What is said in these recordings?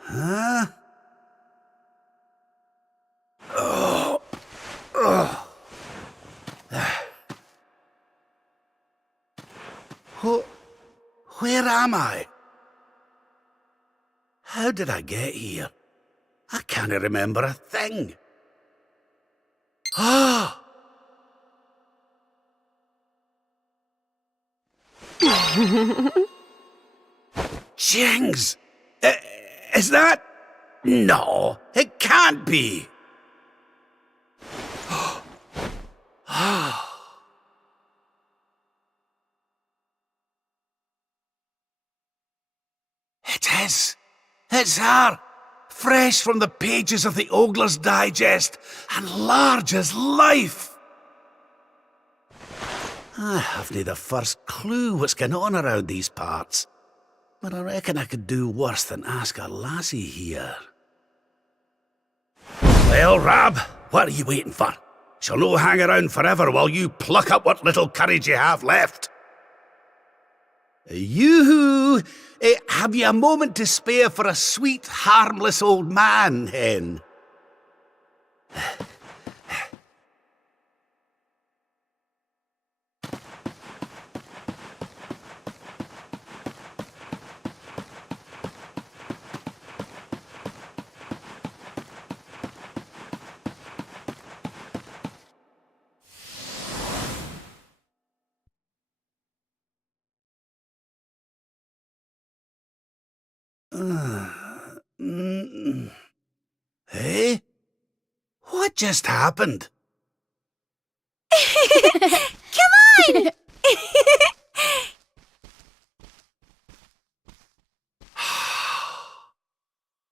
Huh? Oh. Oh. Where am I? How did I get here? I can't remember a thing. Ah! Jings! Is that... No, it can't be. It is. It's her. Fresh from the pages of the Ogler's Digest, and large as life. I haven't the first clue what's going on around these parts, but I reckon I could do worse than ask a lassie here. Well, Rab, what are you waiting for? She'll no hang around forever while you pluck up what little courage you have left. Yoo-hoo! Have you a moment to spare for a sweet, harmless old man, hen? Hey? What just happened? Come on!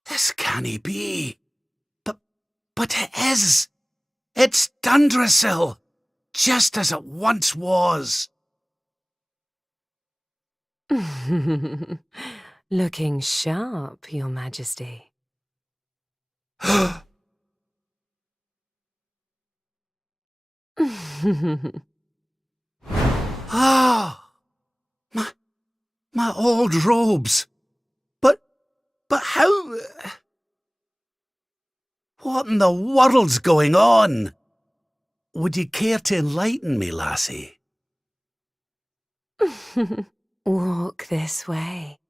This can't be. But it is. It's Dundrasil, just as it once was. Looking sharp, Your Majesty. Ah! My old robes. But how... What in the world's going on? Would you care to enlighten me, lassie? Walk this way.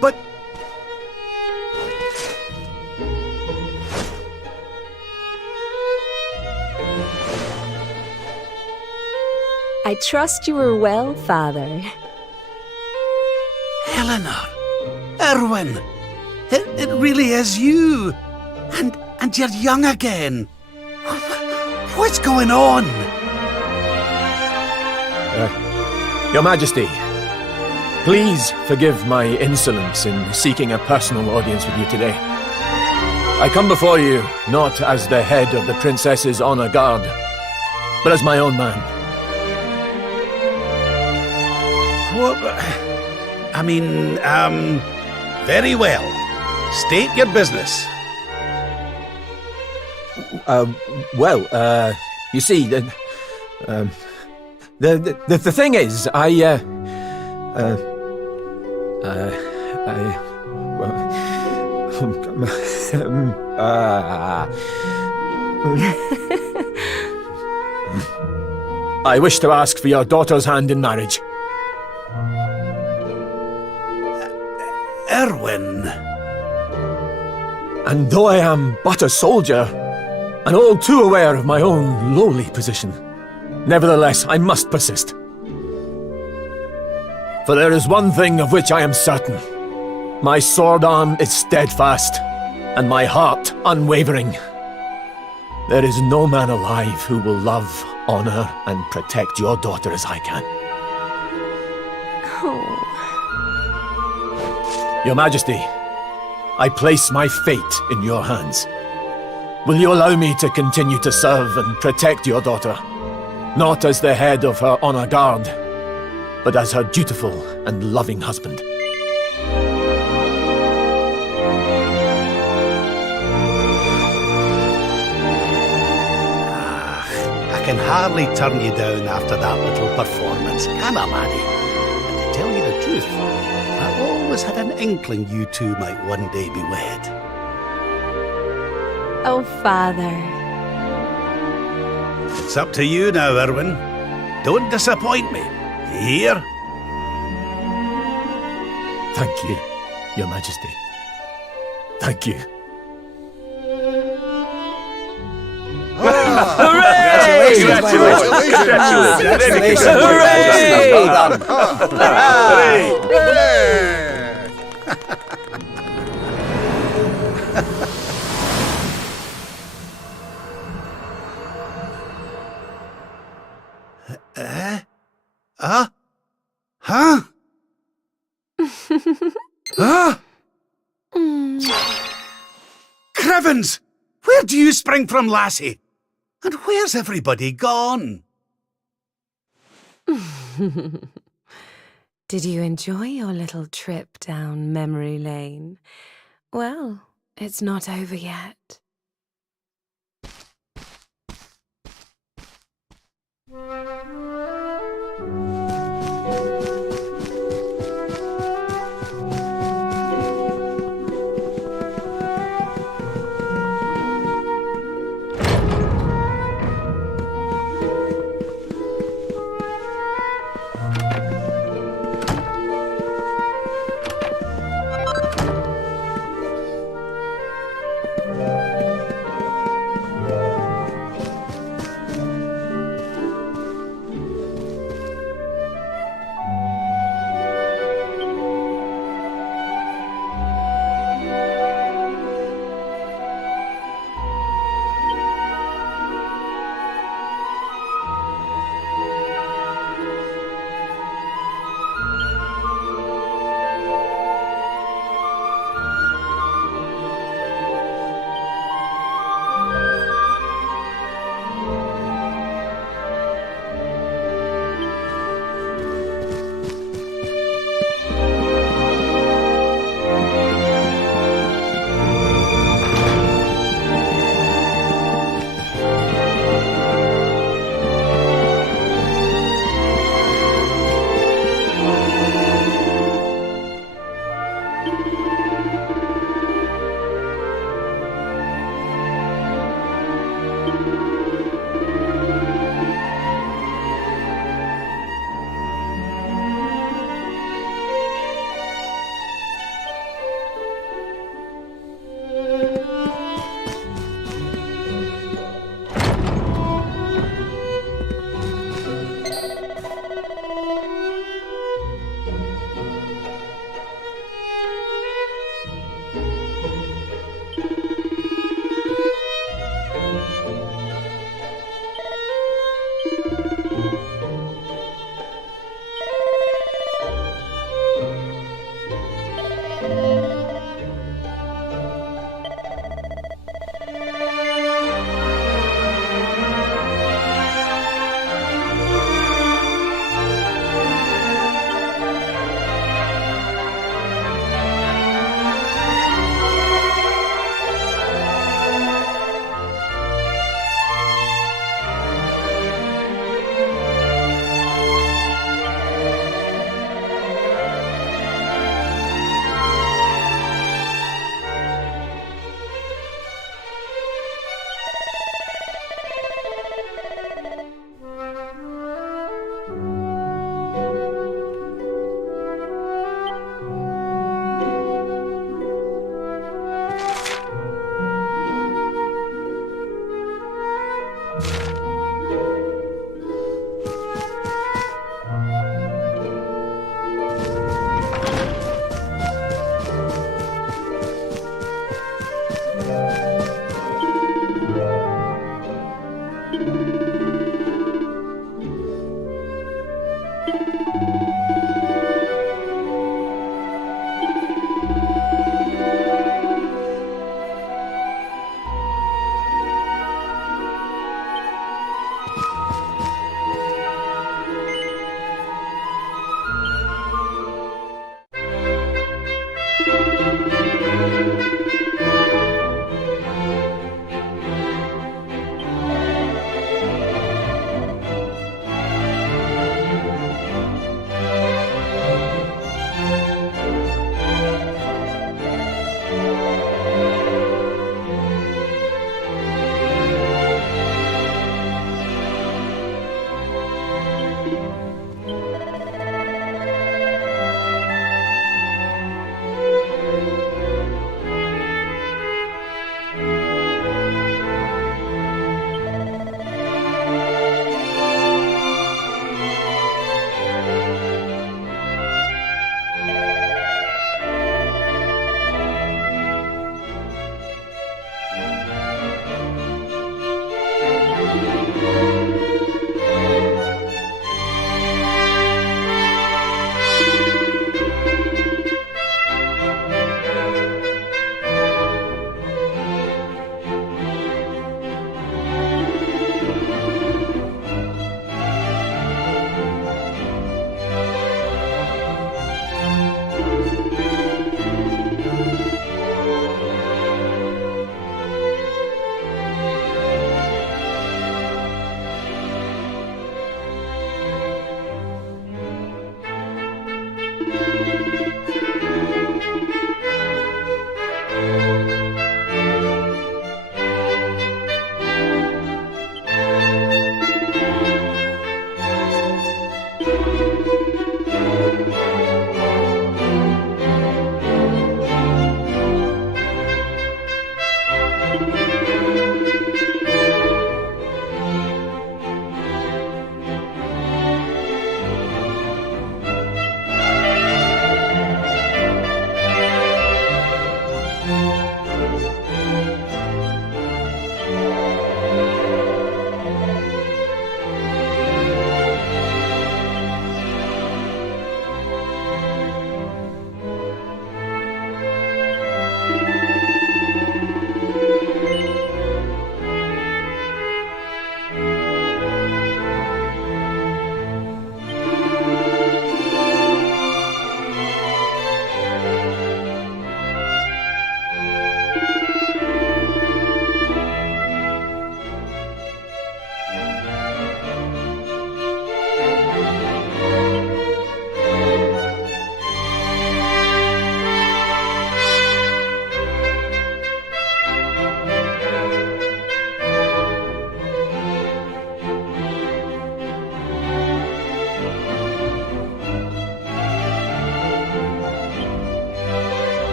But... I trust you are well, Father. Eleanor! Erwin! It really is you! And And you're young again. What's going on? Your Majesty, please forgive my insolence in seeking a personal audience with you today. I come before you not as the head of the Princess's honor guard, but as my own man. What? I mean, very well. State your business. You see, the thing is, I wish to ask for your daughter's hand in marriage. Erwin. And though I am but a soldier, and all too aware of my own lowly position, nevertheless I must persist. For there is one thing of which I am certain. My sword arm is steadfast, and my heart unwavering. There is no man alive who will love, honor, and protect your daughter as I can. Oh. Your Majesty, I place my fate in your hands. Will you allow me to continue to serve and protect your daughter? Not as the head of her honor guard, but as her dutiful and loving husband. I can hardly turn you down after that little performance, can I, laddie? And to tell you the truth, I always had an inkling you two might one day be wed. Oh, Father. It's up to you now, Erwin. Don't disappoint me. You hear? Thank you, Your Majesty. Thank you. Congratulations! Hooray! Well done. Huh? Huh? Crivens! Where do you spring from, lassie? And where's everybody gone? Did you enjoy your little trip down memory lane? Well, it's not over yet.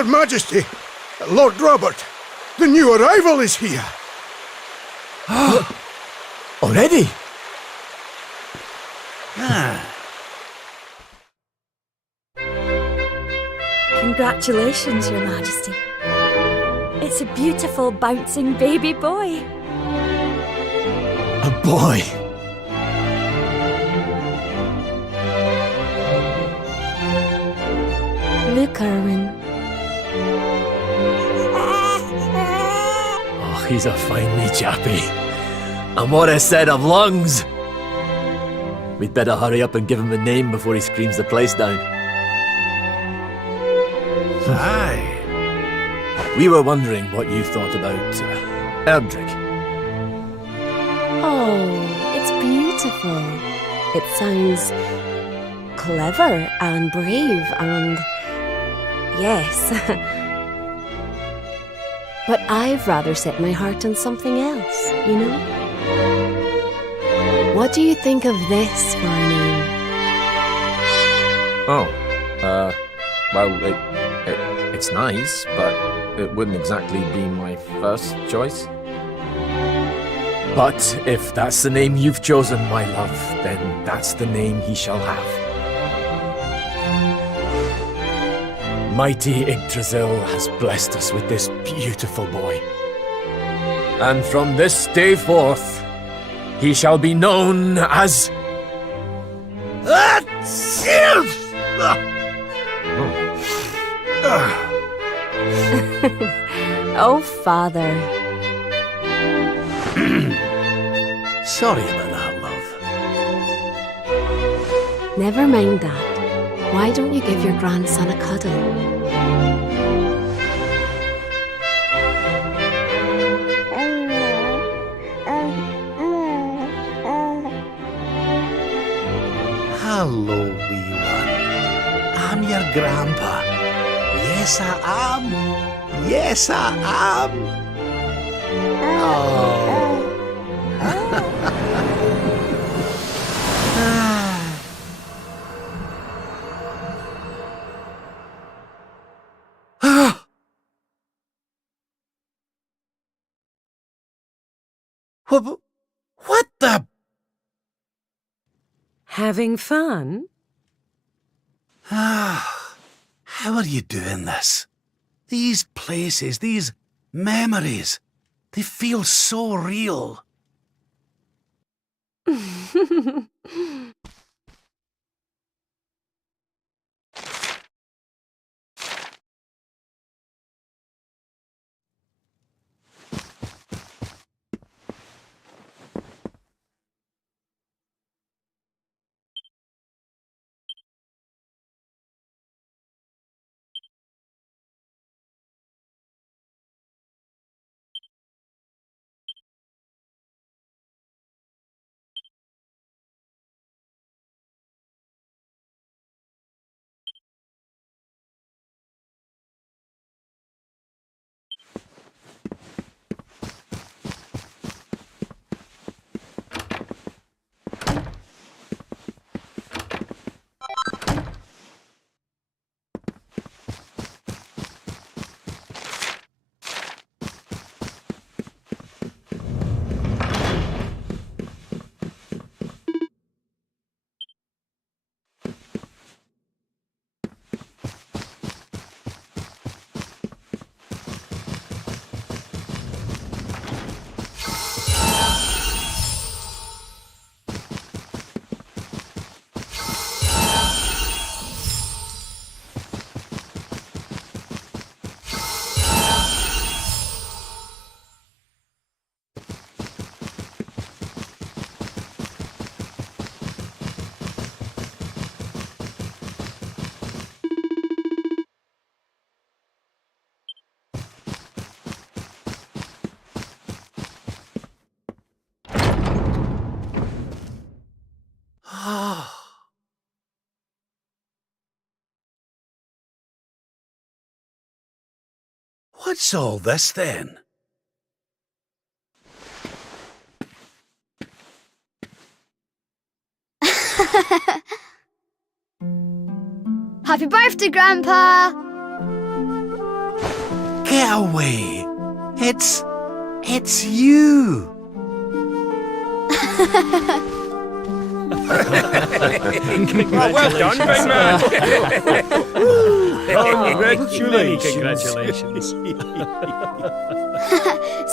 Your Majesty, Lord Robert, the new arrival is here. Already? Congratulations, Your Majesty. It's a beautiful, bouncing baby boy. A boy. Look, Erwin. Oh, he's a fine wee chappie. And what a set of lungs! We'd better hurry up and give him a name before he screams the place down. Aye. We were wondering what you thought about Erdrick. Oh, it's beautiful. It sounds clever and brave and... yes. But I've rather set my heart on something else, you know? What do you think of this for a name? Oh, well, it's nice, but it wouldn't exactly be my first choice. But if that's the name you've chosen, my love, then that's the name he shall have. Mighty Yggdrasil has blessed us with this beautiful boy. And from this day forth, he shall be known as... Oh, Father. Sorry about that, love. Never mind that. Why don't you give your grandson a cuddle? Hello, wee one. I'm your grandpa. Yes, I am. Yes, I am. Oh. What the? Having fun? How are you doing this? These places, these memories, they feel so real. What's all this then? Happy birthday, Grandpa! Get away. It's you. Well done, big man. Congratulations.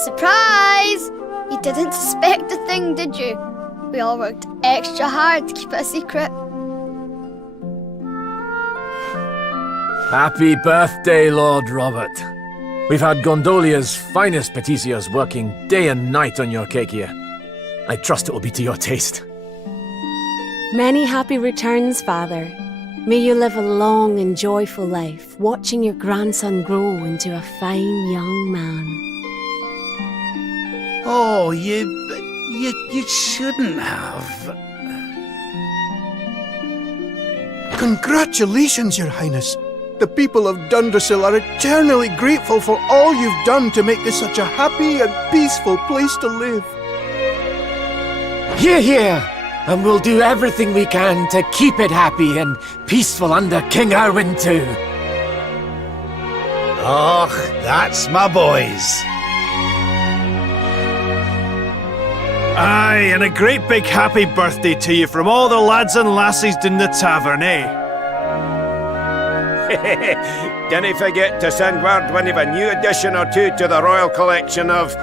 Surprise! You didn't suspect a thing, did you? We all worked extra hard to keep it a secret. Happy birthday, Lord Robert. We've had Gondolia's finest patissiers working day and night on your cake here. I trust it will be to your taste. Many happy returns, Father. May you live a long and joyful life, watching your grandson grow into a fine young man. Oh, you shouldn't have. Congratulations, Your Highness. The people of Dundrasil are eternally grateful for all you've done to make this such a happy and peaceful place to live. Hear, hear! And we'll do everything we can to keep it happy and peaceful under King Erwin too. Oh, that's my boys. Aye, and a great big happy birthday to you from all the lads and lassies in the tavern, eh? Didn't forget to send word when you've a new edition or two to the Royal Collection of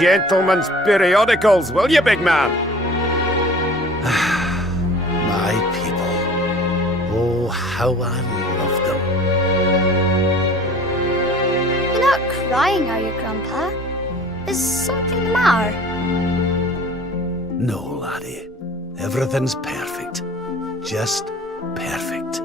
gentlemen's periodicals, will you, big man? My people. Oh, how I love them. You're not crying, are you, Grandpa? Is something the matter? No, laddie. Everything's perfect. Just perfect.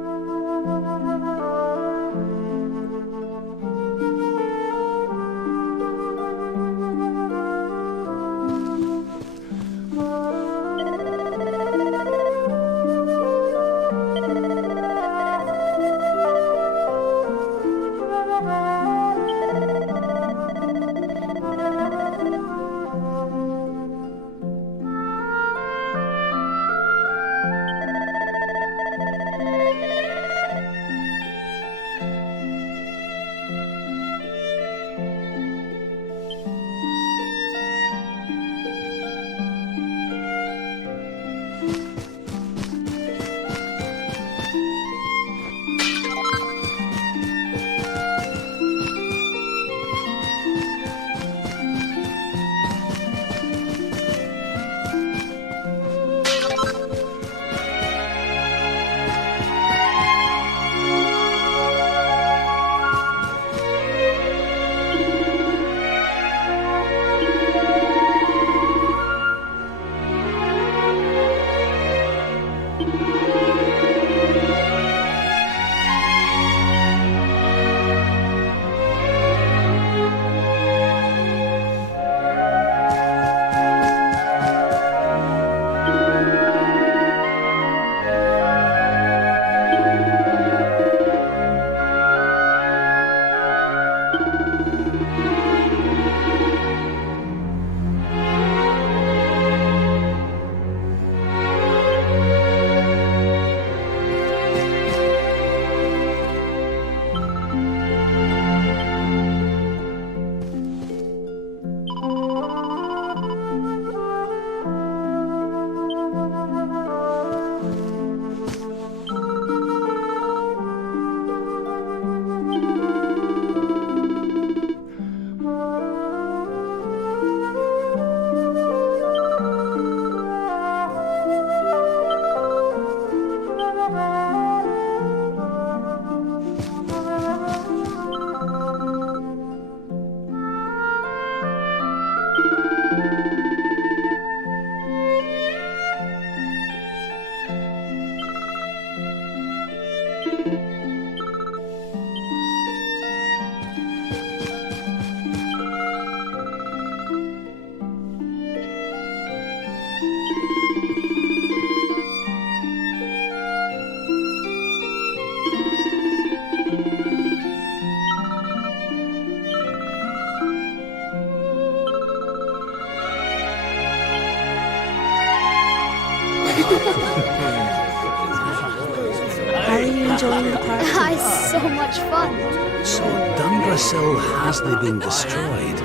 How are you enjoying the party? It's so much fun. So Dundrasil hasn't been destroyed,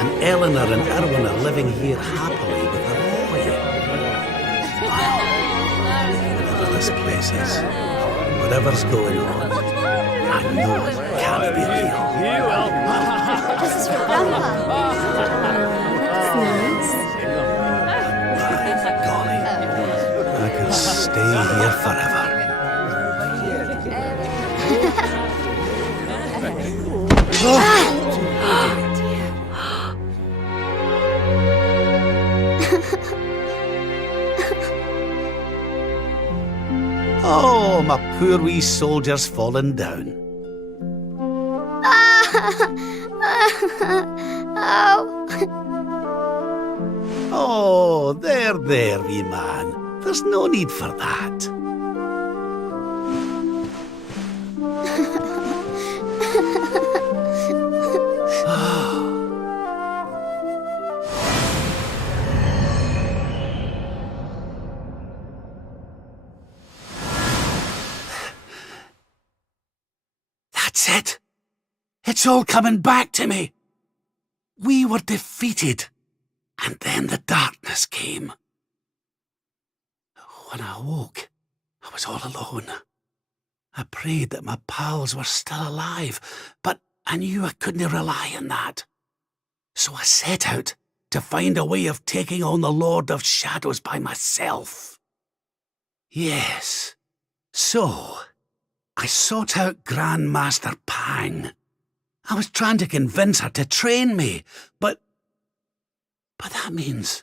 and Eleanor and Erwin are living here happily with their boy. Whatever this place is, whatever's going on, I know it can't be real. This is for Grandpa. That's nice. By golly, I could stay here forever. Oh, my poor wee soldier's fallen down. Oh. Oh, there, wee man. There's no need for that. That's it. It's all coming back to me. We were defeated, and then the darkness came. When I awoke, I was all alone. I prayed that my pals were still alive, but I knew I couldn't rely on that. So I set out to find a way of taking on the Lord of Shadows by myself. Yes, so I sought out Grandmaster Pang. I was trying to convince her to train me, but that means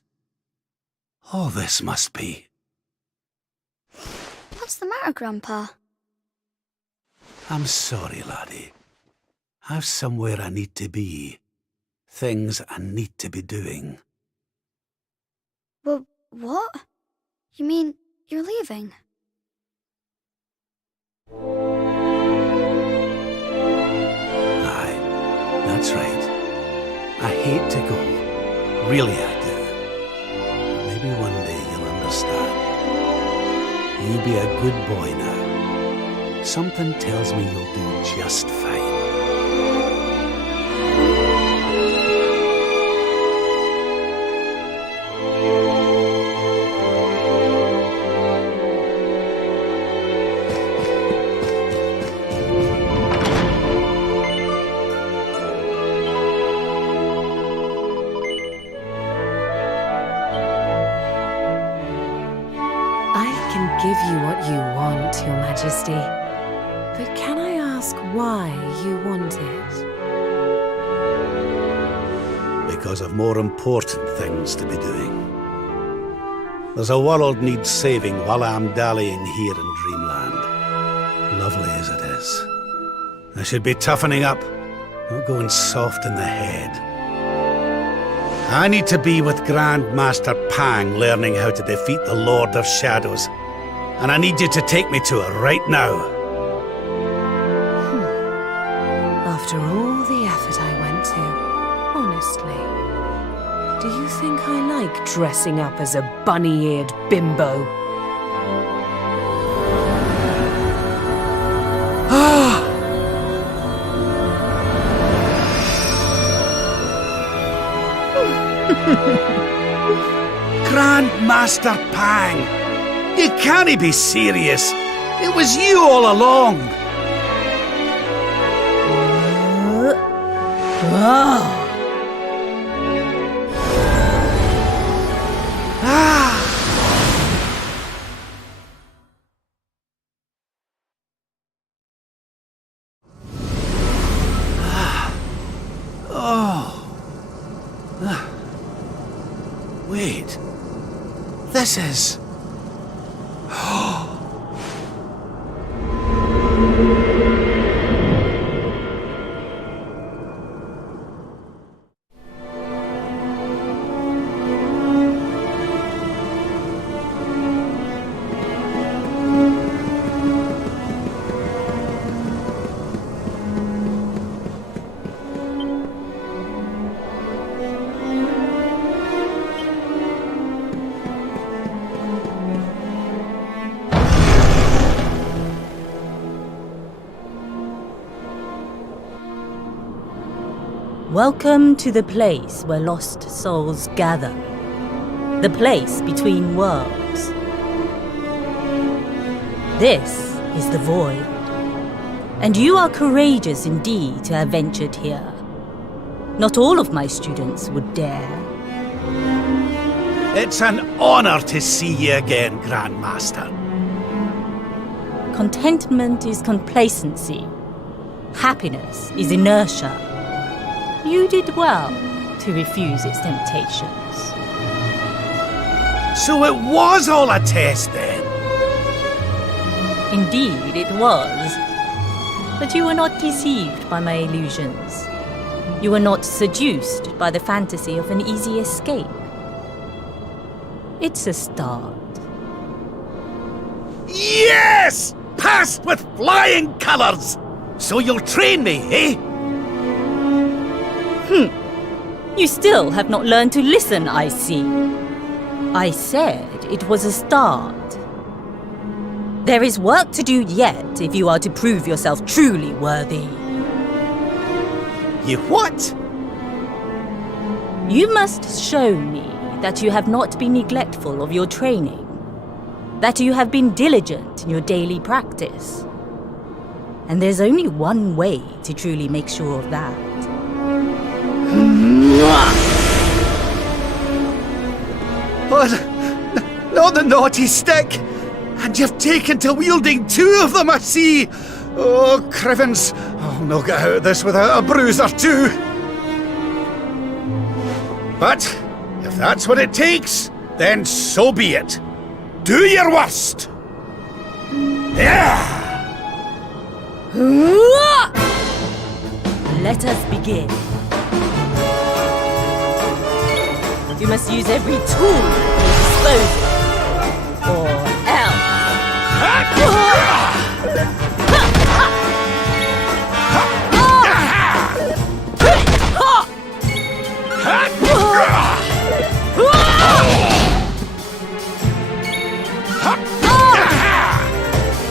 all this must be. What's the matter, Grandpa? I'm sorry, laddie. I've somewhere I need to be. Things I need to be doing. Well, what? You mean you're leaving? Aye, that's right. I hate to go. Really, I do. Maybe one day you'll understand. You be a good boy now. Something tells me you'll do just fine. Give you what you want, Your Majesty. But can I ask why you want it? Because of more important things to be doing. There's a world needs saving while I'm dallying here in Dreamland. Lovely as it is. I should be toughening up, not going soft in the head. I need to be with Grandmaster Pang learning how to defeat the Lord of Shadows. And I need you to take me to her right now. After all the effort I went to, honestly, do you think I like dressing up as a bunny-eared bimbo? Grandmaster Pang! You can't be serious. It was you all along. Wait. This is... Welcome to the place where lost souls gather. The place between worlds. This is the Void. And you are courageous indeed to have ventured here. Not all of my students would dare. It's an honor to see you again, Grandmaster. Contentment is complacency. Happiness is inertia. You did well to refuse its temptations. So it was all a test then? Indeed, it was. But you were not deceived by my illusions. You were not seduced by the fantasy of an easy escape. It's a start. Yes! Passed with flying colours! So you'll train me, eh? You still have not learned to listen, I see. I said it was a start. There is work to do yet if you are to prove yourself truly worthy. You what? You must show me that you have not been neglectful of your training. That you have been diligent in your daily practice. And there's only one way to truly make sure of that. Oh, not the naughty stick! And you've taken to wielding two of them, I see! Oh, Crivens, I'll not get out of this without a bruise or two! But, if that's what it takes, then so be it. Do your worst! Yeah! Let us begin. You must use every tool at your disposal, or else.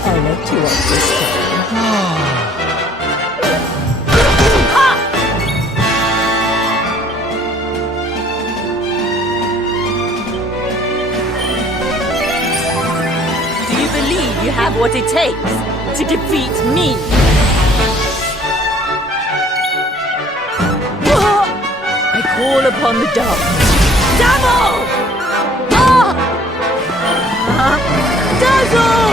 I'll let you off this time. You have what it takes to defeat me. I call upon the darkness. Devil! Dazzle!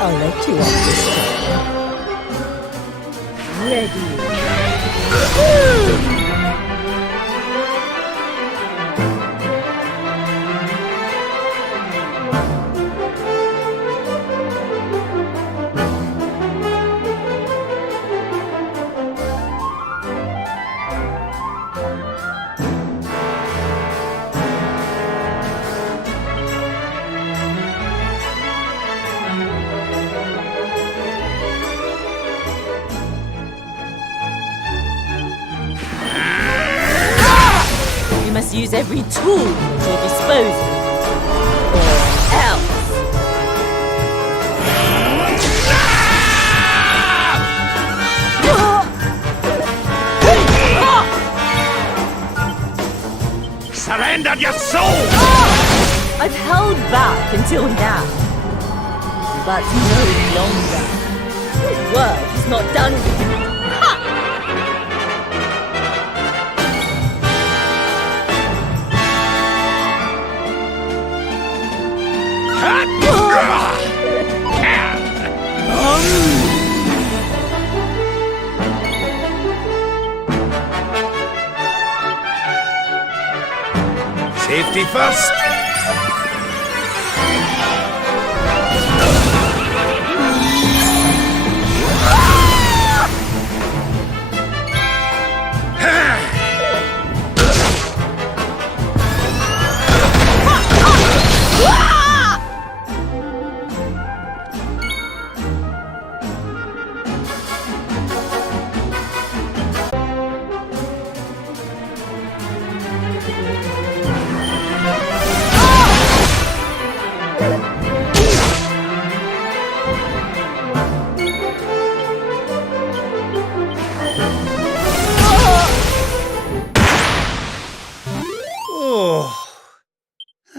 I'll let you off this time. Ready. You must use every tool at your disposal, or else. Surrender your soul! I've held back until now, but no longer. This work is not done with me. Safety first.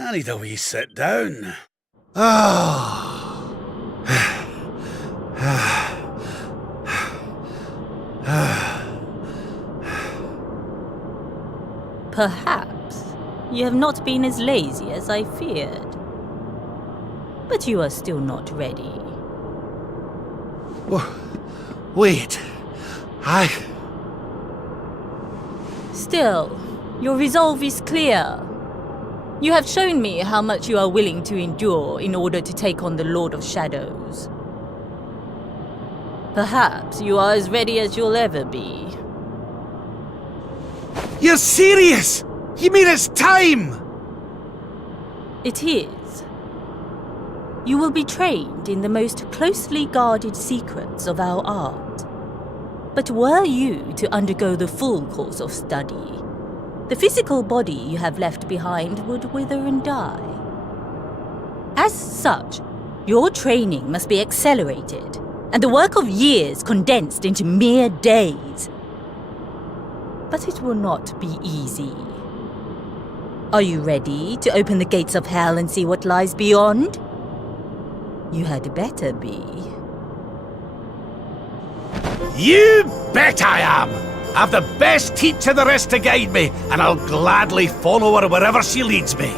I need a wee sit down. Oh. Perhaps you have not been as lazy as I feared. But you are still not ready. Wait. Still, your resolve is clear. You have shown me how much you are willing to endure in order to take on the Lord of Shadows. Perhaps you are as ready as you'll ever be. You're serious? You mean it's time? It is. You will be trained in the most closely guarded secrets of our art. But were you to undergo the full course of study, the physical body you have left behind would wither and die. As such, your training must be accelerated, and the work of years condensed into mere days. But it will not be easy. Are you ready to open the gates of hell and see what lies beyond? You had better be. You bet I am! I've the best teacher there is to guide me, and I'll gladly follow her wherever she leads me.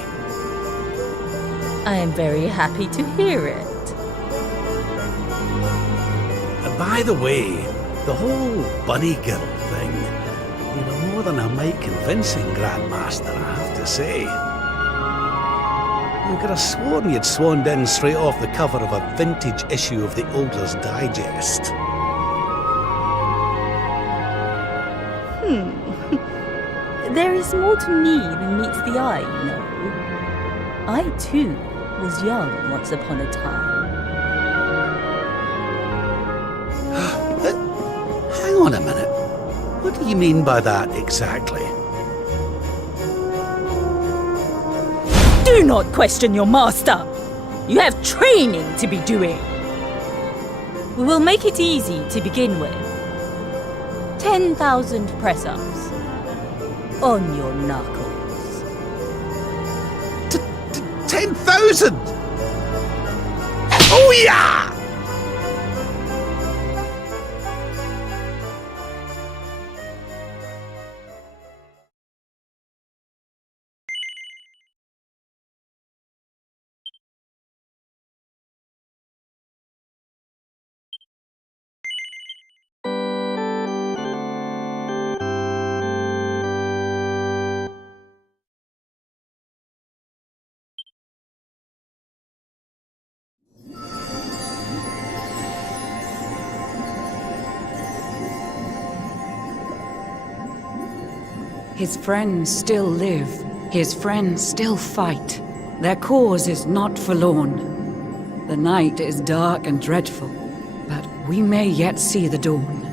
I am very happy to hear it. By the way, the whole bunny girl thing, you were more than a mite convincing, Grandmaster, I have to say. I could have sworn you'd swanned in straight off the cover of a vintage issue of the Ogler's Digest. There is more to me than meets the eye, you know. I, too, was young once upon a time. Hang on a minute. What do you mean by that exactly? Do not question your master! You have training to be doing! We will make it easy to begin with. 10,000 press-ups. On your knuckles. 10,000! Oh yeah! His friends still live. His friends still fight. Their cause is not forlorn. The night is dark and dreadful, but we may yet see the dawn.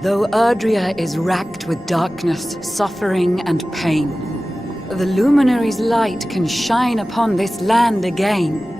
Though Erdrea is racked with darkness, suffering, and pain, the Luminary's light can shine upon this land again.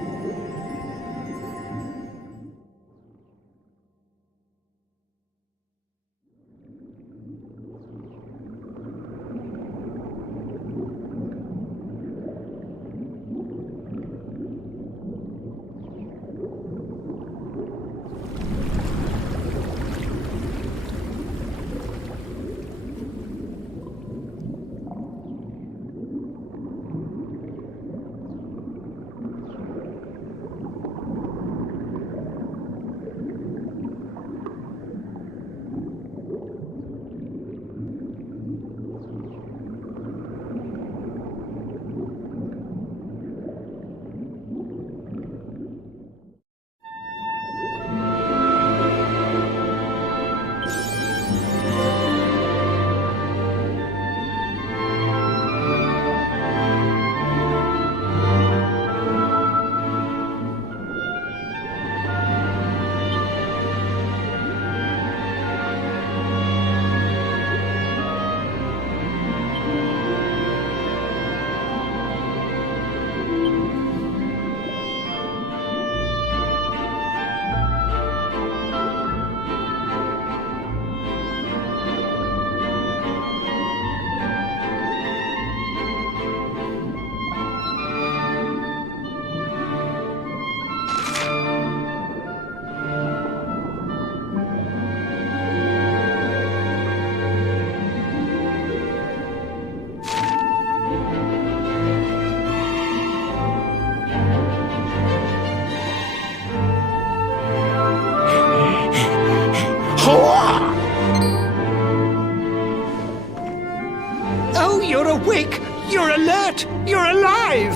alert! You're alive!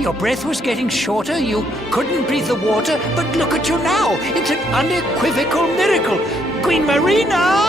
Your breath was getting shorter, you couldn't breathe the water, but look at you now! It's an unequivocal miracle! Queen Marina!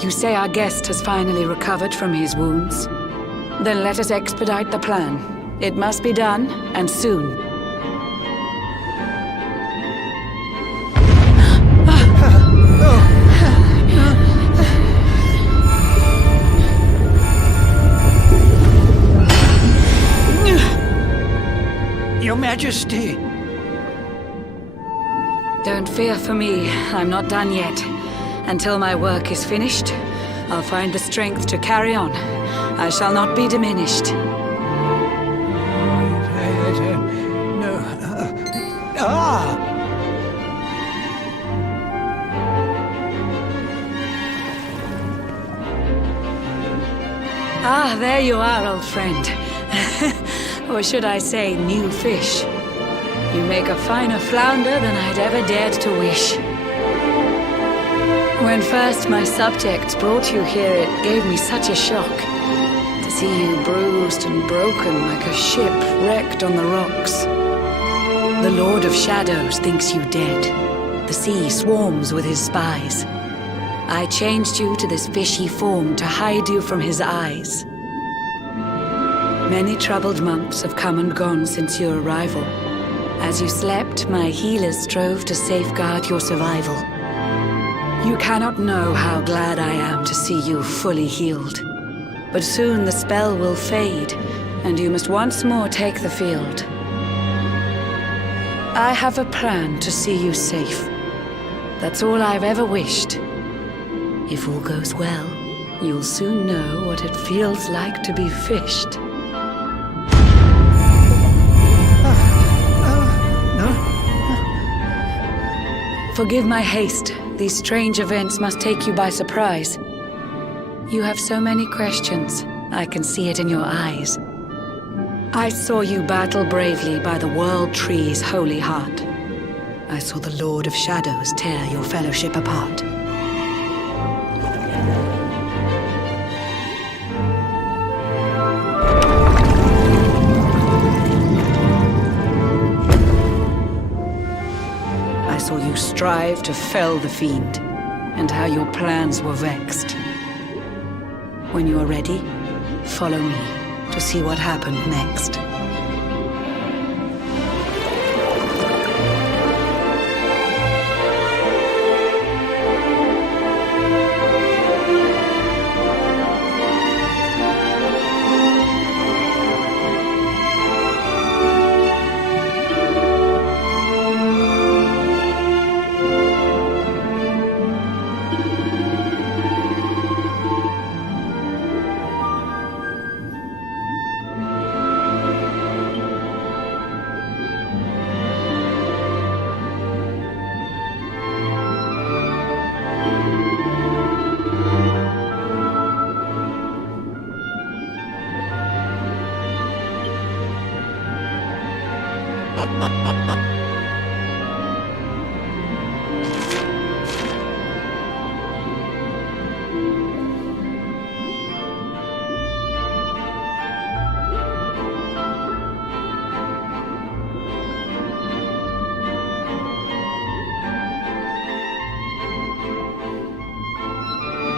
You say our guest has finally recovered from his wounds? Then let us expedite the plan. It must be done, and soon. Your Majesty. Don't fear for me. I'm not done yet. Until my work is finished, I'll find the strength to carry on. I shall not be diminished. No. Ah, there you are, old friend. Or should I say, new fish. You make a finer flounder than I'd ever dared to wish. When first my subjects brought you here, it gave me such a shock. To see you bruised and broken like a ship wrecked on the rocks. The Lord of Shadows thinks you dead. The sea swarms with his spies. I changed you to this fishy form to hide you from his eyes. Many troubled months have come and gone since your arrival. As you slept, my healers strove to safeguard your survival. You cannot know how glad I am to see you fully healed. But soon the spell will fade, and you must once more take the field. I have a plan to see you safe. That's all I've ever wished. If all goes well, you'll soon know what it feels like to be fished. Forgive my haste. These strange events must take you by surprise. You have so many questions. I can see it in your eyes. I saw you battle bravely by the World Tree's holy heart. I saw the Lord of Shadows tear your fellowship apart. I saw you strive to fell the fiend, and how your plans were vexed. When you are ready, follow me to see what happened next.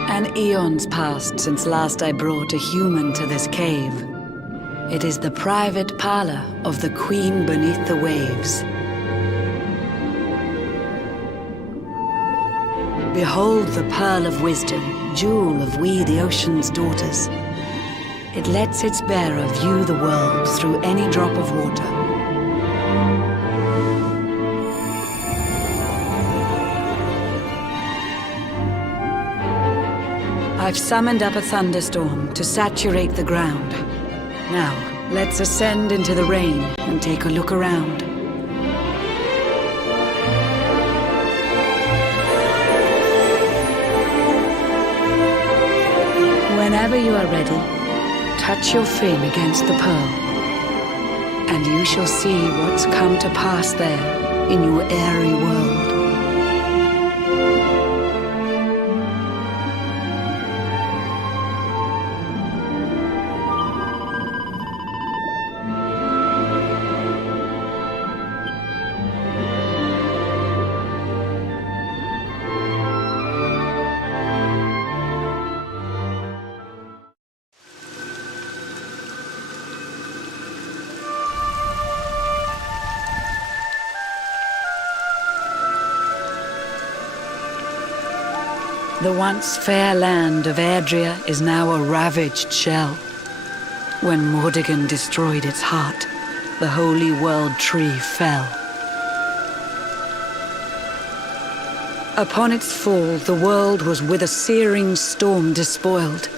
An eon's passed since last I brought a human to this cave. It is the private parlor of the Queen beneath the waves. Behold the pearl of wisdom, jewel of we the ocean's daughters. It lets its bearer view the world through any drop of water. I've summoned up a thunderstorm to saturate the ground. Now, let's ascend into the rain and take a look around. Whenever you are ready, touch your fin against the pearl, and you shall see what's come to pass there in your airy world. The once fair land of Erdrea is now a ravaged shell. When Mordegon destroyed its heart, the holy world tree fell. Upon its fall, the world was with a searing storm despoiled.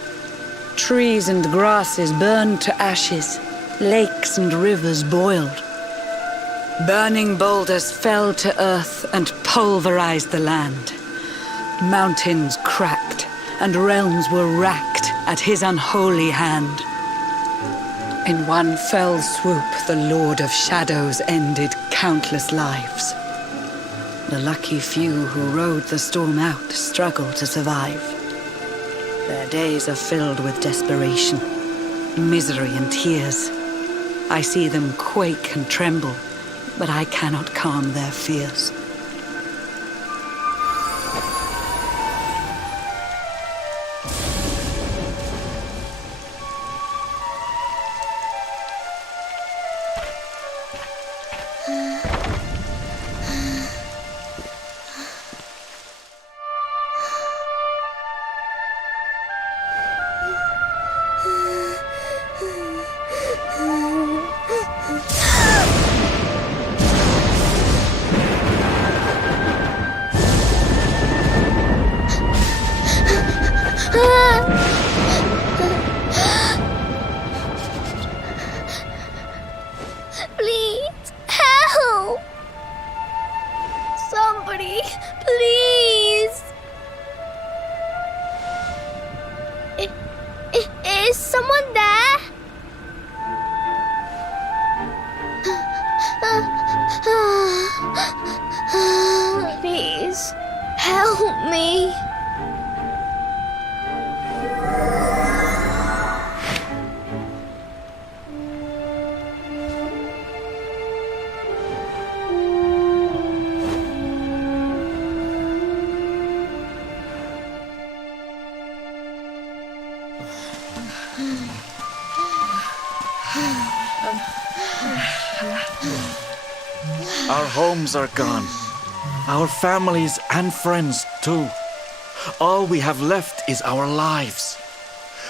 Trees and grasses burned to ashes, lakes and rivers boiled. Burning boulders fell to earth and pulverized the land. Mountains cracked, and realms were racked at his unholy hand. In one fell swoop, the Lord of Shadows ended countless lives. The lucky few who rode the storm out struggle to survive. Their days are filled with desperation, misery and tears. I see them quake and tremble, but I cannot calm their fears. Please, help! Somebody, please! Is someone there? Please, help me. Our homes are gone. Our families and friends too. All we have left is our lives.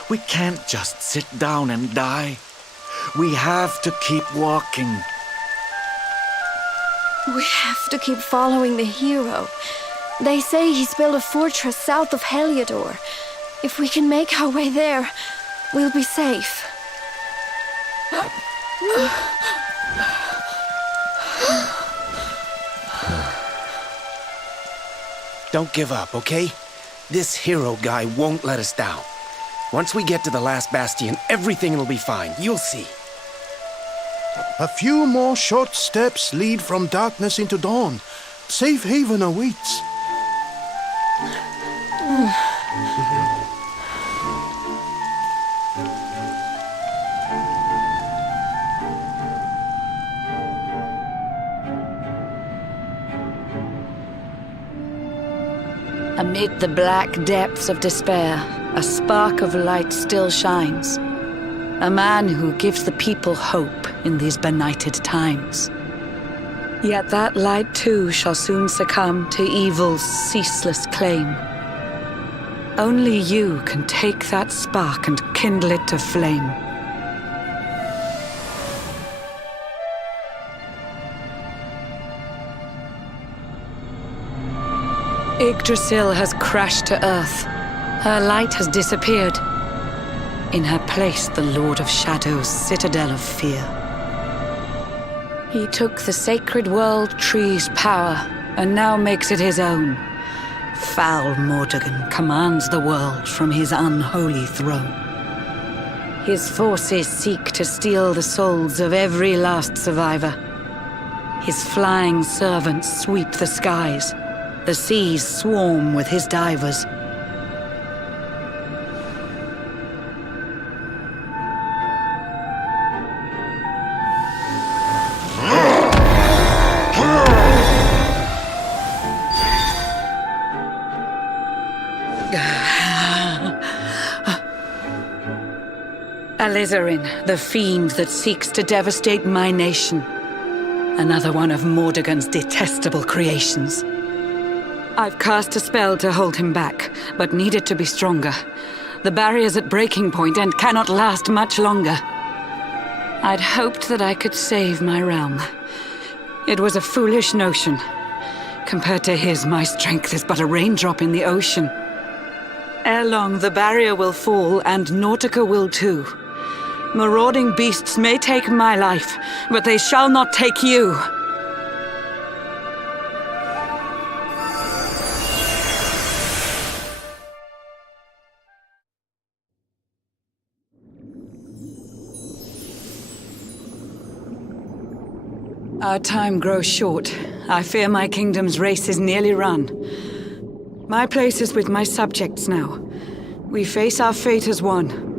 We can't just sit down and die. We have to keep walking. We have to keep following the hero. They say he's built a fortress south of Heliodor. If we can make our way there, we'll be safe. Don't give up, okay? This hero guy won't let us down. Once we get to the last bastion, everything will be fine. You'll see. A few more short steps lead from darkness into dawn. Safe haven awaits. Amid the black depths of despair, a spark of light still shines. A man who gives the people hope in these benighted times. Yet that light too shall soon succumb to evil's ceaseless claim. Only you can take that spark and kindle it to flame. Yggdrasil has crashed to earth. Her light has disappeared. In her place, the Lord of Shadows' citadel of fear. He took the sacred world tree's power and now makes it his own. Foul Mordegon commands the world from his unholy throne. His forces seek to steal the souls of every last survivor. His flying servants sweep the skies. The seas swarm with his divers. Alizarin, the fiend that seeks to devastate my nation. Another one of Mordegon's detestable creations. I've cast a spell to hold him back, but need it to be stronger. The barrier's at breaking point and cannot last much longer. I'd hoped that I could save my realm. It was a foolish notion. Compared to his, my strength is but a raindrop in the ocean. Ere long, the barrier will fall, and Nautica will too. Marauding beasts may take my life, but they shall not take you. Our time grows short. I fear my kingdom's race is nearly run. My place is with my subjects now. We face our fate as one.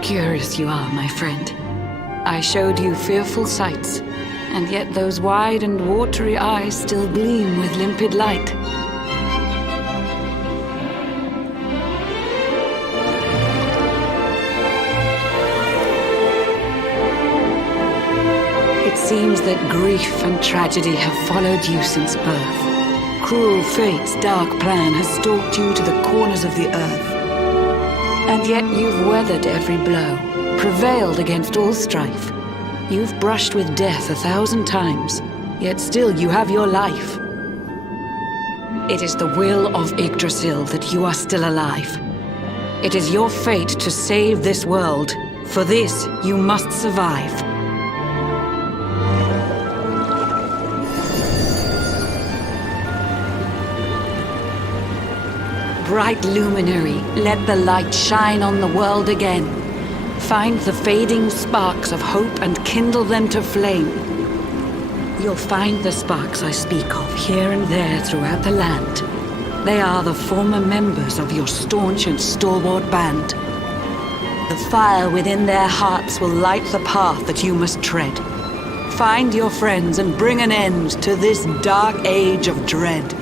Curious you are, my friend. I showed you fearful sights, and yet those wide and watery eyes still gleam with limpid light. It seems that grief and tragedy have followed you since birth. Cruel fate's dark plan has stalked you to the corners of the earth. And yet you've weathered every blow, prevailed against all strife. You've brushed with death 1,000 times, yet still you have your life. It is the will of Yggdrasil that you are still alive. It is your fate to save this world. For this, you must survive. Bright luminary, let the light shine on the world again. Find the fading sparks of hope and kindle them to flame. You'll find the sparks I speak of here and there throughout the land. They are the former members of your staunch and stalwart band. The fire within their hearts will light the path that you must tread. Find your friends and bring an end to this dark age of dread.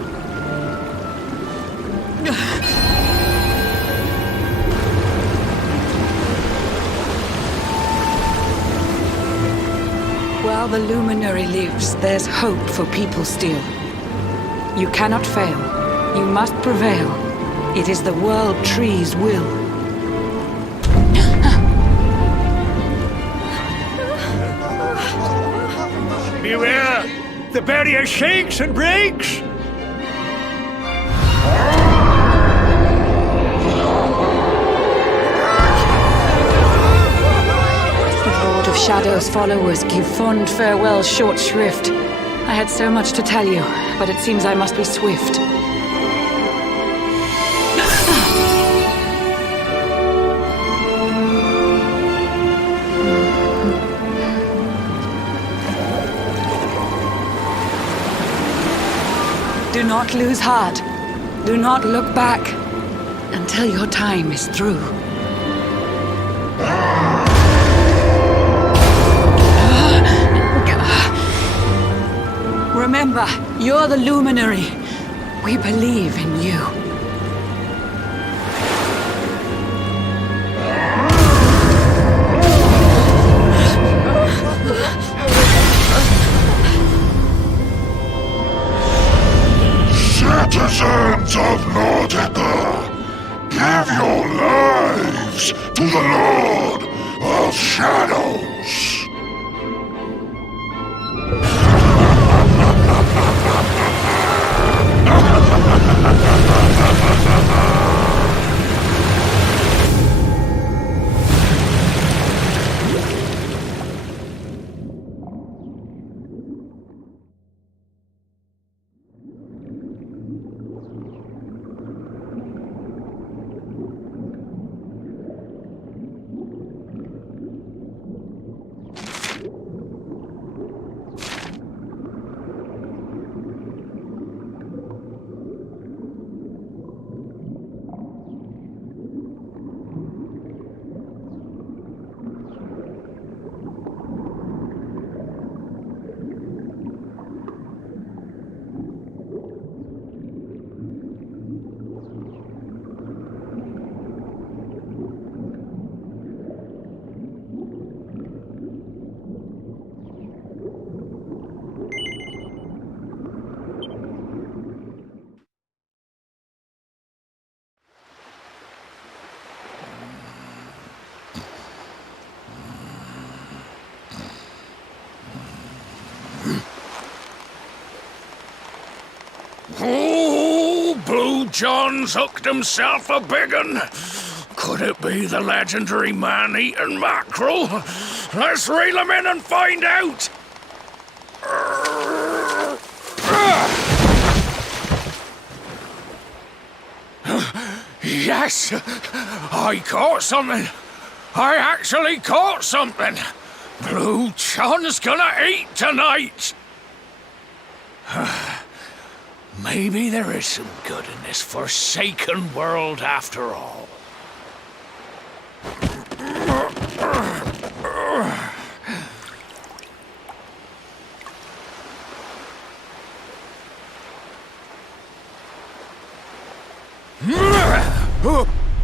While the luminary lives, there's hope for people still. You cannot fail. You must prevail. It is the World Tree's will. Beware! The barrier shakes and breaks! Shadow's followers give fond farewell short shrift. I had so much to tell you, but it seems I must be swift. Do not lose heart. Do not look back until your time is through. Remember, you're the luminary. We believe in you. Citizens of Nautica, give your yourselves to the Lord of Shadows. Oh, Blue John's hooked himself a big un. Could it be the legendary man-eating mackerel? Let's reel him in and find out! Yes! I caught something! I actually caught something! Blue John's gonna eat tonight! Maybe there is some good in this forsaken world after all.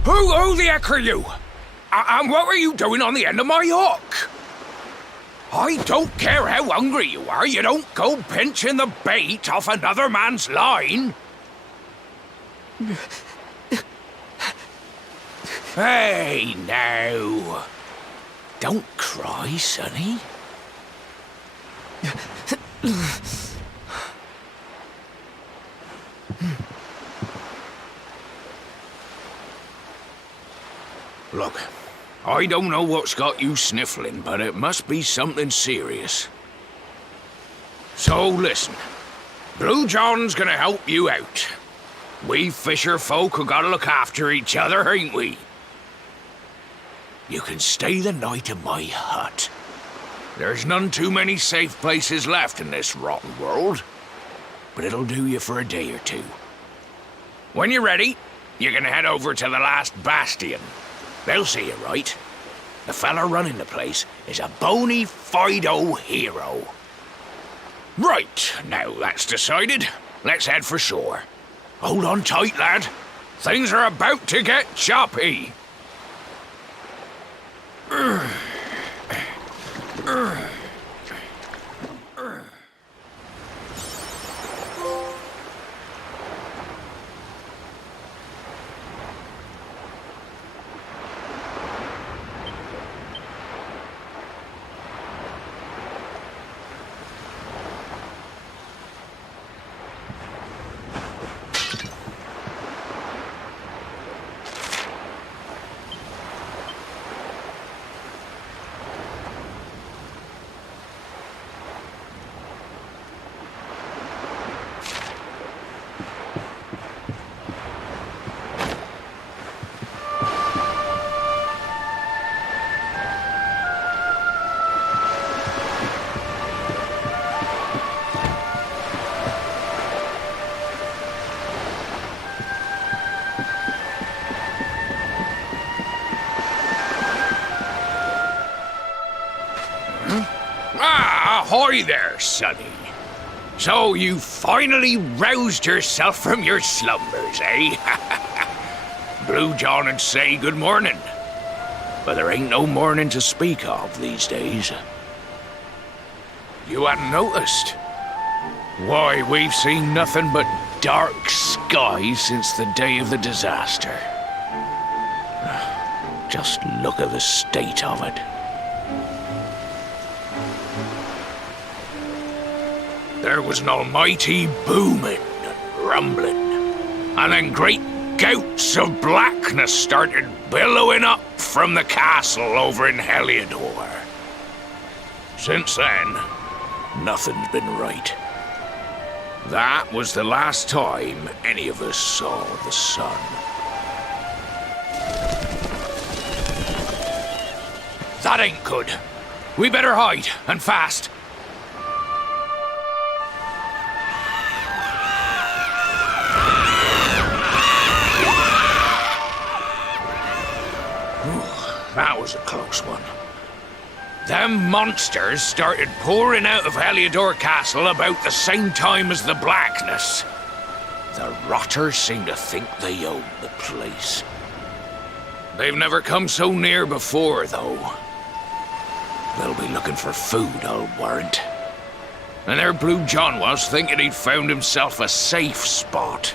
Who the heck are you? And what were you doing on the end of my hook? I don't care how hungry you are, you don't go pinching the bait off another man's line. Hey, now. Don't cry, sonny. Look, I don't know what's got you sniffling, but it must be something serious. So listen, Blue John's gonna help you out. We fisher folk have gotta look after each other, ain't we? You can stay the night in my hut. There's none too many safe places left in this rotten world, but it'll do you for a day or two. When you're ready, you're gonna head over to the last bastion. They'll see you right. The fella running the place is a bona fide hero. Right, now that's decided, let's head for shore. Hold on tight, lad. Things are about to get choppy. Ahoy there, sonny. So you finally roused yourself from your slumbers, eh? Blue John would say good morning. But there ain't no morning to speak of these days. You hadn't noticed? Why, we've seen nothing but dark skies since the day of the disaster. Just look at the state of it. There was an almighty booming and rumbling, and then great gouts of blackness started billowing up from the castle over in Heliodor. Since then, nothing's been right. That was the last time any of us saw the sun. That ain't good. We better hide, and fast. That was a close one. Them monsters started pouring out of Heliodor Castle about the same time as the blackness. The rotters seem to think they own the place. They've never come so near before, though. They'll be looking for food, I'll warrant. And their Blue John was thinking he'd found himself a safe spot.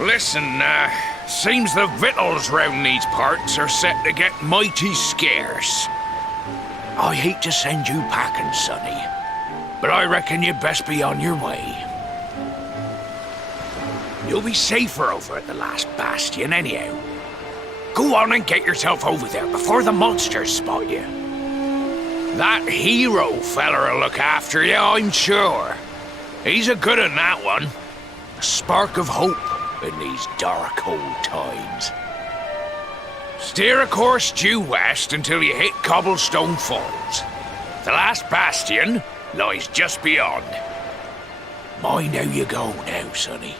Listen, seems the victuals round these parts are set to get mighty scarce. I hate to send you packing, Sonny, but I reckon you'd best be on your way. You'll be safer over at the last bastion anyhow. Go on and get yourself over there before the monsters spot you. That hero feller'll look after you, I'm sure. He's a good un, that one. A spark of hope in these dark old times. Steer a course due west until you hit Cobblestone Falls. The last bastion lies just beyond. Mind how you go now, Sonny.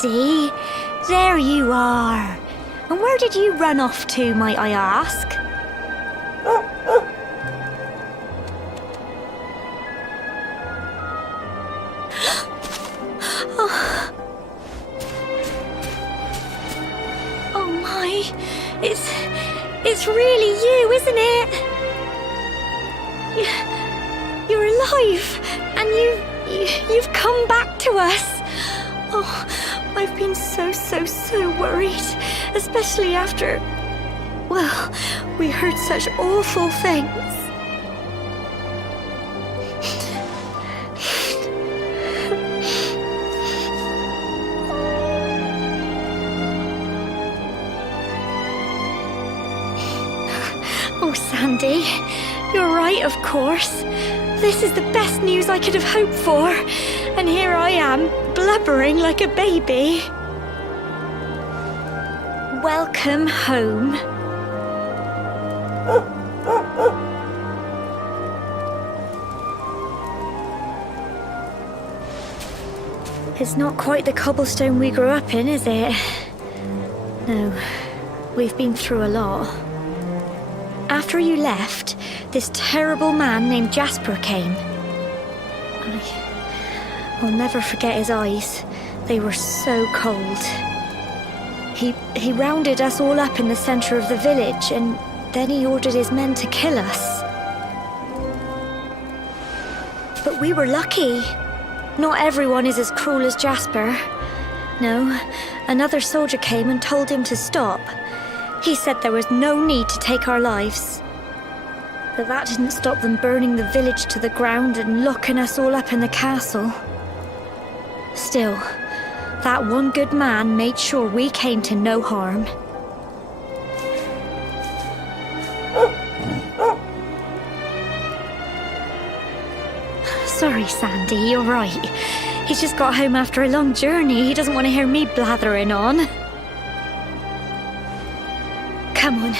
Sandy, there you are. And where did you run off to, might I ask? Oh my, it's really you, isn't it? You're alive, and you've come back to us. Oh, I've been so worried, especially after, well, we heard such awful things. Oh, Sandy, you're right, of course. This is the best news I could have hoped for. And here I am, blubbering like a baby. Welcome home. It's not quite the cobblestone we grew up in, is it? No, we've been through a lot. After you left, this terrible man named Jasper came. I'll never forget his eyes. They were so cold. He rounded us all up in the center of the village, and then he ordered his men to kill us. But we were lucky. Not everyone is as cruel as Jasper. No, another soldier came and told him to stop. He said there was no need to take our lives. But that didn't stop them burning the village to the ground and locking us all up in the castle. Still, that one good man made sure we came to no harm. Sorry, Sandy, you're right. He's just got home after a long journey. He doesn't want to hear me blathering on. Come on,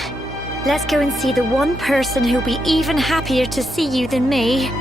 let's go and see the one person who'll be even happier to see you than me.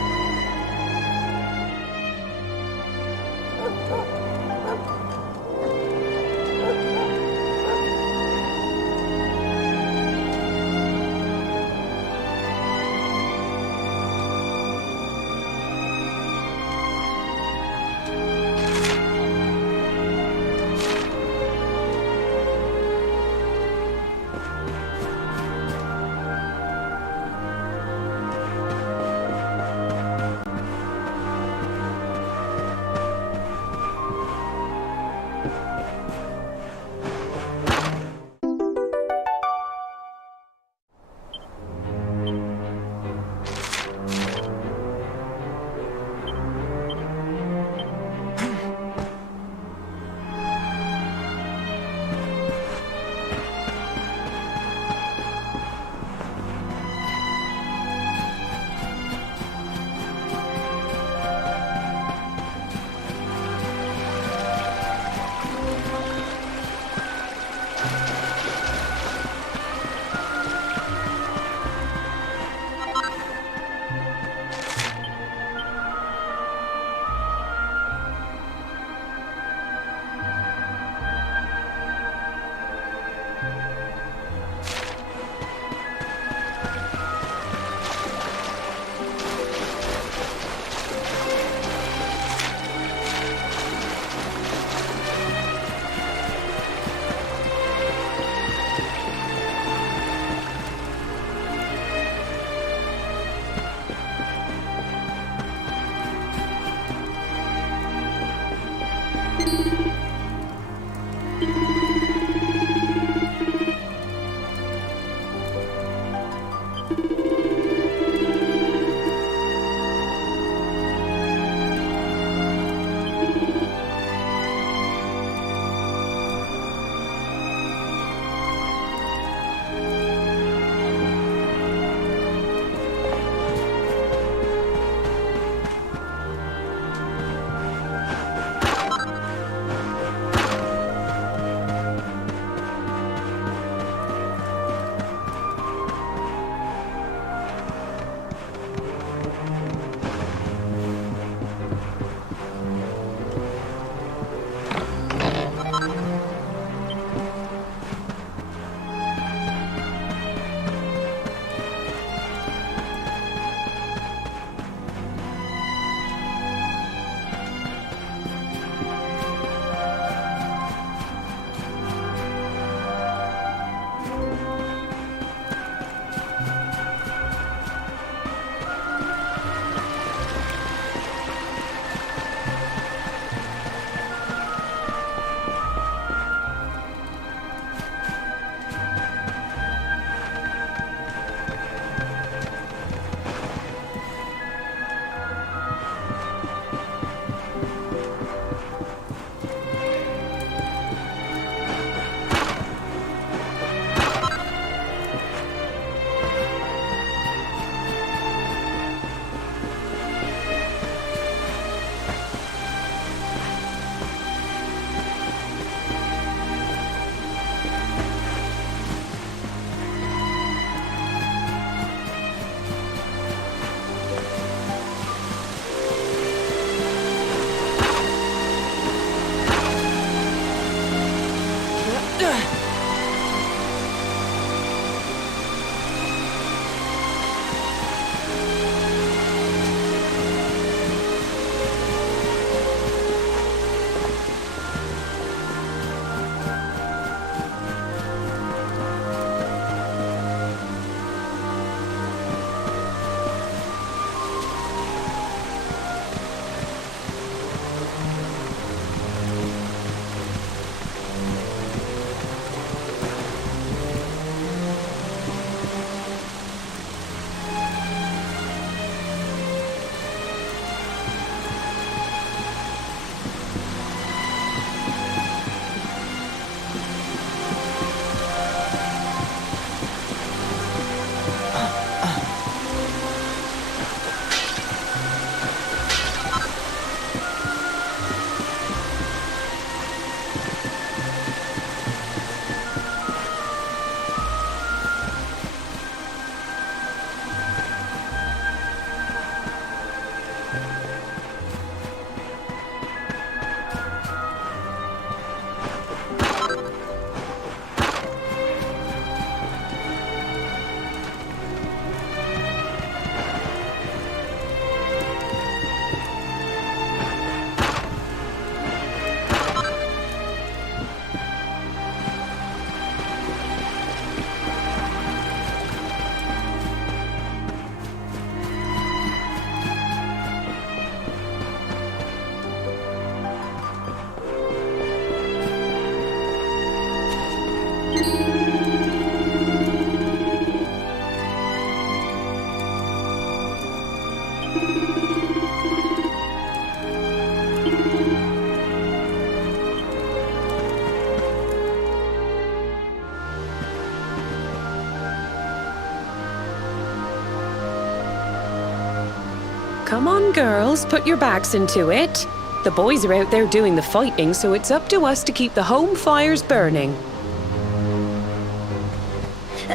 Come on, girls, put your backs into it. The boys are out there doing the fighting, so it's up to us to keep the home fires burning.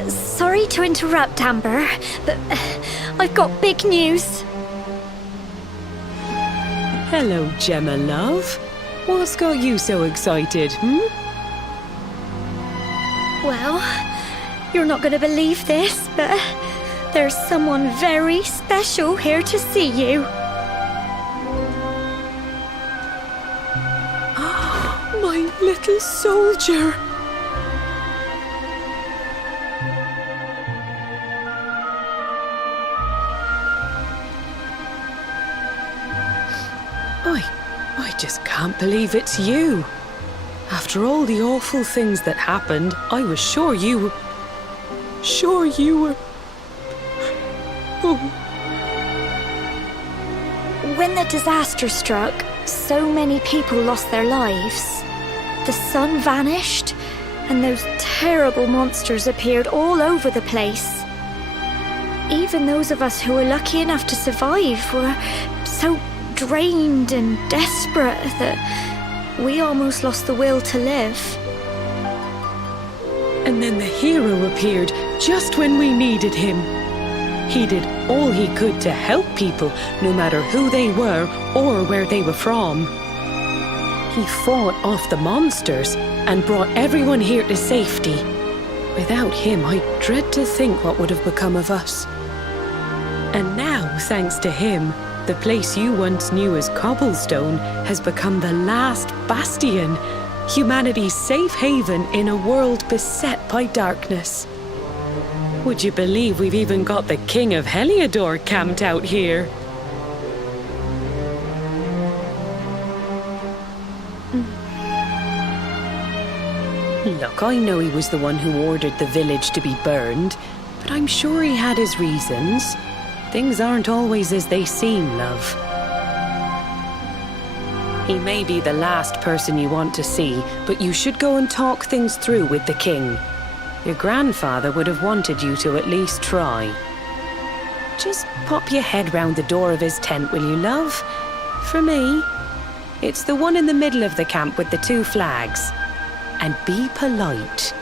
Sorry to interrupt, Amber, but I've got big news. Hello, Gemma, love. What's got you so excited, Well, you're not going to believe this, but there's someone very special here to see you. My little soldier. I just can't believe it's you. After all the awful things that happened, I was sure you were... Oh. When the disaster struck, so many people lost their lives. The sun vanished, and those terrible monsters appeared all over the place. Even those of us who were lucky enough to survive were so drained and desperate that we almost lost the will to live. And then the hero appeared just when we needed him. He did all he could to help people, no matter who they were or where they were from. He fought off the monsters and brought everyone here to safety. Without him, I dread to think what would have become of us. And now, thanks to him, the place you once knew as Cobblestone has become the last bastion, humanity's safe haven in a world beset by darkness. Would you believe we've even got the King of Heliodor camped out here? Look, I know he was the one who ordered the village to be burned, but I'm sure he had his reasons. Things aren't always as they seem, love. He may be the last person you want to see, but you should go and talk things through with the king. Your grandfather would have wanted you to at least try. Just pop your head round the door of his tent, will you, love? For me, it's the one in the middle of the camp with the 2 flags. And be polite.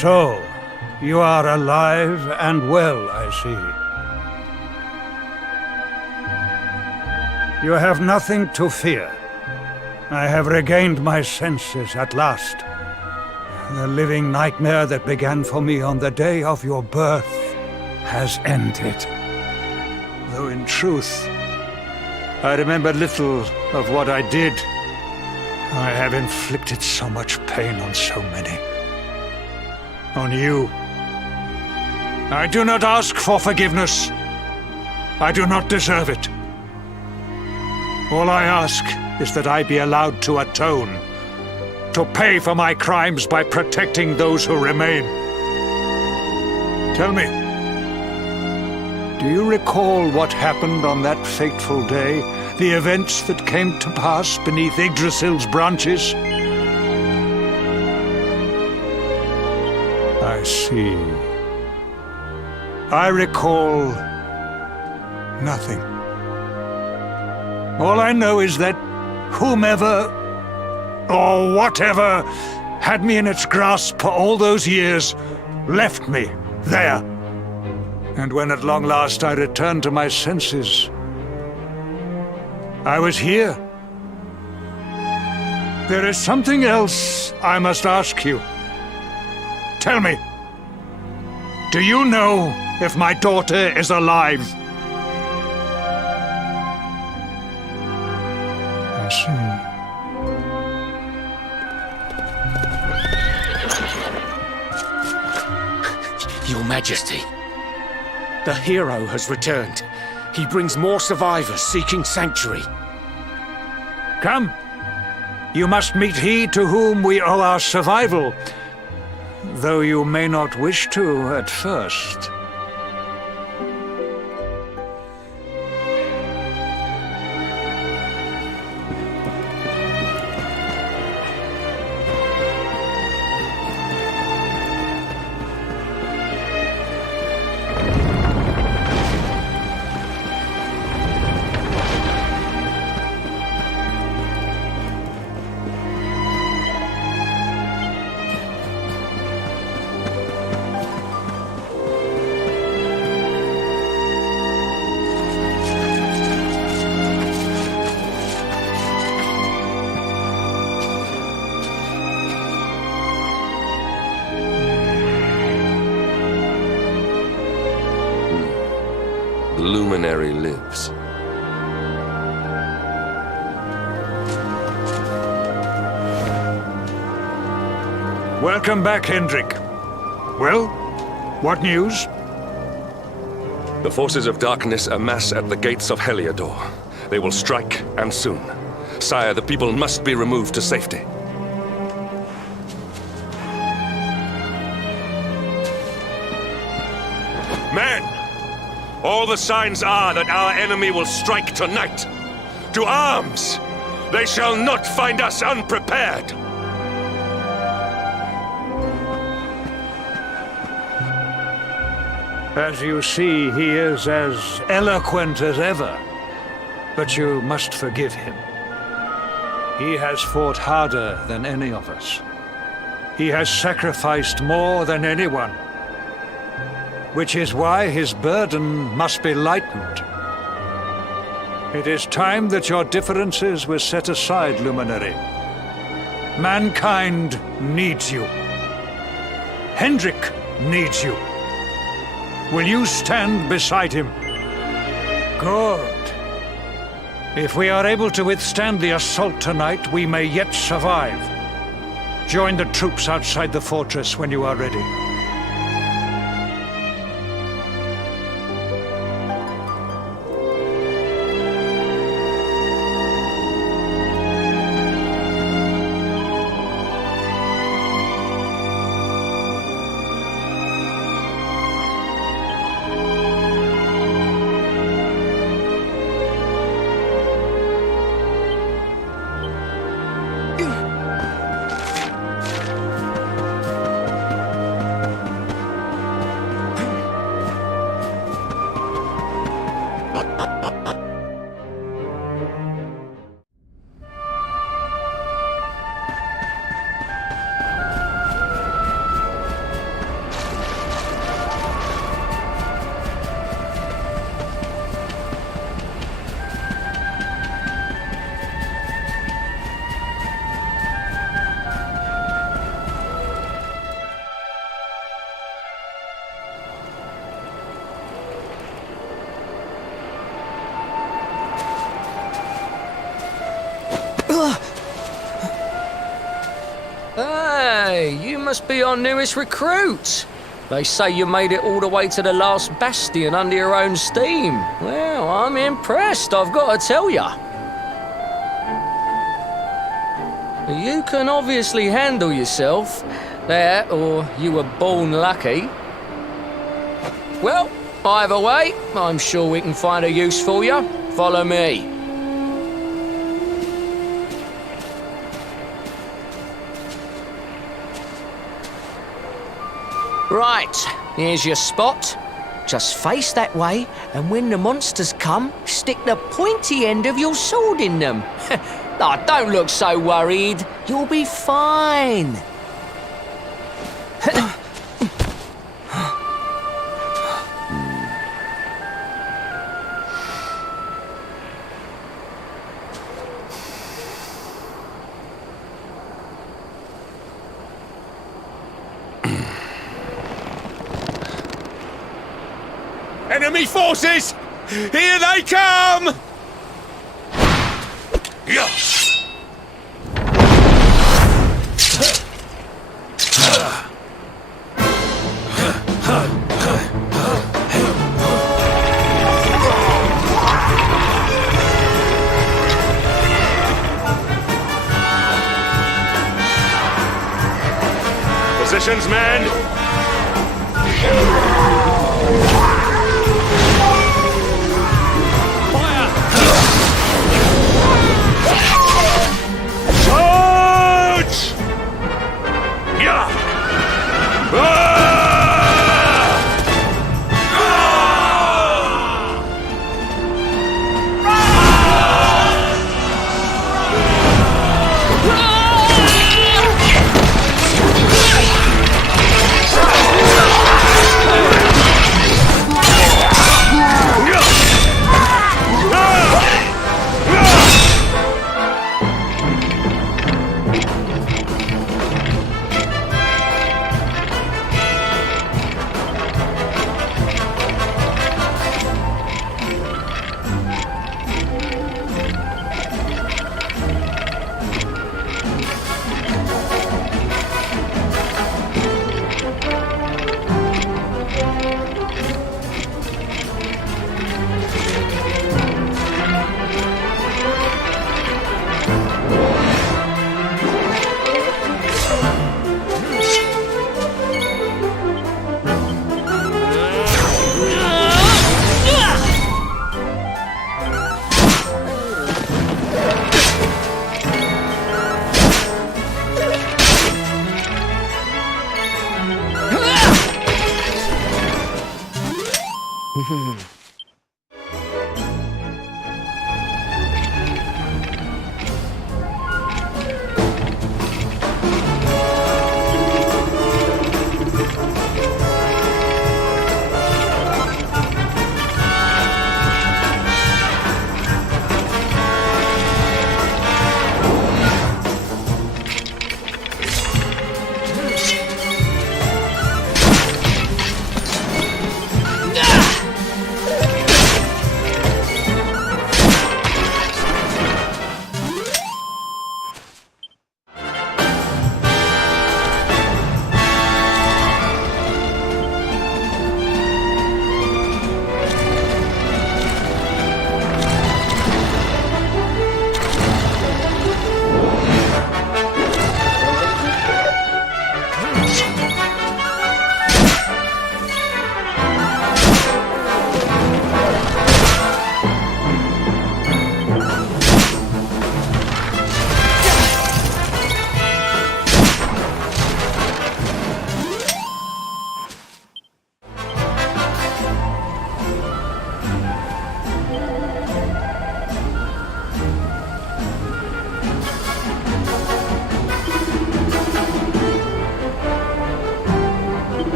So, you are alive and well, I see. You have nothing to fear. I have regained my senses at last. The living nightmare that began for me on the day of your birth has ended. Though in truth, I remember little of what I did. I have inflicted so much pain on so many. On you. I do not ask for forgiveness. I do not deserve it. All I ask is that I be allowed to atone, to pay for my crimes by protecting those who remain. Tell me, do you recall what happened on that fateful day? The events that came to pass beneath Yggdrasil's branches? I see. I recall nothing. All I know is that whomever or whatever had me in its grasp for all those years left me there. And when at long last I returned to my senses, I was here. There is something else I must ask you. Tell me, do you know if my daughter is alive? I see. Your Majesty, the hero has returned. He brings more survivors seeking sanctuary. Come. You must meet he to whom we owe our survival, though you may not wish to at first. The luminary lives. Welcome back, Hendrik. Well, what news? The forces of darkness amass at the gates of Heliodor. They will strike, and soon. Sire, the people must be removed to safety. Men! All the signs are that our enemy will strike tonight. To arms! They shall not find us unprepared! As you see, he is as eloquent as ever. But you must forgive him. He has fought harder than any of us. He has sacrificed more than anyone. Which is why his burden must be lightened. It is time that your differences were set aside, Luminary. Mankind needs you. Hendrik needs you. Will you stand beside him? Good. If we are able to withstand the assault tonight, we may yet survive. Join the troops outside the fortress when you are ready. Hey, you must be our newest recruit. They say you made it all the way to the last bastion under your own steam. Well, I'm impressed, I've got to tell ya. You can obviously handle yourself. That, or you were born lucky. Well, either way, I'm sure we can find a use for you. Follow me. Right, here's your spot. Just face that way, and when the monsters come, stick the pointy end of your sword in them. Oh, don't look so worried. You'll be fine. Enemy forces! Here they come! Positions, men! Charge! Yeah!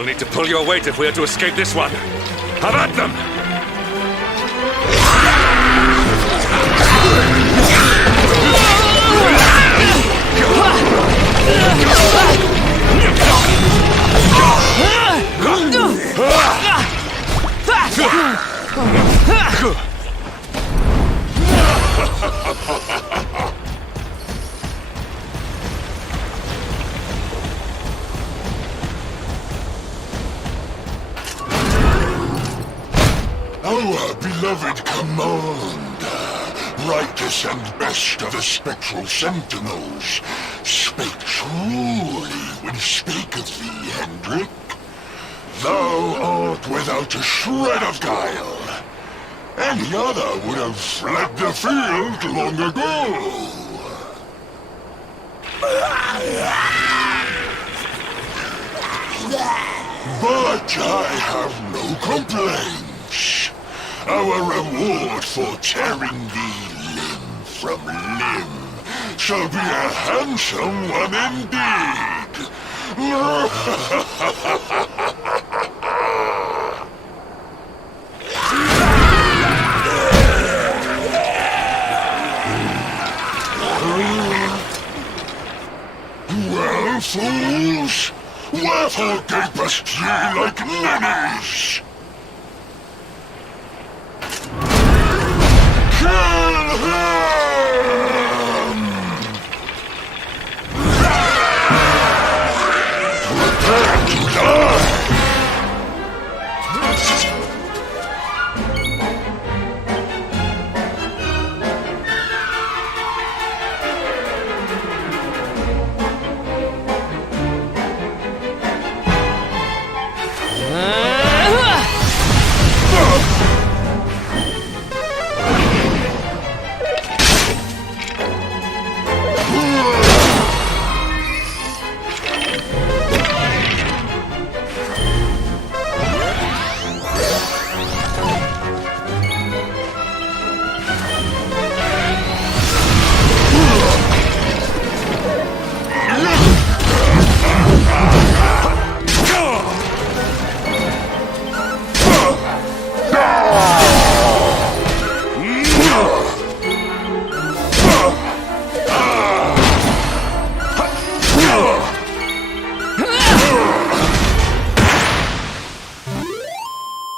We'll need to pull your weight if we are to escape this one. Have at them! Our beloved commander, brightest and best of the spectral sentinels, spake truly when spaketh thee, Hendrik. Thou art without a shred of guile. Any other would have fled the field long ago. But I have no complaints. Our reward for tearing thee limb from limb shall be a handsome one indeed. Well, fools, wherefore gapest ye like ninnies? Kill him! Prepare to die!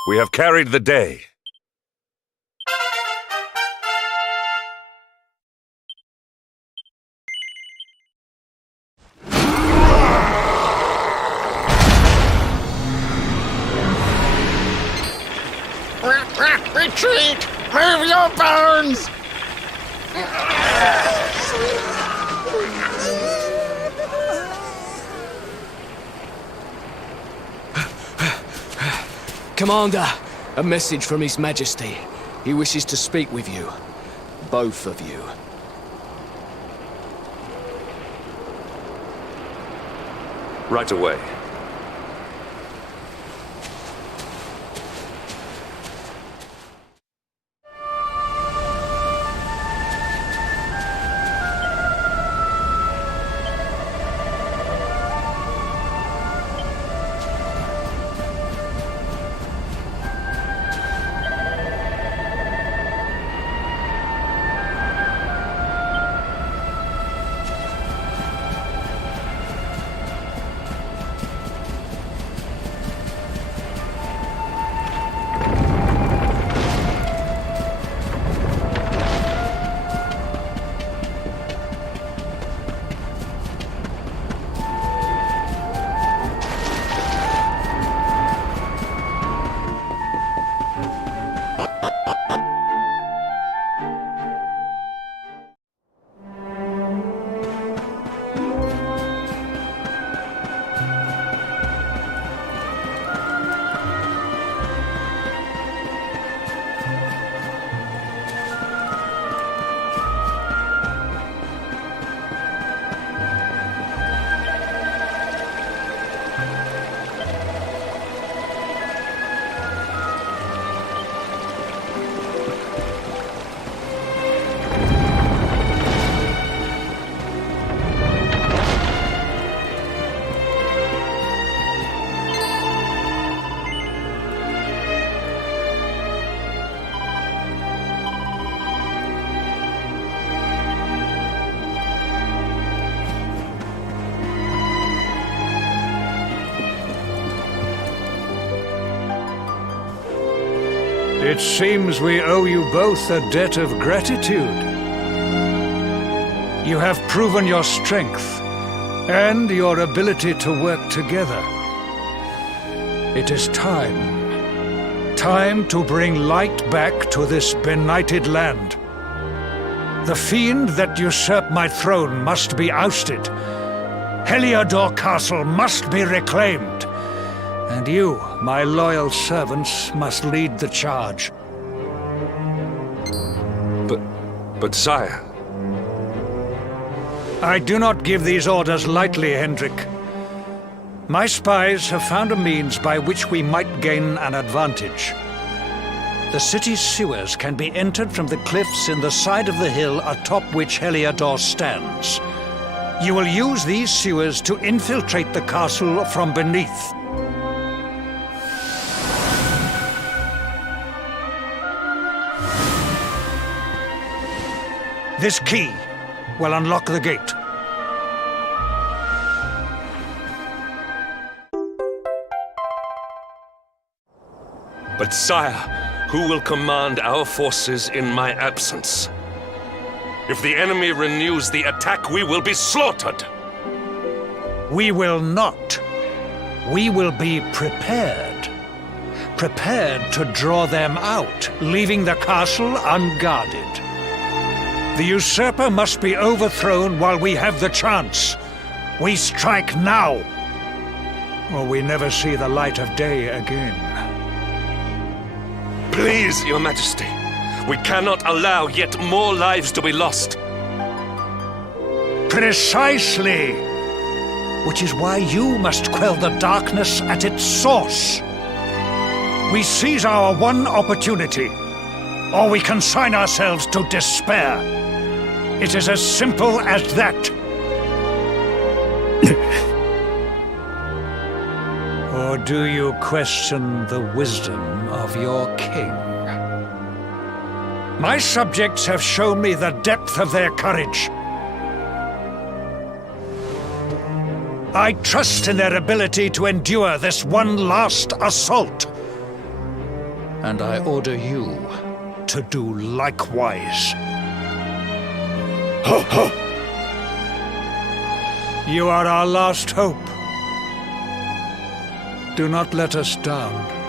We have carried the day. Retreat! Move your bones! Commander, a message from His Majesty. He wishes to speak with you. Both of you. Right away. It seems we owe you both a debt of gratitude. You have proven your strength and your ability to work together. It is time. Time to bring light back to this benighted land. The fiend that usurped my throne must be ousted. Heliodor Castle must be reclaimed. And you, my loyal servants, must lead the charge. But sire... I do not give these orders lightly, Hendrik. My spies have found a means by which we might gain an advantage. The city's sewers can be entered from the cliffs in the side of the hill atop which Heliodor stands. You will use these sewers to infiltrate the castle from beneath. This key will unlock the gate. But sire, who will command our forces in my absence? If the enemy renews the attack, we will be slaughtered! We will not. We will be prepared. Prepared to draw them out, leaving the castle unguarded. The usurper must be overthrown while we have the chance. We strike now, or we never see the light of day again. Please, Your Majesty, we cannot allow yet more lives to be lost. Precisely! Which is why you must quell the darkness at its source. We seize our one opportunity, or we consign ourselves to despair. It is as simple as that. Or do you question the wisdom of your king? My subjects have shown me the depth of their courage. I trust in their ability to endure this one last assault. And I order you to do likewise. You are our last hope. Do not let us down.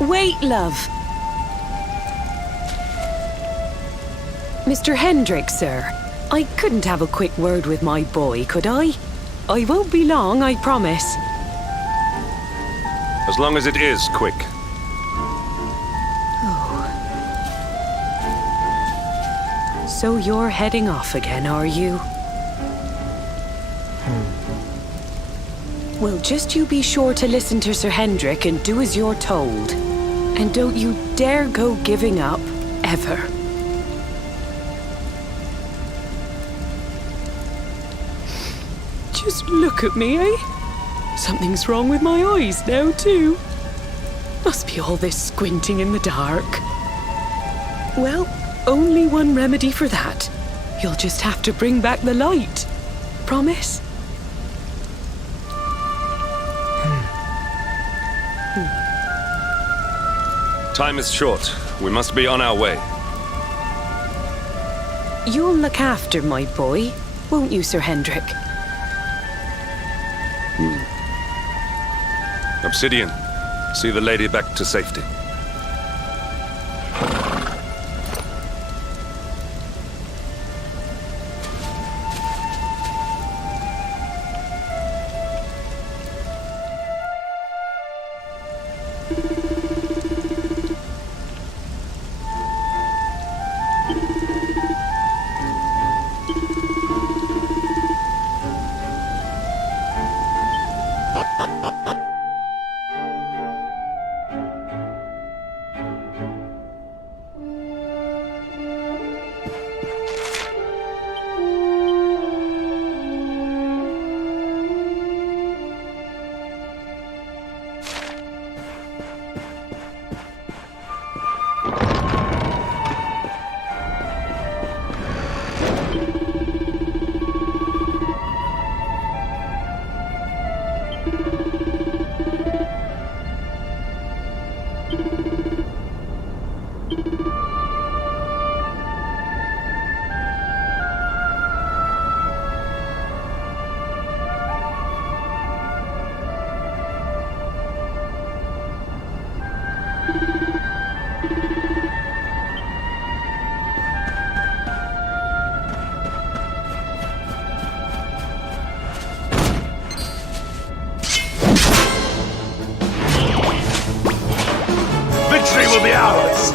Wait, love. Mr. Hendrick, sir. I couldn't have a quick word with my boy, could I? I won't be long, I promise. As long as it is quick. So you're heading off again, are you? Well, just you be sure to listen to Sir Hendrick and do as you're told. And don't you dare go giving up, ever. Just look at me, eh? Something's wrong with my eyes now, too. Must be all this squinting in the dark. Well, only one remedy for that. You'll just have to bring back the light. Promise? Time is short. We must be on our way. You'll look after my boy, won't you, Sir Hendrick? Obsidian, see the lady back to safety. Victory will be ours!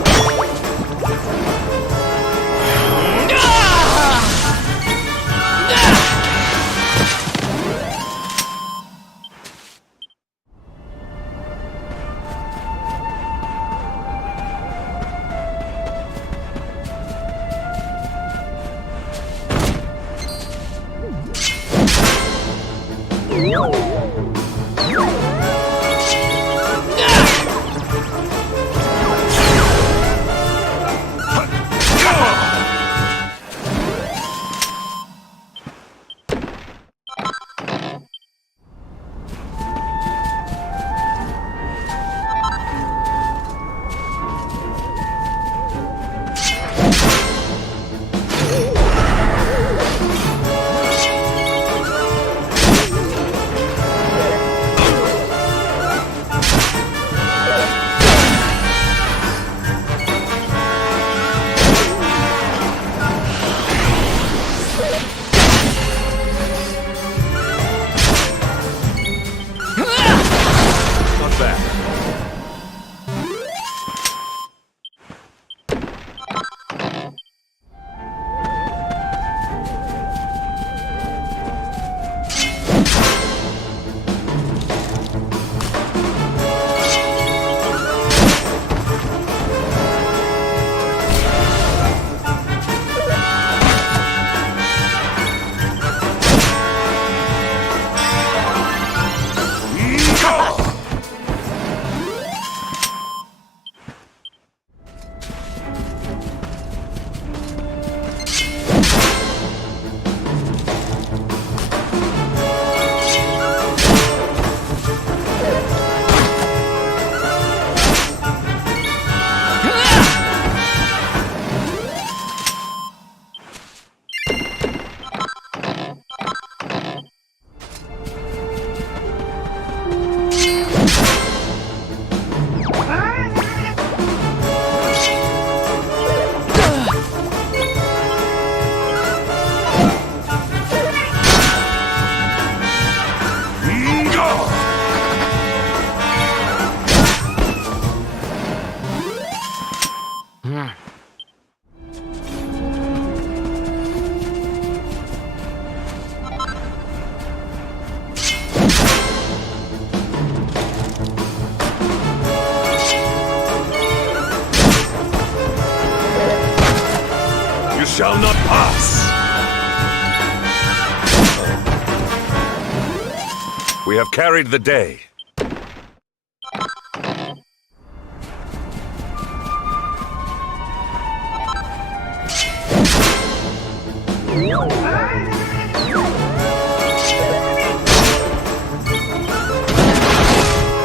shall not pass! We have carried the day.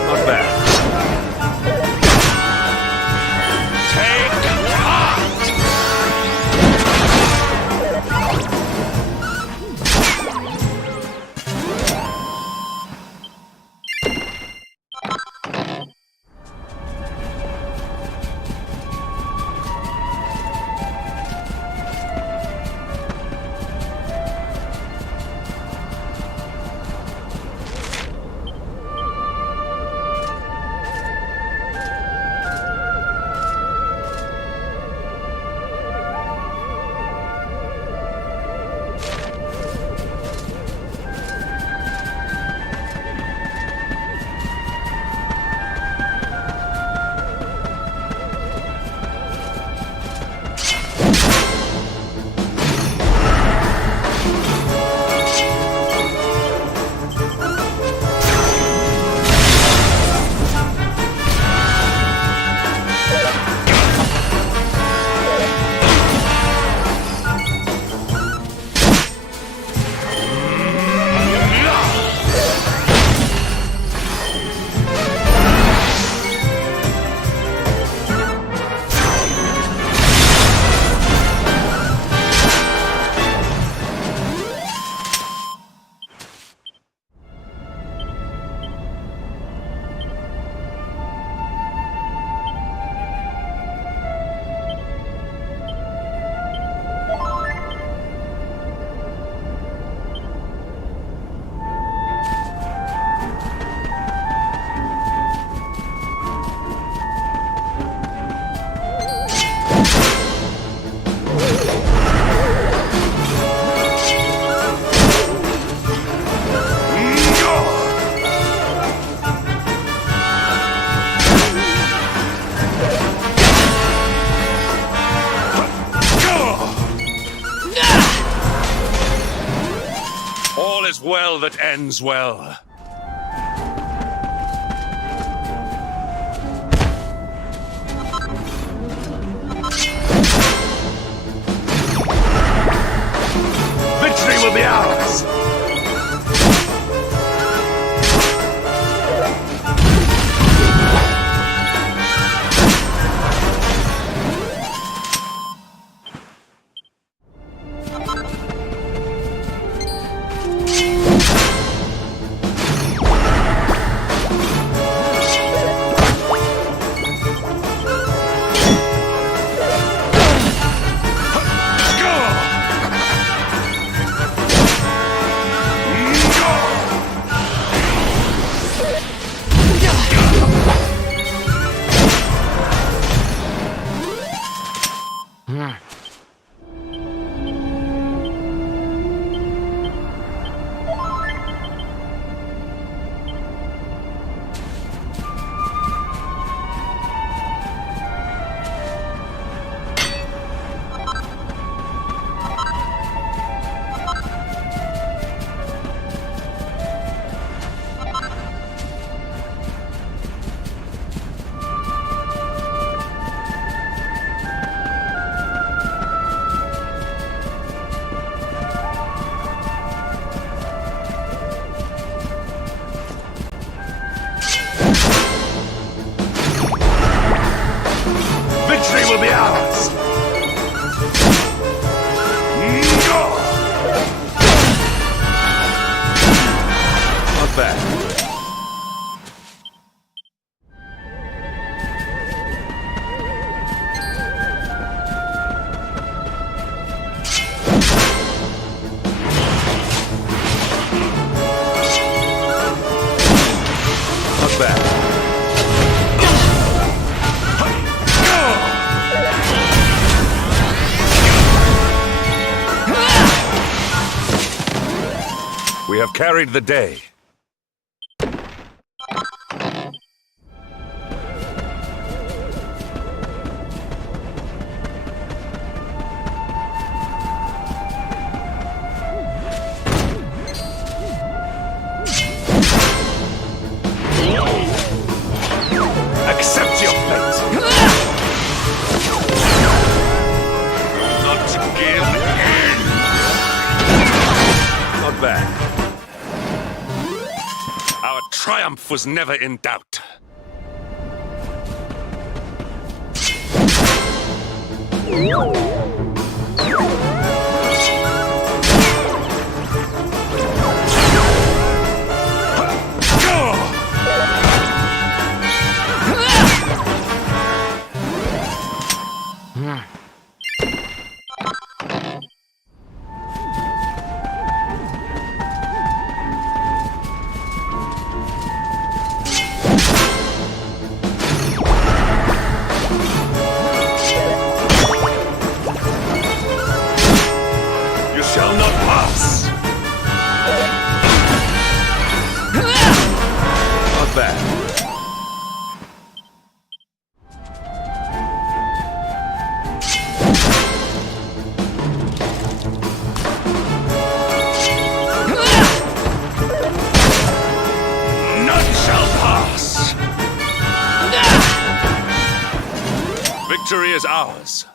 Not bad. Take heart! All is well that ends well. Victory will be ours! Victory will be ours! Not bad. Not bad. We have carried the day. Our triumph was never in doubt. You shall not pass! Not bad. None shall pass! Victory is ours.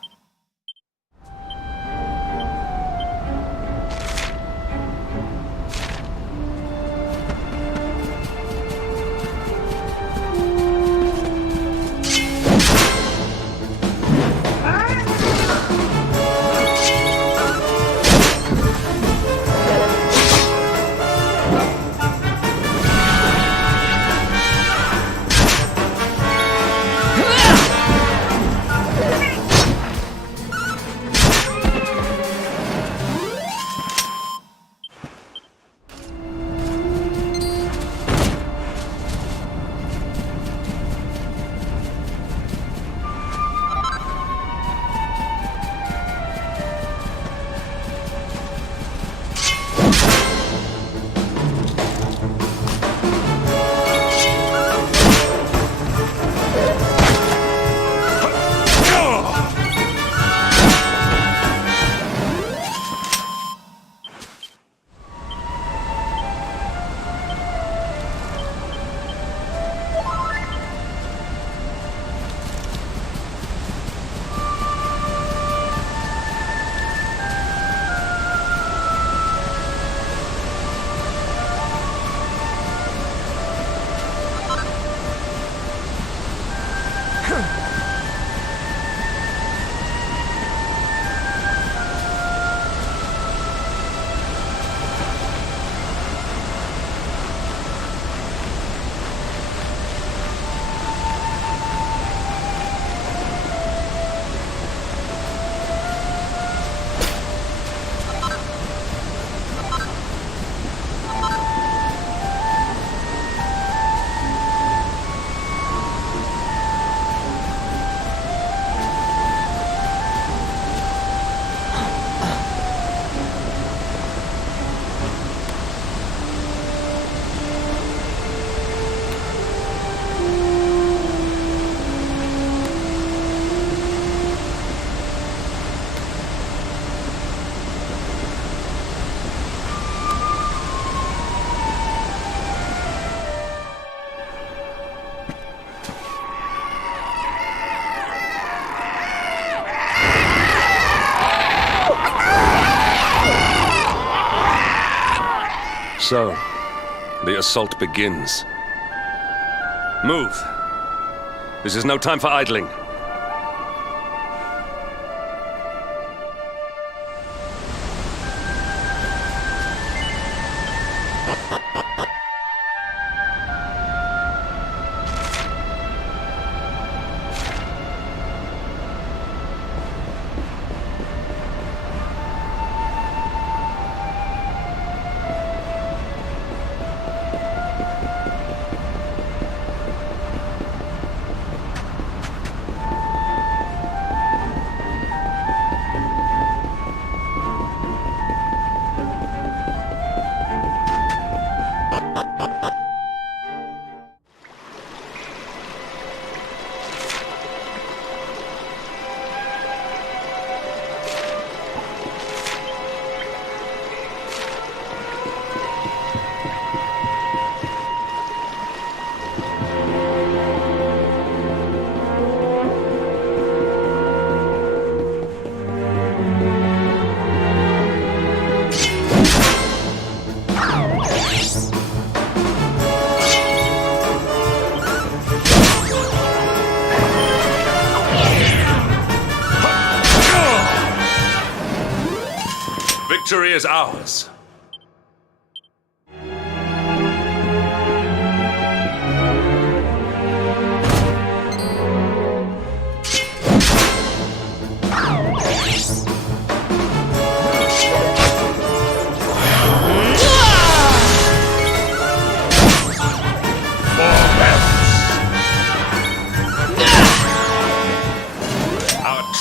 So, the assault begins. Move. This is no time for idling. Victory is ours.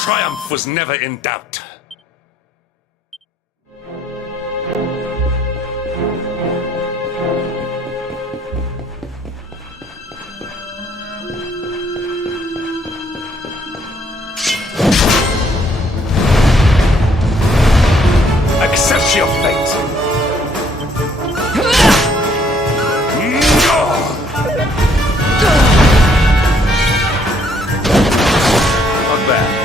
Triumph was never in doubt. Accept your fate. Not bad.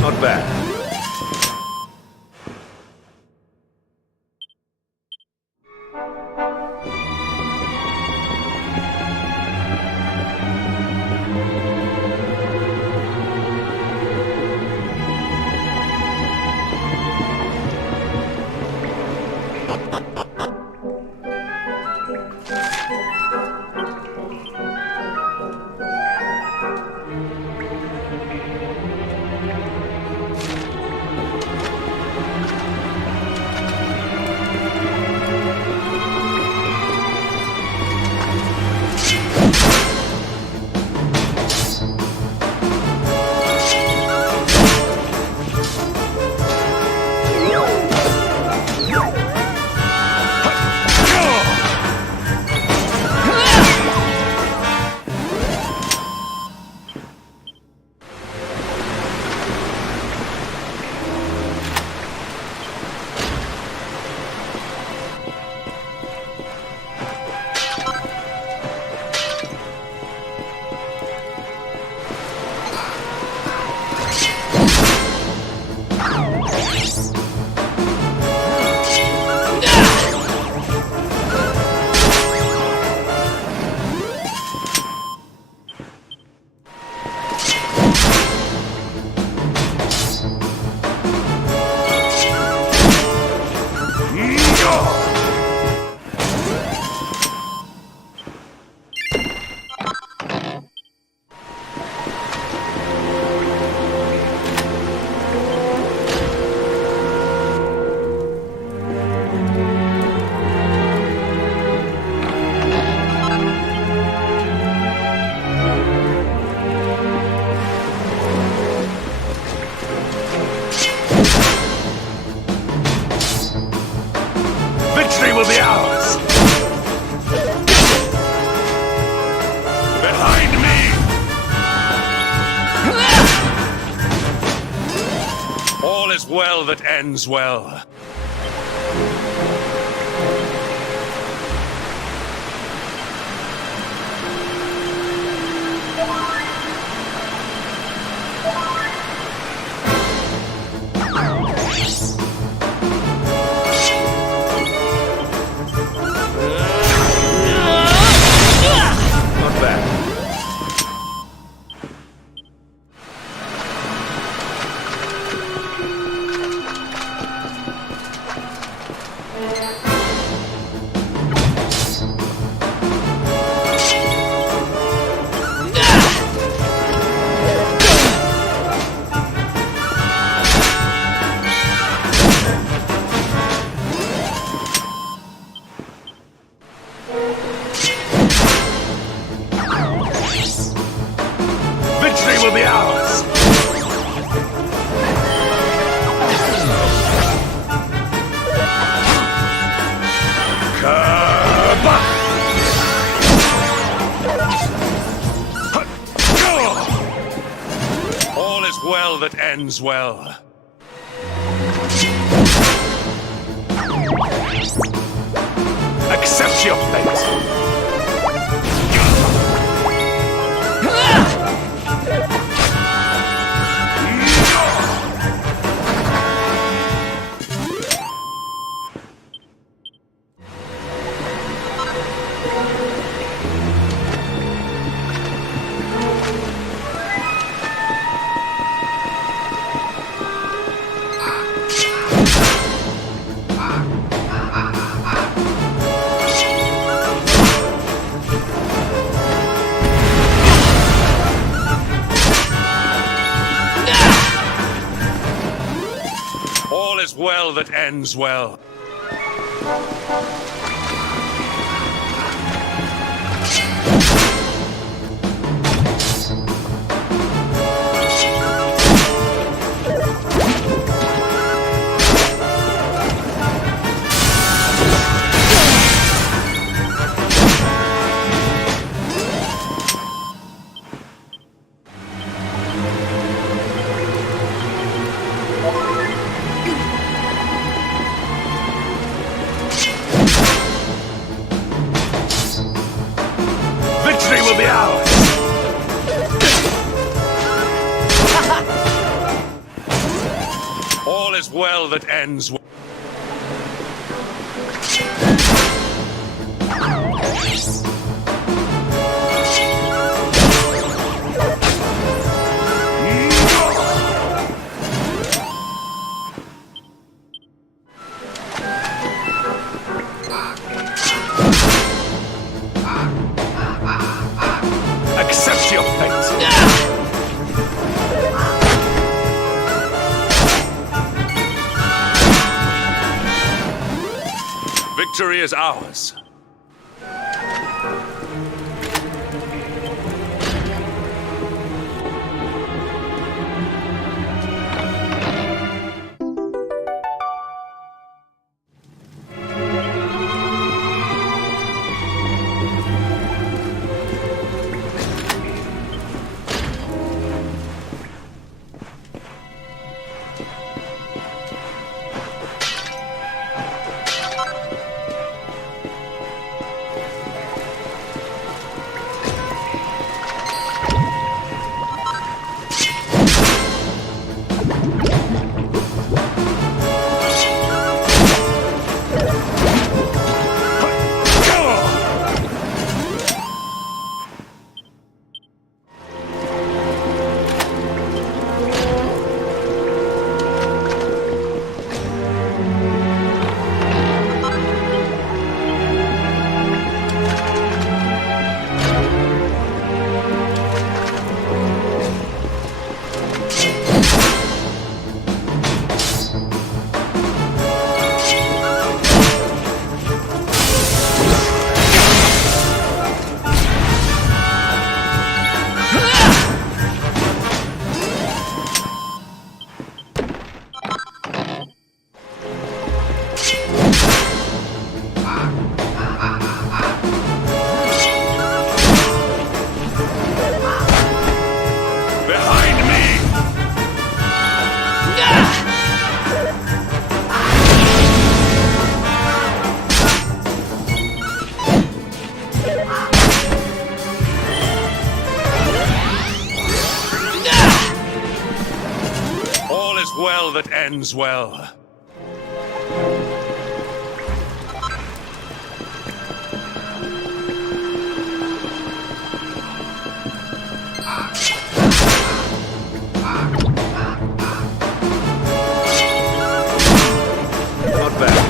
Not bad. Victory will be ours! Behind me! All is well that ends well. Not bad. well that ends well. Accept your fate! All is well that ends well. Victory will be ours! All is well that ends well. Accept your fate! Victory is ours. Well that ends well. Not bad.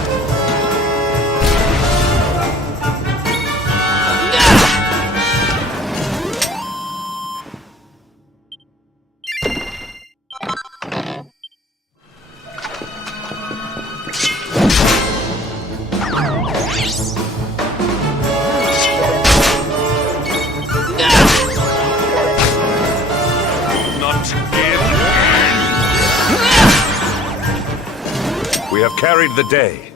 We have carried the day.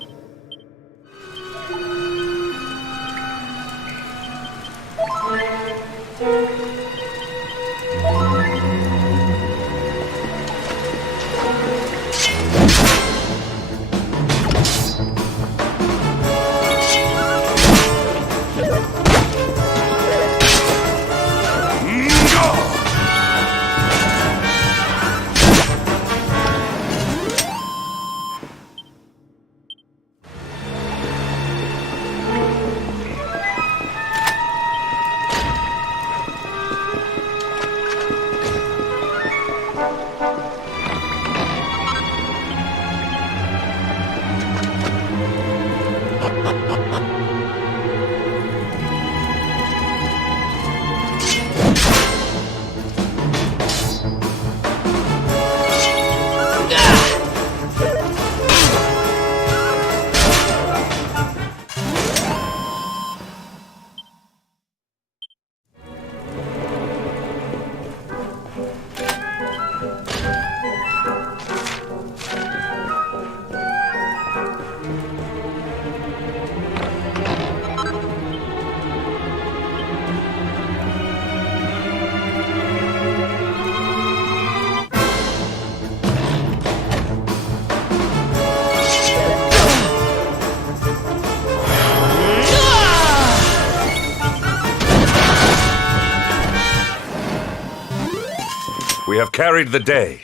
We have carried the day.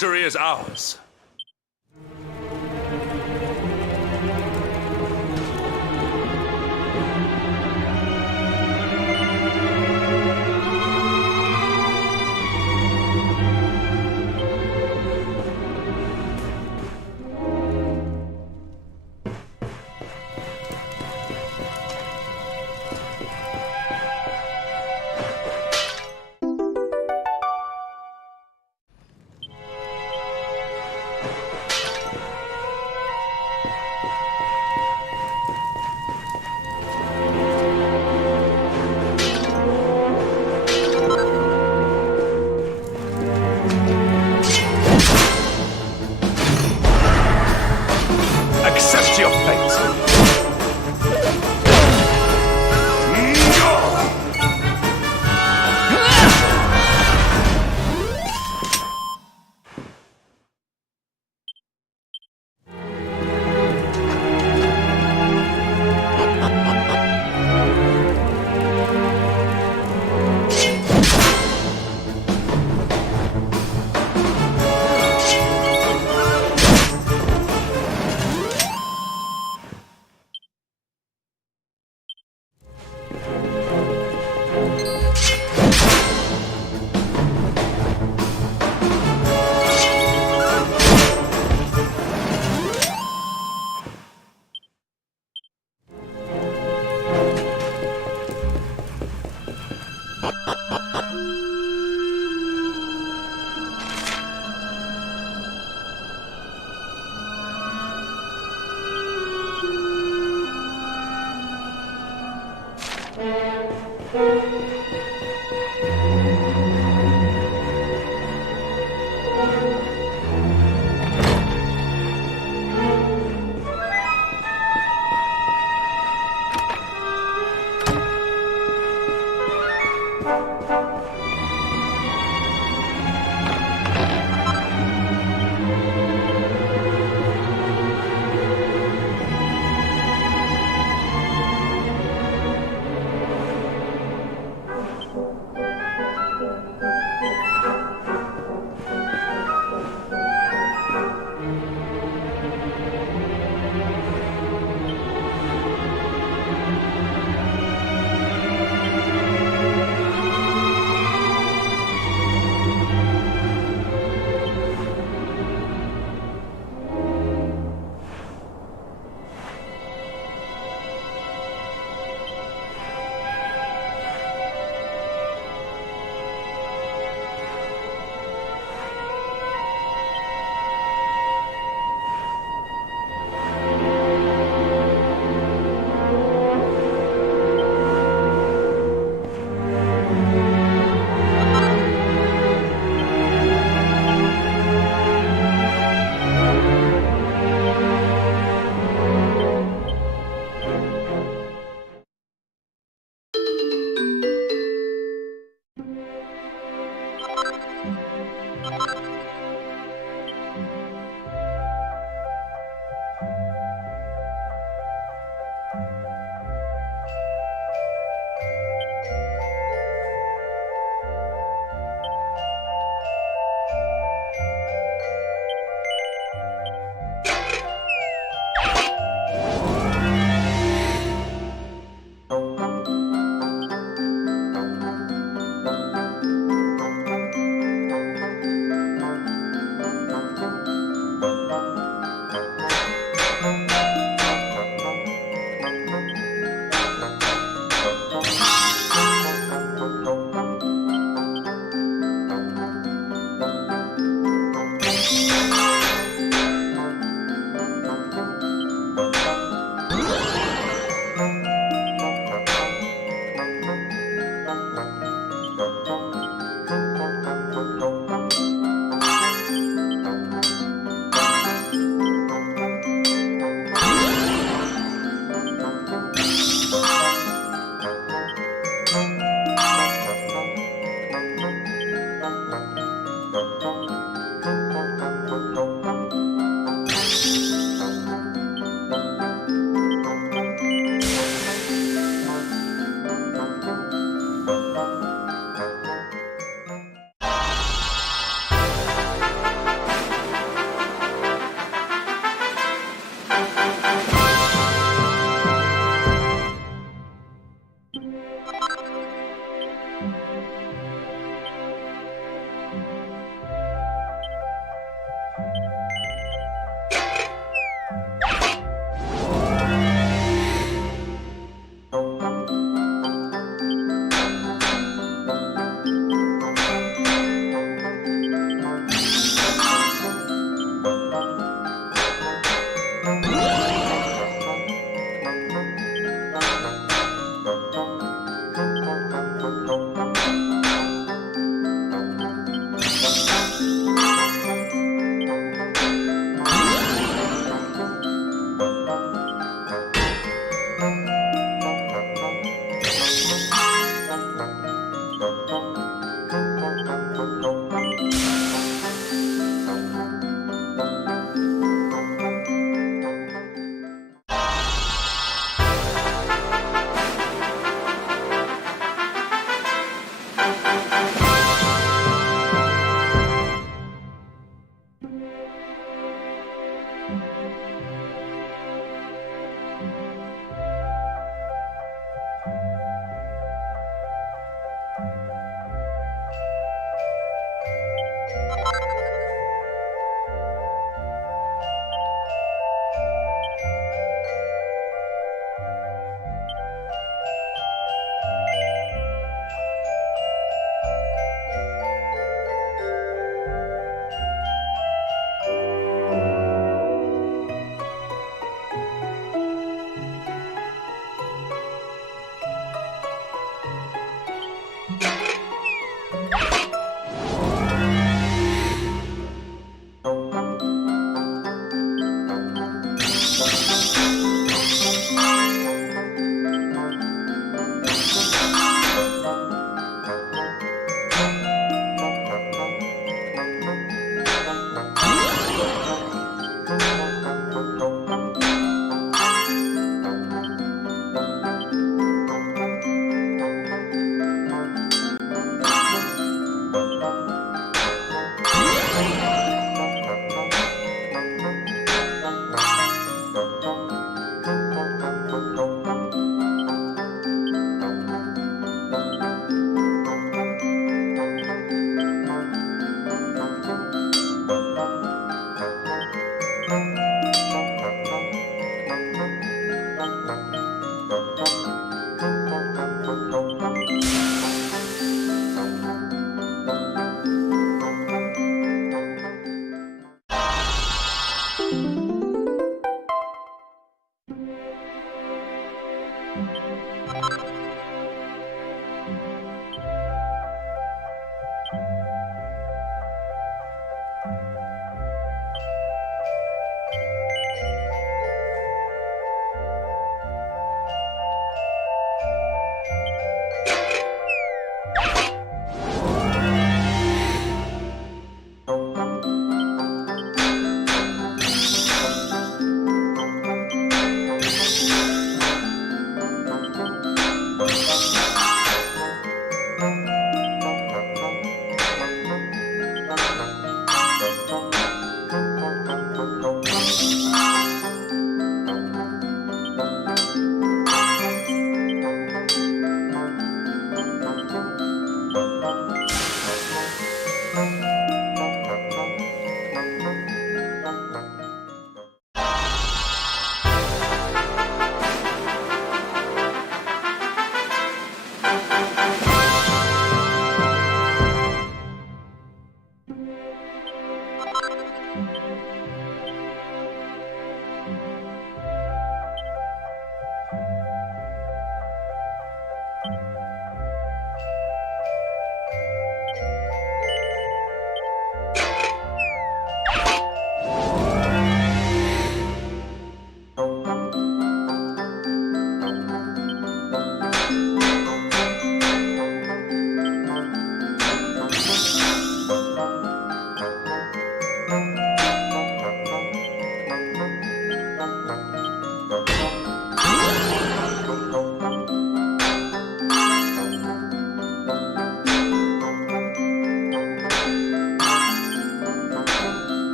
Victory is ours.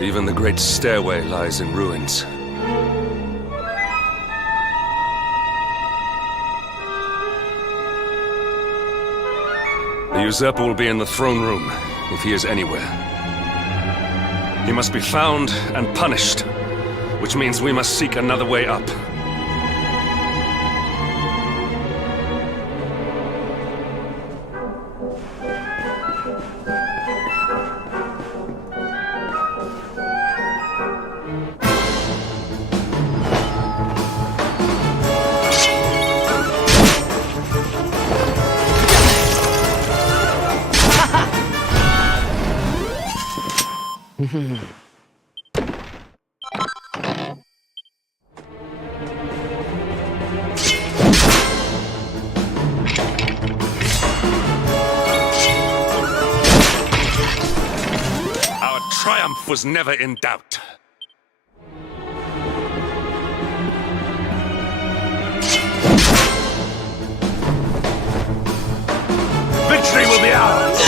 Even the great stairway lies in ruins. The usurper will be in the throne room, if he is anywhere. He must be found and punished, which means we must seek another way up. Our triumph was never in doubt. Victory will be ours!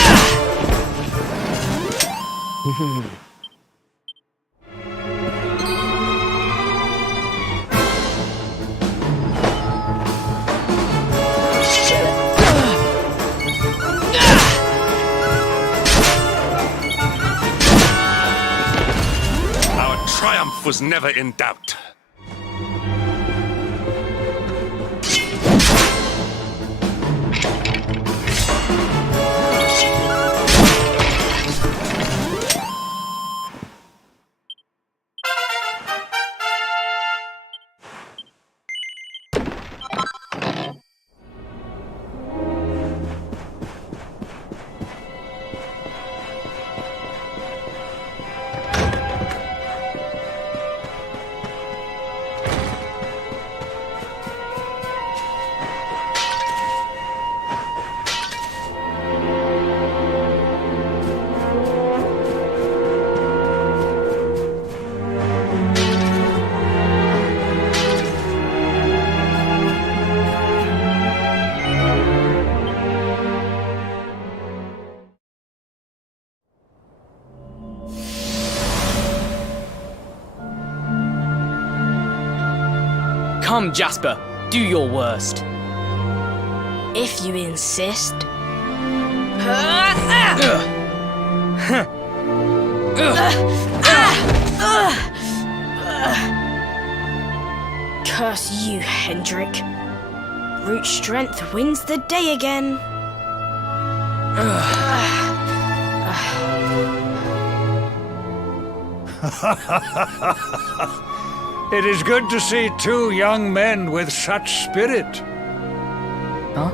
Our triumph was never in doubt. Come, Jasper, do your worst. If you insist. Curse you, Hendrik. Brute strength wins the day again. It is good to see two young men with such spirit. Huh?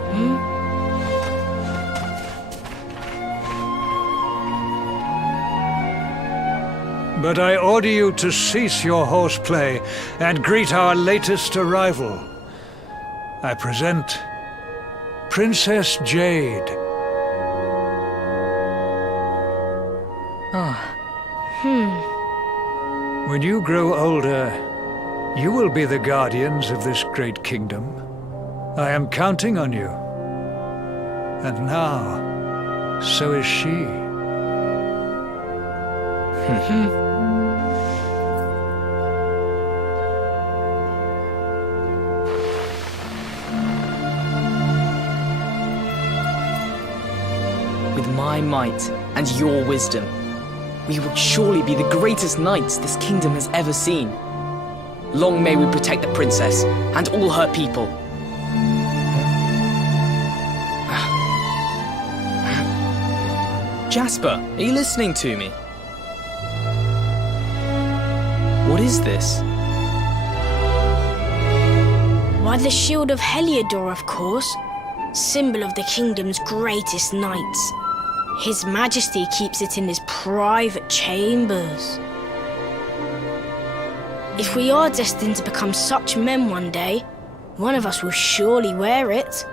But I order you to cease your horseplay and greet our latest arrival. I present Princess Jade. When you grow older, you will be the guardians of this great kingdom. I am counting on you. And now, so is she. With my might and your wisdom, we will surely be the greatest knights this kingdom has ever seen. Long may we protect the princess and all her people. Jasper, are you listening to me? What is this? Why, the shield of Heliodor, of course. Symbol of the kingdom's greatest knights. His Majesty keeps it in his private chambers. If we are destined to become such men one day, one of us will surely wear it.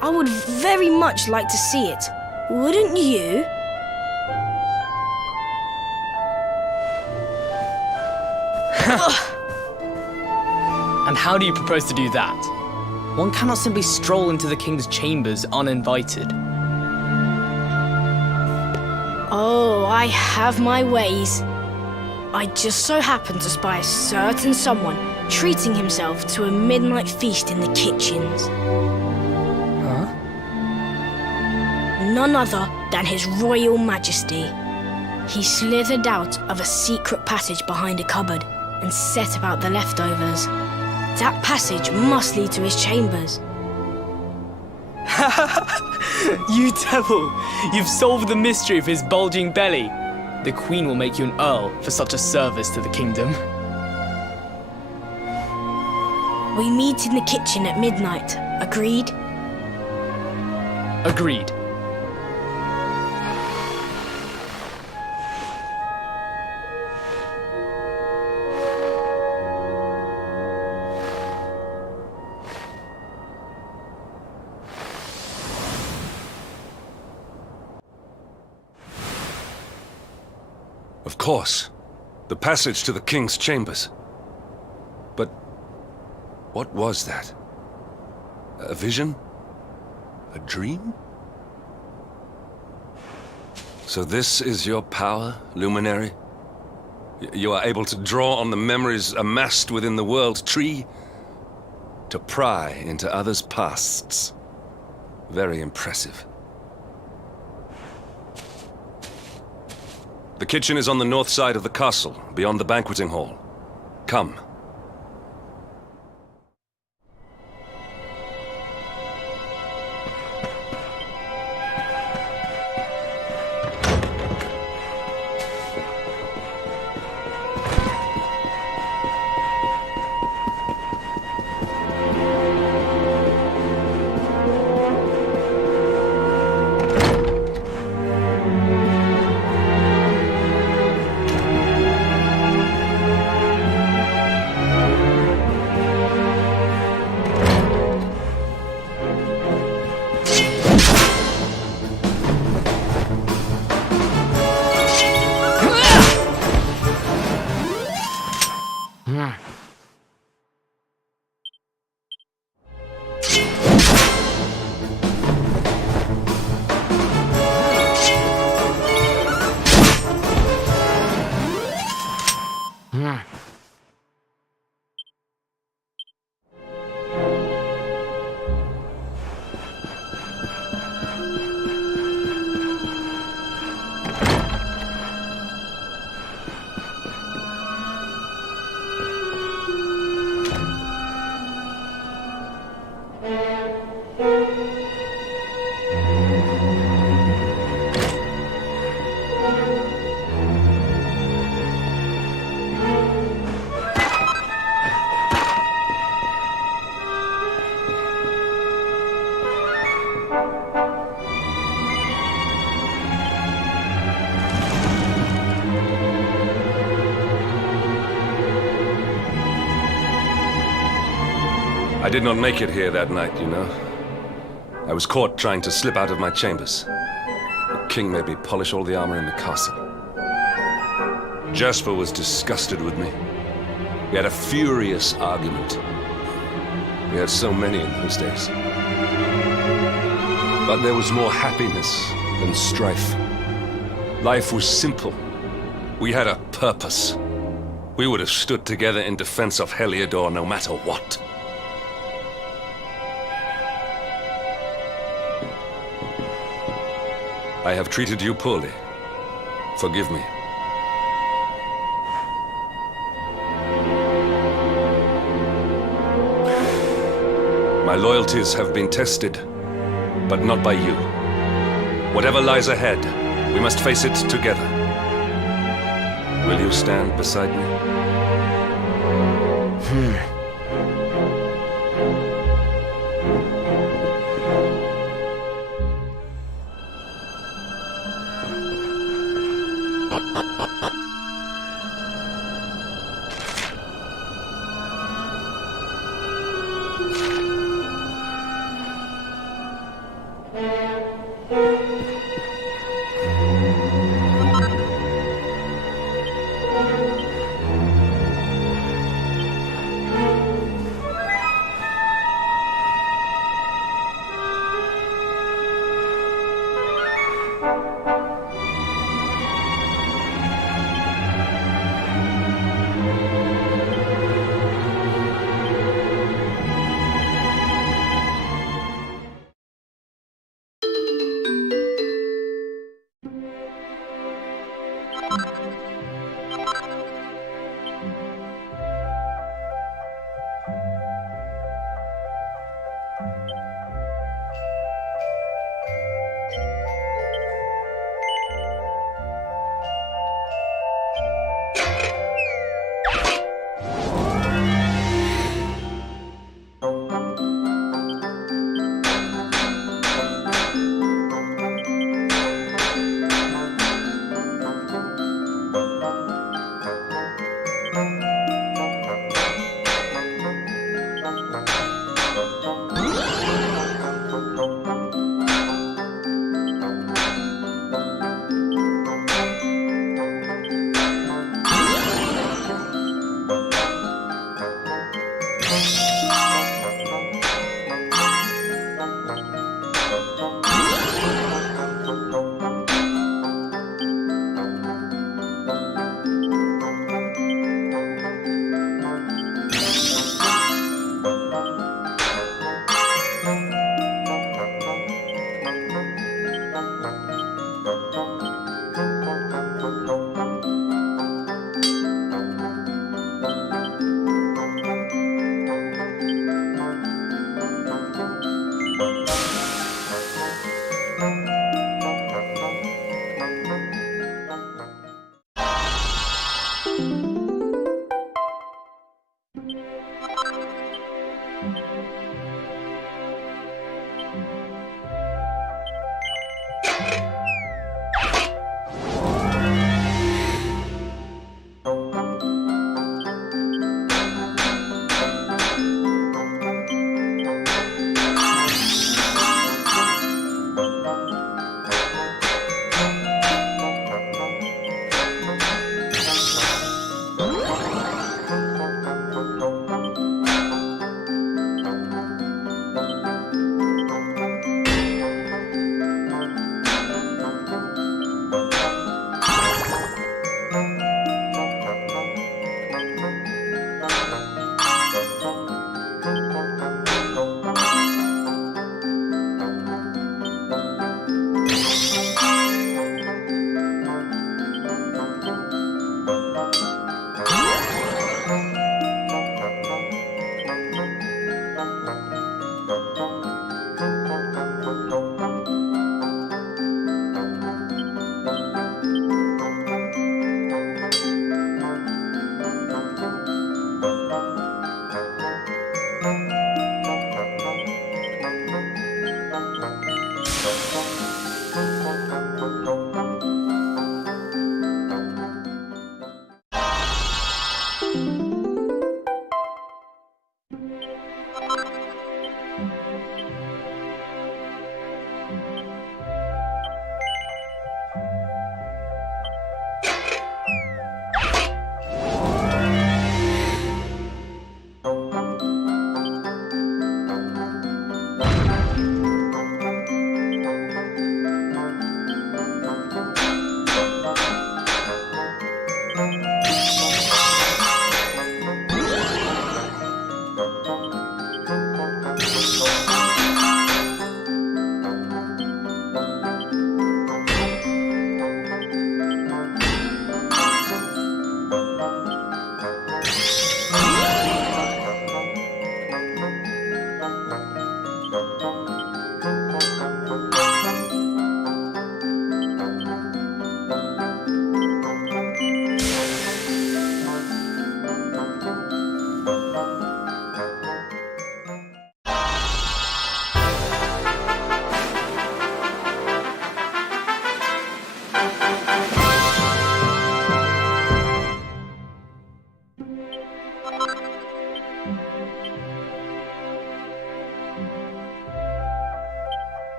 I would very much like to see it. Wouldn't you? And how do you propose to do that? One cannot simply stroll into the king's chambers uninvited. Oh, I have my ways. I just so happened to spy a certain someone treating himself to a midnight feast in the kitchens. Huh? None other than His Royal Majesty. He slithered out of a secret passage behind a cupboard and set about the leftovers. That passage must lead to his chambers. You devil! You've solved the mystery of his bulging belly. The Queen will make you an Earl for such a service to the kingdom. We meet in the kitchen at midnight. Agreed? Agreed. Of course. The passage to the king's chambers. But what was that? A vision? A dream? So this is your power, Luminary? You are able to draw on the memories amassed within the world tree to pry into others' pasts. Very impressive. The kitchen is on the north side of the castle, beyond the banqueting hall. Come. I did not make it here that night, you know. I was caught trying to slip out of my chambers. The king made me polish all the armor in the castle. Jasper was disgusted with me. We had a furious argument. We had so many in those days. But there was more happiness than strife. Life was simple. We had a purpose. We would have stood together in defense of Heliodor no matter what. I have treated you poorly. Forgive me. My loyalties have been tested, but not by you. Whatever lies ahead, we must face it together. Will you stand beside me?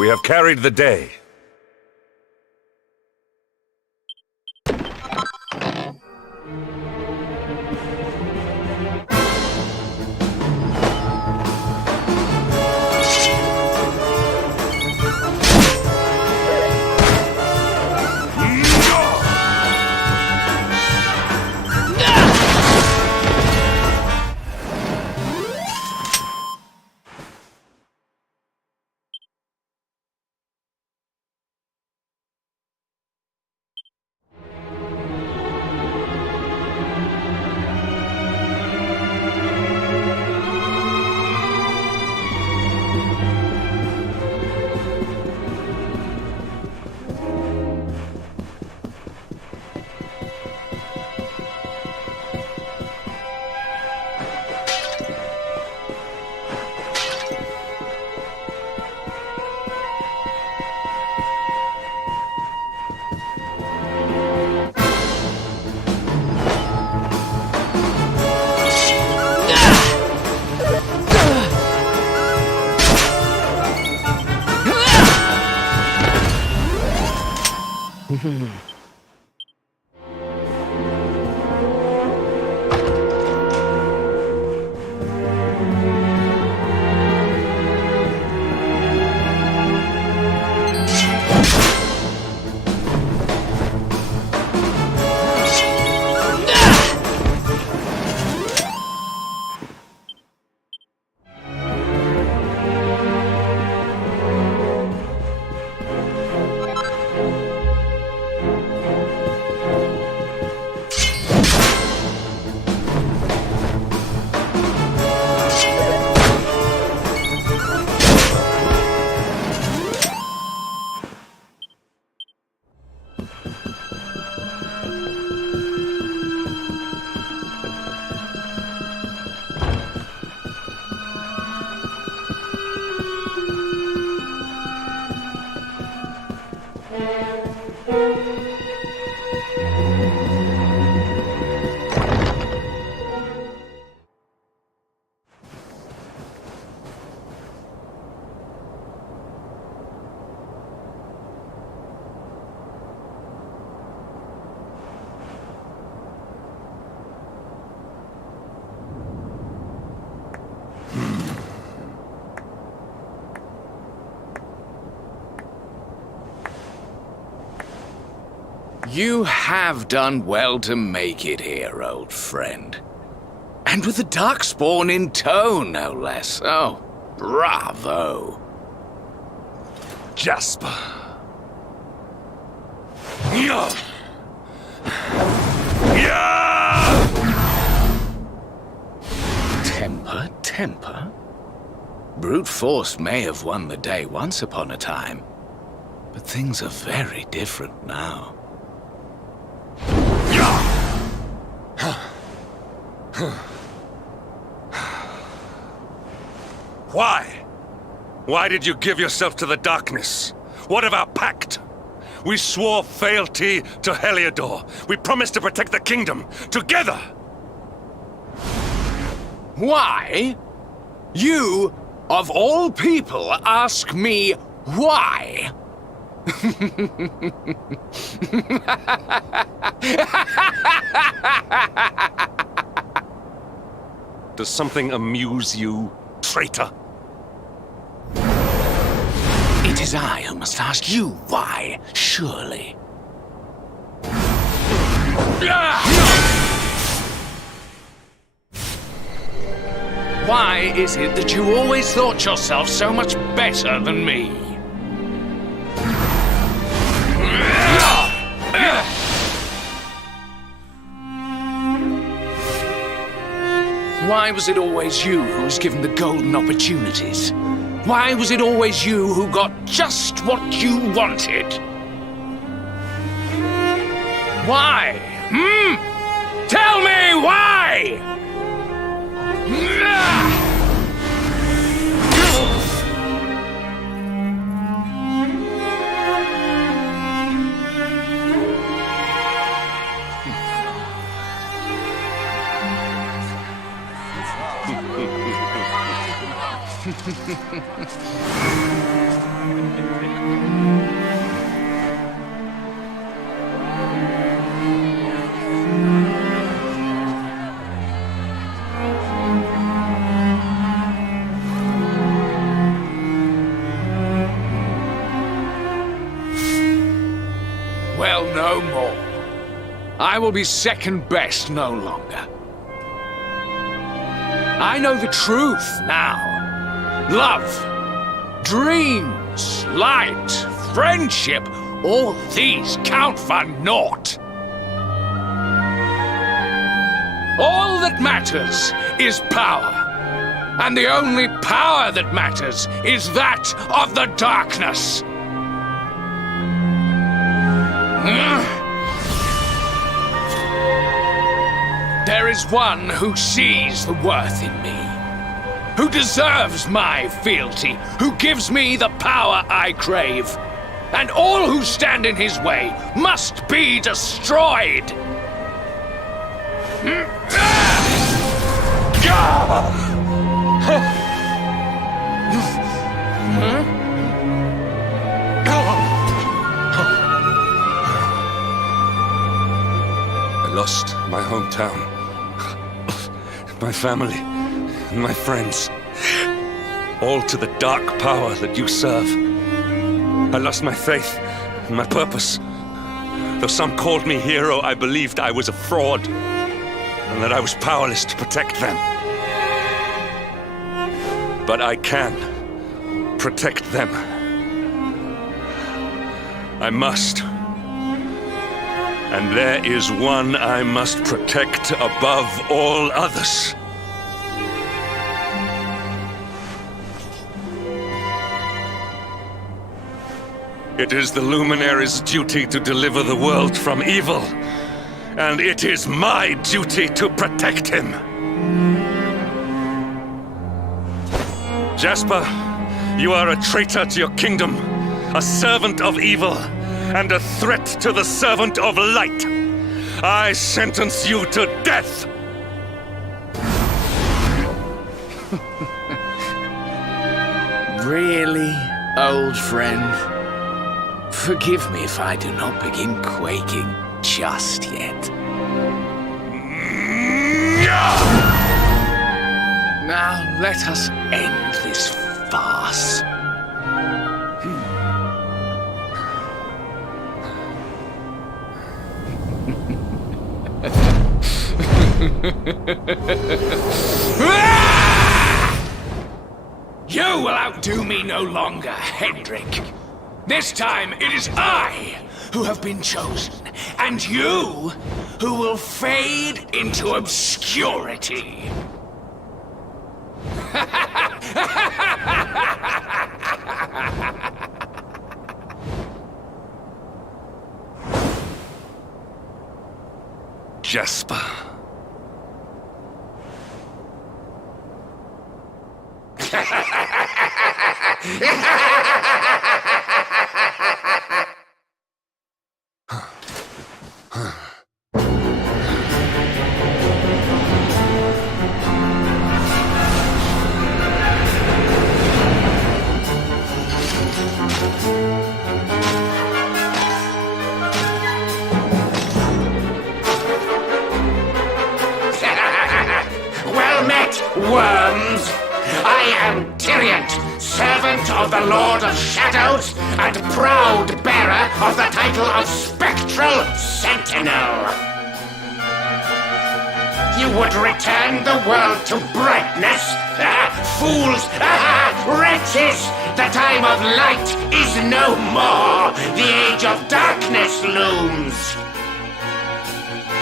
We have carried the day. You have done well to make it here, old friend. And with the Darkspawn in tow, no less. Oh, bravo. Jasper. Temper? Brute force may have won the day once upon a time, but things are very different now. Why? Why did you give yourself to the darkness? What of our pact? We swore fealty to Heliodor. We promised to protect the kingdom, together! Why? You, of all people, ask me why? Does something amuse you, traitor? It is I who must ask you why, surely. Why is it that you always thought yourself so much better than me? Why was it always you who was given the golden opportunities? Why was it always you who got just what you wanted? Why? Tell me why! Well, no more. I will be second best no longer. I know the truth now. Love, dreams, light, friendship, all these count for naught. All that matters is power. And the only power that matters is that of the darkness. There is one who sees the worth in me, who deserves my fealty, who gives me the power I crave, and all who stand in his way must be destroyed. lost my hometown, my family, and my friends, all to the dark power that you serve. I lost my faith and my purpose. Though some called me hero, I believed I was a fraud, and that I was powerless to protect them. But I can protect them. I must. And there is one I must protect above all others. It is the Luminary's duty to deliver the world from evil, and it is my duty to protect him. Jasper, you are a traitor to your kingdom, a servant of evil, and a threat to the servant of light. I sentence you to death! Really, old friend? Forgive me if I do not begin quaking just yet. Now let us end this farce. You will outdo me no longer, Hendrik. This time it is I who have been chosen, and you who will fade into obscurity. Jasper. Well met, worms! I am Tyriant, servant of the Lord of Shadows, and proud bearer of the title of Spectral Sentinel. You would return the world to brightness? Fools! Wretches! The time of light is no more! The age of darkness looms!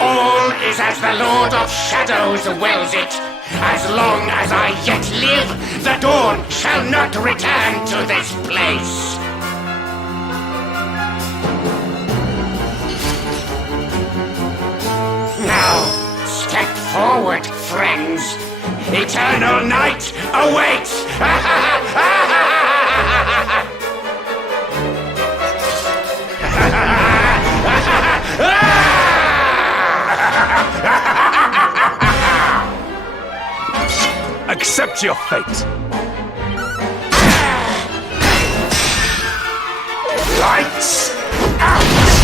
All is as the Lord of Shadows wills it. As long as I yet live, the dawn shall not return to this place. Now, step forward, friends. Eternal night awaits! Accept your fate. Lights out!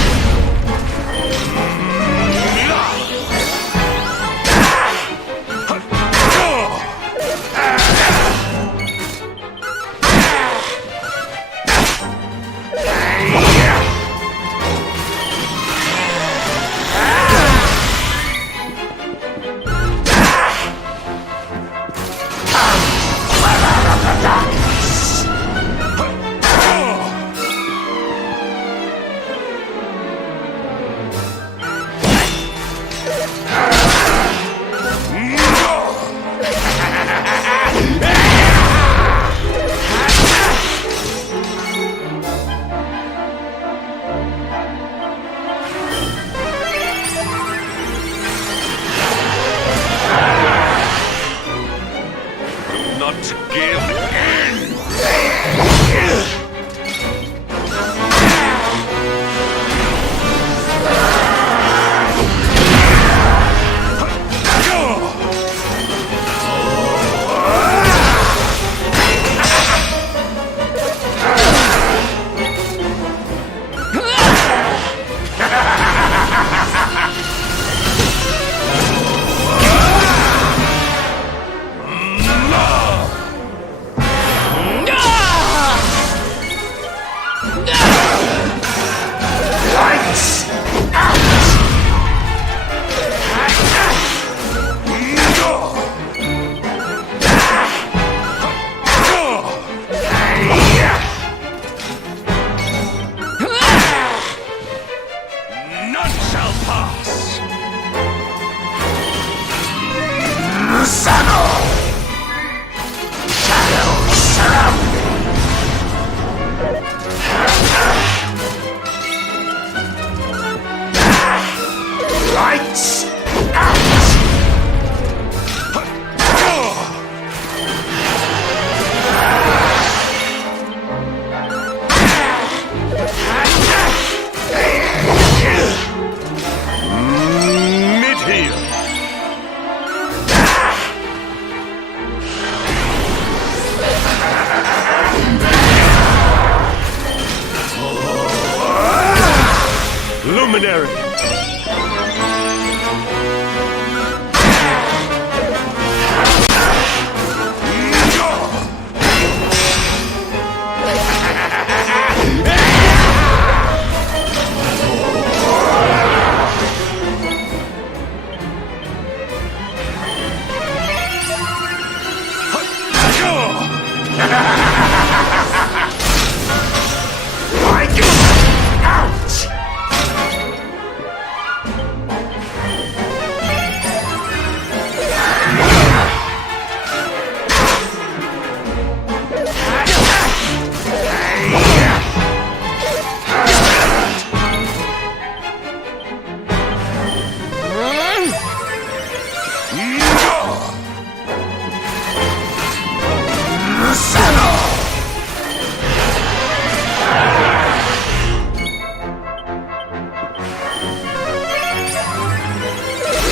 Lights out! None shall pass! Saddle! Shadows surround me! Lights out! Mid-heel! Luminary!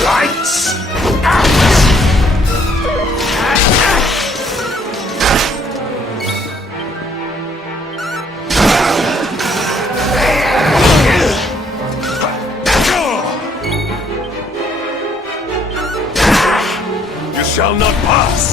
Lights out! You shall not pass!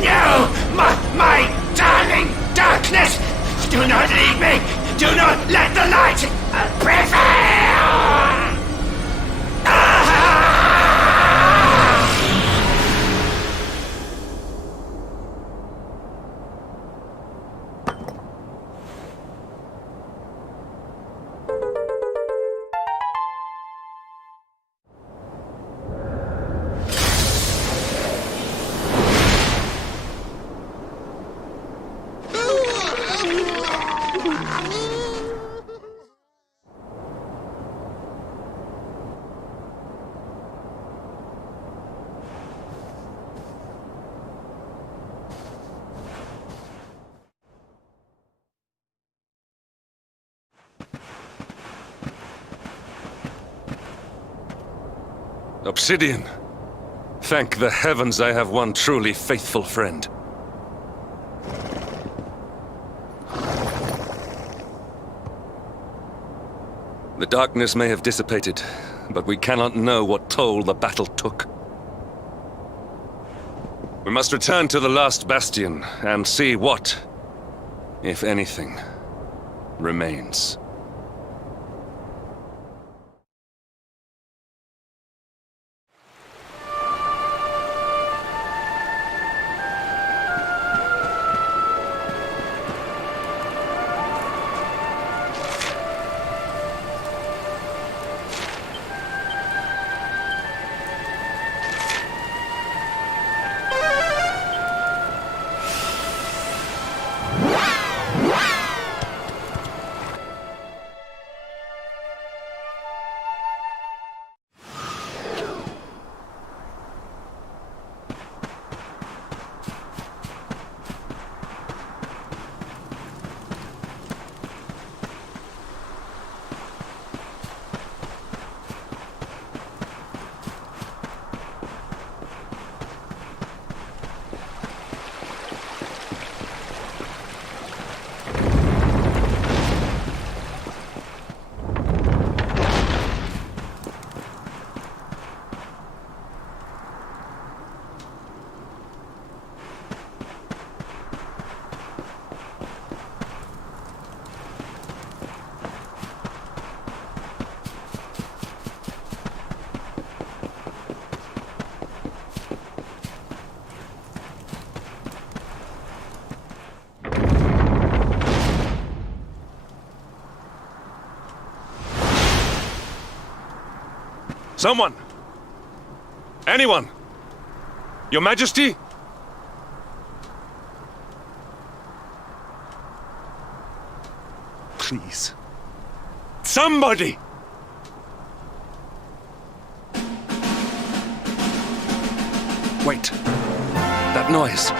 No! My darling darkness! Do not leave me! Do not let the light prevail! Obsidian! Thank the heavens I have one truly faithful friend. The darkness may have dissipated, but we cannot know what toll the battle took. We must return to the last bastion and see what, if anything, remains. Someone! Anyone! Your Majesty? Please. Somebody! Wait. That noise.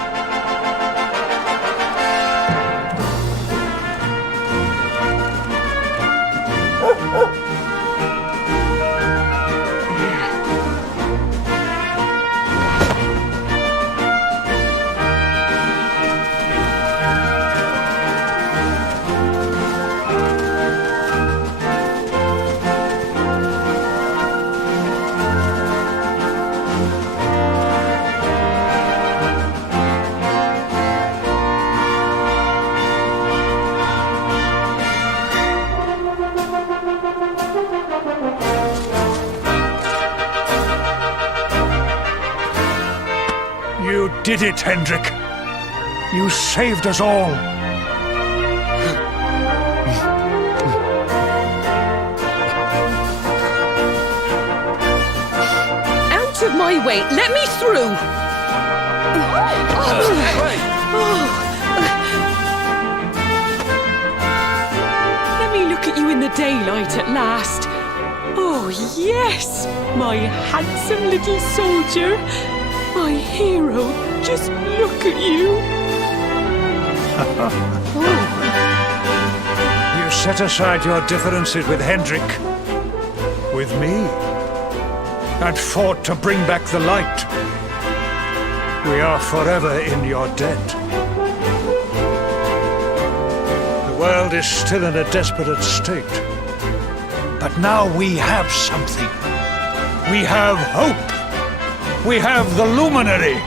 You did it, Hendrik. You saved us all. Out of my way! Let me through! Let me look at you in the daylight at last. Oh, yes! My handsome little soldier. My hero, just look at you. You set aside your differences with Hendrik, with me, and fought to bring back the light. We are forever in your debt. The world is still in a desperate state. But now we have something. We have hope. We have the Luminary.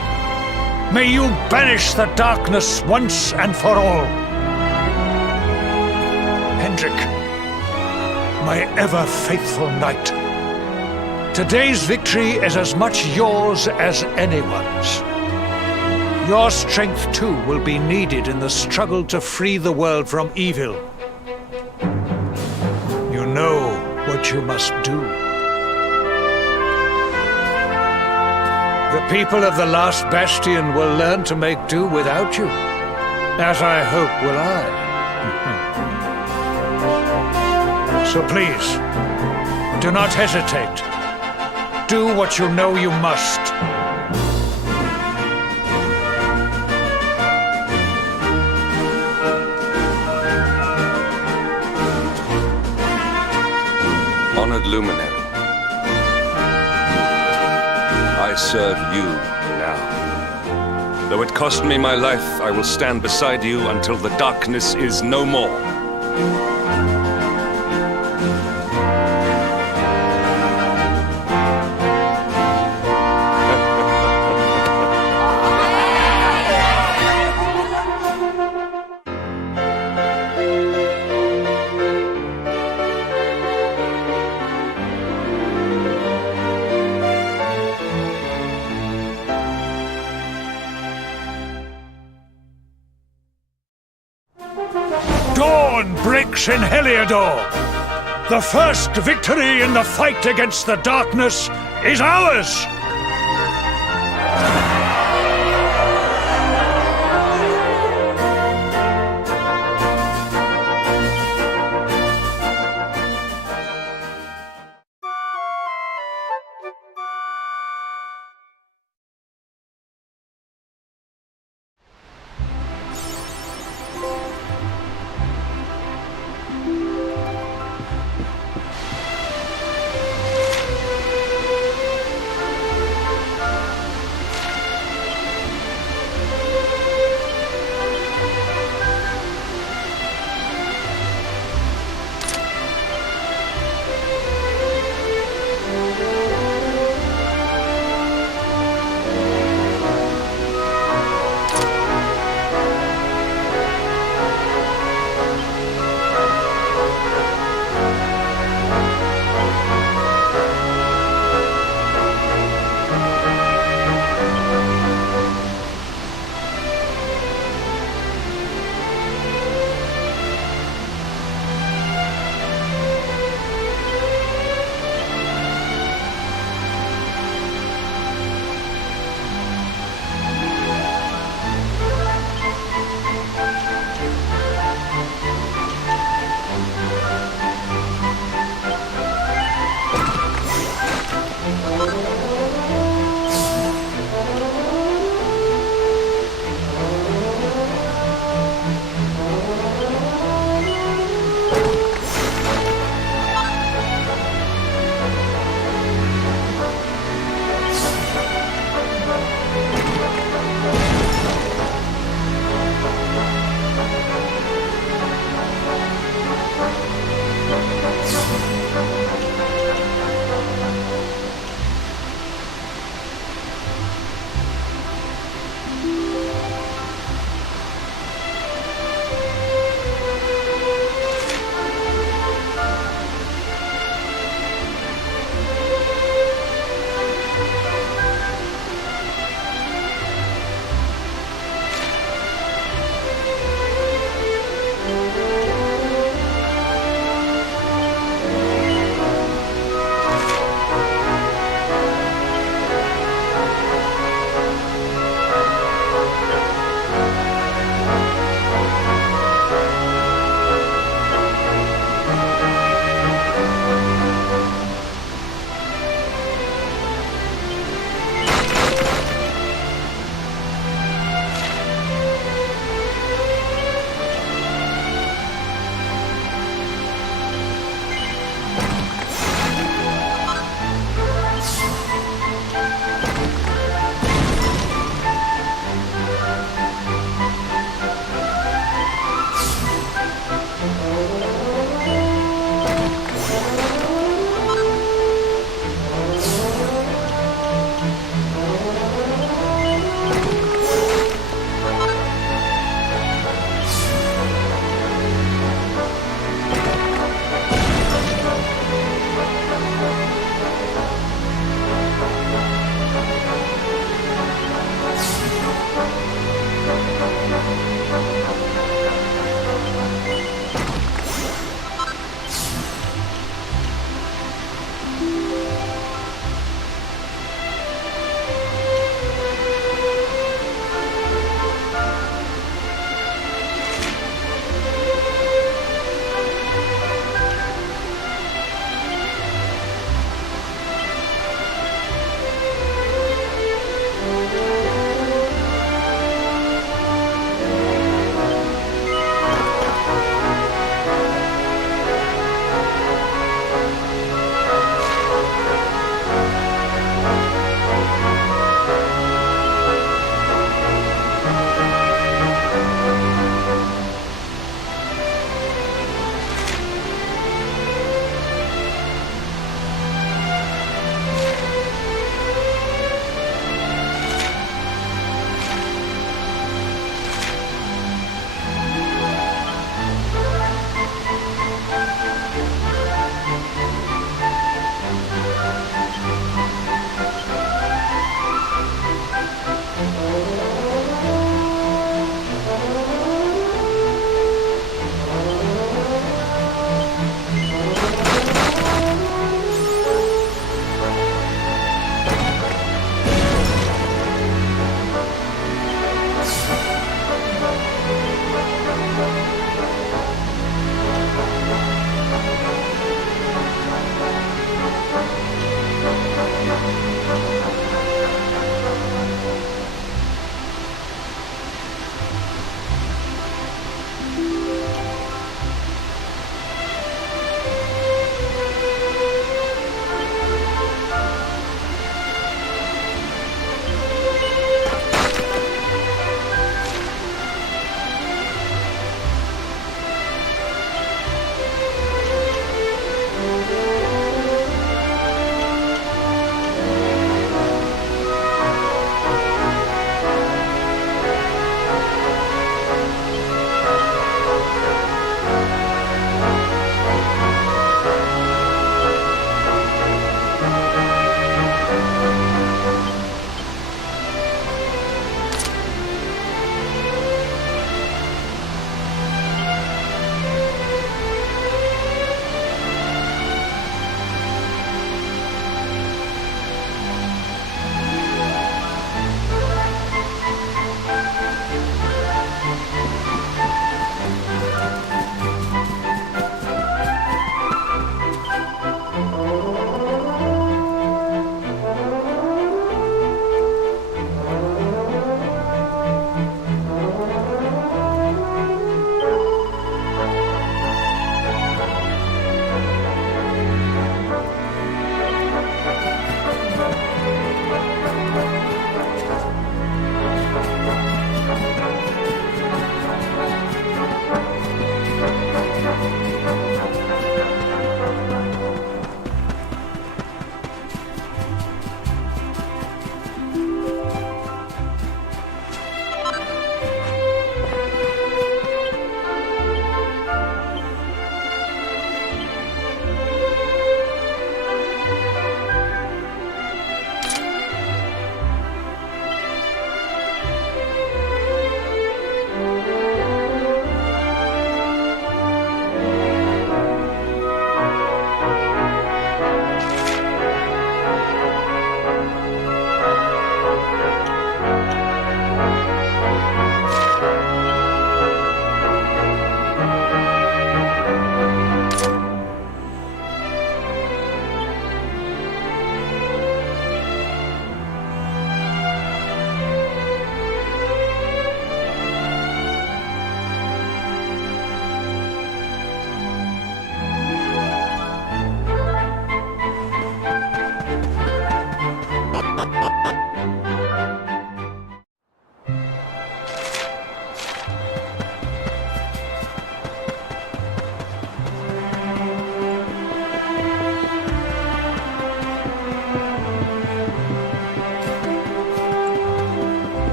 May you banish the darkness once and for all. Hendrik, my ever-faithful knight. Today's victory is as much yours as anyone's. Your strength, too, will be needed in the struggle to free the world from evil. You know what you must do. The people of the last bastion will learn to make do without you, as I hope will I. So please, do not hesitate. Do what you know you must. Honored Luminary, I serve you now. Though it cost me my life, I will stand beside you until the darkness is no more. Dawn breaks in Heliodor. The first victory in the fight against the darkness is ours!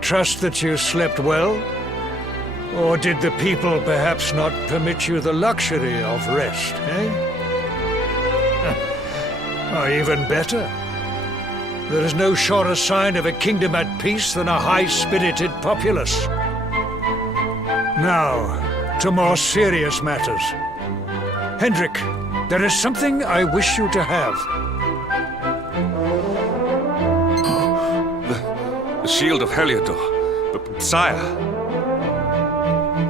trust that you slept well? Or did the people perhaps not permit you the luxury of rest, eh? Or even better, there is no surer sign of a kingdom at peace than a high-spirited populace. Now, to more serious matters. Hendrik, there is something I wish you to have. The shield of Heliodor. But, sire.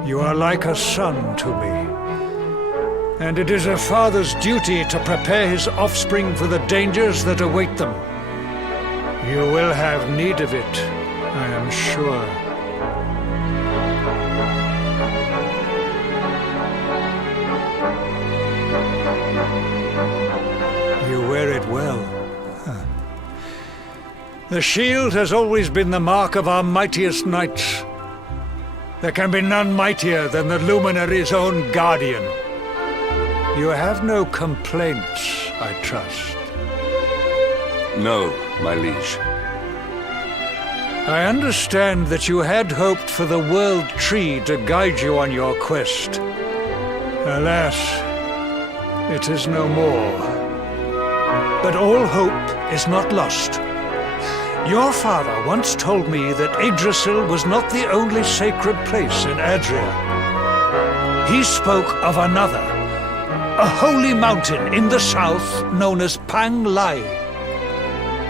You are like a son to me. And it is a father's duty to prepare his offspring for the dangers that await them. You will have need of it, I am sure. You wear it well. Huh. The shield has always been the mark of our mightiest knights. There can be none mightier than the Luminary's own guardian. You have no complaints, I trust. No, my liege. I understand that you had hoped for the World Tree to guide you on your quest. Alas, it is no more. But all hope is not lost. Your father once told me that Yggdrasil was not the only sacred place in Adria. He spoke of another, a holy mountain in the south known as Pang Lai.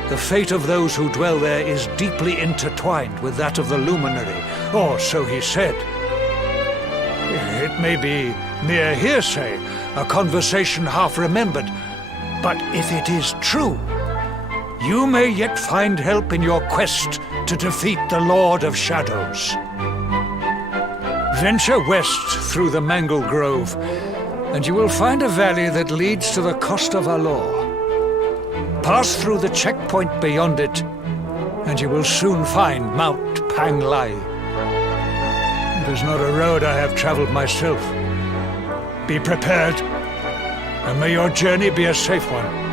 The fate of those who dwell there is deeply intertwined with that of the Luminary, or so he said. It may be mere hearsay, a conversation half remembered, but if it is true, you may yet find help in your quest to defeat the Lord of Shadows. Venture west through the Mangle Grove, and you will find a valley that leads to the coast of Alor. Pass through the checkpoint beyond it, and you will soon find Mount Pang Lai. It is not a road I have traveled myself. Be prepared, and may your journey be a safe one.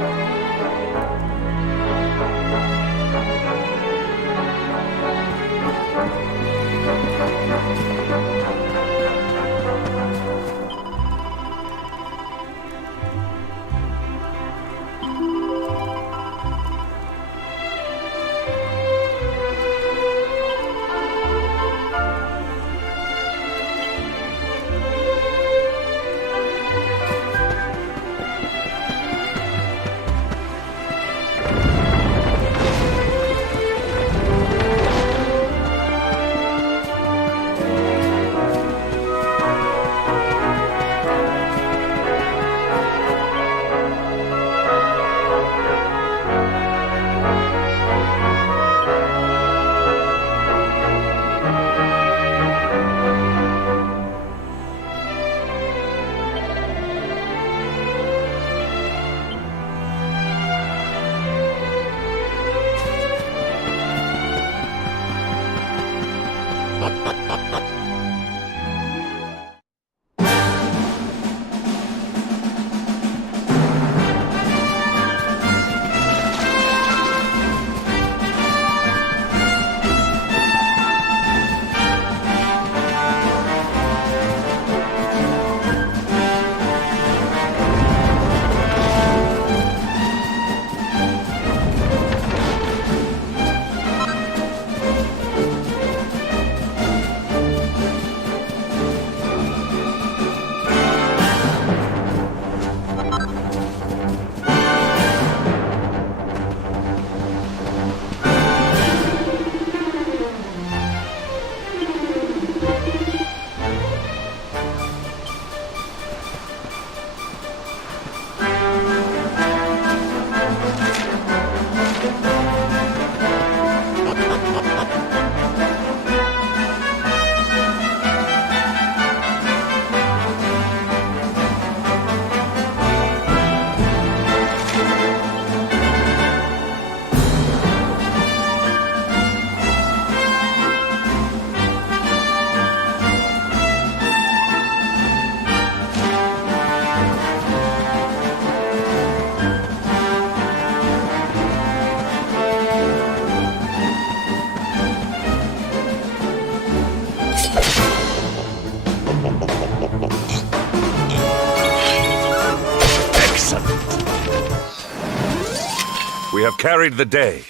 We have carried the day.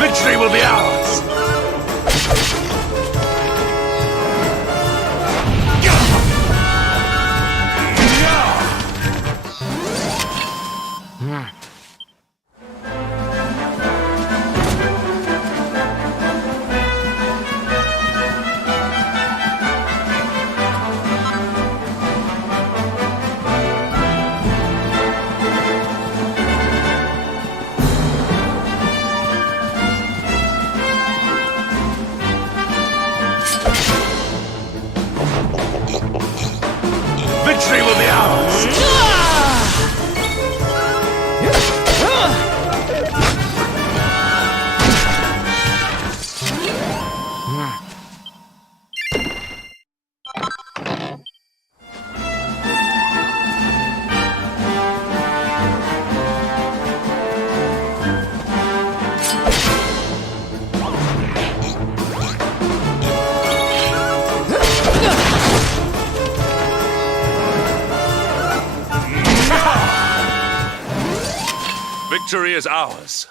Victory will be ours! Victory will be ours! Victory is ours.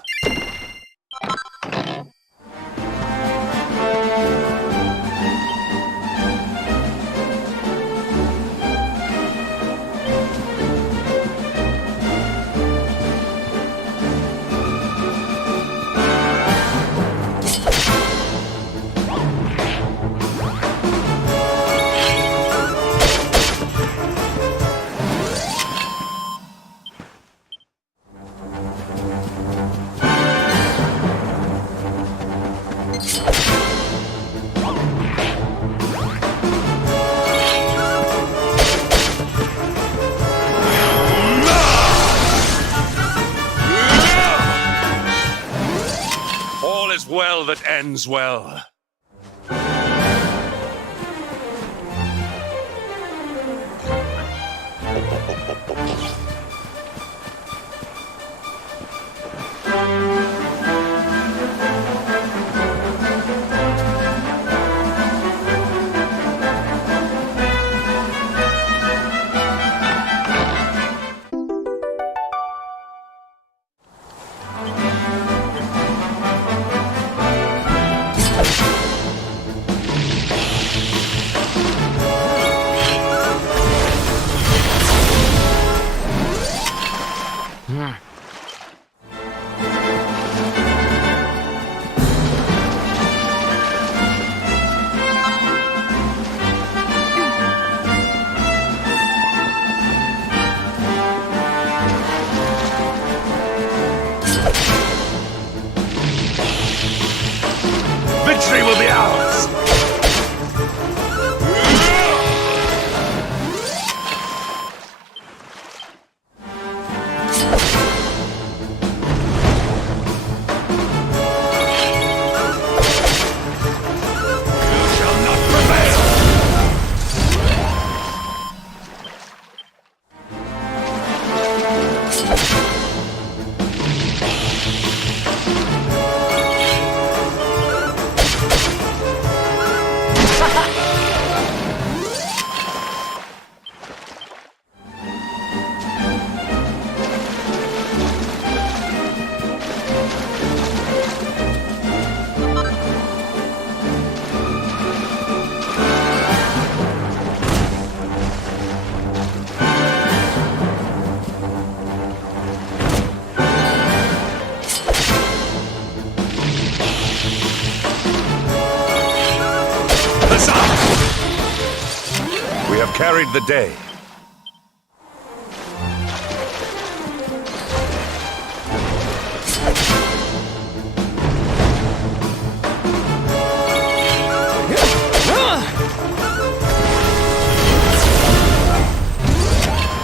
All is well that ends well. Victory will be ours! We have carried the day.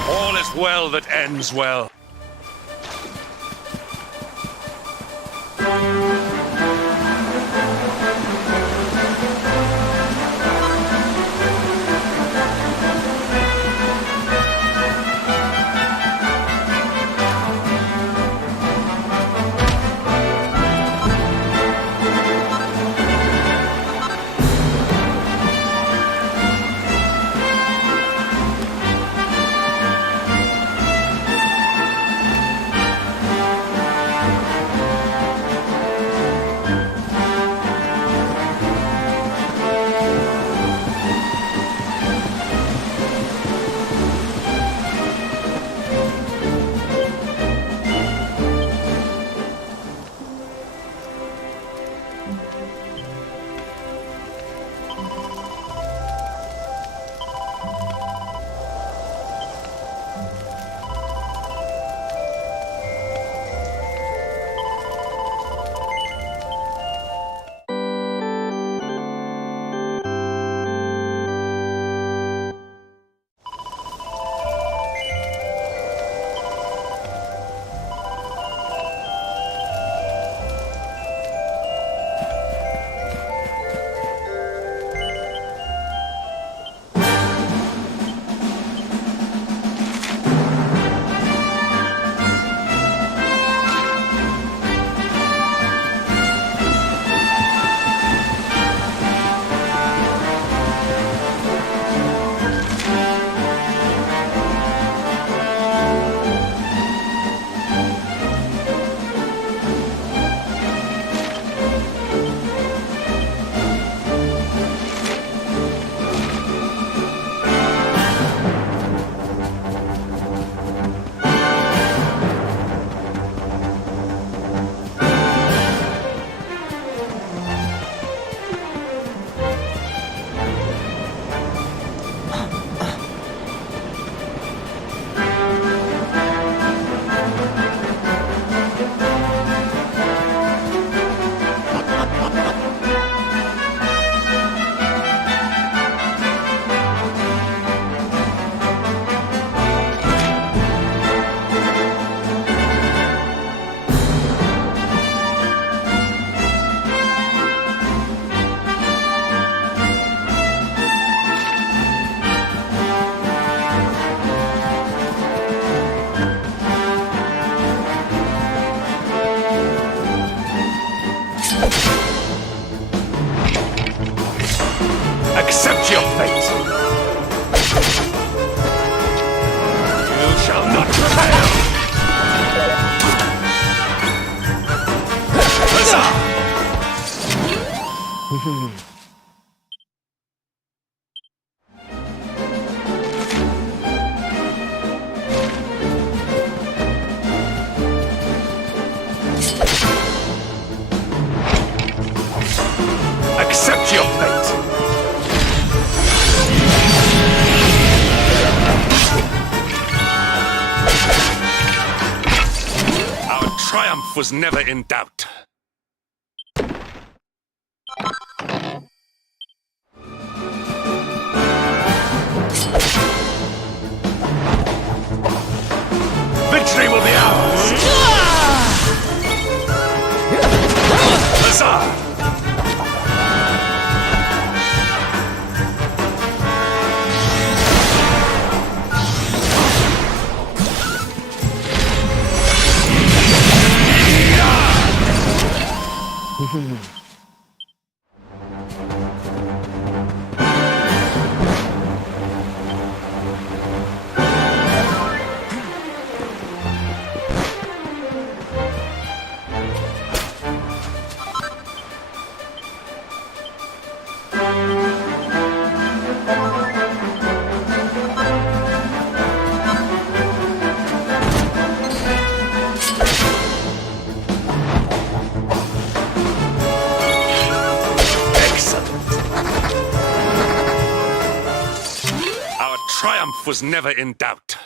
All is well that ends well. Accept your fate! You shall not prevail! Huzzah! Accept your fate! Our triumph was never in doubt. Victory will be ours! Huzzah! Triumph was never in doubt.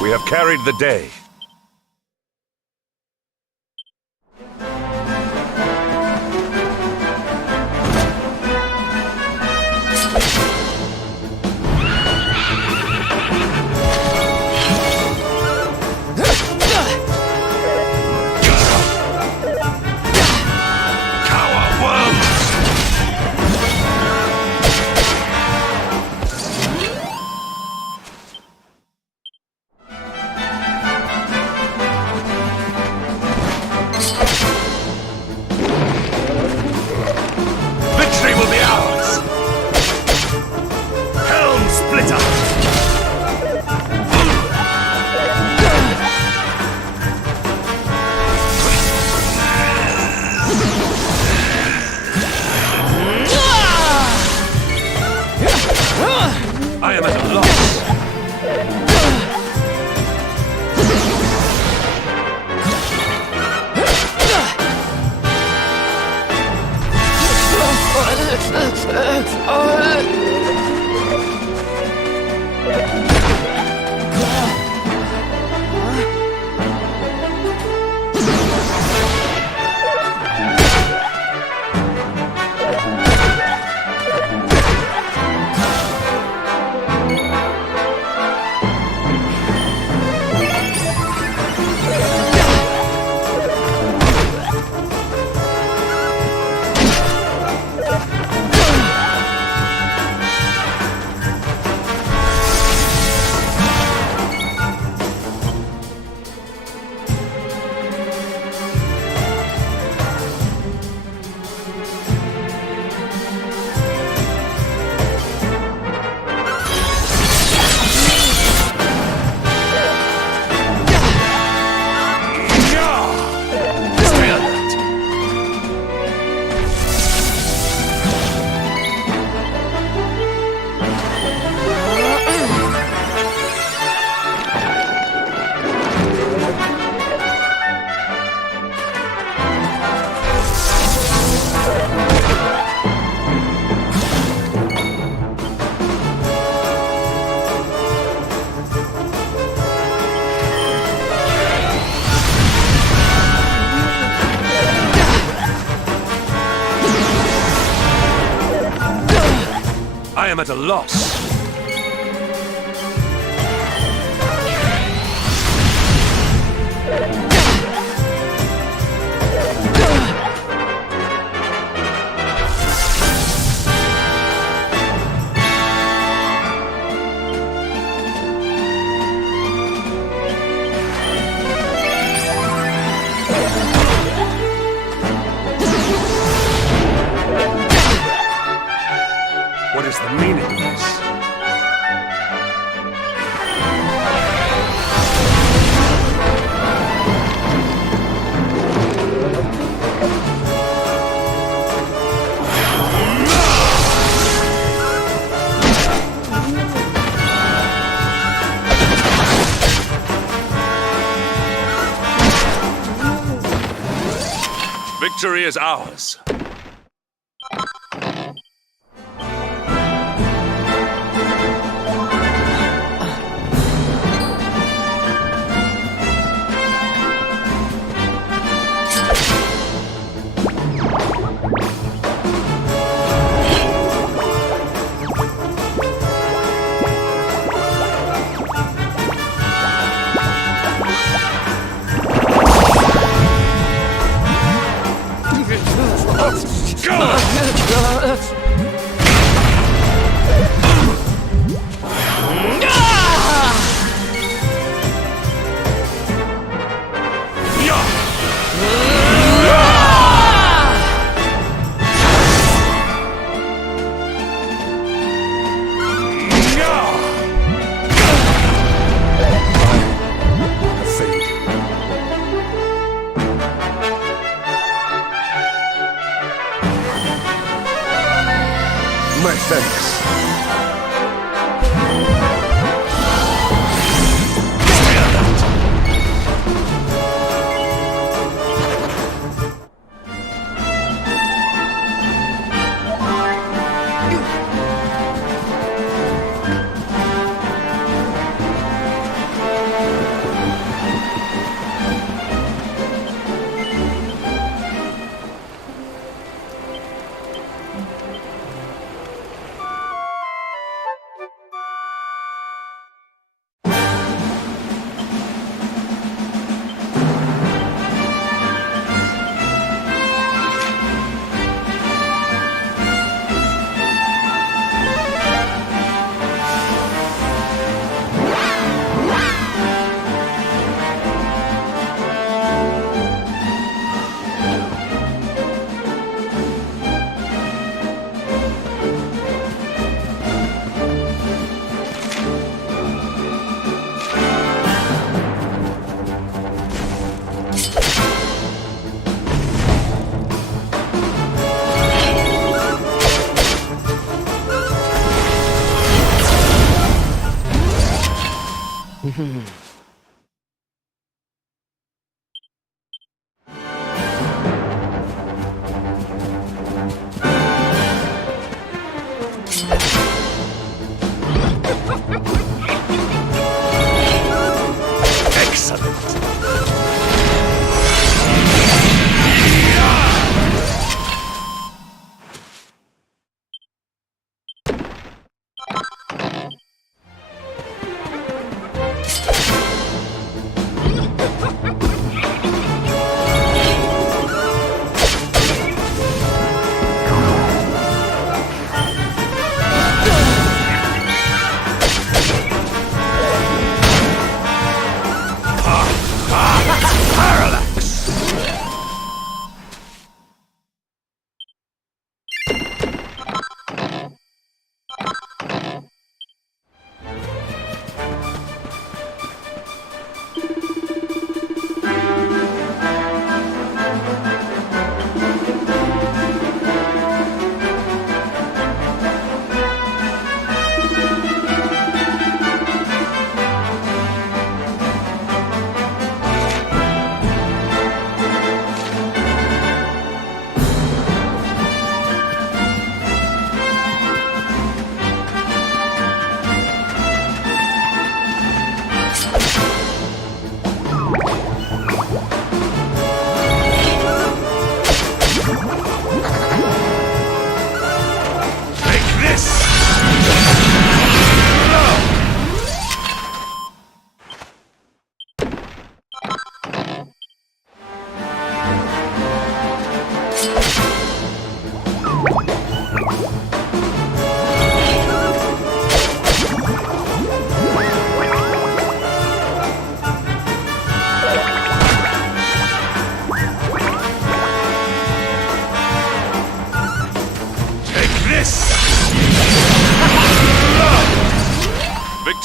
We have carried the day. splitter! I am at a loss. I am at a loss. What is the meaning of this? Victory is ours. My thanks.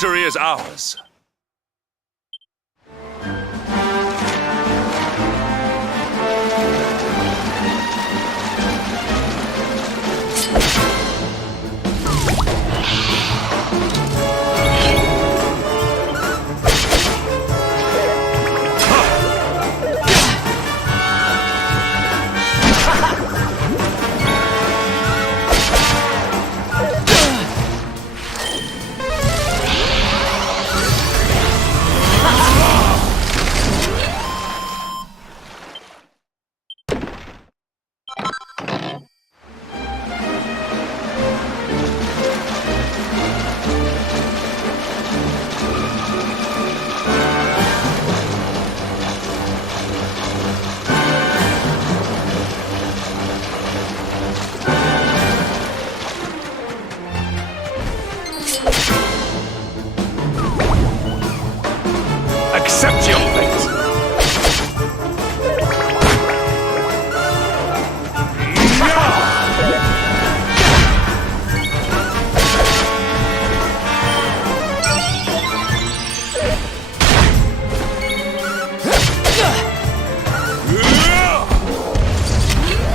Victory is ours. Accept your fate!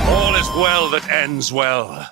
All is well that ends well.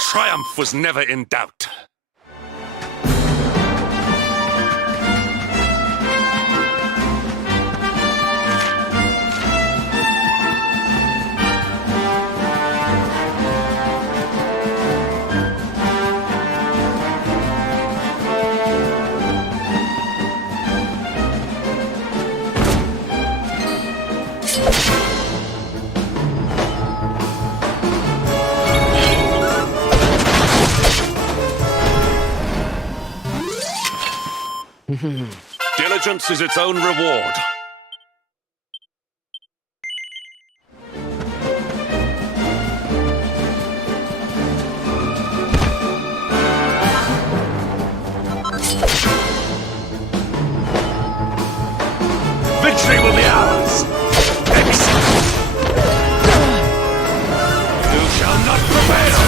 Triumph was never in doubt. Diligence is its own reward. Victory will be ours! Excellent! You shall not prevail!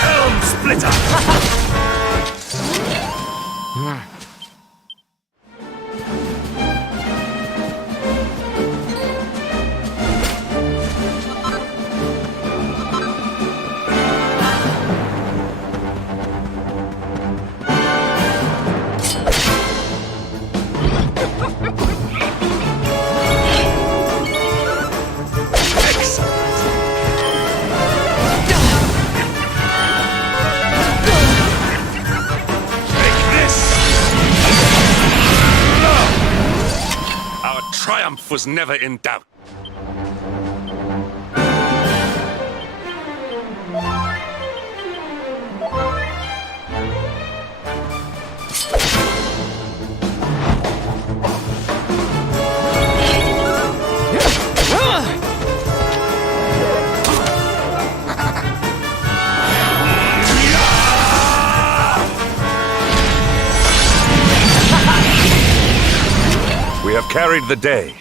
Helm Splitter! Triumph was never in doubt. We have carried the day.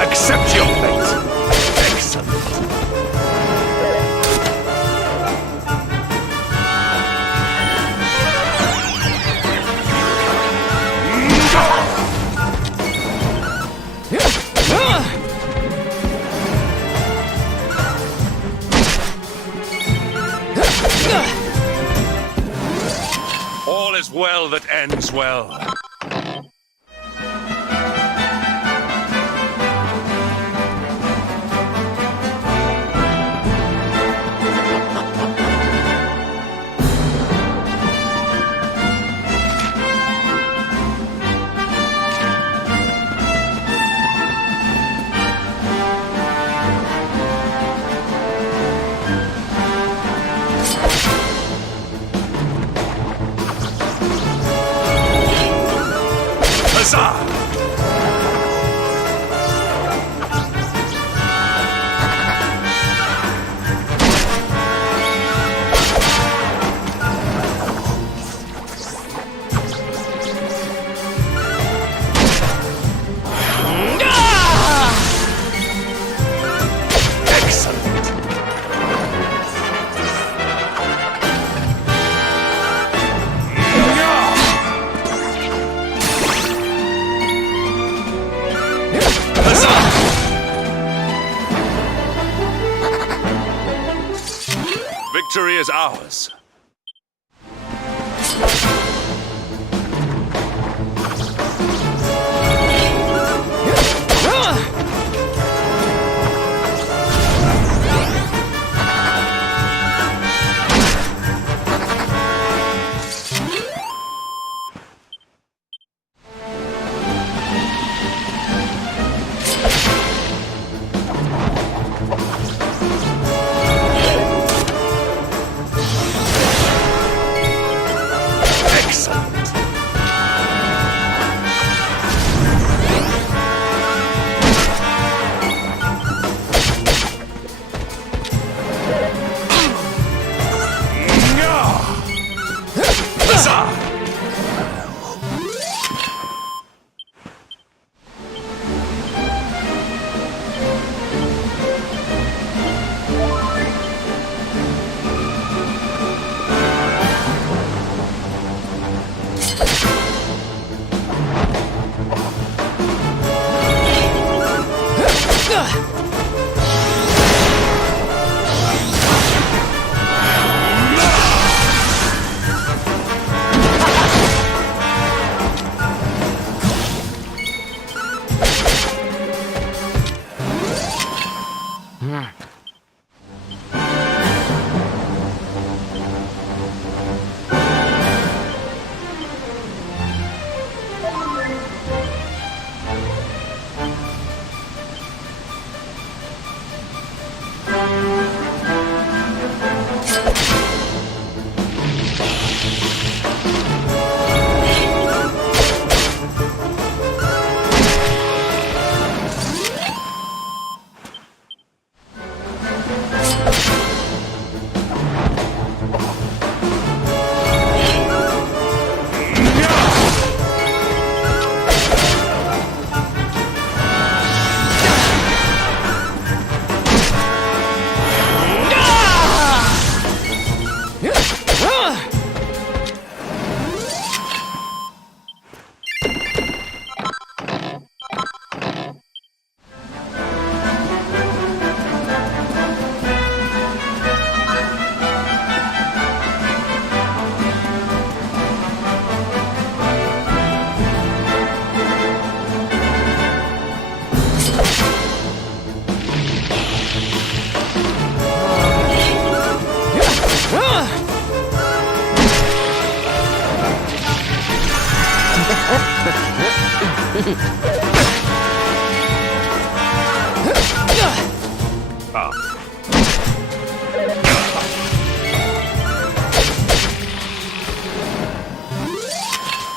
Accept your fate. Excellent. All is well that ends well. Victory is ours.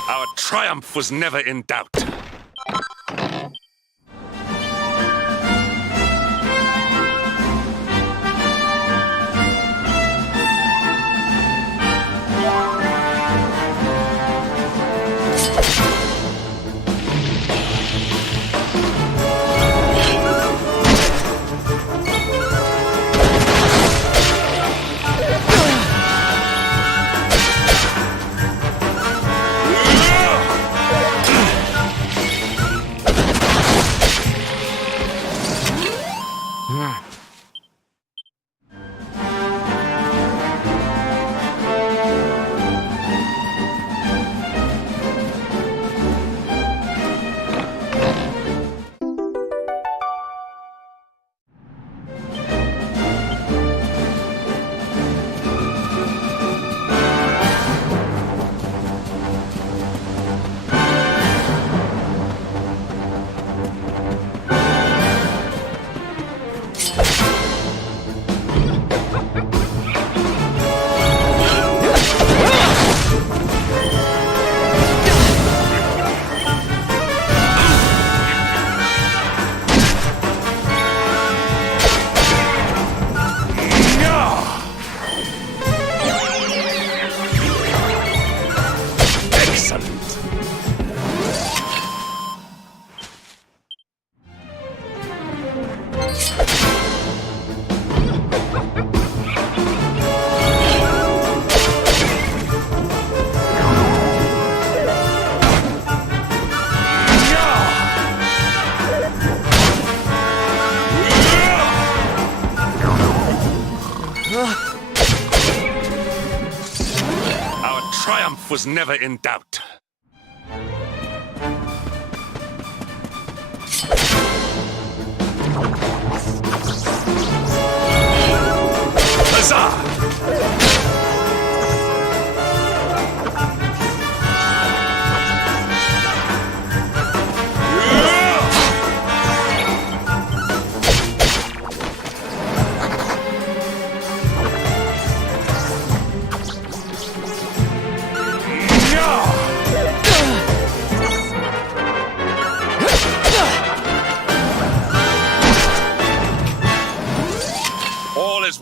Our triumph was never in doubt. Was never in doubt. Huzzah!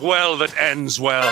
Well that ends well.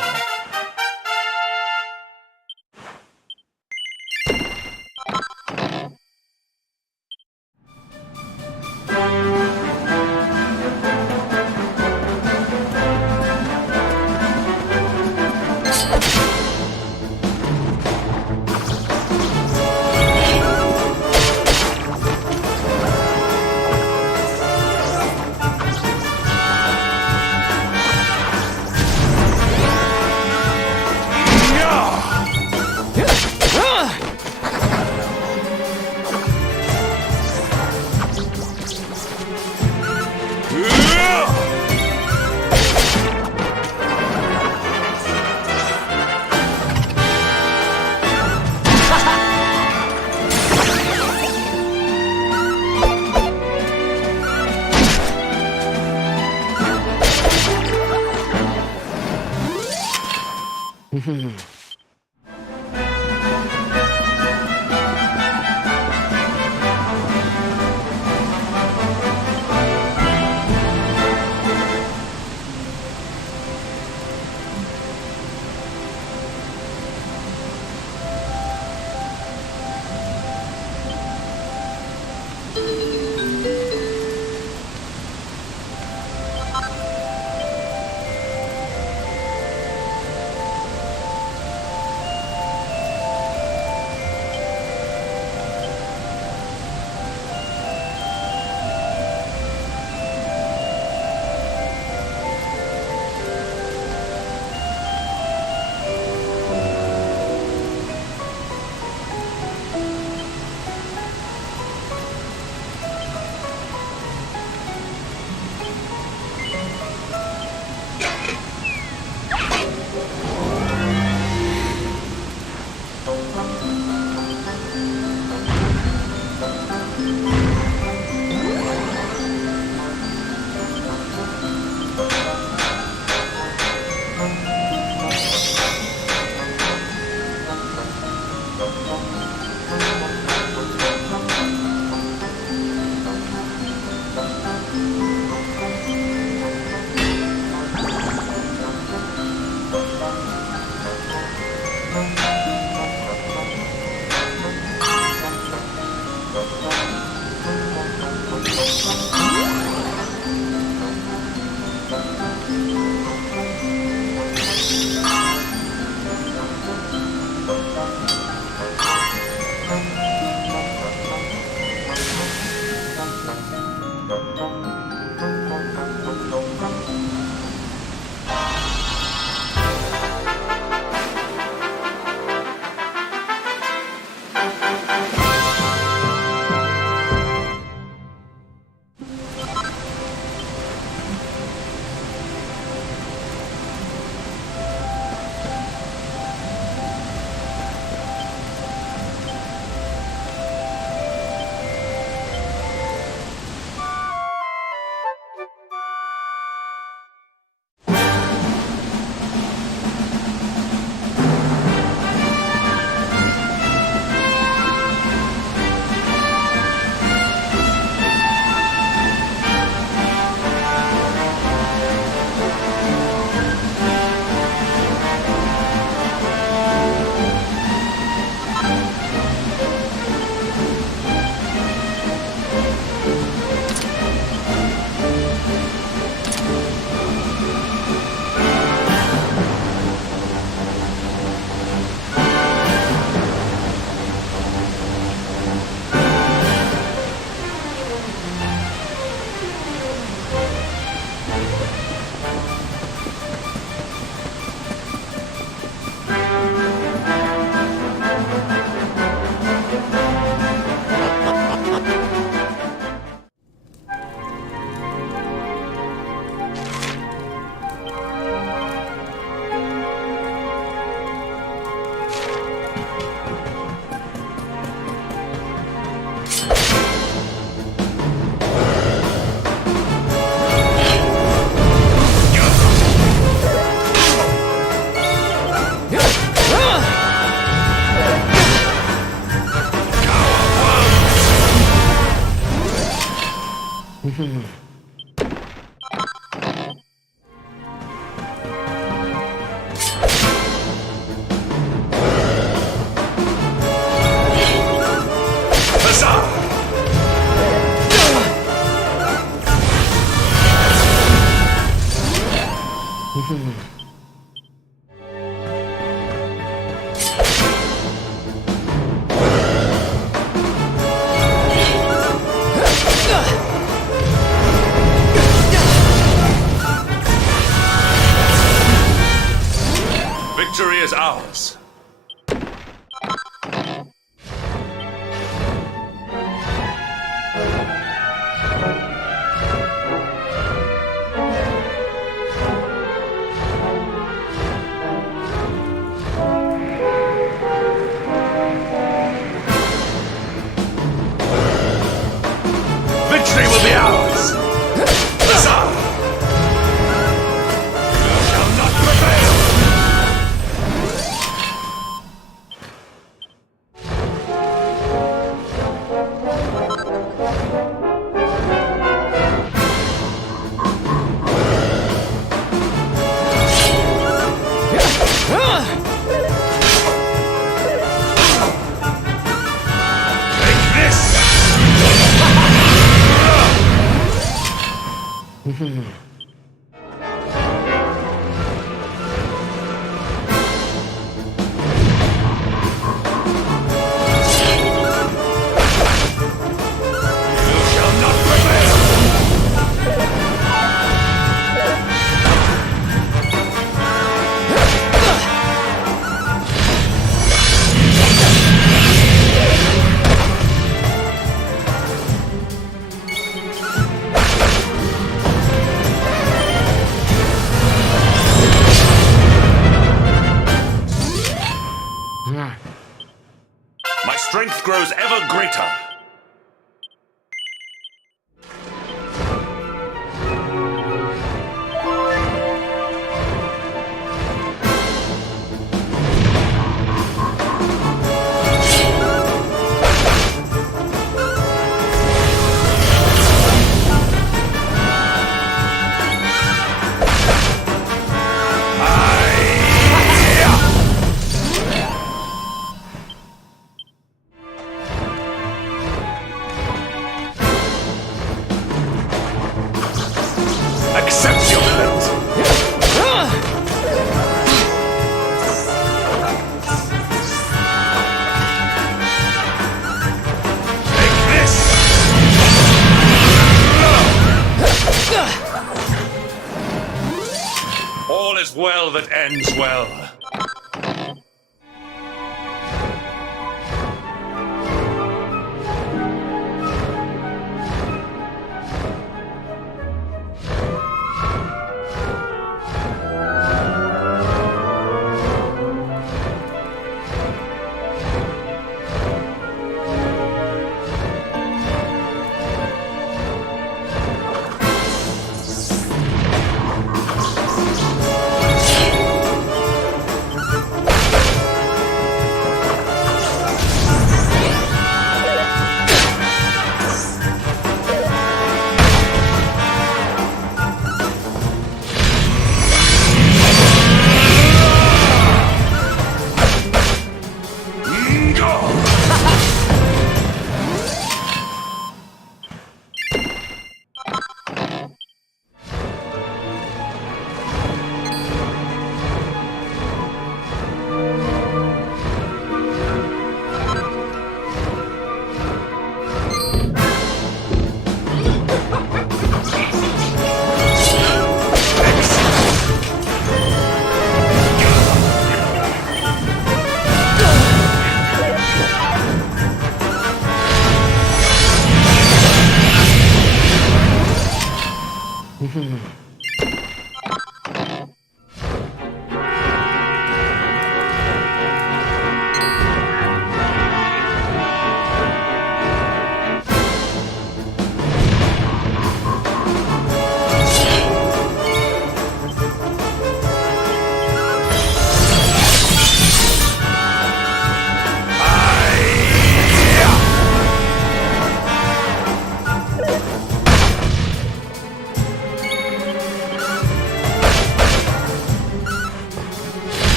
Victory is ours. Victory will be ours. Huzzah! You shall not prevail. My strength grows ever greater. Accept your fate. Take this. well that ends well.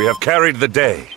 We have carried the day.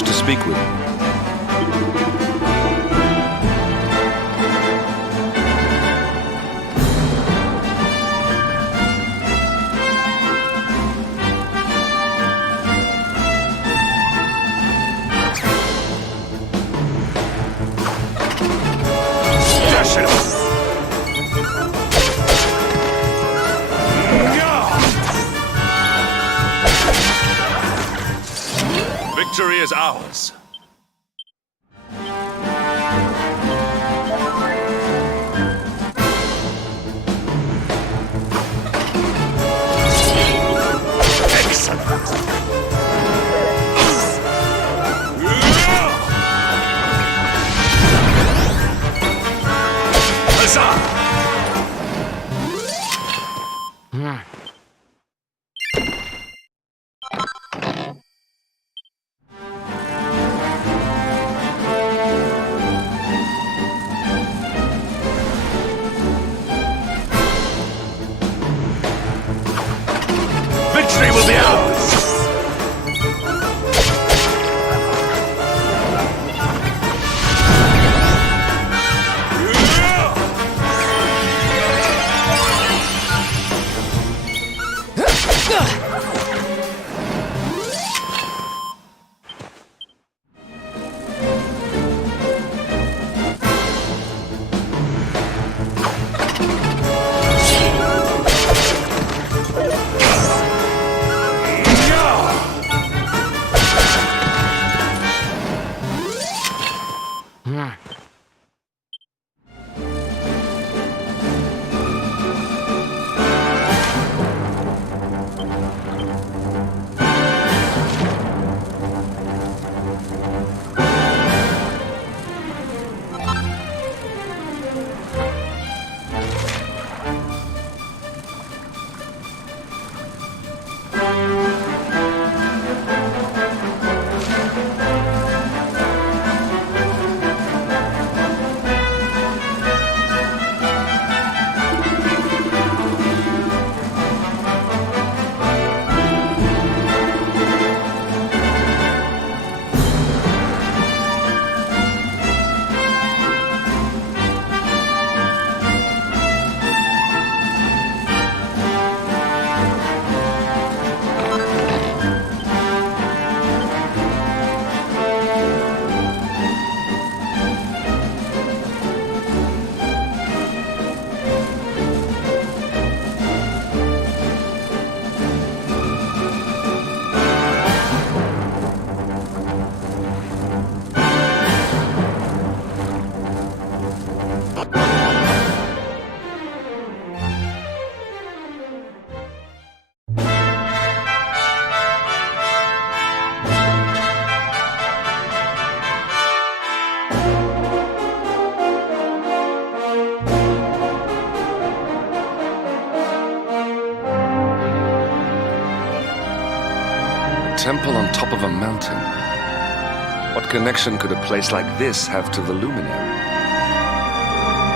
wish to speak with me. Victory is ours. Victory will be ours! Temple on top of a mountain. What connection could a place like this have to the Luminary?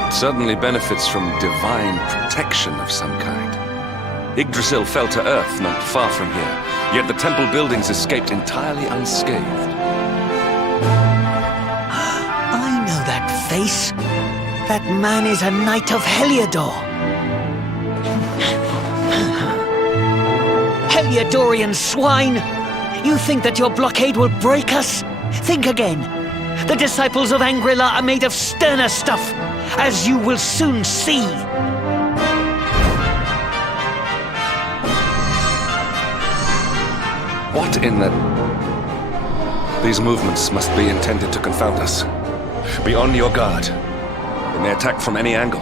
It certainly benefits from divine protection of some kind. Yggdrasil fell to earth not far from here, yet the temple buildings escaped entirely unscathed. I know that face. That man is a knight of Heliodor. Heliodorian swine! You think that your blockade will break us? Think again. The disciples of Angrila are made of sterner stuff, as you will soon see. What in the... These movements must be intended to confound us. Be on your guard. They may attack from any angle.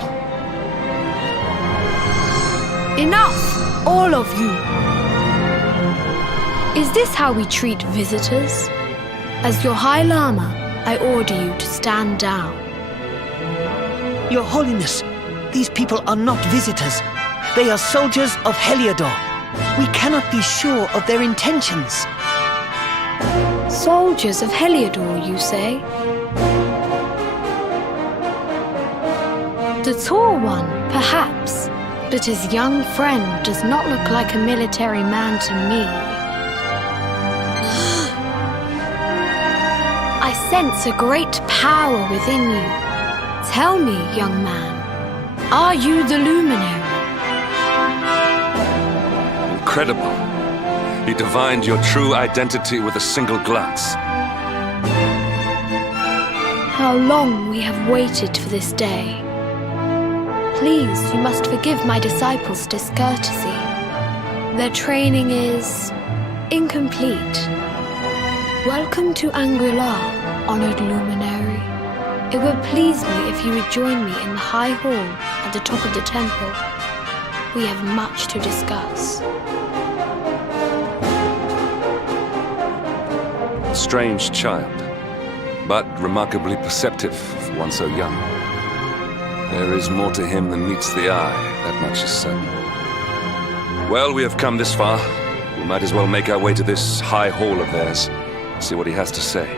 Enough! All of you! Is this how we treat visitors? As your High Lama, I order you to stand down. Your Holiness, these people are not visitors. They are soldiers of Heliodor. We cannot be sure of their intentions. Soldiers of Heliodor, you say? The tall one, perhaps, but his young friend does not look like a military man to me. sense a great power within you. Tell me, young man, are you the Luminary? Incredible. He divined your true identity with a single glance. How long we have waited for this day. Please, you must forgive my disciples' discourtesy. Their training is incomplete. Welcome to Angrila, honored luminary. It would please me if you would join me in the high hall at the top of the temple. We have much to discuss. A strange child, but remarkably perceptive for one so young. There is more to him than meets the eye, that much is certain. Well, we have come this far. We might as well make our way to this high hall of theirs, see what he has to say.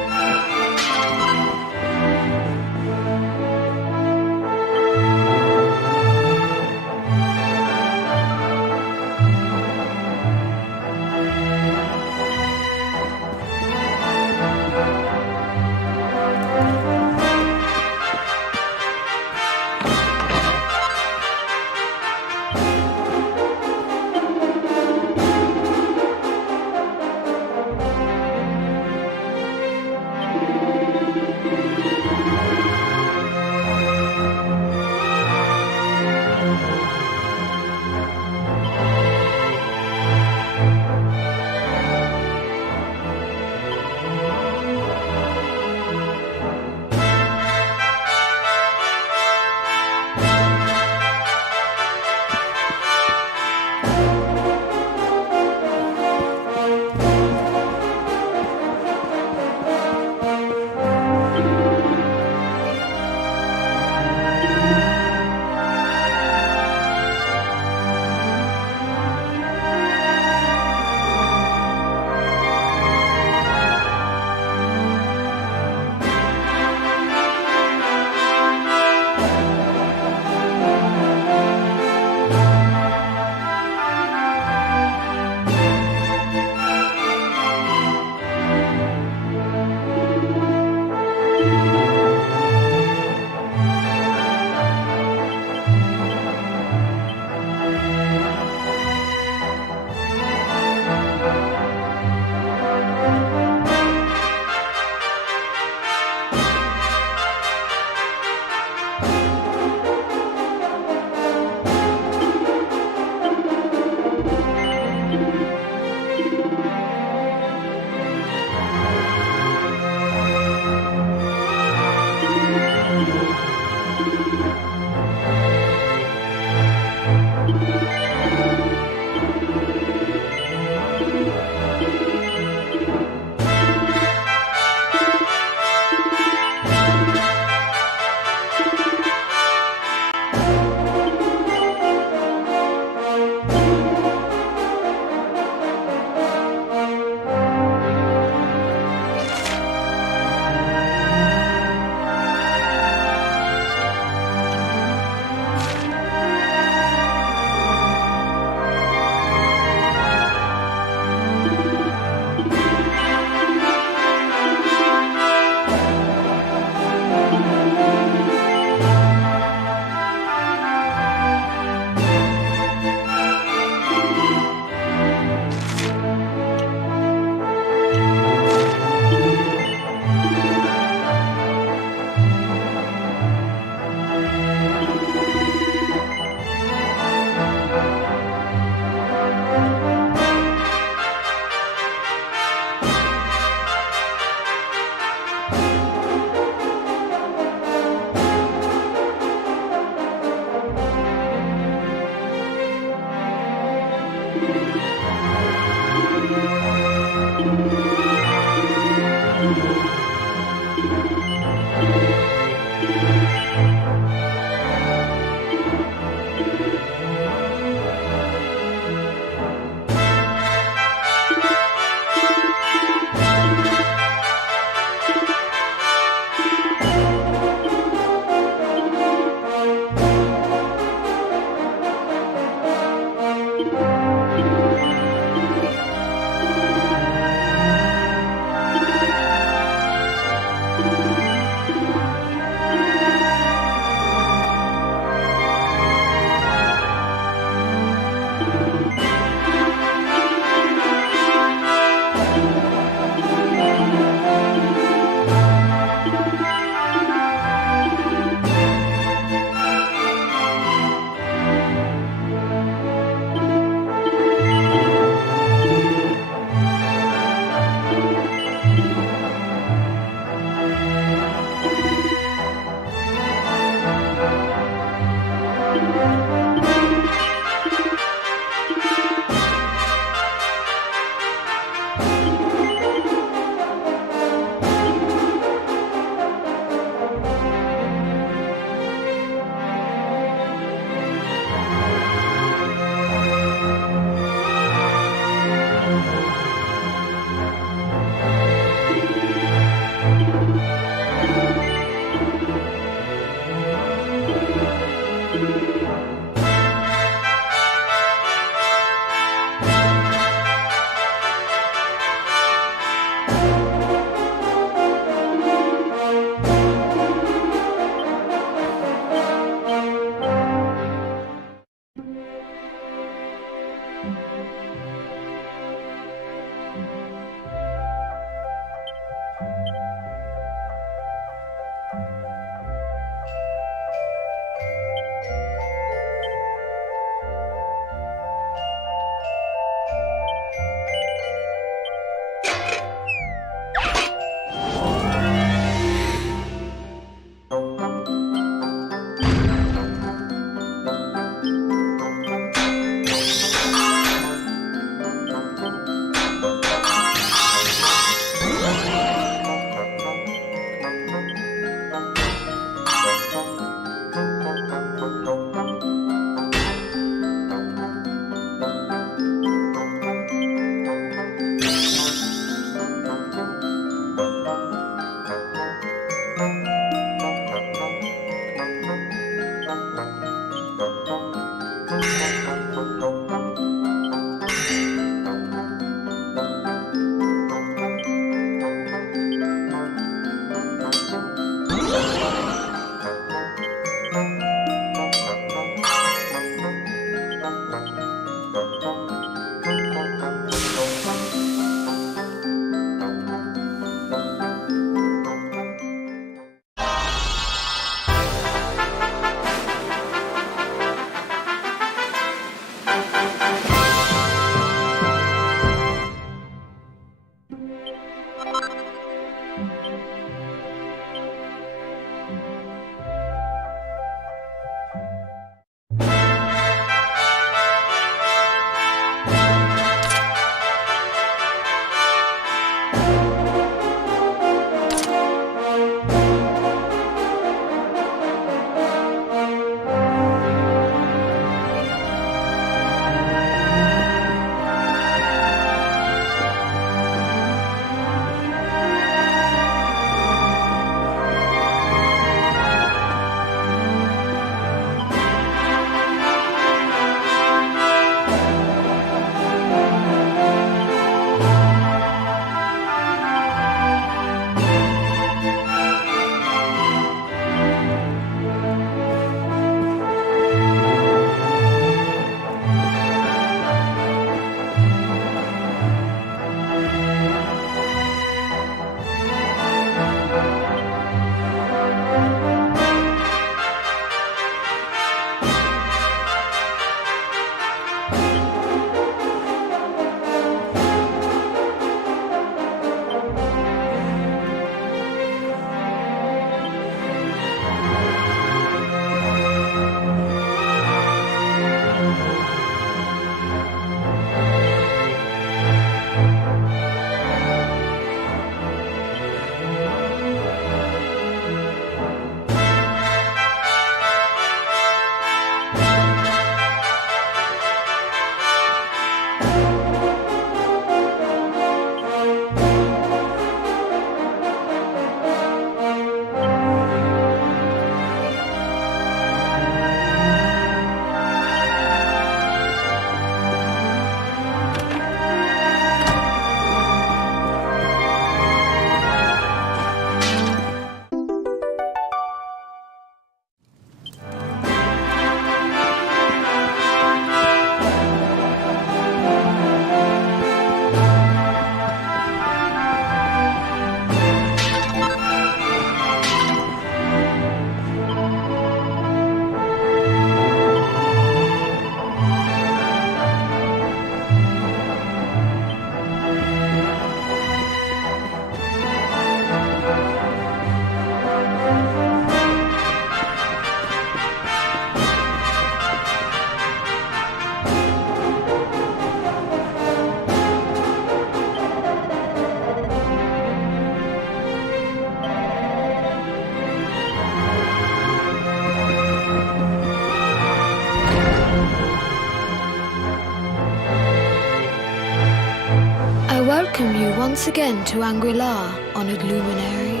welcome you once again to Angrila, honored luminary.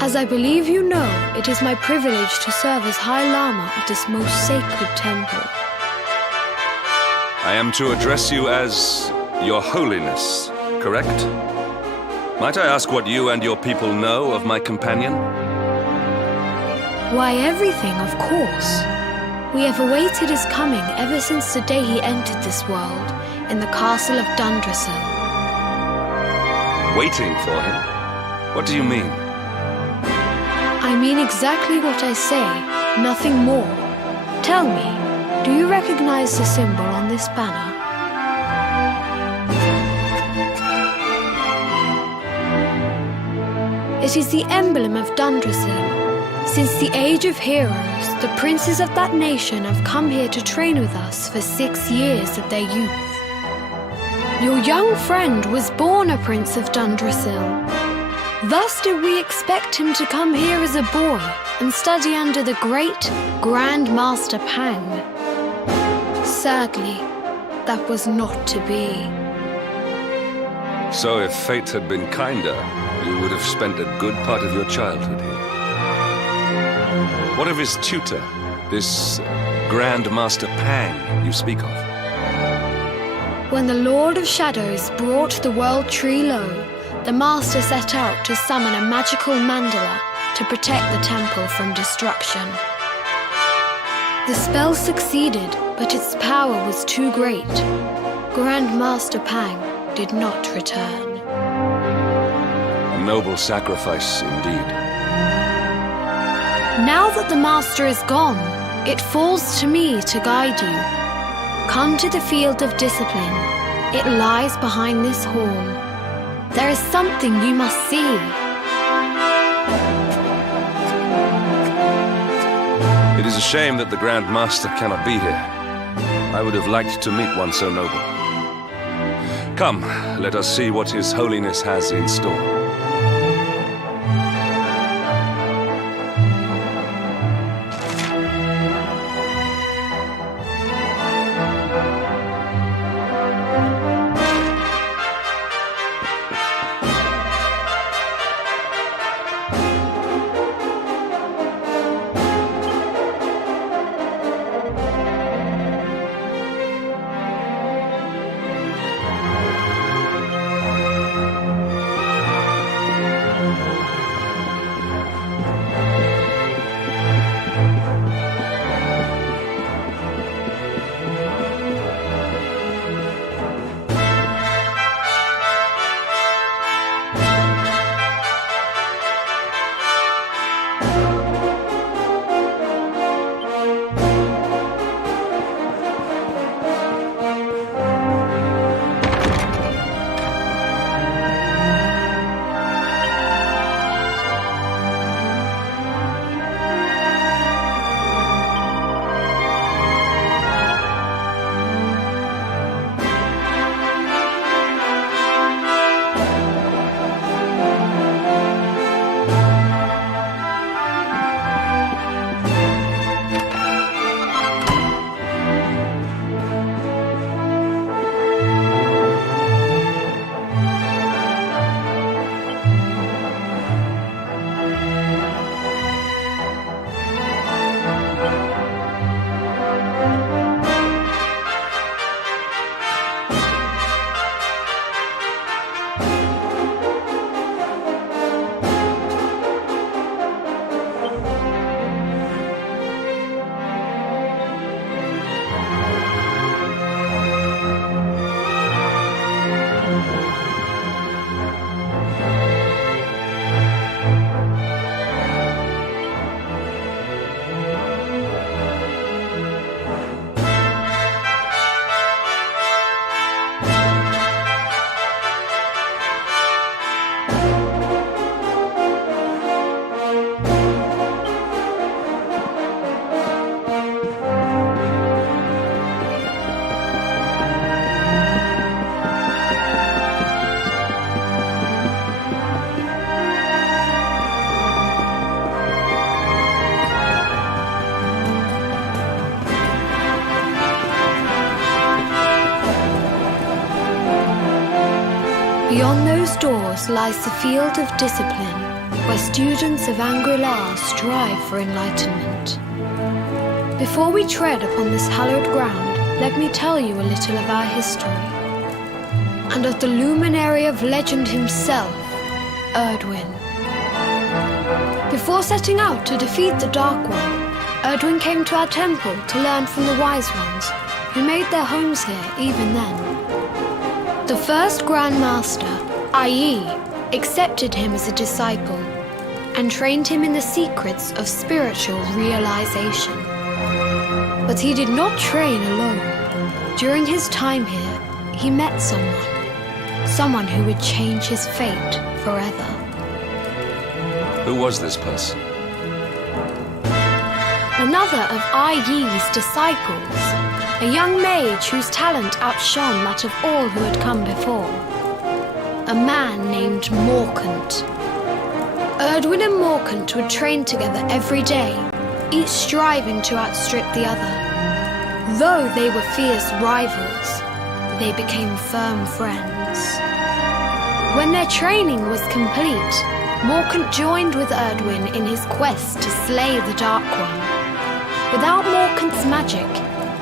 As I believe you know, it is my privilege to serve as High Lama of this most sacred temple. I am to address you as Your Holiness, correct? Might I ask what you and your people know of my companion? Why, everything, of course. We have awaited his coming ever since the day he entered this world, in the castle of Dundrasil. Waiting for him? What do you mean? I mean exactly what I say, nothing more. Tell me, do you recognize the symbol on this banner? It is the emblem of Dundrasil. Since the age of heroes, the princes of that nation have come here to train with us for 6 years of their youth. Your young friend was born a prince of Dundrasil. Thus did we expect him to come here as a boy and study under the great Grand Master Pang. Sadly, that was not to be. So if fate had been kinder, you would have spent a good part of your childhood here. What of his tutor, this Grand Master Pang you speak of? When the Lord of Shadows brought the world tree low, the Master set out to summon a magical mandala to protect the temple from destruction. The spell succeeded, but its power was too great. Grand Master Pang did not return. A noble sacrifice indeed. Now that the Master is gone, it falls to me to guide you. Come to the field of discipline. It lies behind this hall. There is something you must see. It is a shame that the Grand Master cannot be here. I would have liked to meet one so noble. Come, let us see what His Holiness has in store. Beyond those doors lies the field of discipline, where students of Angrila strive for enlightenment. Before we tread upon this hallowed ground, let me tell you a little of our history, and of the luminary of legend himself, Erdwin. Before setting out to defeat the Dark One, Erdwin came to our temple to learn from the Wise Ones, who made their homes here even then. The first Grand Master, i.e., accepted him as a disciple and trained him in the secrets of spiritual realization. But he did not train alone. During his time here, he met someone who would change his fate forever. Who was this person? Another of Ai Yi's disciples, a young mage whose talent outshone that of all who had come before. A man named Morkant. Erdwin and Morkant would train together every day, each striving to outstrip the other. Though they were fierce rivals, they became firm friends. When their training was complete, Morkant joined with Erdwin in his quest to slay the Dark One. Without Morkant's magic,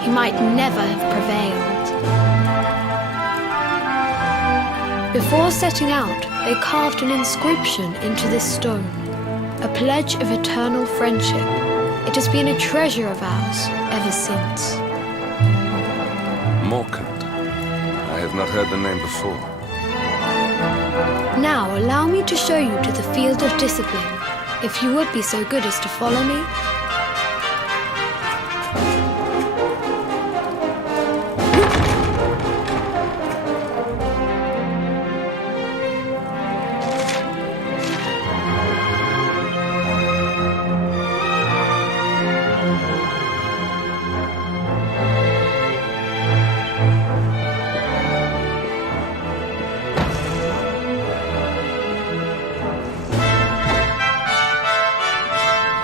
he might never have prevailed. Before setting out, they carved an inscription into this stone, a pledge of eternal friendship. It has been a treasure of ours ever since. Morkant. I have not heard the name before. Now allow me to show you to the field of discipline, if you would be so good as to follow me.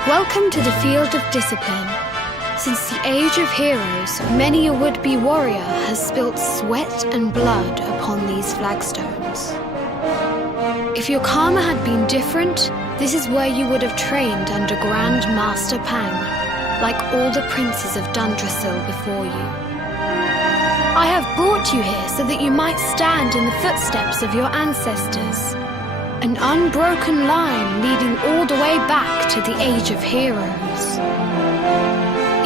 Welcome to the field of discipline. Since the age of heroes, many a would-be warrior has spilt sweat and blood upon these flagstones. If your karma had been different, this is where you would have trained under Grand Master Pang, like all the princes of Dundrasil before you. I have brought you here so that you might stand in the footsteps of your ancestors. An unbroken line leading all the way back to the Age of Heroes.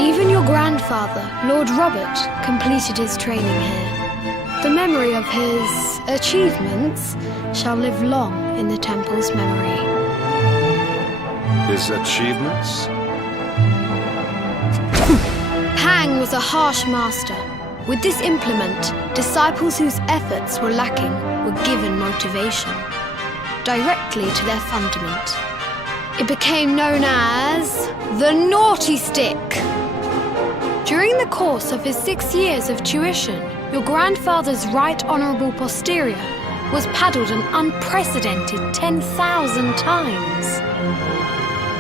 Even your grandfather, Lord Robert, completed his training here. The memory of his achievements shall live long in the temple's memory. His achievements? Pang was a harsh master. With this implement, disciples whose efforts were lacking were given motivation directly to their fundament. It became known as the Naughty Stick. During the course of his 6 years of tuition, your grandfather's right honourable posterior was paddled an unprecedented 10,000 times.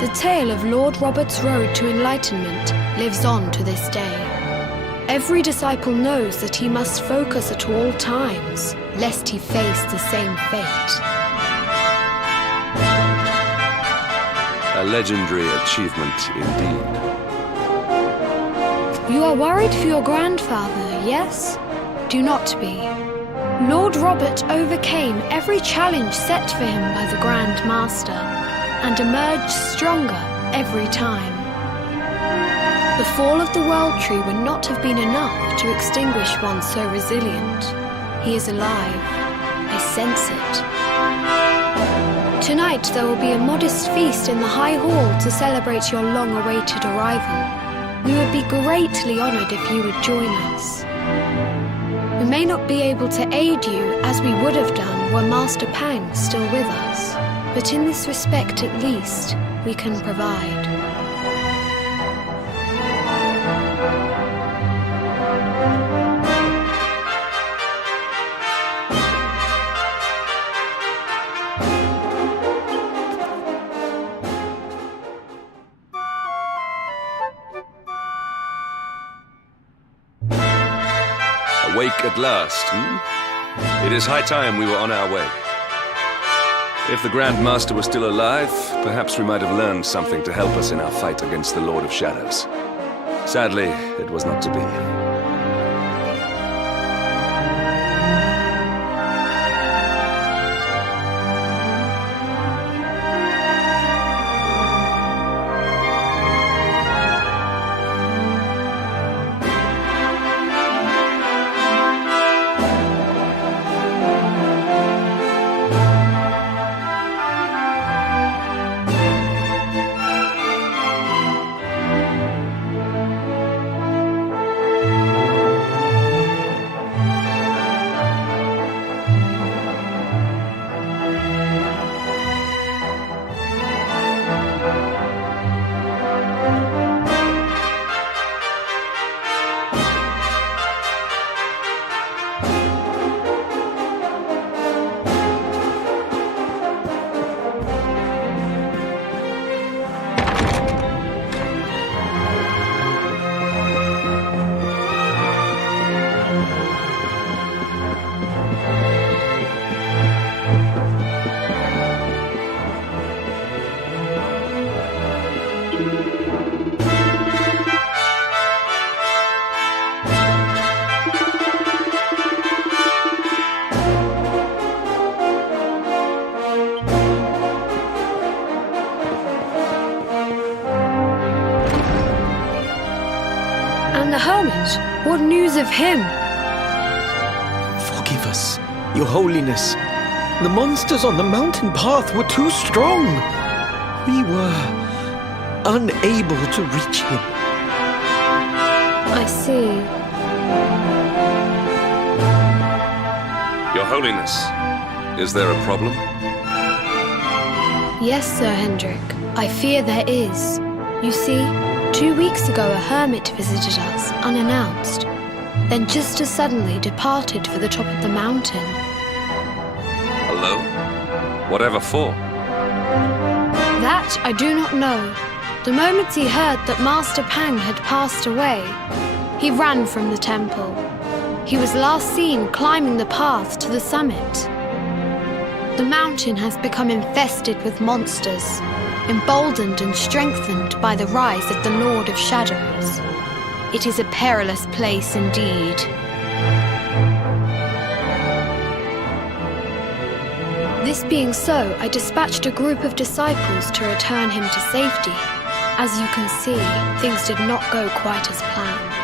The tale of Lord Robert's road to enlightenment lives on to this day. Every disciple knows that he must focus at all times, lest he face the same fate. A legendary achievement indeed. You are worried for your grandfather, yes? Do not be. Lord Robert overcame every challenge set for him by the Grand Master, and emerged stronger every time. The fall of the World Tree would not have been enough to extinguish one so resilient. He is alive. I sense it. Tonight there will be a modest feast in the High Hall to celebrate your long-awaited arrival. We would be greatly honoured if you would join us. We may not be able to aid you as we would have done were Master Pang still with us, but in this respect at least, we can provide. Awake at last, hmm? It is high time we were on our way. If the Grand Master were still alive, perhaps we might have learned something to help us in our fight against the Lord of Shadows. Sadly, it was not to be. And the hermit? What news of him? Forgive us, Your Holiness. The monsters on the mountain path were too strong. We were unable to reach him. I see. Your Holiness, is there a problem? Yes, Sir Hendrik. I fear there is. You see, 2 weeks ago a hermit visited us, unannounced. Then just as suddenly departed for the top of the mountain. Alone? Whatever for? That I do not know. The moment he heard that Master Pang had passed away, he ran from the temple. He was last seen climbing the path to the summit. The mountain has become infested with monsters, emboldened and strengthened by the rise of the Lord of Shadows. It is a perilous place indeed. This being so, I dispatched a group of disciples to return him to safety. As you can see, things did not go quite as planned.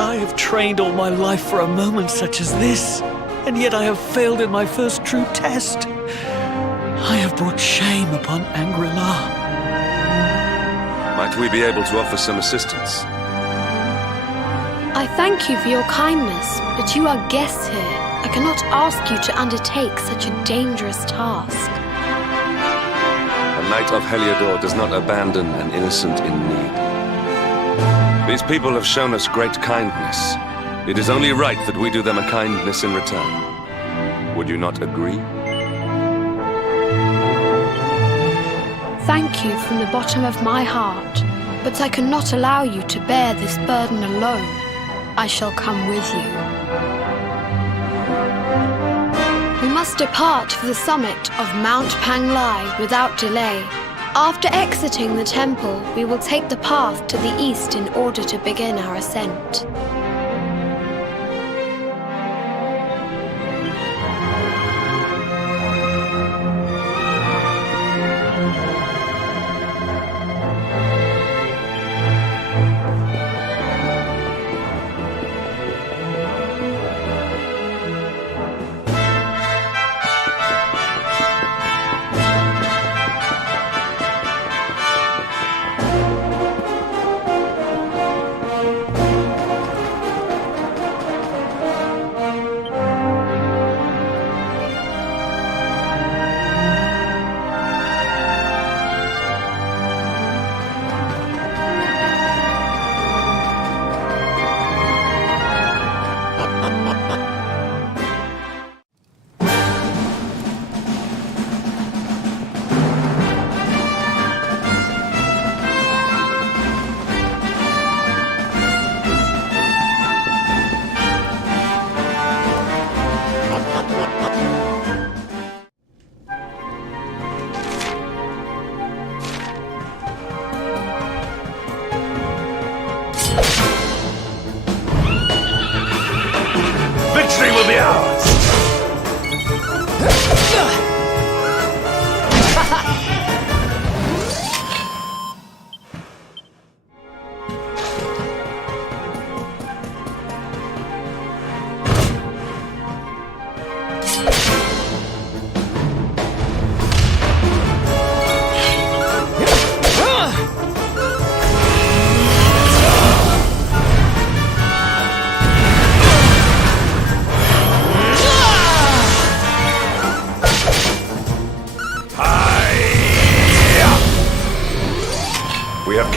I have trained all my life for a moment such as this, and yet I have failed in my first true test. I have brought shame upon Angrila. Might we be able to offer some assistance? I thank you for your kindness, but you are guests here. I cannot ask you to undertake such a dangerous task. A knight of Heliodor does not abandon an innocent in need. These people have shown us great kindness. It is only right that we do them a kindness in return. Would you not agree? Thank you from the bottom of my heart, but I cannot allow you to bear this burden alone. I shall come with you. We must depart for the summit of Mount Panglai without delay. After exiting the temple, we will take the path to the east in order to begin our ascent.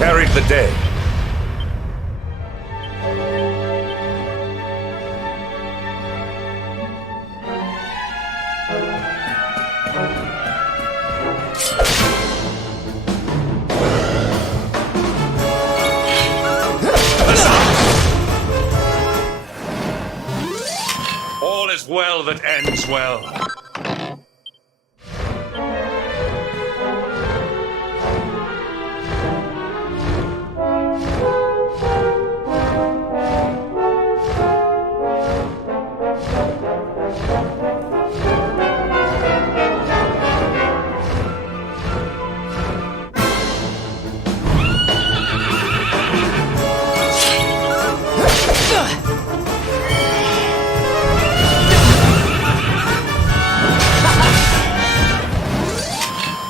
carried the day. All is well that ends well.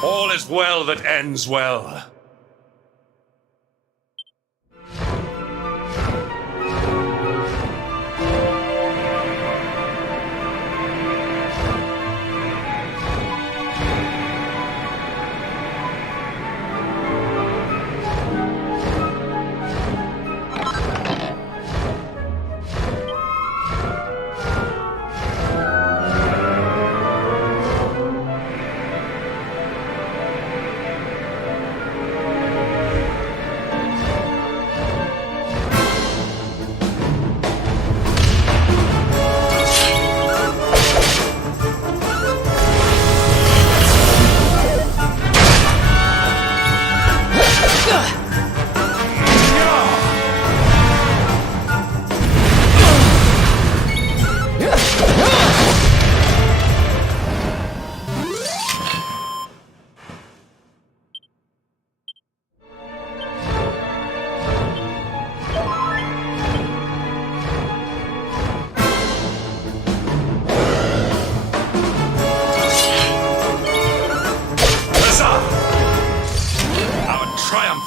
All is well that ends well.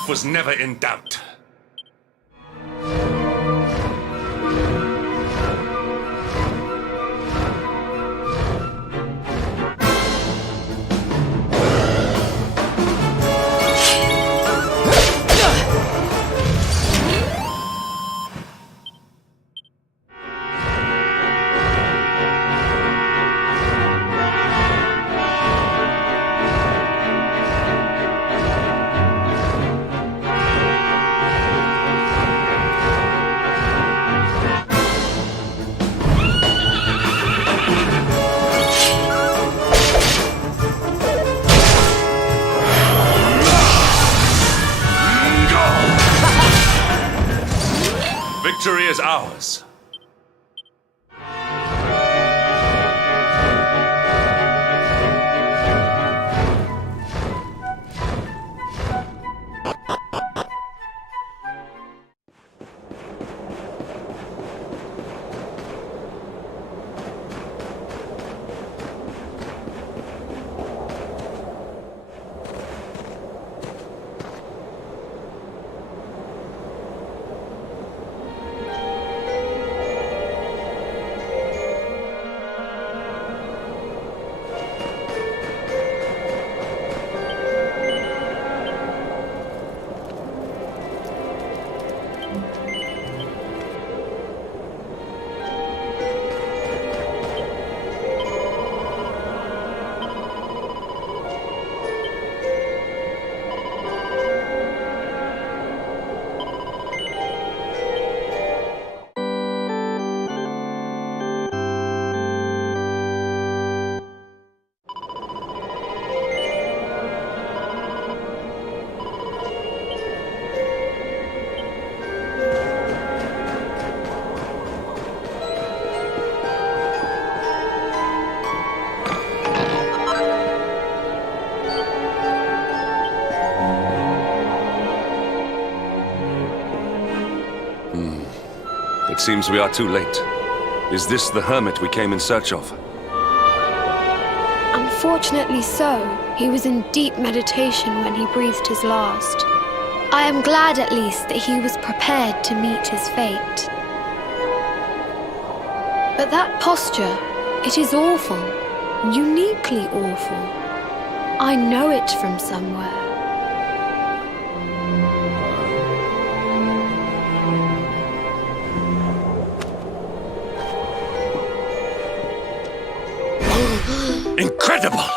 Was never in doubt. Victory is ours. It seems we are too late. Is this the hermit we came in search of? Unfortunately so. He was in deep meditation when he breathed his last. I am glad at least that he was prepared to meet his fate. But that posture, it is awful. Uniquely awful. I know it from somewhere. Incredible!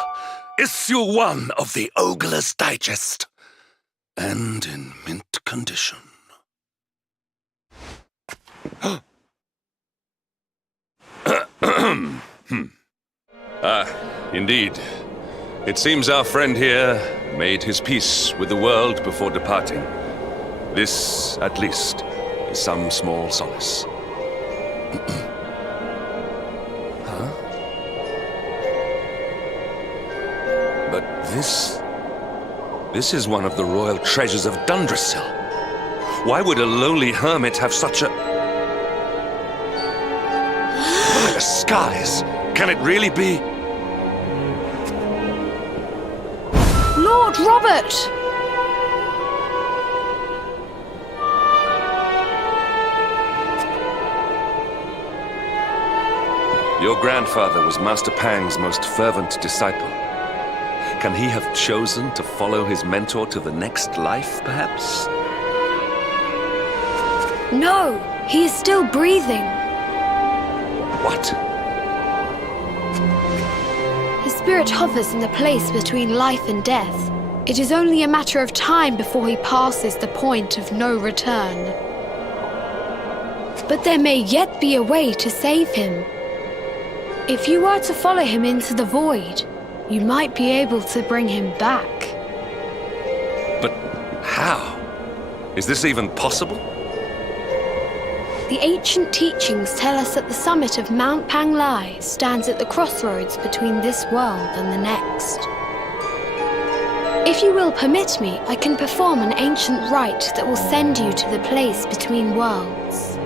Issue 1 of the Ogler's Digest. And in mint condition. Indeed. It seems our friend here made his peace with the world before departing. This, at least, is some small solace. Huh? But this is one of the royal treasures of Dundrasil. Why would a lowly hermit have such a... By the skies! Can it really be? Lord Robert! Your grandfather was Master Pang's most fervent disciple. Can he have chosen to follow his mentor to the next life, perhaps? No, he is still breathing. What? His spirit hovers in the place between life and death. It is only a matter of time before he passes the point of no return. But there may yet be a way to save him. If you were to follow him into the void, you might be able to bring him back. But how? Is this even possible? The ancient teachings tell us that the summit of Mount Panglai stands at the crossroads between this world and the next. If you will permit me, I can perform an ancient rite that will send you to the place between worlds.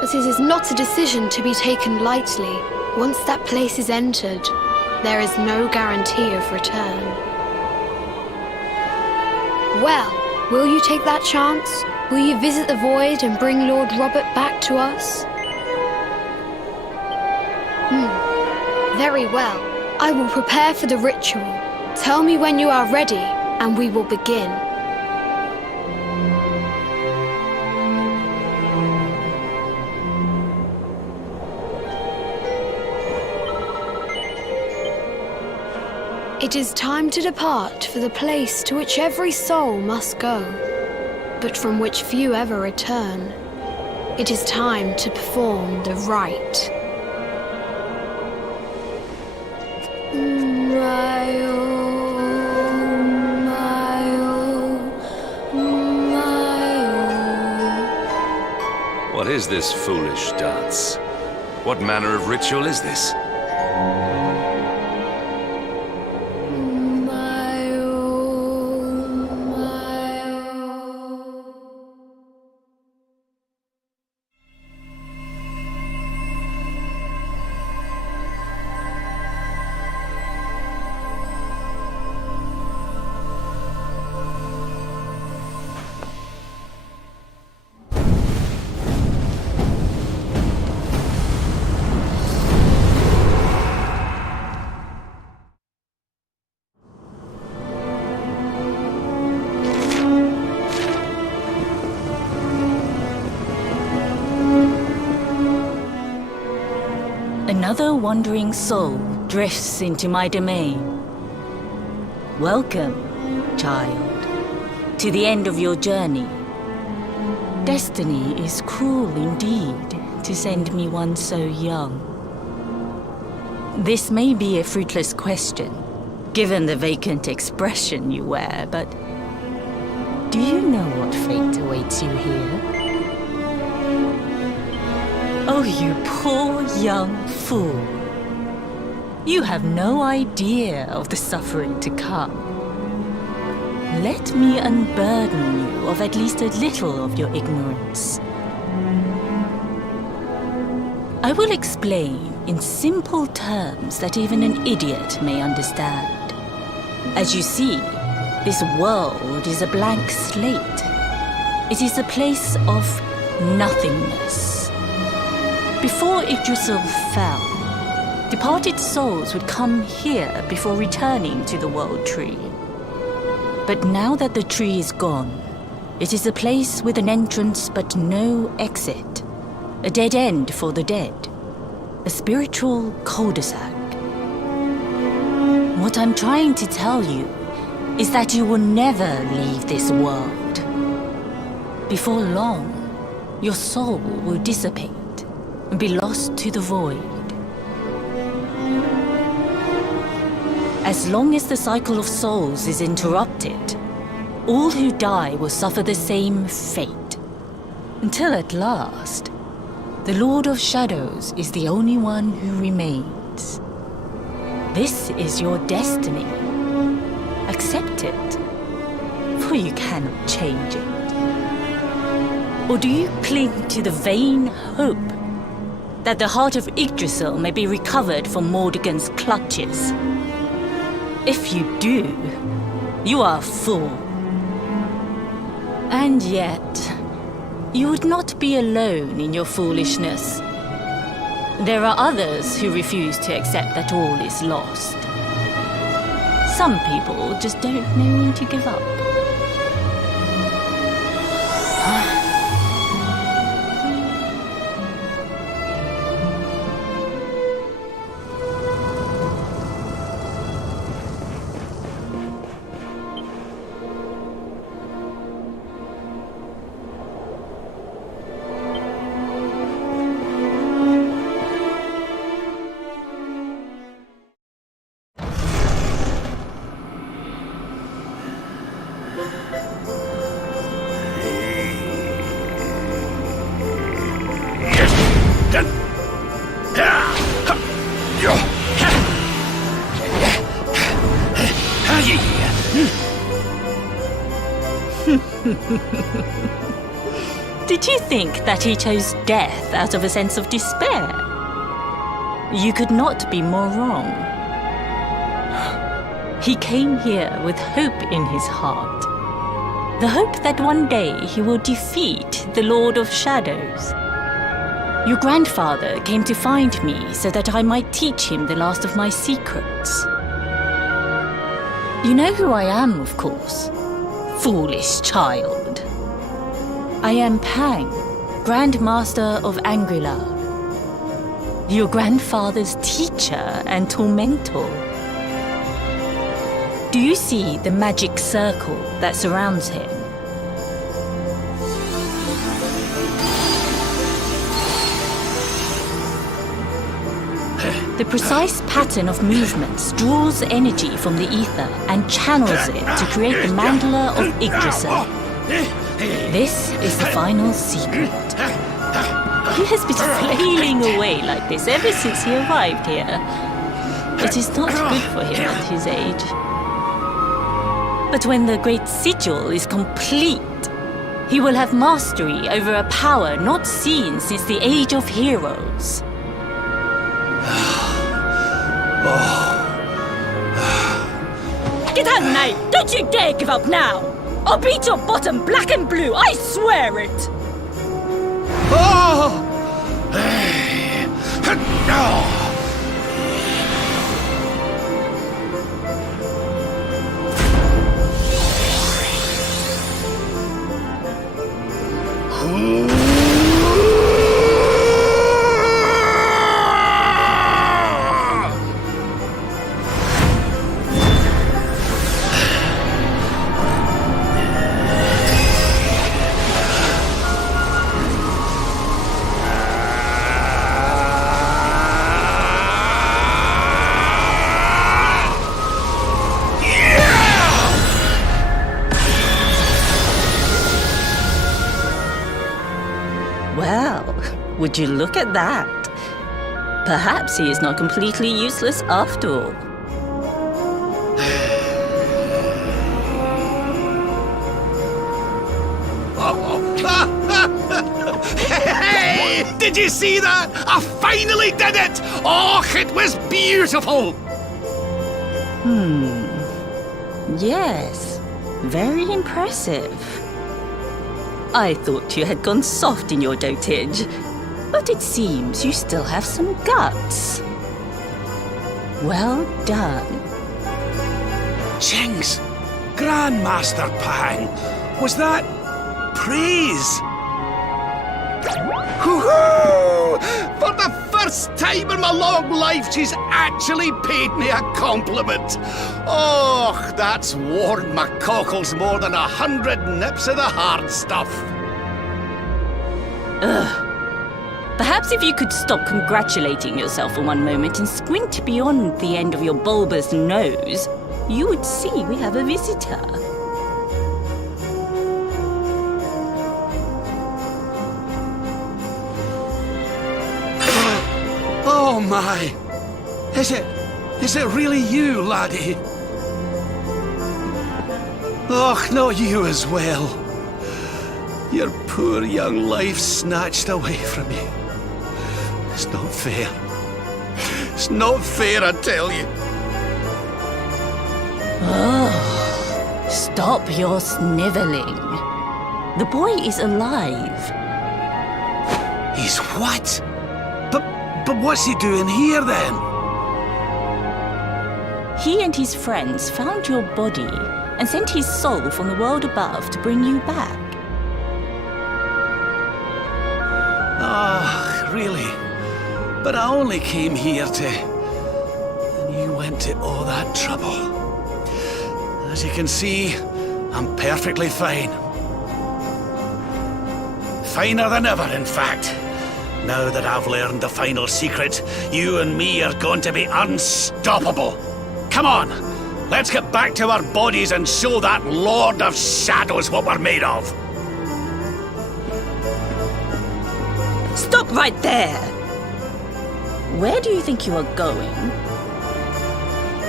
But it is not a decision to be taken lightly. Once that place is entered, there is no guarantee of return. Well, will you take that chance? Will you visit the void and bring Lord Robert back to us? Very well. I will prepare for the ritual. Tell me when you are ready, and we will begin. It is time to depart for the place to which every soul must go, but from which few ever return. It is time to perform the rite. What is this foolish dance? What manner of ritual is this? Another wandering soul drifts into my domain. Welcome, child, to the end of your journey. Destiny is cruel indeed to send me one so young. This may be a fruitless question, given the vacant expression you wear, but do you know what fate awaits you here? Oh, you poor young fool. You have no idea of the suffering to come. Let me unburden you of at least a little of your ignorance. I will explain in simple terms that even an idiot may understand. As you see, this world is a blank slate. It is a place of nothingness. Before Yggdrasil fell, departed souls would come here before returning to the World Tree. But now that the tree is gone, it is a place with an entrance but no exit. A dead end for the dead. A spiritual cul-de-sac. I'm trying to tell you is that you will never leave this world. Before long, your soul will dissipate and be lost to the void. As long as the cycle of souls is interrupted, all who die will suffer the same fate. Until at last, the Lord of Shadows is the only one who remains. This is your destiny. Accept it, for you cannot change it. Or do you cling to the vain hope that the heart of Yggdrasil may be recovered from Mordegon's clutches? If you do, you are a fool. And yet, you would not be alone in your foolishness. There are others who refuse to accept that all is lost. Some people just don't know when to give up. Did you think that he chose death out of a sense of despair? You could not be more wrong. He came here with hope in his heart. The hope that one day he will defeat the Lord of Shadows. Your grandfather came to find me so that I might teach him the last of my secrets. You know who I am, of course. Foolish child. I am Pang, Grand Master of Angrila. Your grandfather's teacher and tormentor. Do you see the magic circle that surrounds him? The precise pattern of movements draws energy from the ether and channels it to create the mandala of Yggdrasil. This is the final secret. He has been flailing away like this ever since he arrived here. It is not good for him at his age. But when the great sigil is complete, he will have mastery over a power not seen since the Age of Heroes. Get out, mate! Don't you dare give up now! I'll beat your bottom black and blue, I swear it! Oh! Would you look at that? Perhaps he is not completely useless after all. Hey! Did you see that? I finally did it! Oh, it was beautiful! Yes, very impressive. I thought you had gone soft in your dotage, but it seems you still have some guts. Well done. Jinx! Grandmaster Pang! Was that praise? Hoo-hoo! For the first first time in my long life she's actually paid me a compliment. Oh, that's warmed my cockles more than 100 nips of the hard stuff. Ugh. Perhaps if you could stop congratulating yourself for one moment and squint beyond the end of your bulbous nose, you would see we have a visitor. Oh my! Is it really you, laddie? Och, not you as well. Your poor young life snatched away from you. It's not fair. It's not fair, I tell you. Oh, stop your sniveling. The boy is alive. He's what? But what's he doing here then? He and his friends found your body and sent his soul from the world above to bring you back. Ah, really? But I only came here to... And you went to all that trouble. As you can see, I'm perfectly fine. Finer than ever, in fact. Now that I've learned the final secret, you and me are going to be unstoppable. Come on, let's get back to our bodies and show that Lord of Shadows what we're made of. Stop right there! Where do you think you are going?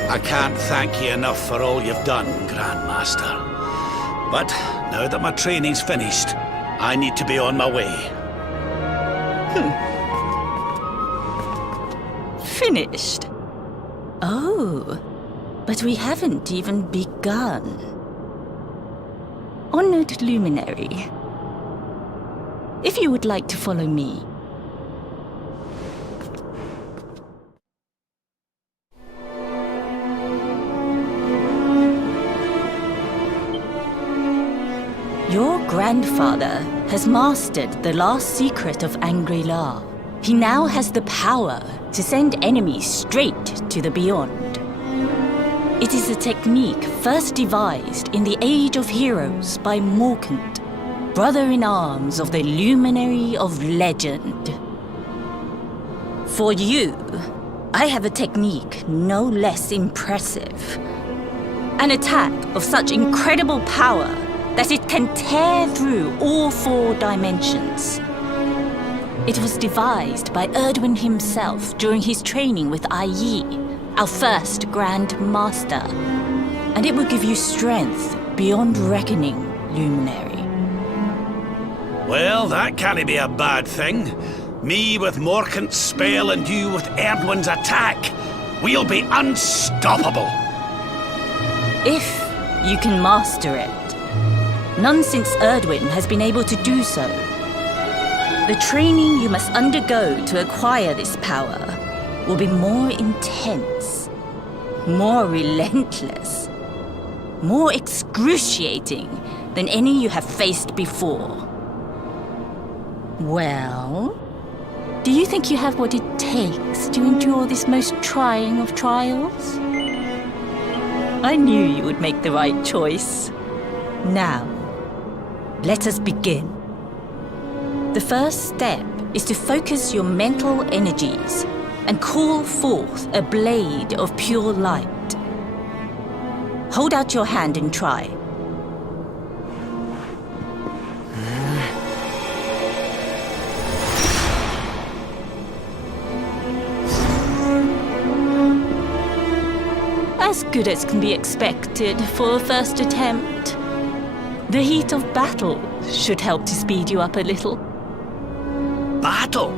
I can't thank you enough for all you've done, Grandmaster. But now that my training's finished, I need to be on my way. Finished? Oh, but we haven't even begun. Honored Luminary, if you would like to follow me. Your grandfather has mastered the last secret of Angrila. He now has the power to send enemies straight to the beyond. It is a technique first devised in the Age of Heroes by Morkant, brother-in-arms of the Luminary of Legend. For you, I have a technique no less impressive. An attack of such incredible power that it can tear through all 4 dimensions. It was devised by Erdwin himself during his training with Yi, our first Grand Master. And it will give you strength beyond reckoning, Luminary. Well, that can't be a bad thing. Me with Morkant's spell and you with Erdwin's attack. We'll be unstoppable. If you can master it. None since Erdwin has been able to do so. The training you must undergo to acquire this power will be more intense, more relentless, more excruciating than any you have faced before. Well, do you think you have what it takes to endure this most trying of trials? I knew you would make the right choice. Now, let us begin. The first step is to focus your mental energies and call forth a blade of pure light. Hold out your hand and try. As good as can be expected for a first attempt. The heat of battle should help to speed you up a little. Battle?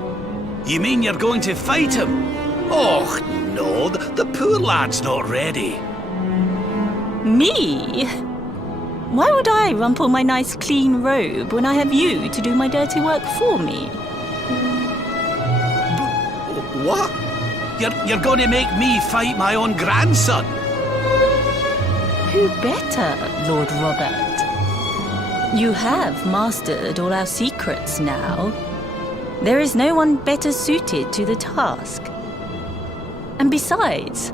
You mean you're going to fight him? Oh, no, the poor lad's not ready. Me? Why would I rumple my nice clean robe when I have you to do my dirty work for me? What? You're going to make me fight my own grandson? Who better, Lord Robert? You have mastered all our secrets now. There is no one better suited to the task. And besides,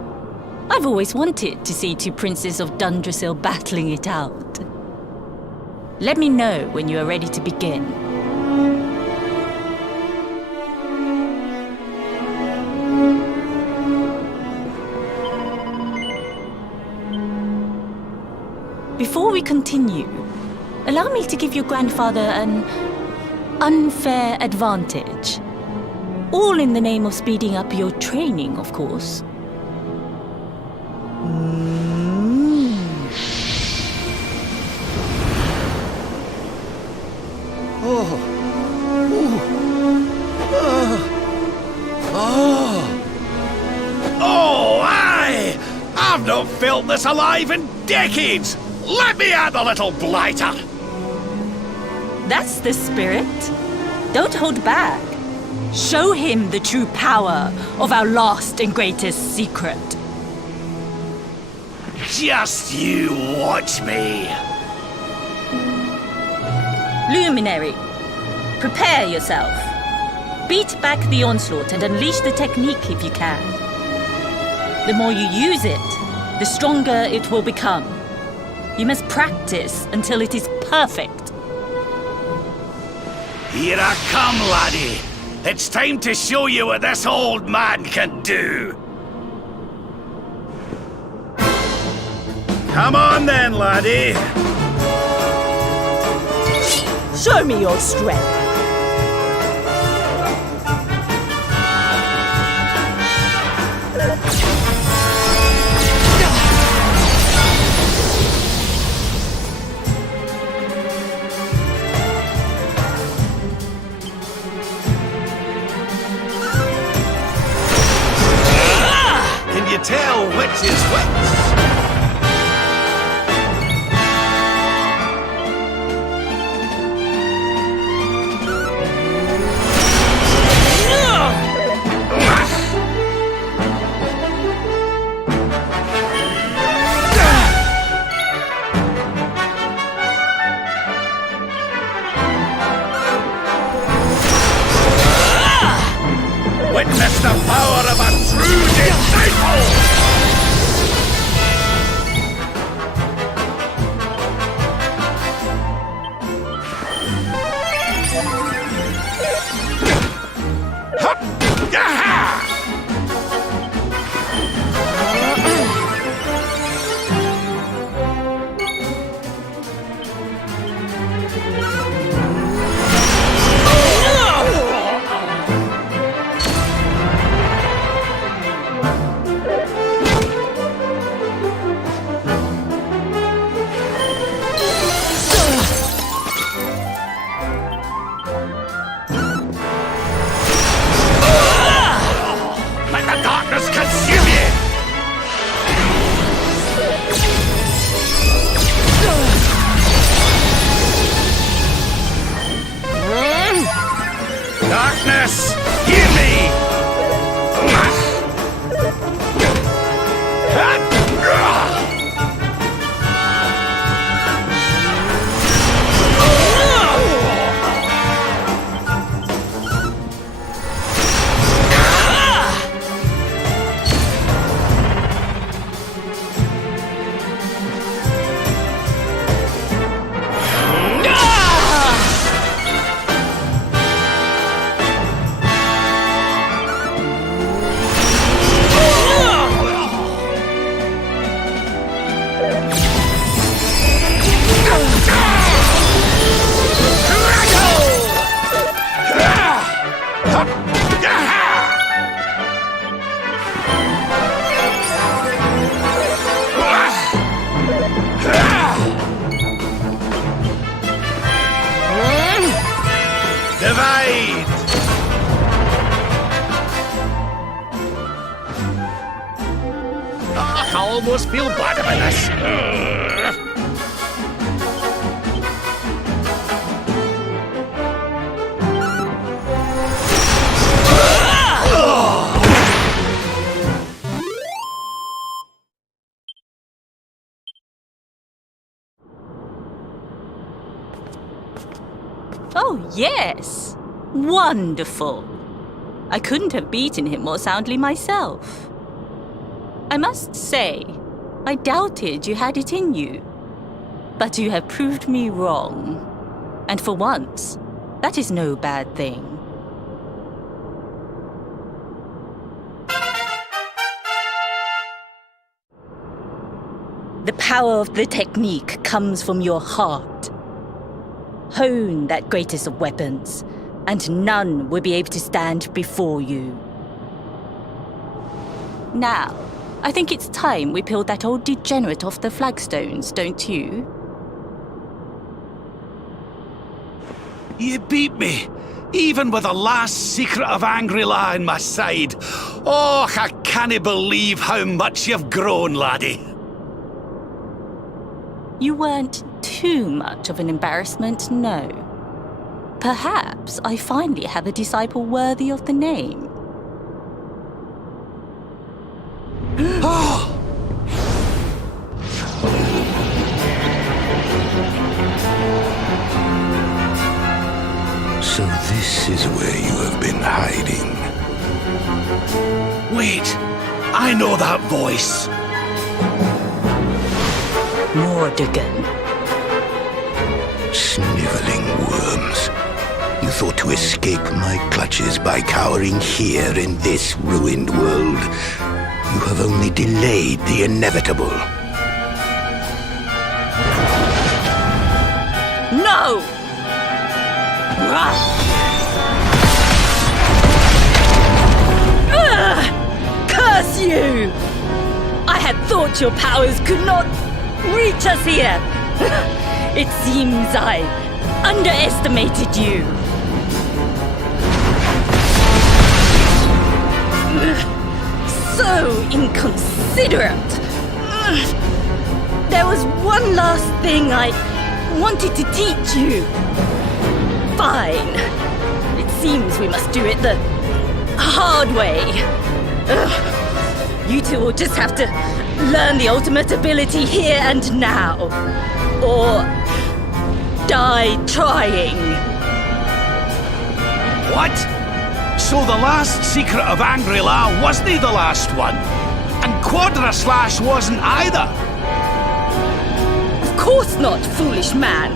I've always wanted to see two princes of Dundrasil battling it out. Let me know when you are ready to begin. Before we continue, allow me to give your grandfather an unfair advantage. All in the name of speeding up your training, of course. Oh, aye! I've not felt this alive in decades! Let me at the little blighter! That's the spirit. Don't hold back. Show him the true power of our last and greatest secret. Just you watch me. Luminary, prepare yourself. Beat back the onslaught and unleash the technique if you can. The more you use it, the stronger it will become. You must practice until it is perfect. Here I come, laddie. It's time to show you what this old man can do. Come on then, laddie. Show me your strength. Can you tell which is which? Witness the power of a true disciple! Darkness, hear me! Divide! I almost feel bad about this. Oh, yes! Wonderful. I couldn't have beaten him more soundly myself. I must say, I doubted you had it in you. But you have proved me wrong. And for once, that is no bad thing. The power of the technique comes from your heart. Hone that greatest of weapons, and none will be able to stand before you. Now, I think it's time we peeled that old degenerate off the flagstones, don't you? You beat me, even with the last secret of Angrila in my side. Oh, I can't believe how much you've grown, laddie. You weren't too much of an embarrassment, no. Perhaps I finally have a disciple worthy of the name. So this is where you have been hiding. Wait, I know that voice. Mordegon. Sniveling worms. You thought to escape my clutches by cowering here in this ruined world. You have only delayed the inevitable. No! Curse you! I had thought your powers could not reach us here. It seems I underestimated you. So inconsiderate. There was one last thing I wanted to teach you. Fine. It seems we must do it the hard way. You two will just have to learn the ultimate ability here and now. Or die trying. What? So the last secret of Angrila wasn't the last one? And Quadra Slash wasn't either? Of course not, foolish man.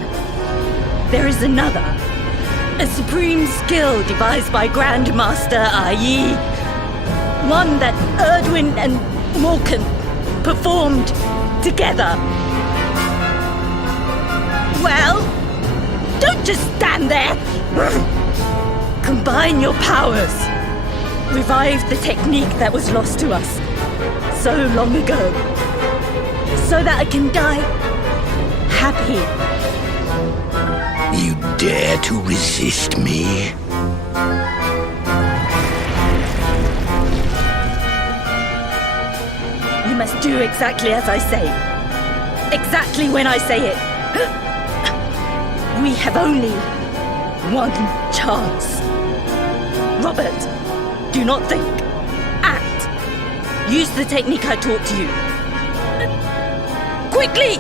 There is another. A supreme skill devised by Grandmaster i.e. one that Erdwin and Morkan performed together. Well, don't just stand there. Combine your powers. Revive the technique that was lost to us so long ago. So that I can die happy. You dare to resist me? You must do exactly as I say. Exactly when I say it. We have only one chance. Robert, do not think. Act. Use the technique I taught you. Quickly!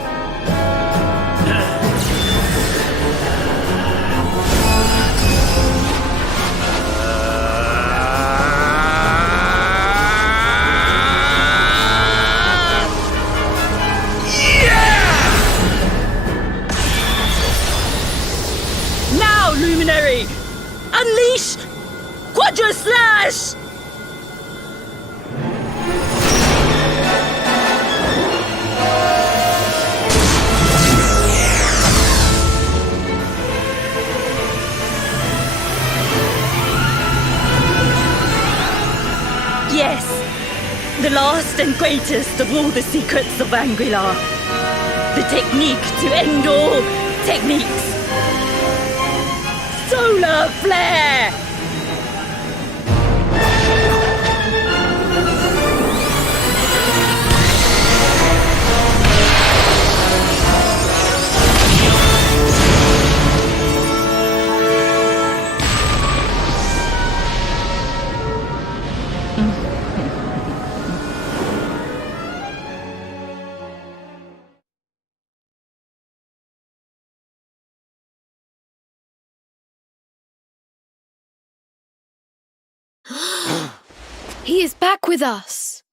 Now, Luminary! Unleash Quadra Slash! Yes, the last and greatest of all the secrets of Angrila. The technique to end all techniques. Solar Flare! He is back with us.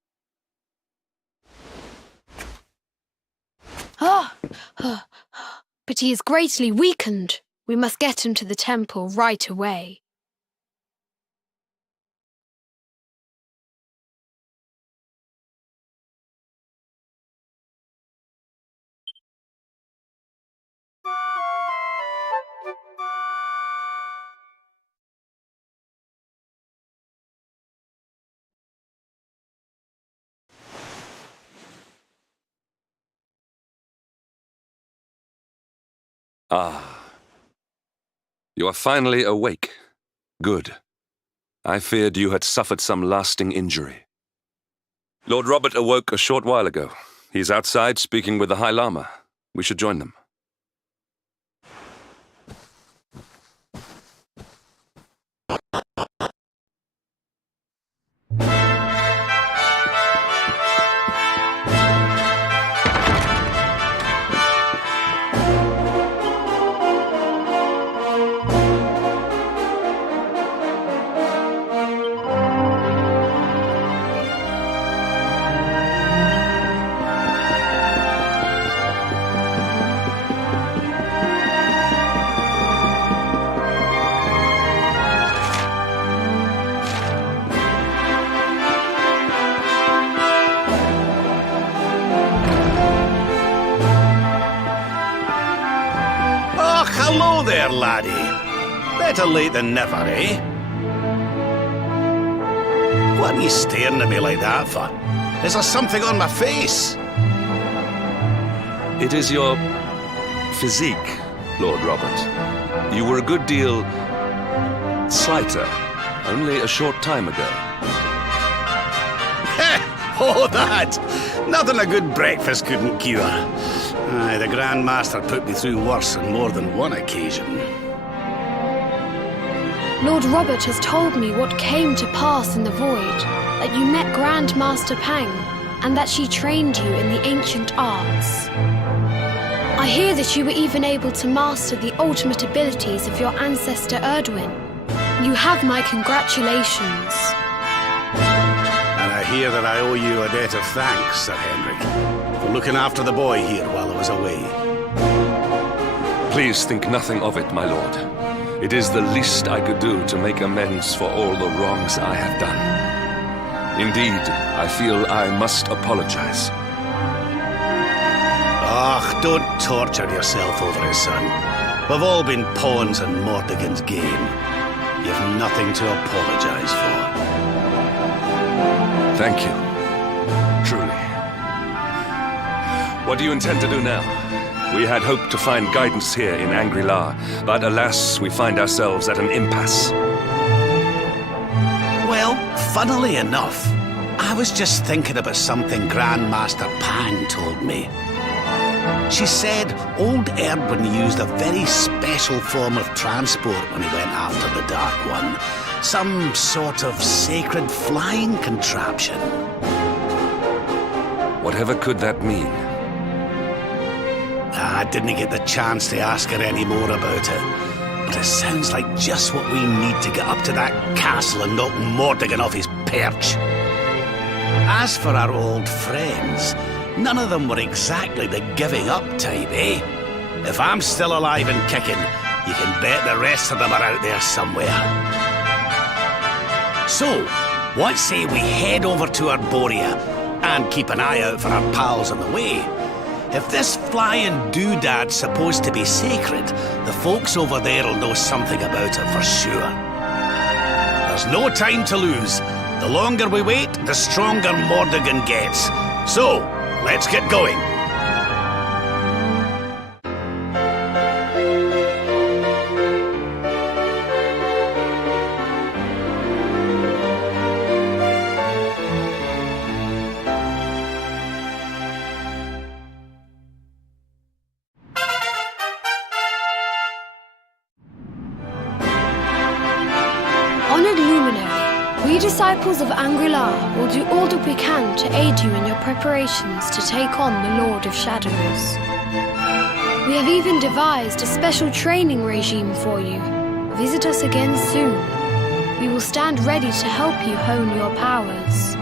But he is greatly weakened. We must get him to the temple right away. Ah. You are finally awake. Good. I feared you had suffered some lasting injury. Lord Robert awoke a short while ago. He's outside speaking with the High Lama. We should join them. Hello there, laddie. Better late than never, eh? What are you staring at me like that for? Is there something on my face? It is your physique, Lord Robert. You were a good deal slighter only a short time ago. Oh, that! Nothing a good breakfast couldn't cure. Aye, the Grand Master put me through worse on more than one occasion. Lord Robert has told me what came to pass in the void, that you met Grand Master Pang, and that she trained you in the ancient arts. I hear that you were even able to master the ultimate abilities of your ancestor Erdwin. You have my congratulations. And I hear that I owe you a debt of thanks, Sir Henrik, for looking after the boy here while I was away. Please think nothing of it, my lord. It is the least I could do to make amends for all the wrongs I have done. Indeed, I feel I must apologize. Ah, don't torture yourself over it, son. We've all been pawns in Mordegon's game. You've nothing to apologize for. Thank you. Truly. What do you intend to do now? We had hoped to find guidance here in Angrila, but alas, we find ourselves at an impasse. Well, funnily enough, I was just thinking about something Grandmaster Pang told me. She said old Erdwin used a very special form of transport when he went after the Dark One. Some sort of sacred flying contraption. Whatever could that mean? I didn't get the chance to ask her any more about it, but it sounds like just what we need to get up to that castle and knock Mordegon off his perch. As for our old friends, none of them were exactly the giving up type, eh? If I'm still alive and kicking, you can bet the rest of them are out there somewhere. So, what say we head over to Arborea and keep an eye out for our pals on the way? If this flying doodad's supposed to be sacred, the folks over there'll know something about it for sure. There's no time to lose. The longer we wait, the stronger Mordegon gets. So, let's get going. Honored Luminary, we disciples of Angrila will do all that we can to aid you in your preparations to take on the Lord of Shadows. We have even devised a special training regime for you. Visit us again soon. We will stand ready to help you hone your powers.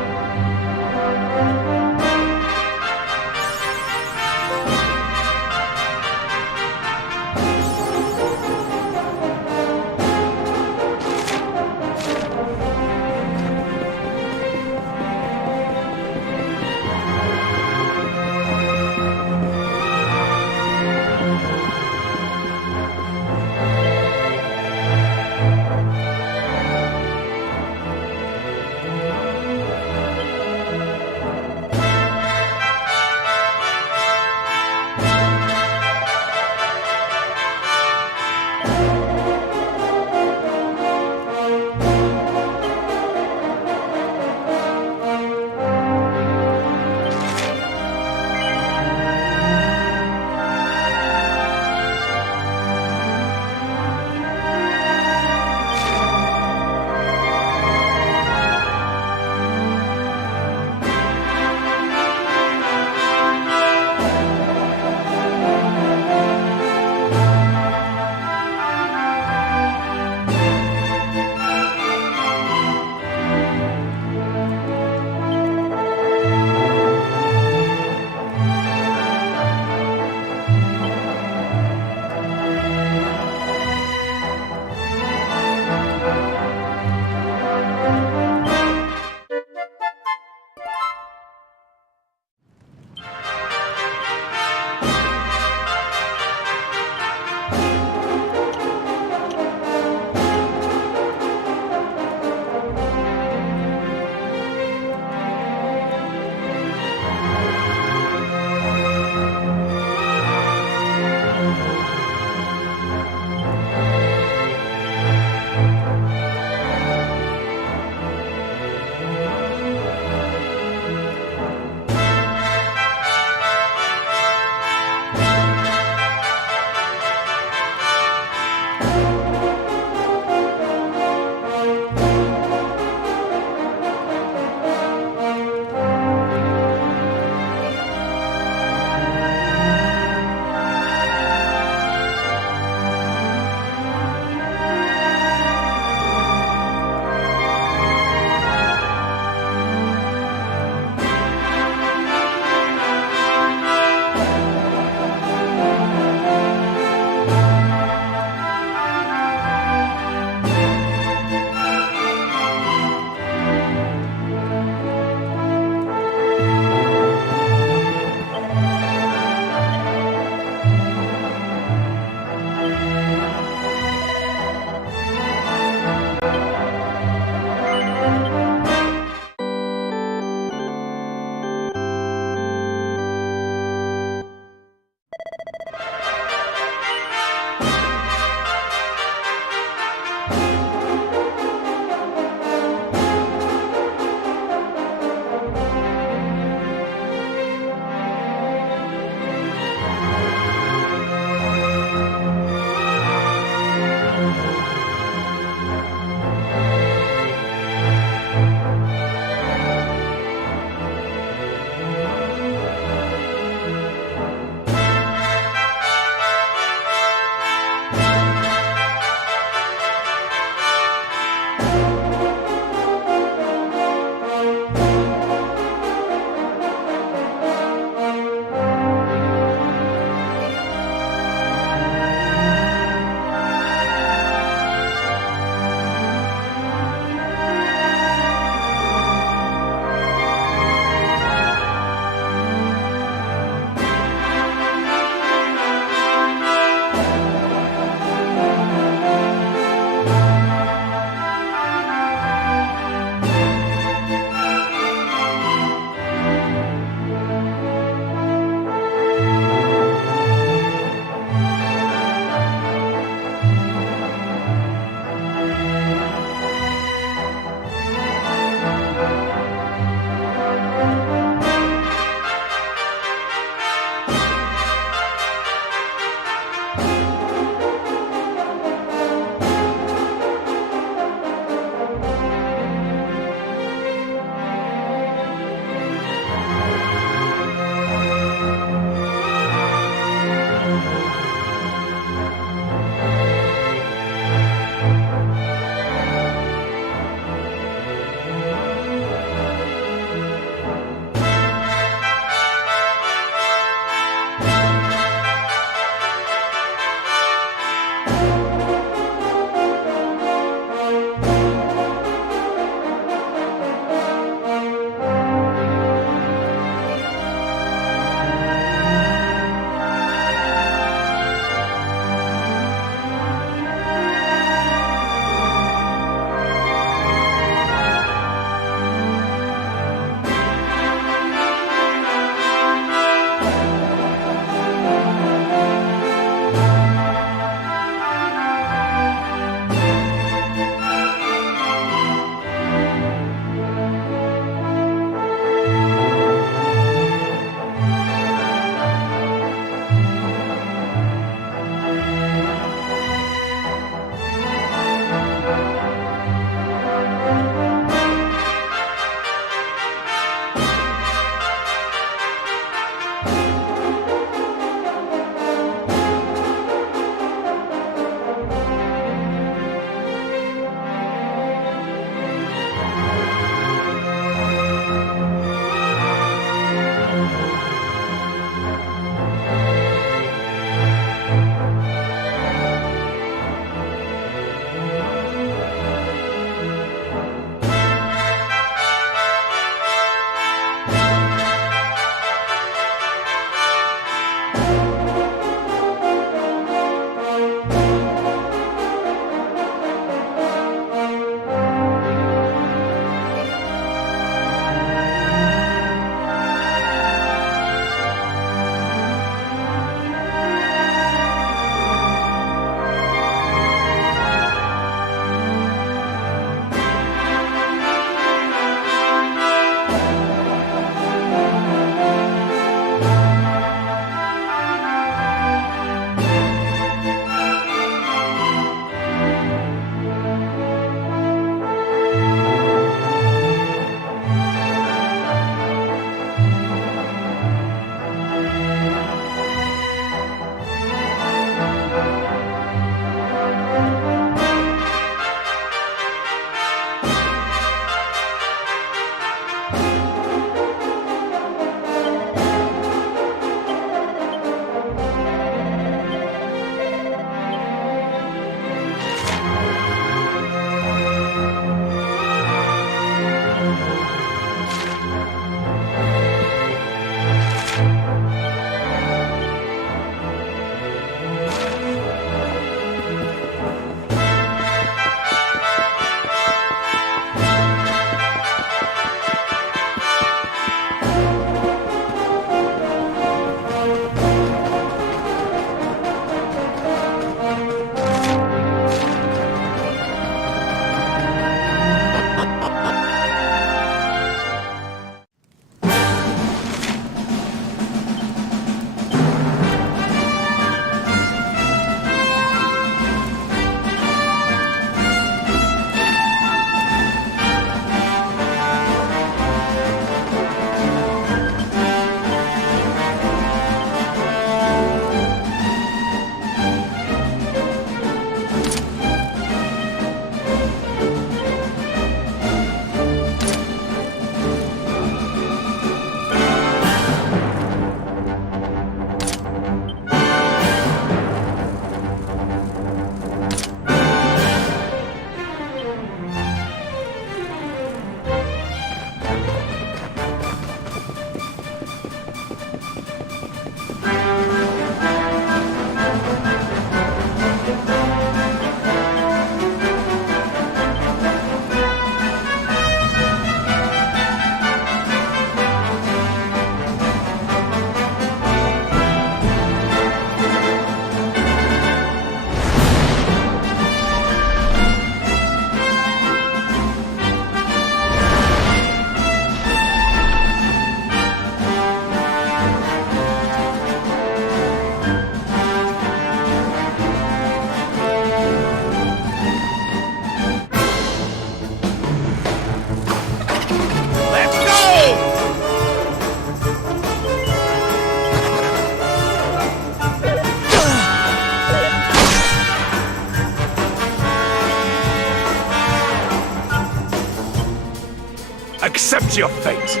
Accept your fate.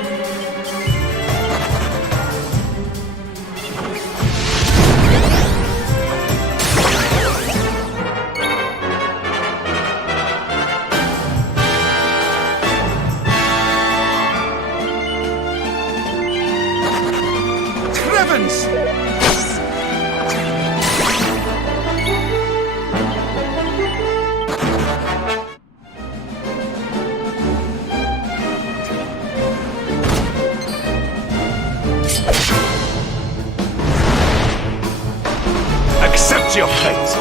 Accept your fate.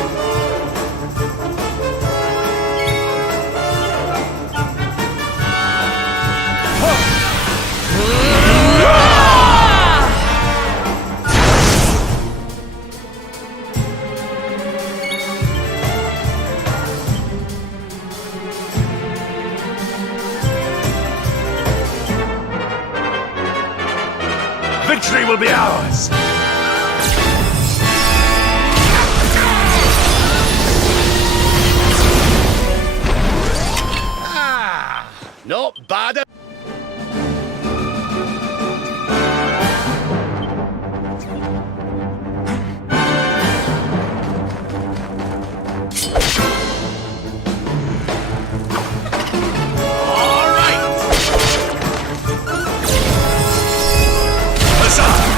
Victory will be ours. Not bad. All right. Huzzah!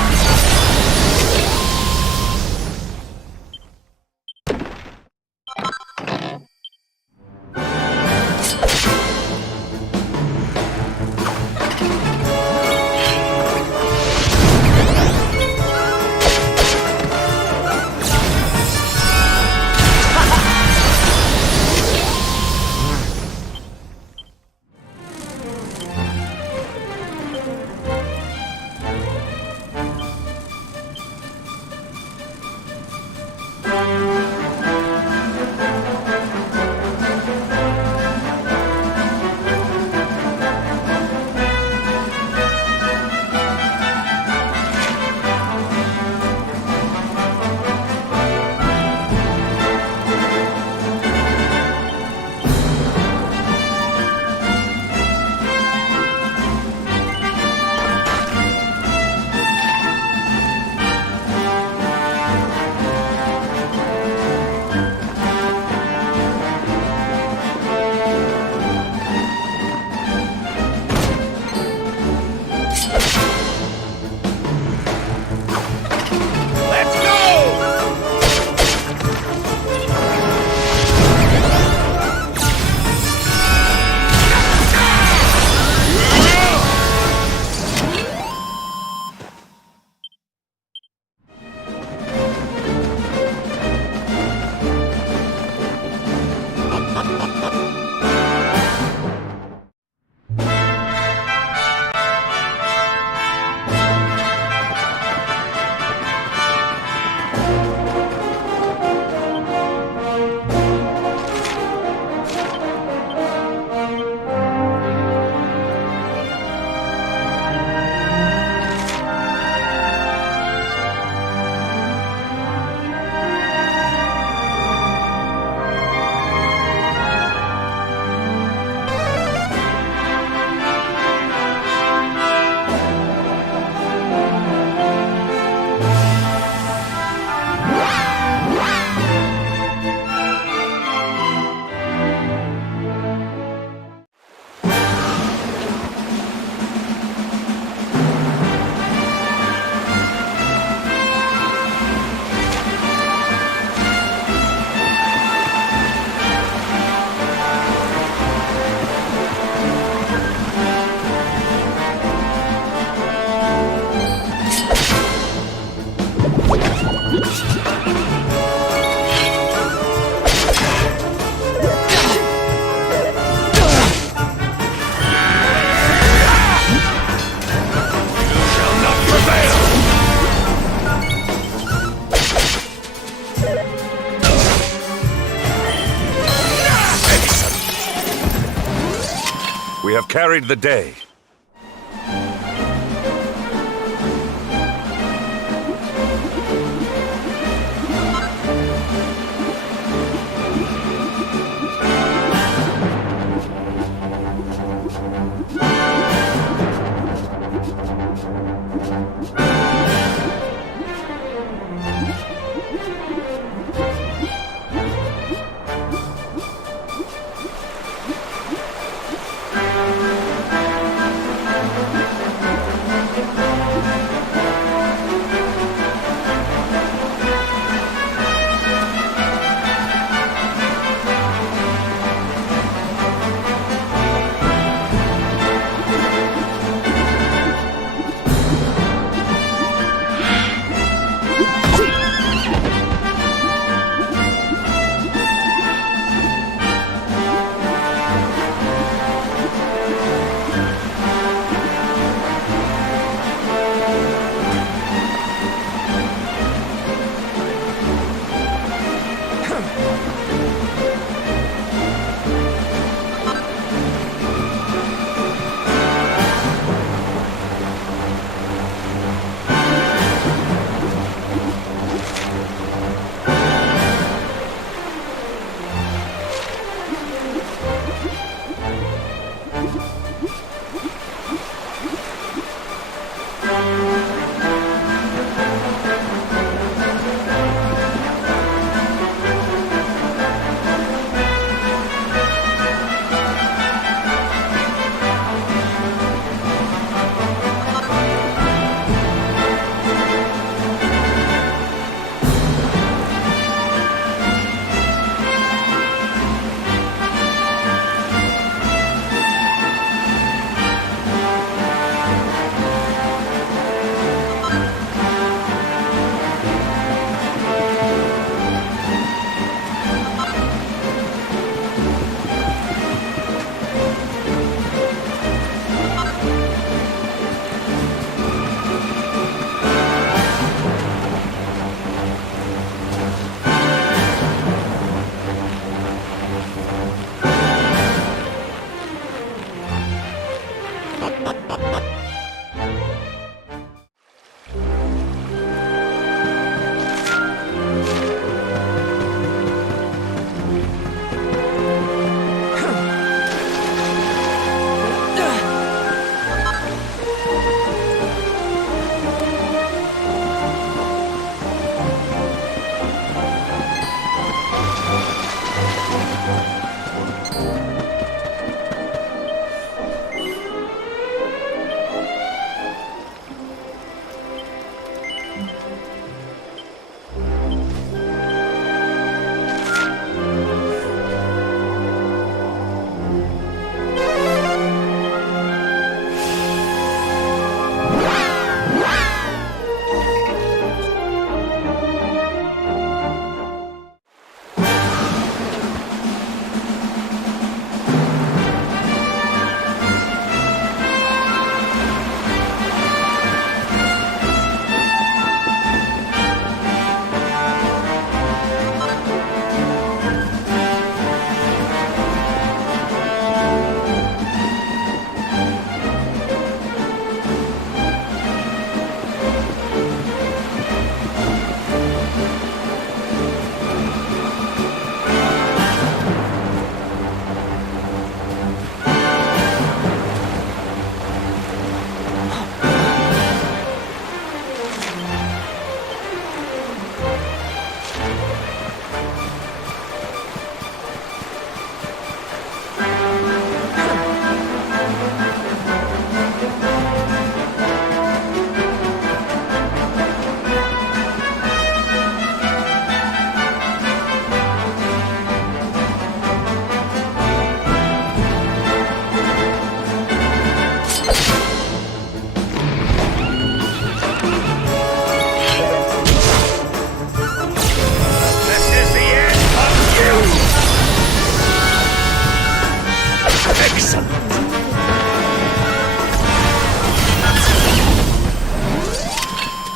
We have carried the day.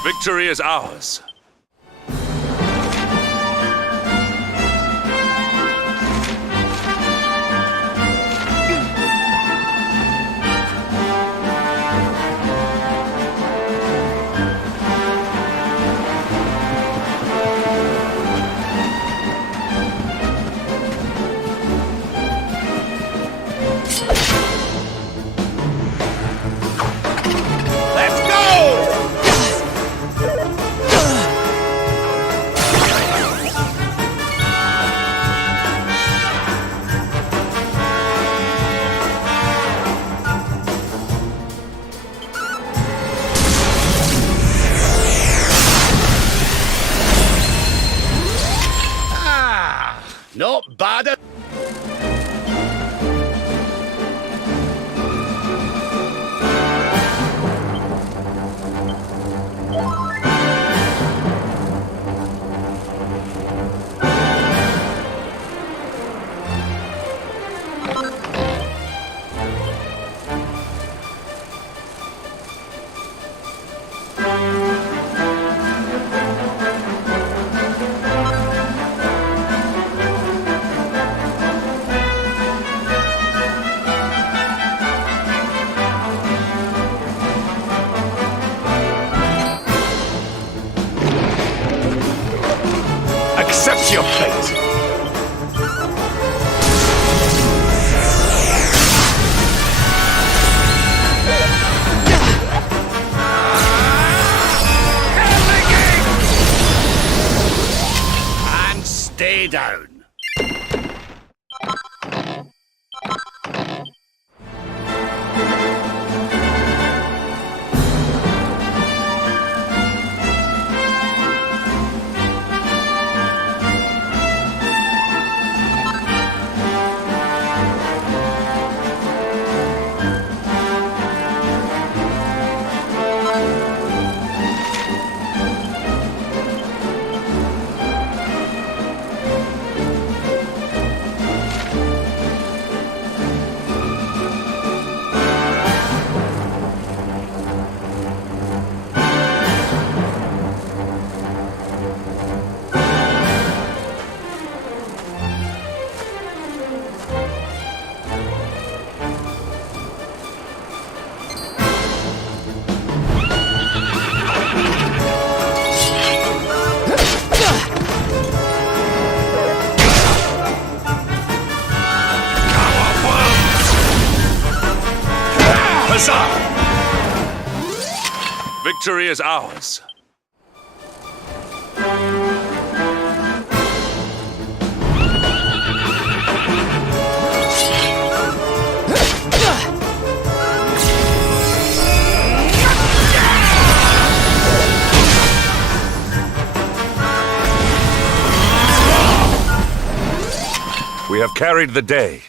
Victory is ours. Not bad at... Accept your fate! And stay down. Huzzah! Victory is ours. We have carried the day.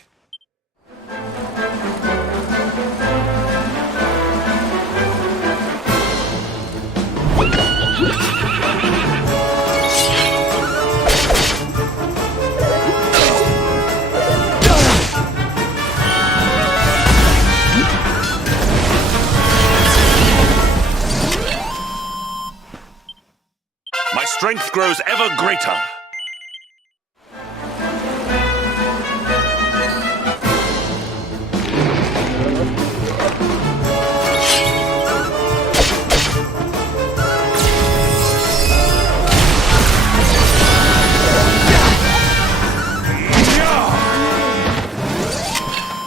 My strength grows ever greater.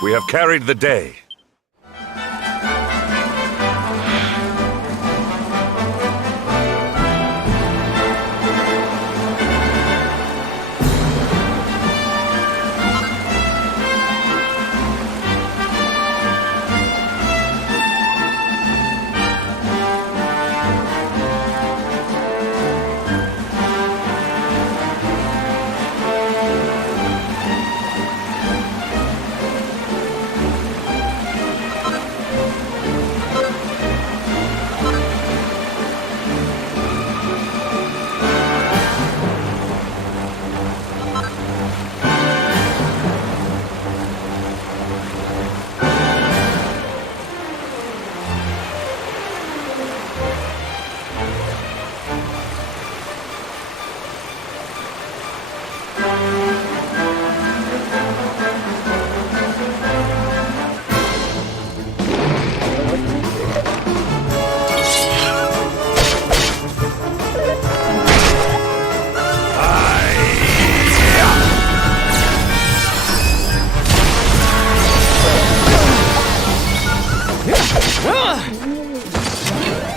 We have carried the day.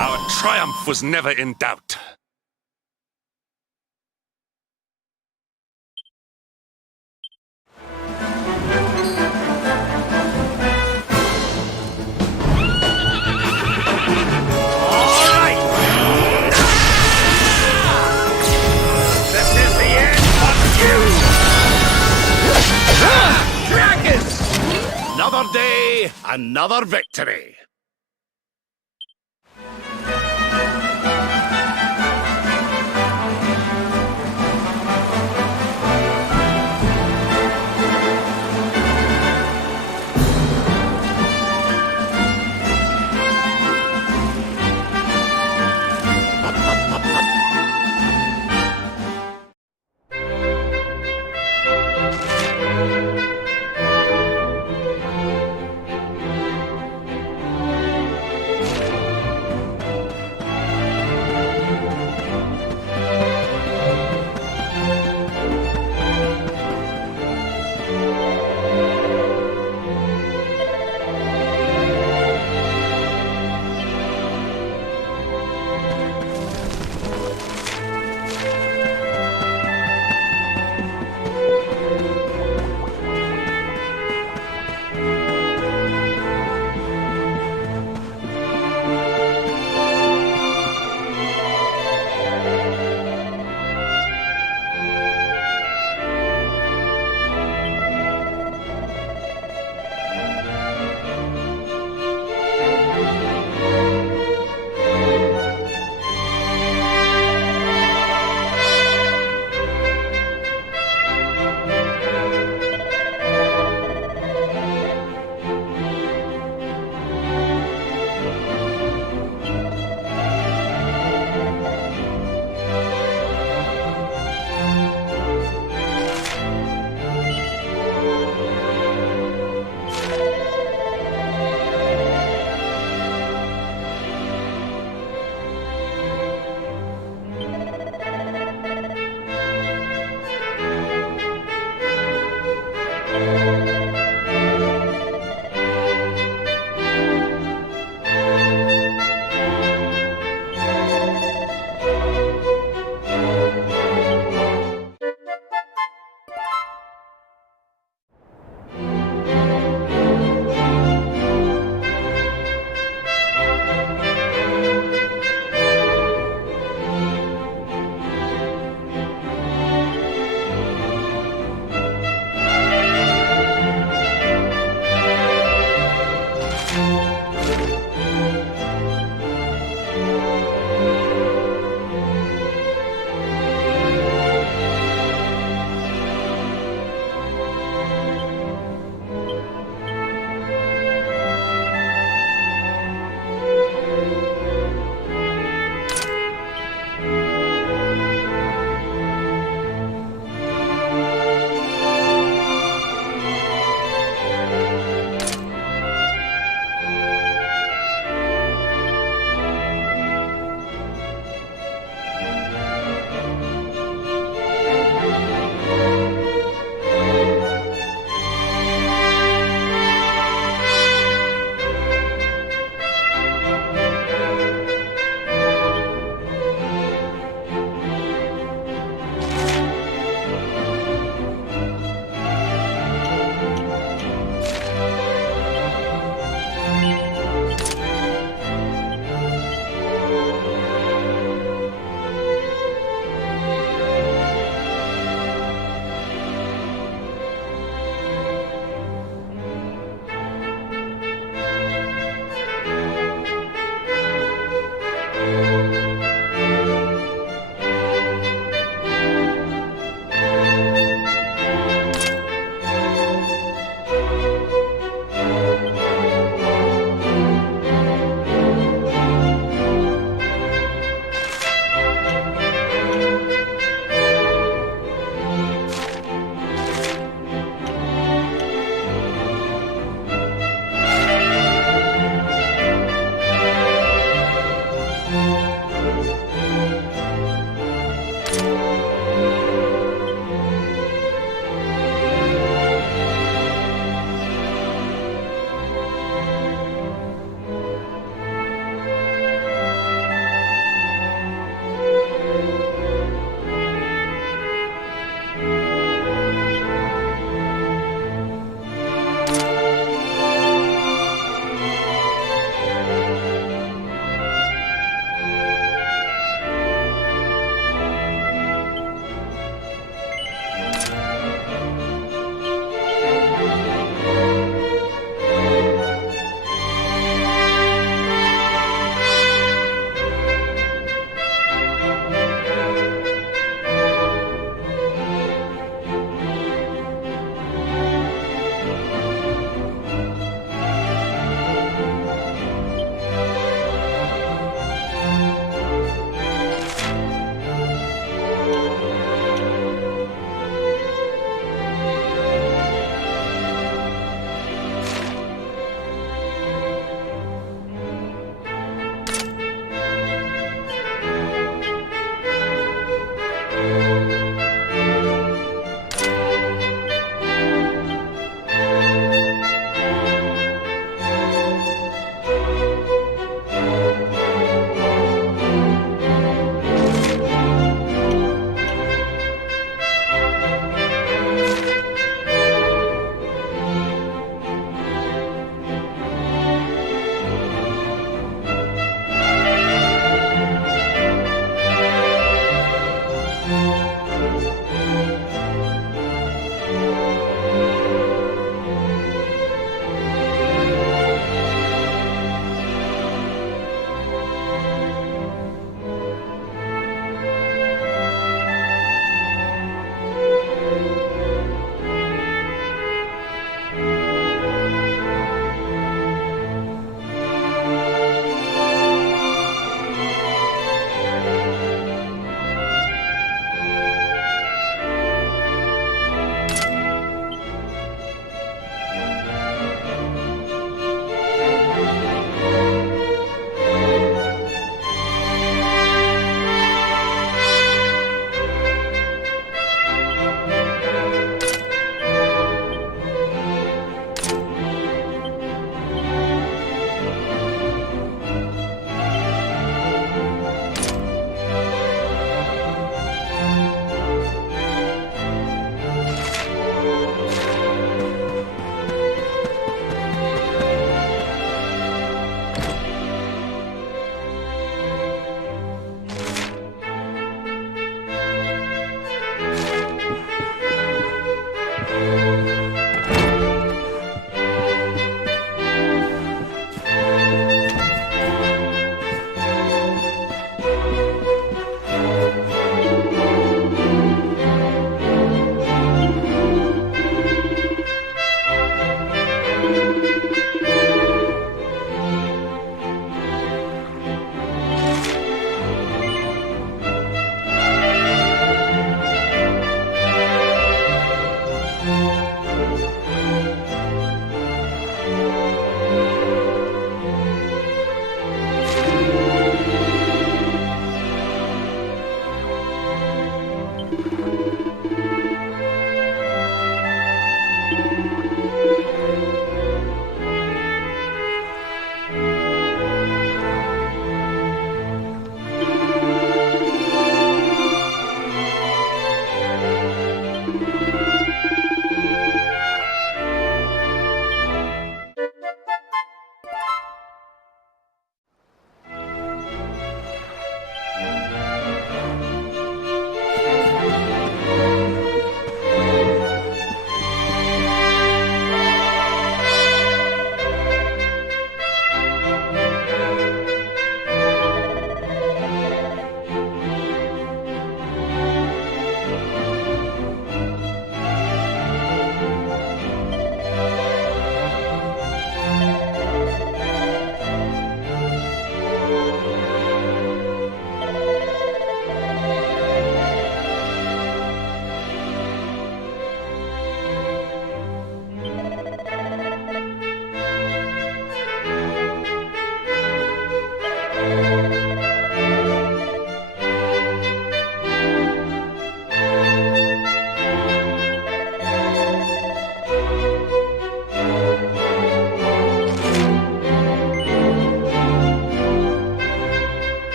Our triumph was never in doubt. Another day, another victory.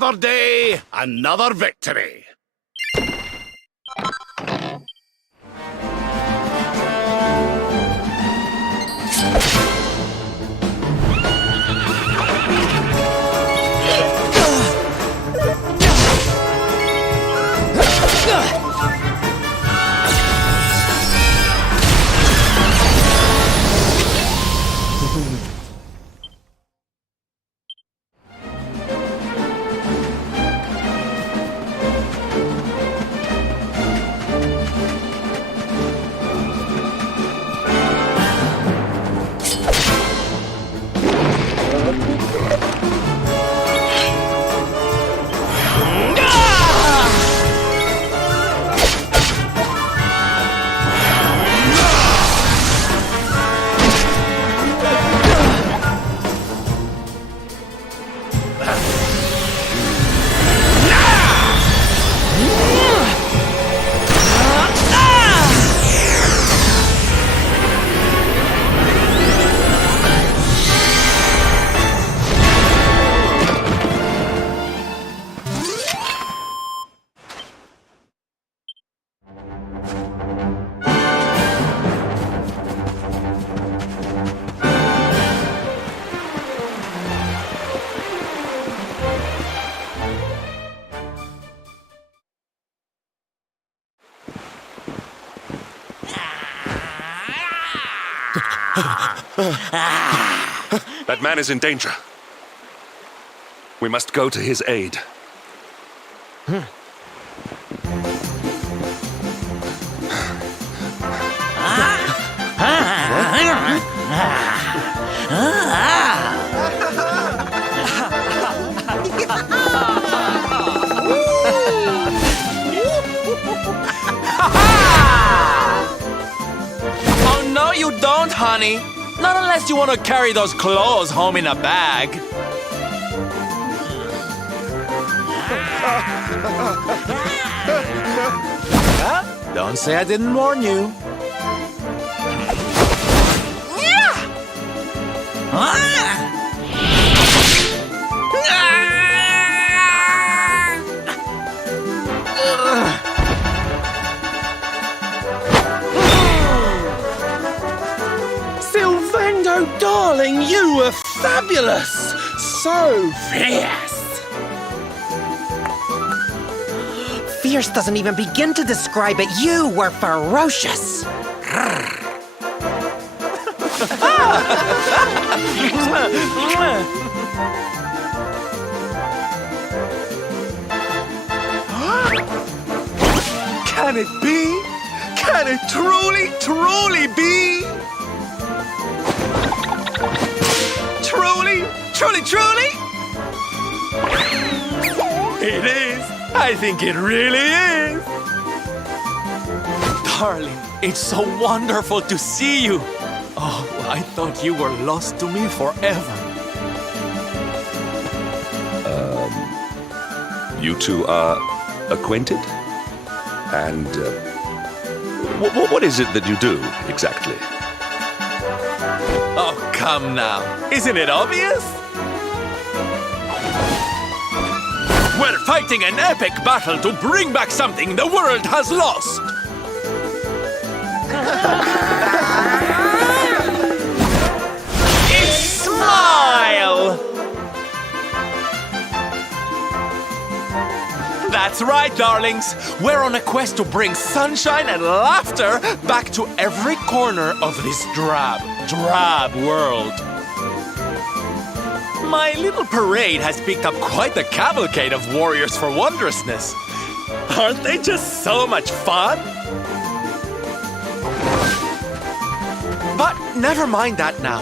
Another day, another victory. That man is in danger. We must go to his aid. Oh, no, you don't, honey. Not unless you want to carry those clothes home in a bag. Don't say I didn't warn you. Silvendo, darling, you were fabulous! So fierce! Fierce doesn't even begin to describe it. You were ferocious! Can it be? Can it truly, truly be? Truly, truly, truly? It is. I think it really is. Darling, it's so wonderful to see you. Oh, I thought you were lost to me forever. You two are acquainted? And what is it that you do, exactly? Oh, come now. Isn't it obvious? We're fighting an epic battle to bring back something the world has lost. It's Smile! That's right, darlings. We're on a quest to bring sunshine and laughter back to every corner of this drab world. My little parade has picked up quite the cavalcade of warriors for wondrousness. Aren't they just so much fun? But never mind that now.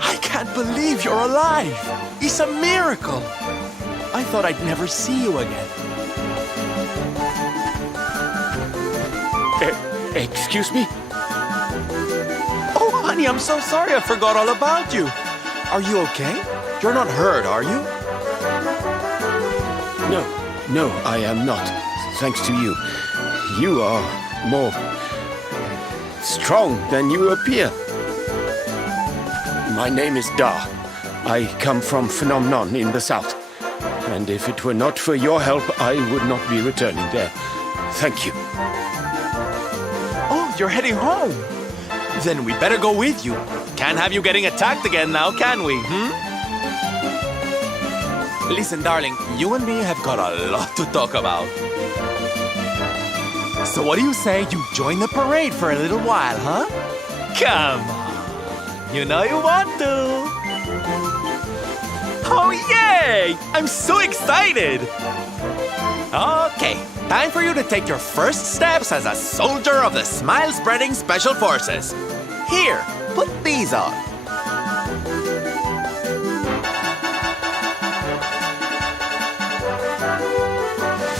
I can't believe you're alive. It's a miracle. I thought I'd never see you again. Excuse me? Oh, honey, I'm so sorry. I forgot all about you. Are you okay? You're not hurt, are you? No, I am not. Thanks to you. You are more strong than you appear. My name is Da. I come from Phenomenon in the south. And if it were not for your help, I would not be returning there. Thank you. Oh, you're heading home. Then we better go with you. Can't have you getting attacked again now, can we, Listen, darling, you and me have got a lot to talk about. So what do you say you join the parade for a little while, huh? Come on. You know you want to. Oh, yay! I'm so excited! Okay, time for you to take your first steps as a soldier of the Smile-Spreading Special Forces. Here, put these on.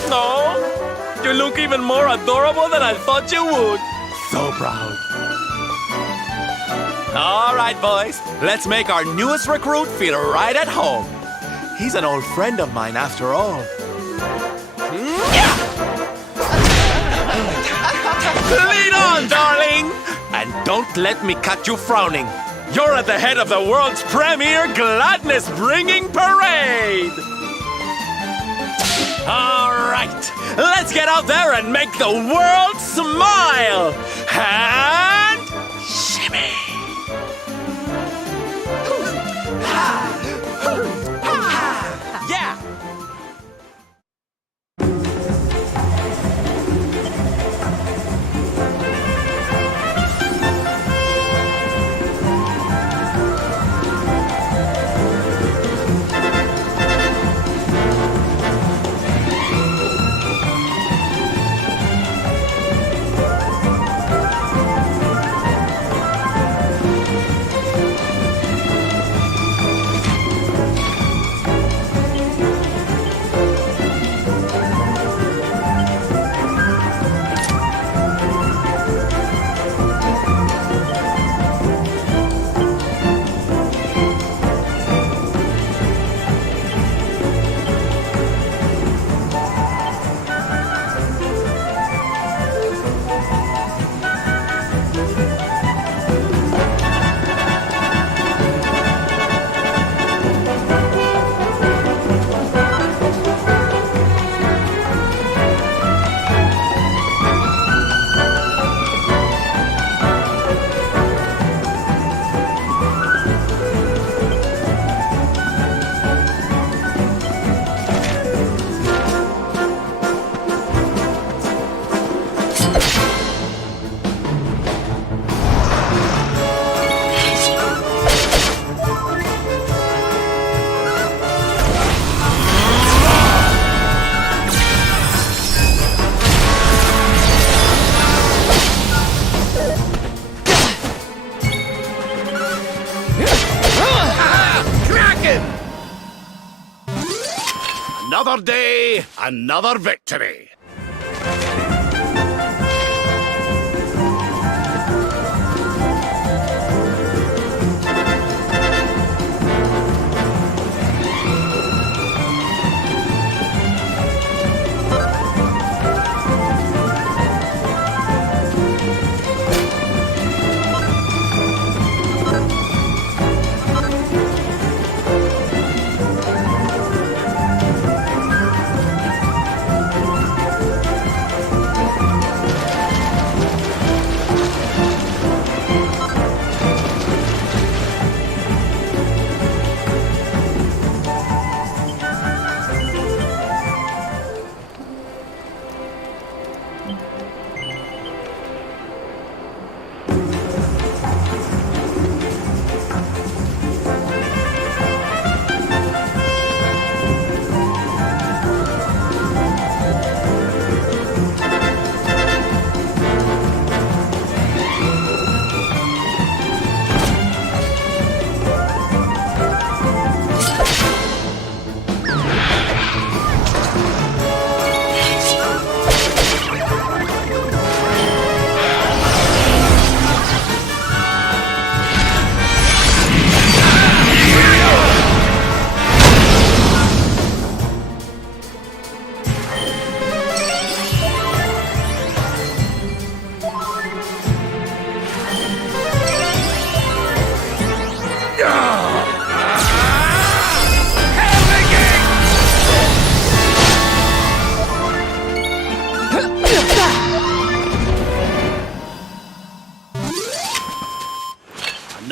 Oh, you look even more adorable than I thought you would. So proud. All right, boys. Let's make our newest recruit feel right at home. He's an old friend of mine after all. Lead on, darling! And don't let me catch you frowning. You're at the head of the world's premier gladness-bringing parade! All right, let's get out there and make the world smile! And shimmy! Yeah! Another day, another victory.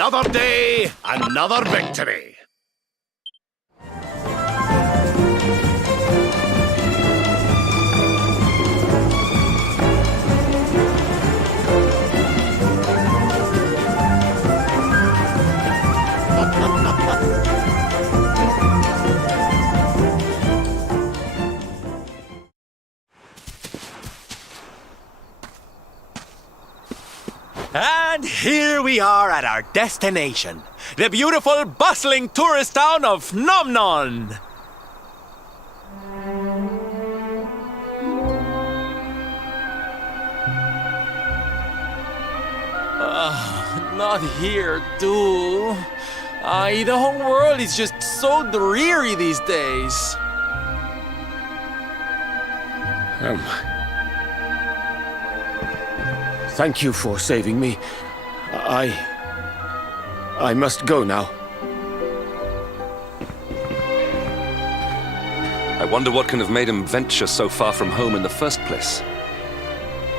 Another day, another victory. And here we are at our destination, the beautiful, bustling tourist town of Nomnon. Not here, too. The whole world is just so dreary these days. Thank you for saving me. I must go now. I wonder what can have made him venture so far from home in the first place.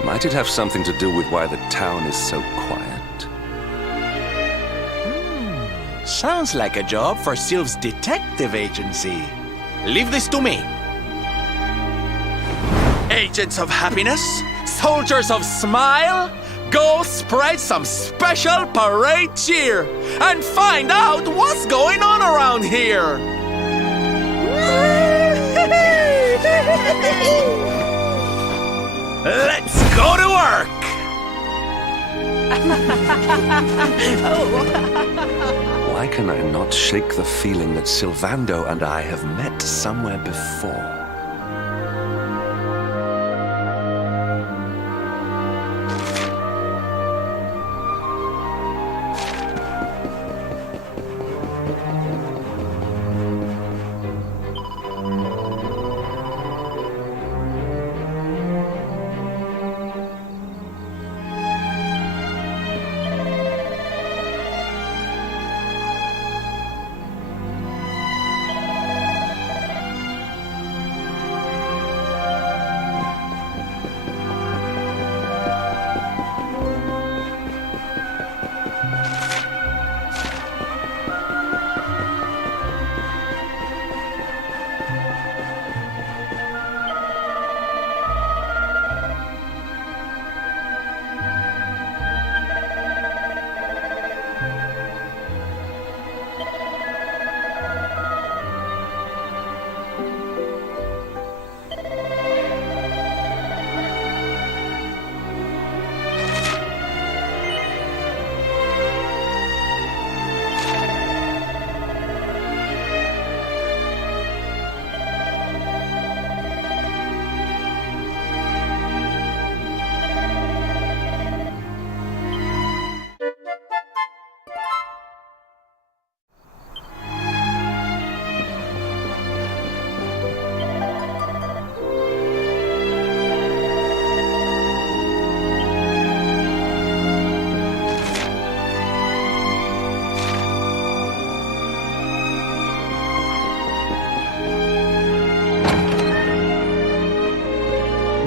Might it have something to do with why the town is so quiet? Sounds like a job for Sylve's detective agency. Leave this to me. Agents of happiness, soldiers of smile, go spread some special parade cheer and find out what's going on around here. Let's go to work. Why can I not shake the feeling that Sylvando and I have met somewhere before?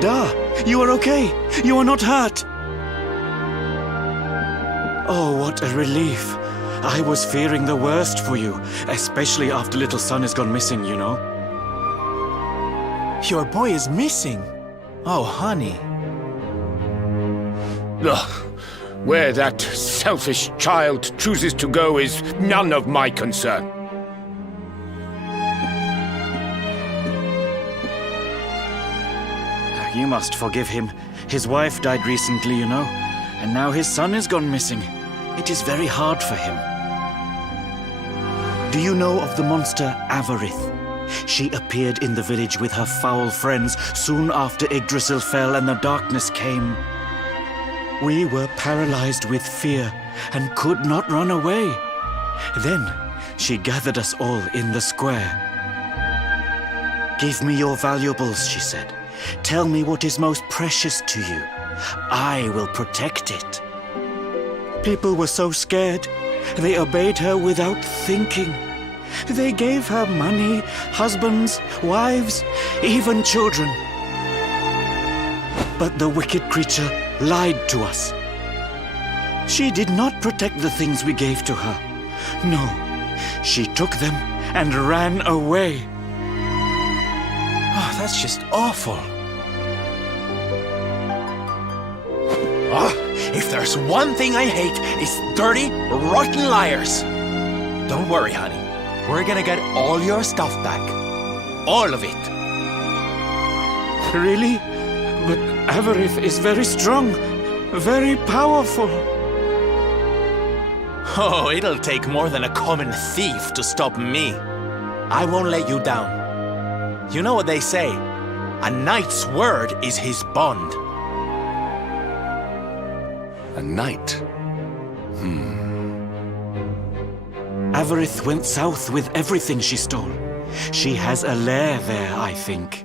Da, you are okay. You are not hurt. Oh, what a relief. I was fearing the worst for you, especially after little son has gone missing, you know. Your boy is missing. Oh, honey. Ugh. Where that selfish child chooses to go is none of my concern. You must forgive him. His wife died recently, you know, and now his son has gone missing. It is very hard for him. Do you know of the monster Avarith? She appeared in the village with her foul friends soon after Yggdrasil fell and the darkness came. We were paralyzed with fear and could not run away. Then she gathered us all in the square. "Give me your valuables," she said. "Tell me what is most precious to you. I will protect it." People were so scared, they obeyed her without thinking. They gave her money, husbands, wives, even children. But the wicked creature lied to us. She did not protect the things we gave to her. No, she took them and ran away. Oh, that's just awful. Oh, if there's one thing I hate, it's dirty, rotten liars. Don't worry, honey. We're gonna get all your stuff back. All of it. Really? But Avarith is very strong, very powerful. Oh, it'll take more than a common thief to stop me. I won't let you down. You know what they say? A knight's word is his bond. A knight? Avarith went south with everything she stole. She has a lair there, I think.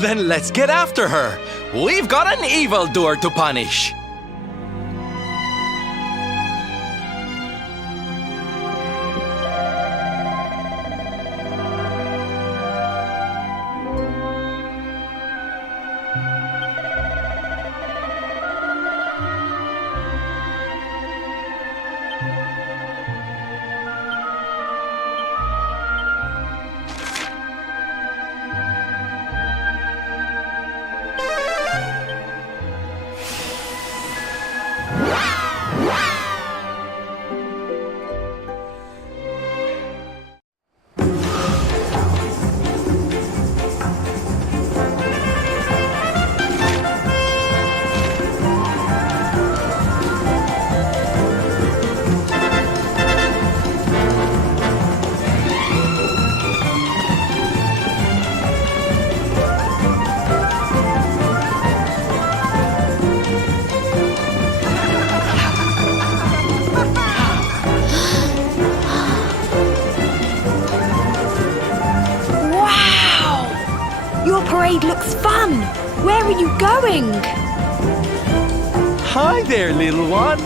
Then let's get after her. We've got an evildoer to punish. parade looks fun. Where are you going? Hi there, little one.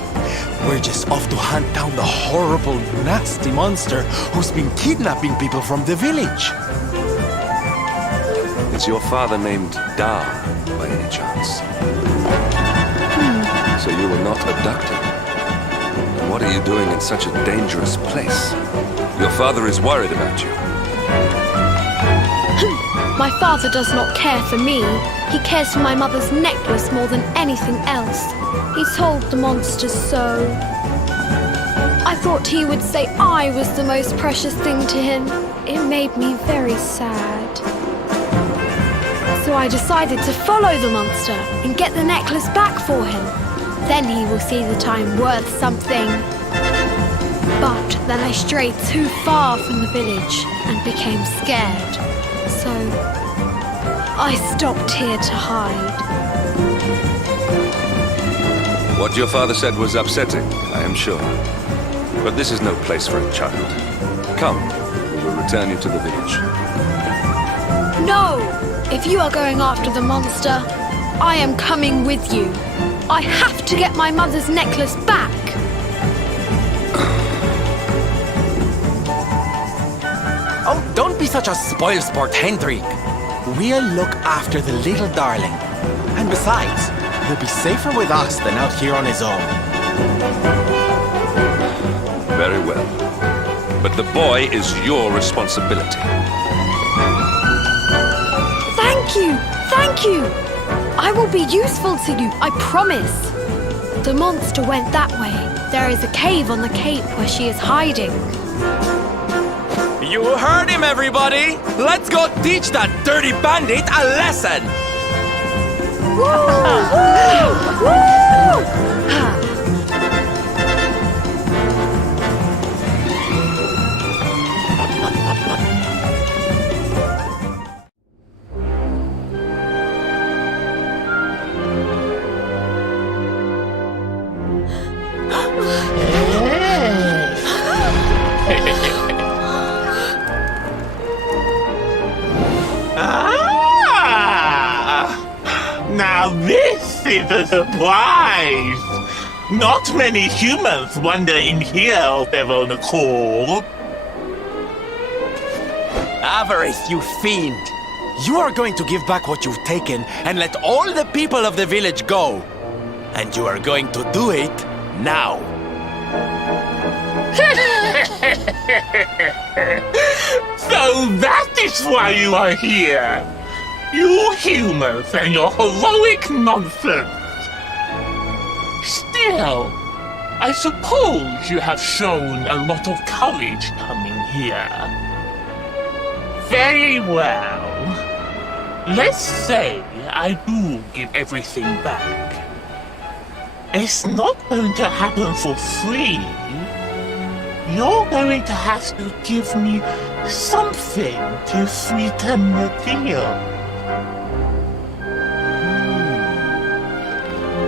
We're just off to hunt down the horrible, nasty monster who's been kidnapping people from the village. Is your father named Dar, by any chance? So you were not abducted? And what are you doing in such a dangerous place? Your father is worried about you. My father does not care for me. He cares for my mother's necklace more than anything else. He told the monsters so. I thought he would say I was the most precious thing to him. It made me very sad. So I decided to follow the monster and get the necklace back for him. Then he will see that I'm worth something. But then I strayed too far from the village and became scared. So I stopped here to hide. What your father said was upsetting, I am sure. But this is no place for a child. Come, we will return you to the village. No! If you are going after the monster, I am coming with you. I have to get my mother's necklace back. Oh, don't be such a spoilsport, Hendrik. We'll look after the little darling. And besides, he'll be safer with us than out here on his own. Very well. But the boy is your responsibility. Thank you! Thank you! I will be useful to you, I promise. The monster went that way. There is a cave on the cape where she is hiding. You heard him, everybody! Let's go teach that dirty bandit a lesson! Woo! Woo! Now this is a surprise! Not many humans wander in here of their own accord. Avarith, you fiend! You are going to give back what you've taken and let all the people of the village go. And you are going to do it now. So that is why you are here. You humans and your heroic nonsense. Still, I suppose you have shown a lot of courage coming here. Very well. Let's say I do give everything back. It's not going to happen for free. You're going to have to give me something to sweeten the deal.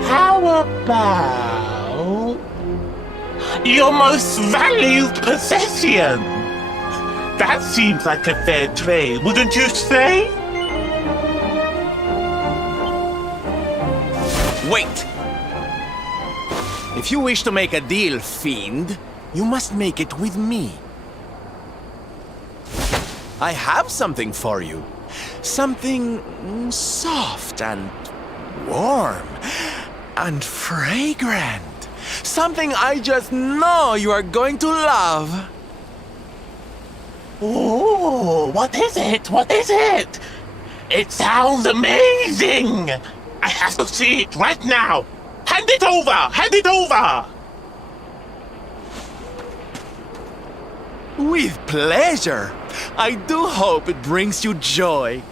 How about your most valued possession? That seems like a fair trade, wouldn't you say? Wait! If you wish to make a deal, fiend, you must make it with me. I have something for you. Something soft and warm and fragrant. Something I just know you are going to love. Oh, what is it? What is it? It sounds amazing! I have to see it right now! Hand it over! Hand it over! With pleasure. I do hope it brings you joy.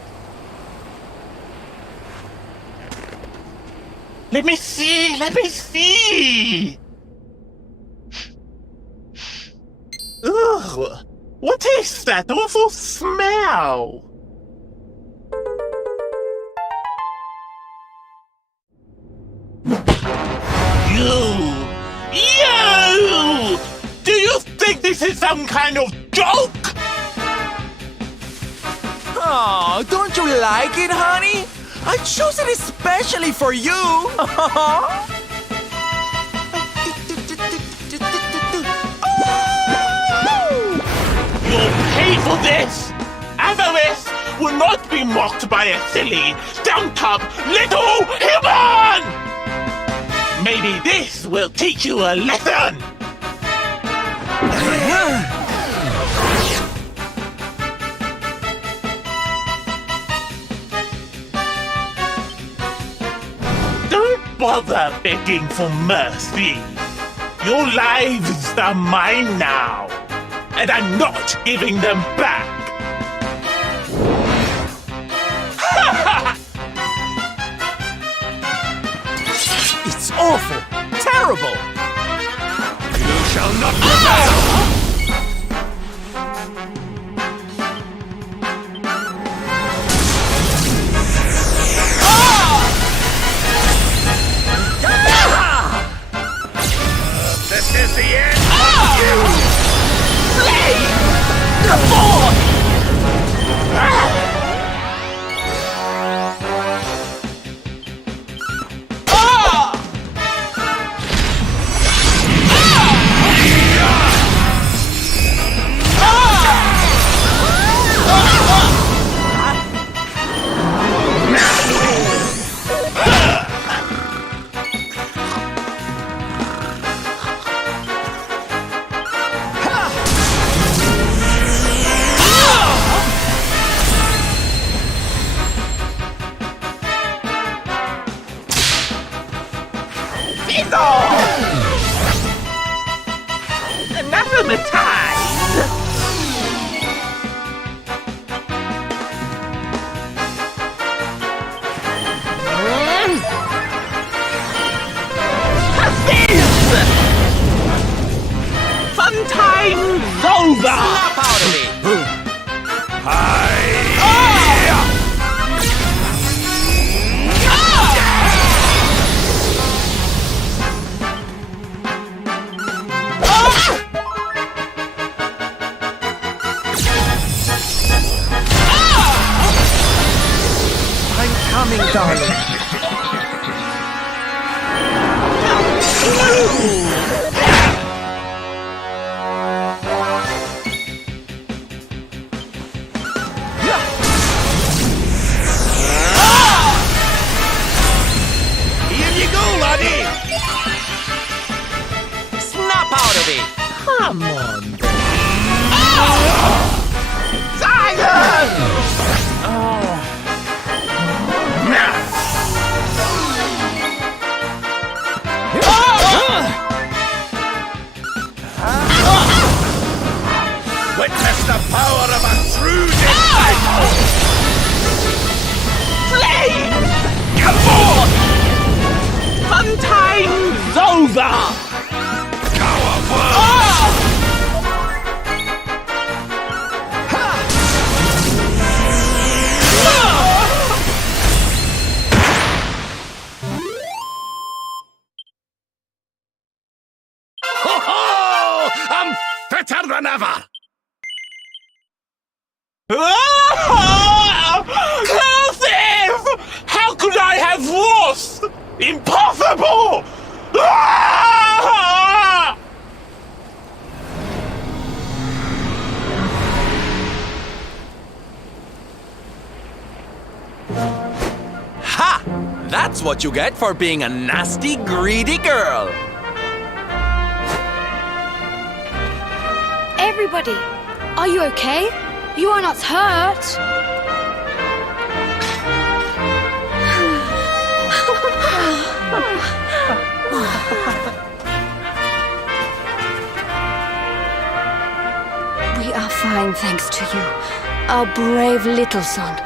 Let me see! Let me see! Ugh! What is that awful smell? You! Do you think this is some kind of joke? Oh, don't you like it, honey? I chose it especially for you. You'll pay for this! Avarice will not be mocked by a silly, dumped-up little human! Maybe this will teach you a lesson! Don't bother begging for mercy. Your lives are mine now, and I'm not giving them back. It's awful, terrible. You shall not prevail. This is the end of you! Blade! The force! Fun time's over! Snap out of me! I'm coming, darling. Here you go, laddie! Ho-ho! I'm fitter than ever! Cursive! How could I have lost? Impossible! Ah! Ha! That's what you get for being a nasty, greedy girl. Everybody, are you okay? You are not hurt. We are fine, thanks to you. Our brave little son.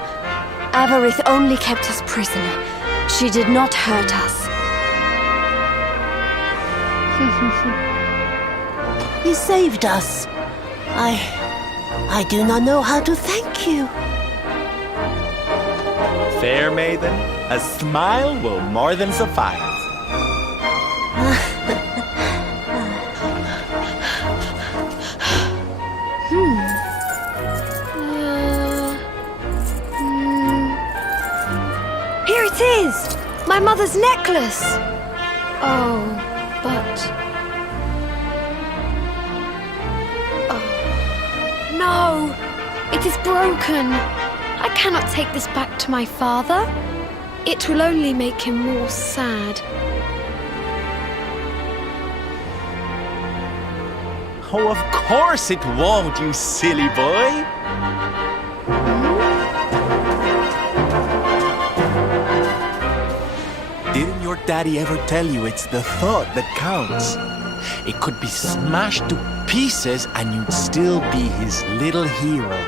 Avarith only kept us prisoner. She did not hurt us. You saved us. I do not know how to thank you. Fair maiden, a smile will more than suffice. Here it is! My mother's necklace! Oh, but... No! It is broken! I cannot take this back to my father. It will only make him more sad. Oh, of course it won't, you silly boy! Didn't your daddy ever tell you it's the thought that counts? It could be smashed to pieces and you'd still be his little hero.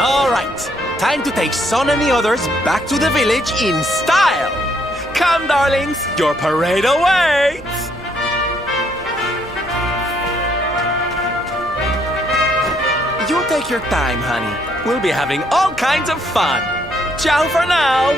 All right, time to take Son and the others back to the village in style. Come, darlings, your parade awaits. You take your time, honey. We'll be having all kinds of fun. Ciao for now.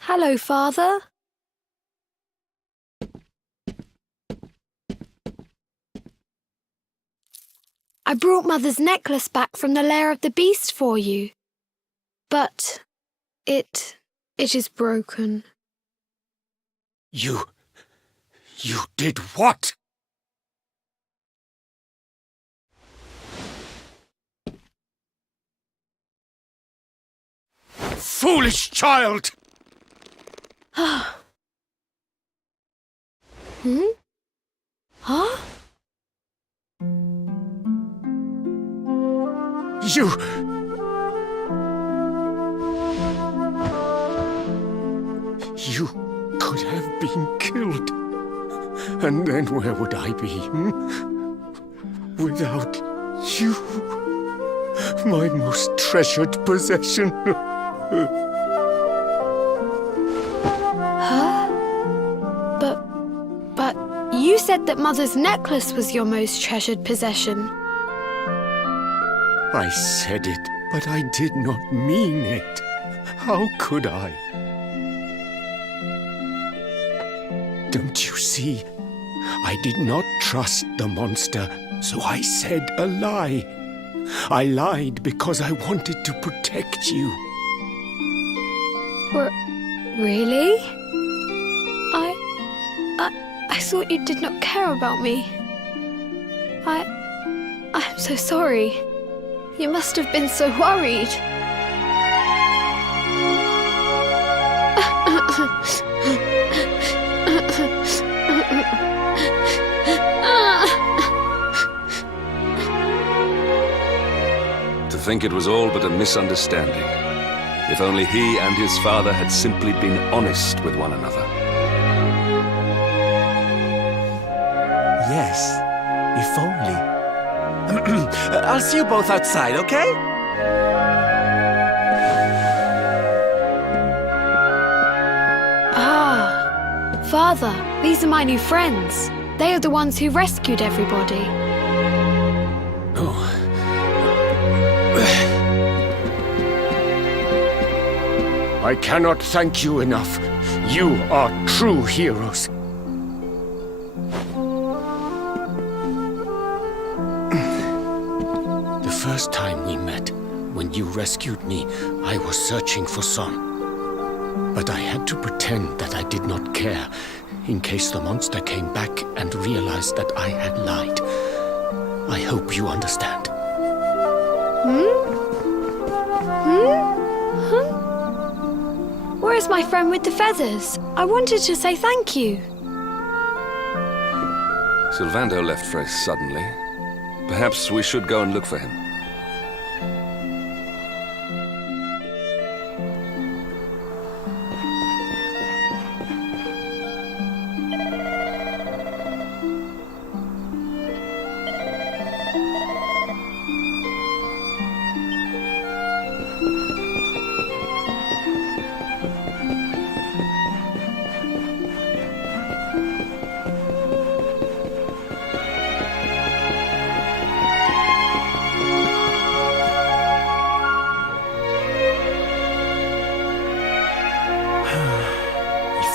Hello, Father. I brought Mother's necklace back from the lair of the beast for you. But it is broken. You did what? foolish child! Hmm? Huh? You could have been killed. And then where would I be? Without you, my most treasured possession. Huh? But you said that Mother's necklace was your most treasured possession. I said it, but I did not mean it. How could I? Don't you see? I did not trust the monster, so I said a lie. I lied because I wanted to protect you. Really? I thought you did not care about me. I'm so sorry. You must have been so worried. To think it was all but a misunderstanding. If only he and his father had simply been honest with one another. Yes, if only. I'll see you both outside, okay? Ah, Father, these are my new friends. They are the ones who rescued everybody. I cannot thank you enough. You are true heroes. The first time we met, when you rescued me, I was searching for Son. But I had to pretend that I did not care, in case the monster came back and realized that I had lied. I hope you understand. Where is my friend with the feathers? I wanted to say thank you. Sylvando left very suddenly. Perhaps we should go and look for him.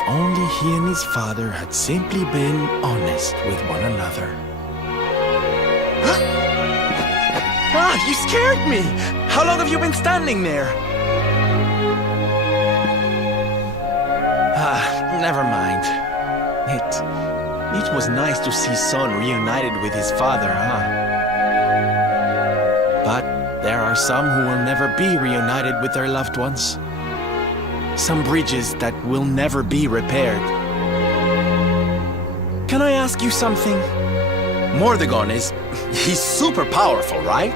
Only he and his father had simply been honest with one another. Ah, you scared me! How long have you been standing there? Never mind. It was nice to see Son reunited with his father, huh? But there are some who will never be reunited with their loved ones. Some bridges that will never be repaired. Can I ask you something? Mordegon he's super powerful, right?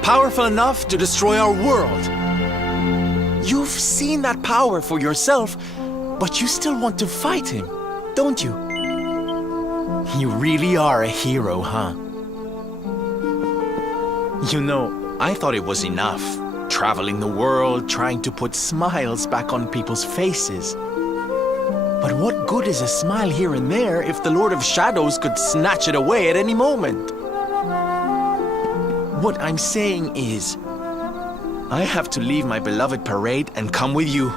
Powerful enough to destroy our world. You've seen that power for yourself, but you still want to fight him, don't you? You really are a hero, huh? You know, I thought it was enough. Traveling the world, trying to put smiles back on people's faces. But what good is a smile here and there if the Lord of Shadows could snatch it away at any moment? What I'm saying is, I have to leave my beloved parade and come with you.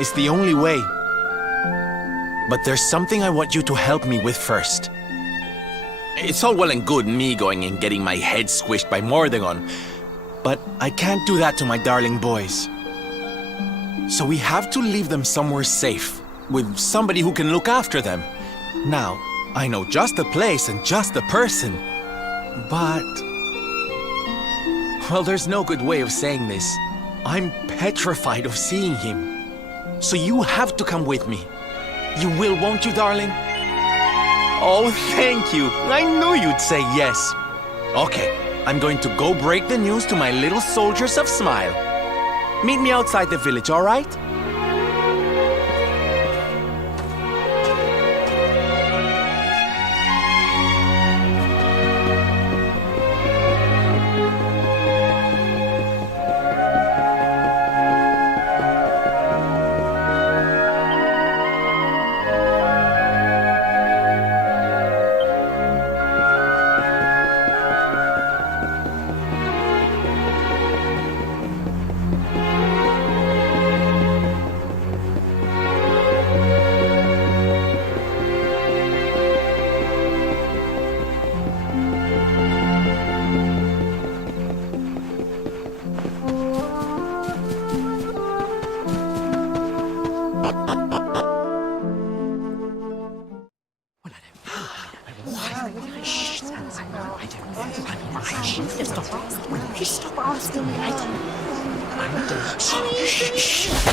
It's the only way. But there's something I want you to help me with first. It's all well and good me going and getting my head squished by Mordegon, but I can't do that to my darling boys. So we have to leave them somewhere safe, with somebody who can look after them. Now, I know just the place and just the person, but... Well, there's no good way of saying this. I'm petrified of seeing him. So you have to come with me. You will, won't you, darling? Oh, thank you. I knew you'd say yes. Okay, I'm going to go break the news to my little soldiers of Smile. Meet me outside the village, all right?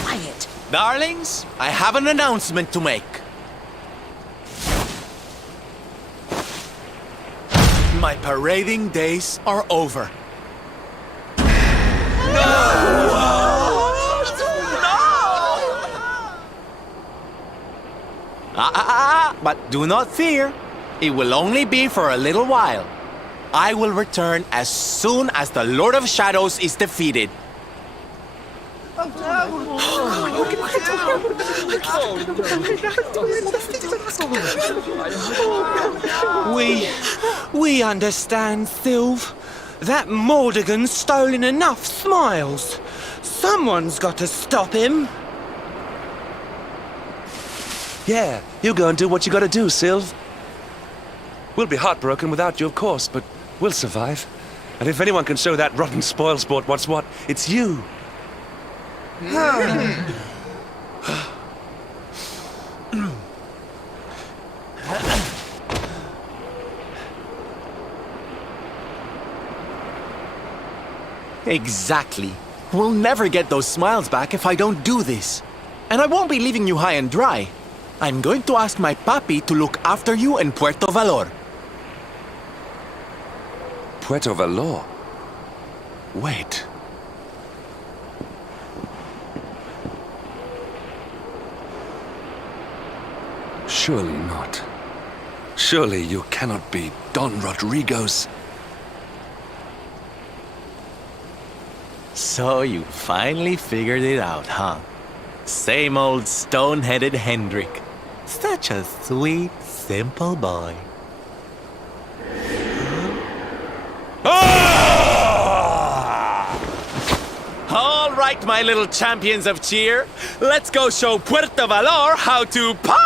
Quiet. Darlings, I have an announcement to make. My parading days are over. But do not fear. It will only be for a little while. I will return as soon as the Lord of Shadows is defeated. We understand, Sylve. That Mordigan's stolen enough smiles. Someone's got to stop him. Yeah, you go and do what you gotta do, Sylve. We'll be heartbroken without you, of course, but we'll survive. And if anyone can show that rotten spoilsport what's what, it's you. Exactly. We'll never get those smiles back if I don't do this. And I won't be leaving you high and dry. I'm going to ask my papi to look after you in Puerto Valor. Puerto Valor? Wait. Surely not. Surely you cannot be Don Rodrigo's... So you finally figured it out, huh? Same old stone-headed Hendrik. Such a sweet, simple boy. All right, my little champions of cheer. Let's go show Puerto Valor how to party!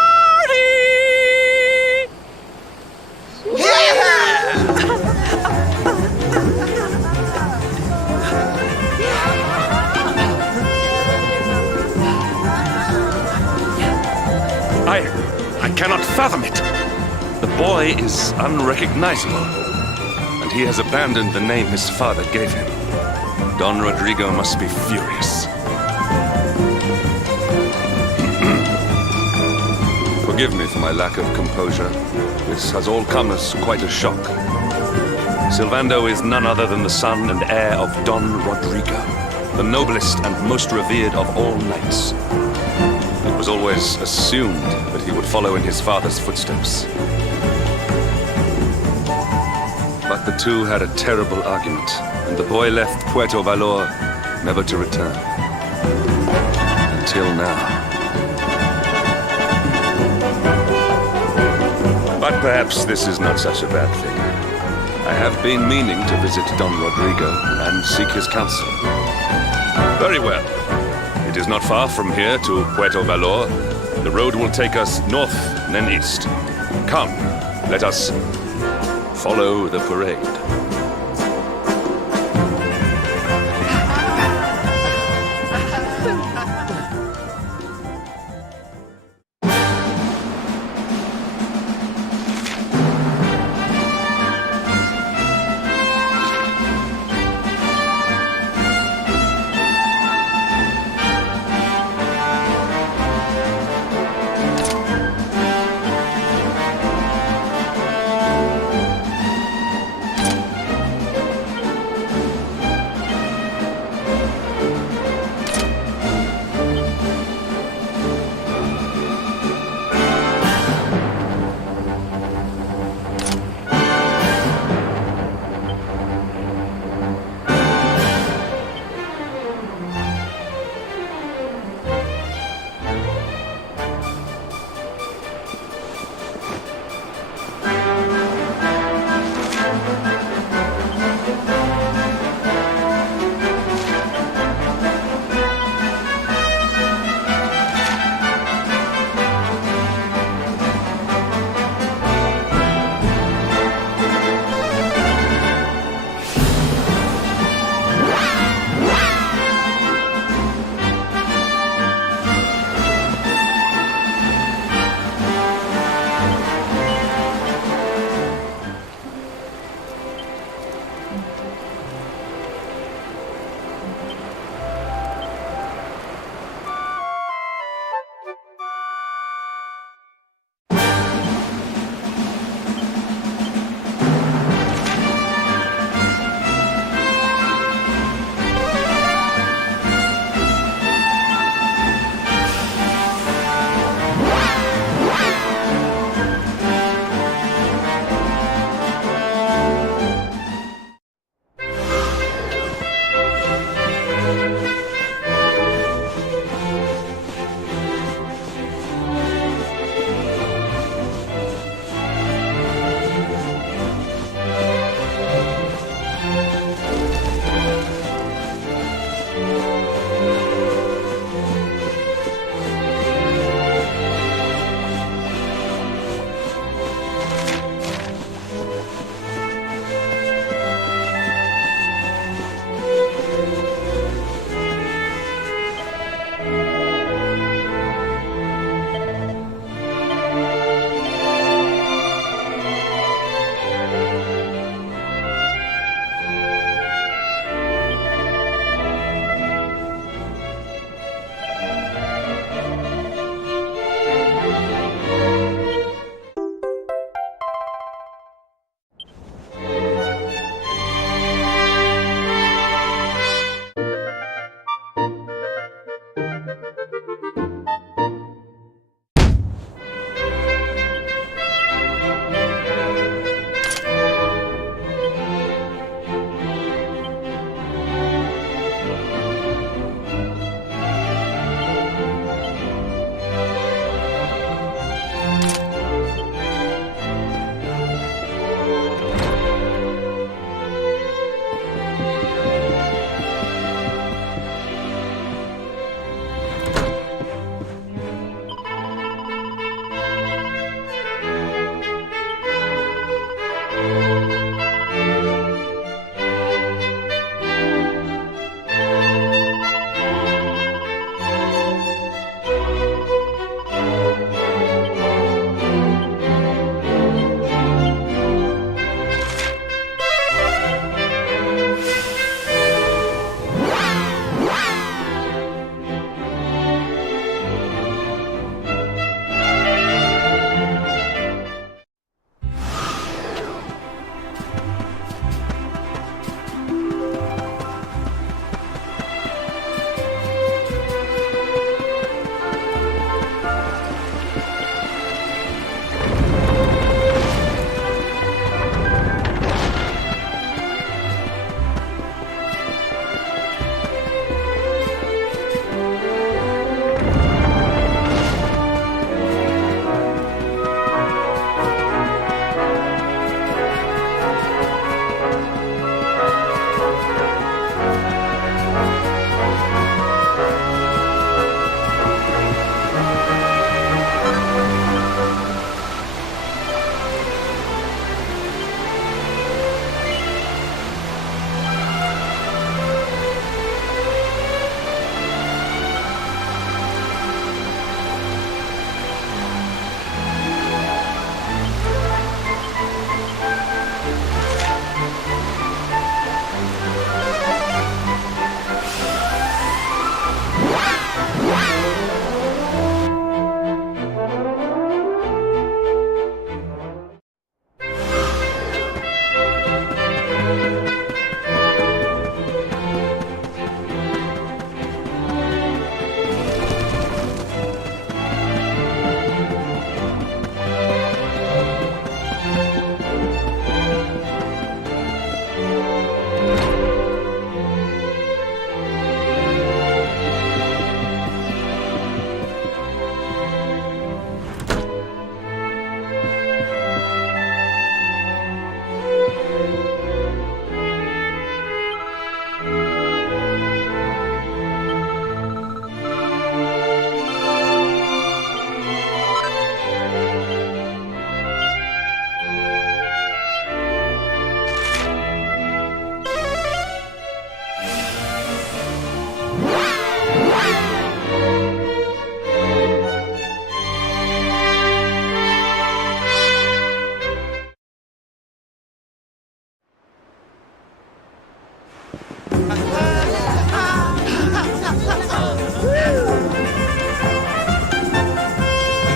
I cannot fathom it. The boy is unrecognizable, and he has abandoned the name his father gave him. Don Rodrigo must be furious. Forgive me for my lack of composure. This has all come as quite a shock. Sylvando is none other than the son and heir of Don Rodrigo, the noblest and most revered of all knights. It was always assumed that he would follow in his father's footsteps. But the two had a terrible argument, and the boy left Puerto Valor never to return. Until now. But perhaps this is not such a bad thing. I have been meaning to visit Don Rodrigo and seek his counsel. Very well. It is not far from here to Puerto Valor. The road will take us north and then east. Come, let us follow the parade.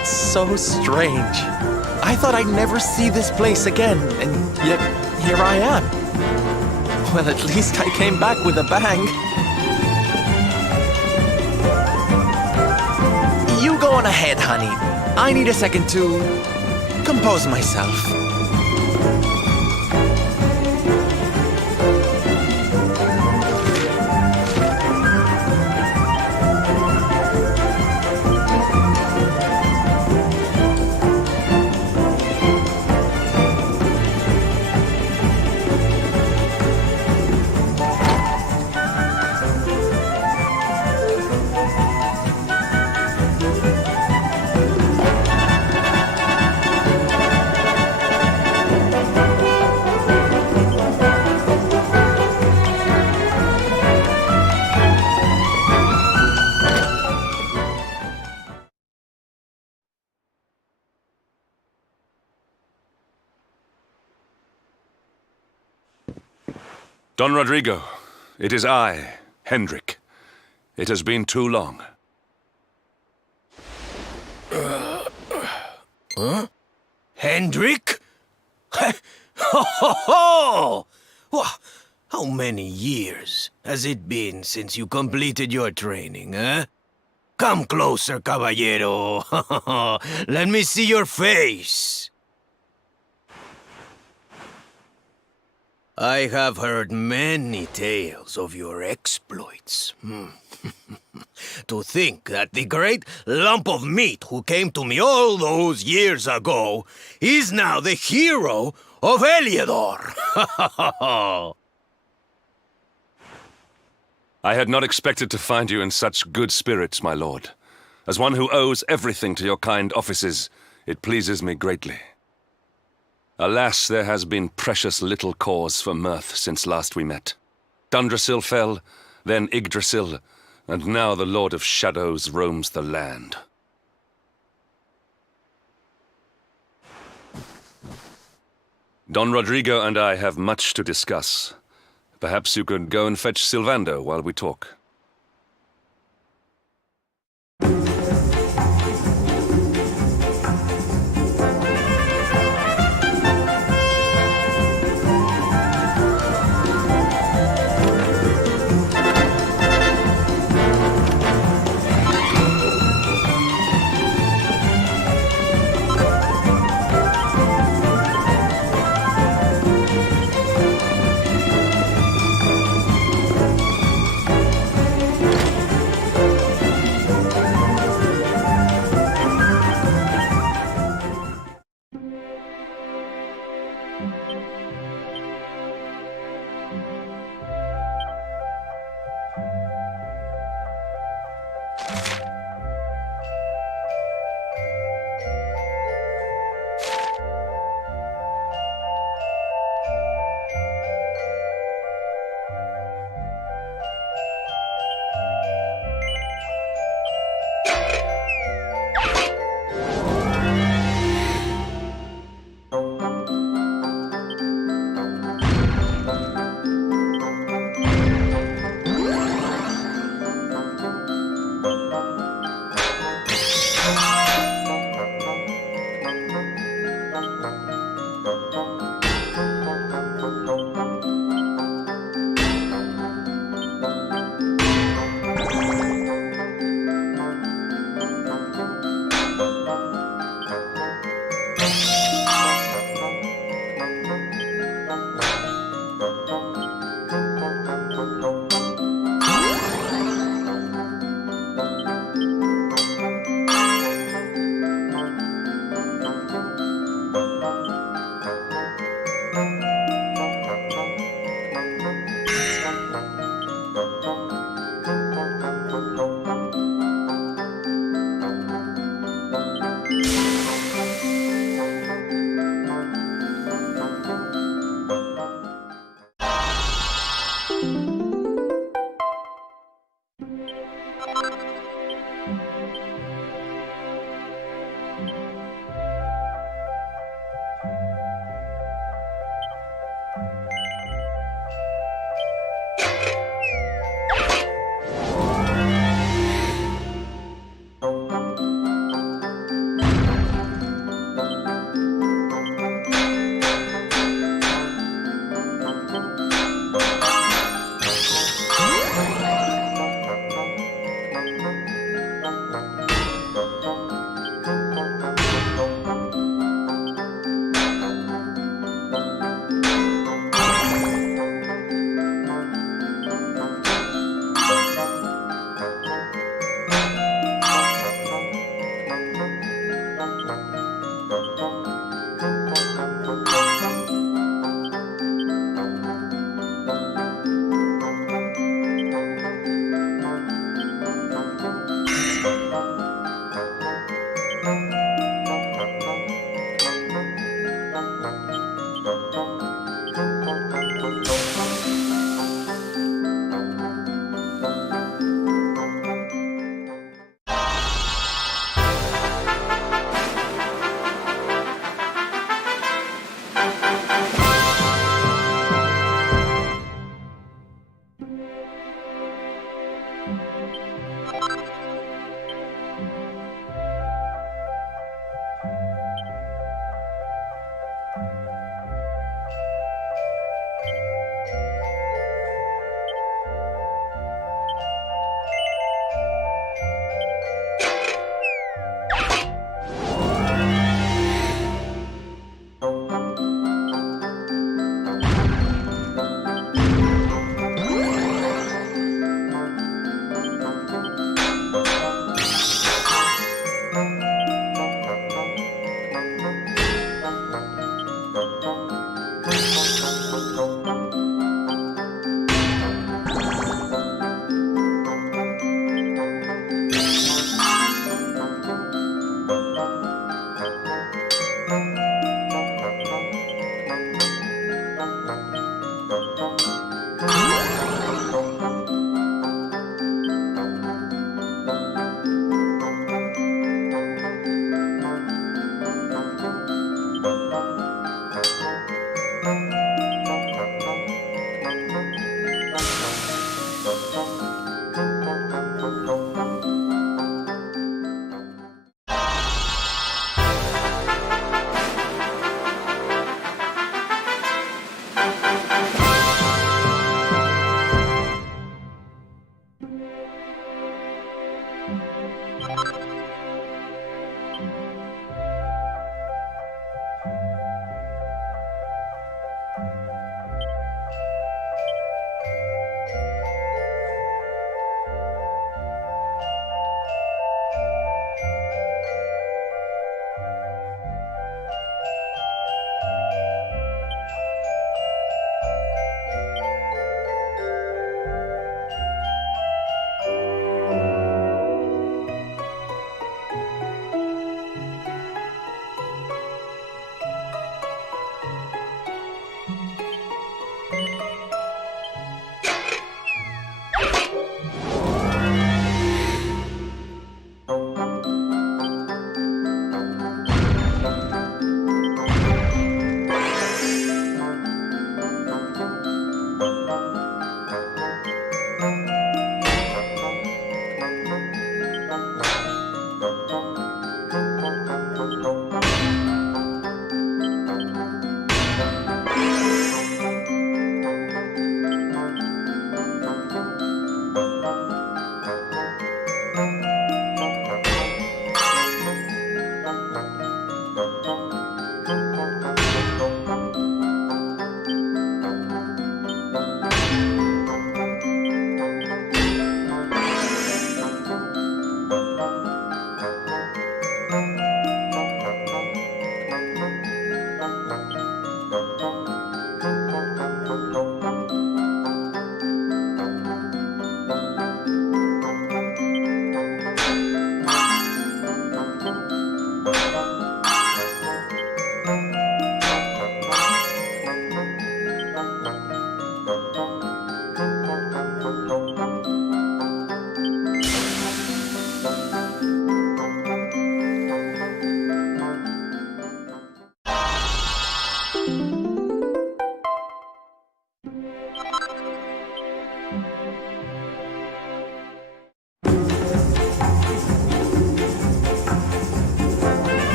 It's so strange. I thought I'd never see this place again, and yet here I am. Well, at least I came back with a bang. You go on ahead, honey. I need a second to compose myself. Don Rodrigo, it is I, Hendrik. It has been too long. Huh? Hendrik? Ho ho ho! How many years has it been since you completed your training, eh? Come closer, caballero. Let me see your face. I have heard many tales of your exploits. To think that the great lump of meat who came to me all those years ago is now the hero of Heliodor. I had not expected to find you in such good spirits, my lord. As one who owes everything to your kind offices, it pleases me greatly. Alas, there has been precious little cause for mirth since last we met. Dundrasil fell, then Yggdrasil, and now the Lord of Shadows roams the land. Don Rodrigo and I have much to discuss. Perhaps you could go and fetch Sylvando while we talk.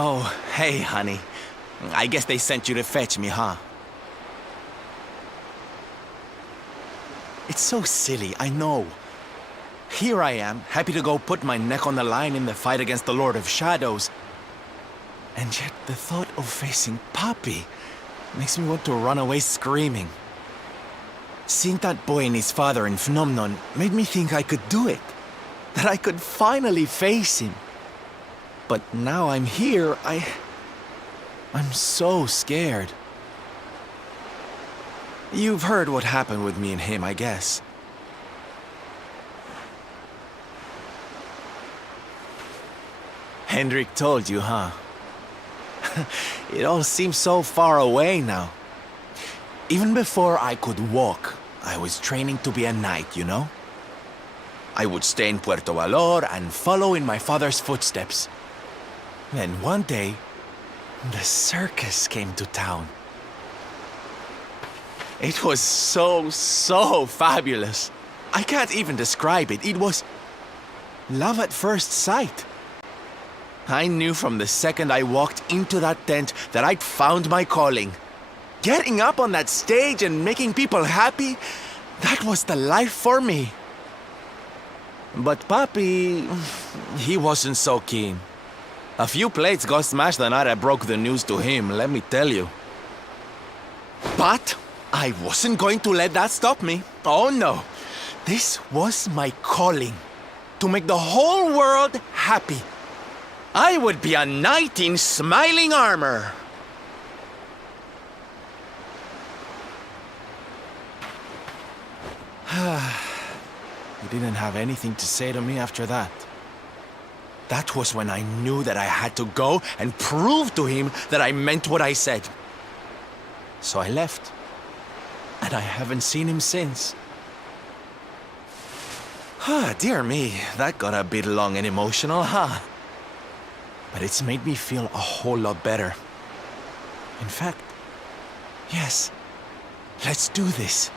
Oh, hey, honey. I guess they sent you to fetch me, huh? It's so silly, I know. Here I am, happy to go put my neck on the line in the fight against the Lord of Shadows. And yet the thought of facing Papi makes me want to run away screaming. Seeing that boy and his father in Phenomenon made me think I could do it. That I could finally face him. But now I'm here, I'm so scared. You've heard what happened with me and him, I guess. Hendrik told you, huh? It all seems so far away now. Even before I could walk, I was training to be a knight, you know? I would stay in Puerto Valor and follow in my father's footsteps. Then one day, the circus came to town. It was so fabulous. I can't even describe it. It was love at first sight. I knew from the second I walked into that tent that I'd found my calling. Getting up on that stage and making people happy, that was the life for me. But Papi, he wasn't so keen. A few plates got smashed the night I broke the news to him, let me tell you. But I wasn't going to let that stop me. Oh no. This was my calling. To make the whole world happy. I would be a knight in smiling armor. He didn't have anything to say to me after that. That was when I knew that I had to go and prove to him that I meant what I said. So I left. And I haven't seen him since. Dear me, that got a bit long and emotional, huh? But it's made me feel a whole lot better. In fact, yes, let's do this.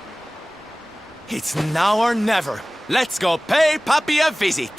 It's now or never. Let's go pay Papi a visit.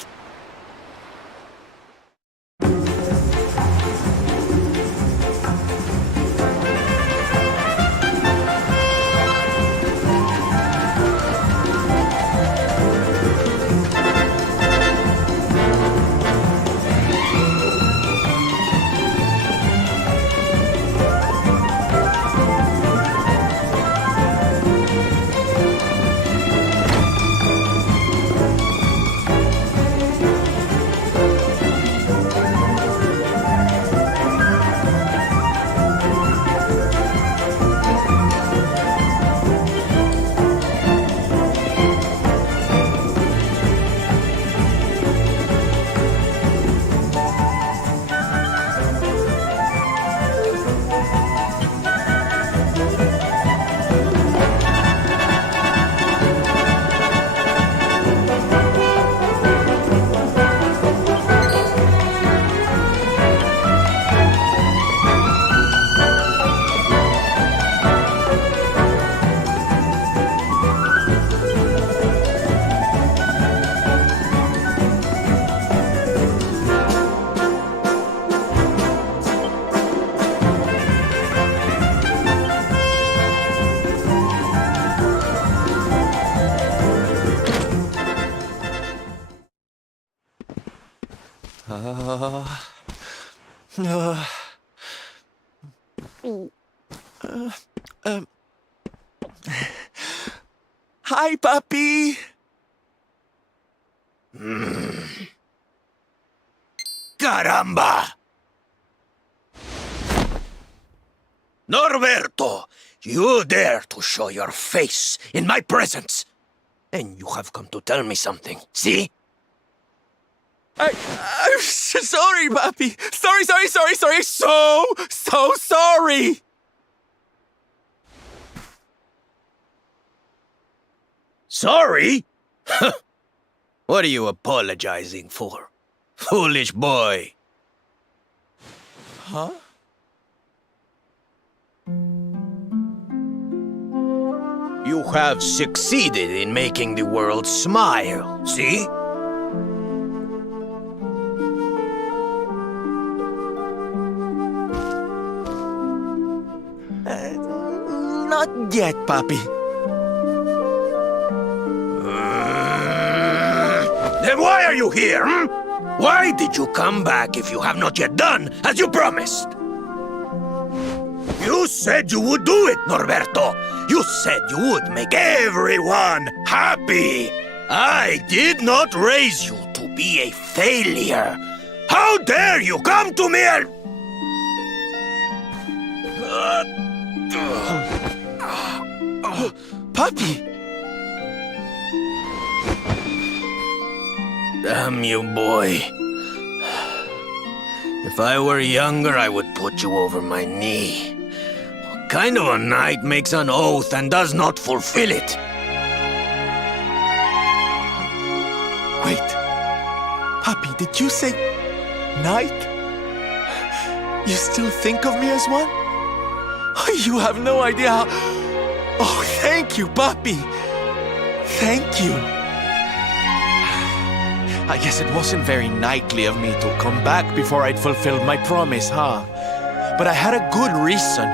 Hi, Papi. Caramba! Norberto, you dare to show your face in my presence. And you have come to tell me something, see? I'm sorry, Papi. Sorry. So sorry. Sorry? What are you apologizing for? Foolish boy. Huh? You have succeeded in making the world smile, see? yet, Papi. Then why are you here, hmm? Why did you come back if you have not yet done as you promised? You said you would do it, Norberto. You said you would make everyone happy. I did not raise you to be a failure. How dare you come to me and... Papi! Damn you, boy. If I were younger, I would put you over my knee. What kind of a knight makes an oath and does not fulfill it? Wait. Papi, did you say knight? You still think of me as one? You have no idea how... Oh, thank you, Papi. Thank you. I guess it wasn't very knightly of me to come back before I'd fulfilled my promise, huh? But I had a good reason.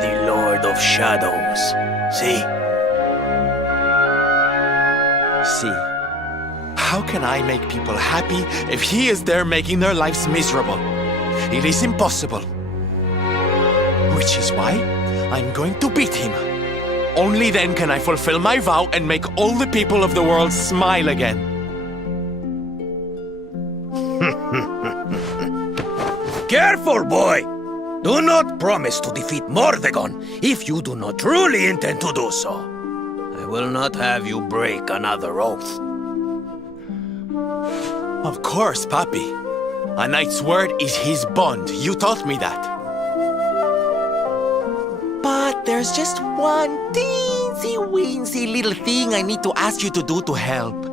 The Lord of Shadows. See? See? How can I make people happy if he is there making their lives miserable? It is impossible. Which is why I'm going to beat him. Only then can I fulfill my vow and make all the people of the world smile again. Careful, boy! Do not promise to defeat Mordegon if you do not truly intend to do so. I will not have you break another oath. Of course, Papi. A knight's word is his bond. You taught me that. But there's just one teensy-weensy little thing I need to ask you to do to help.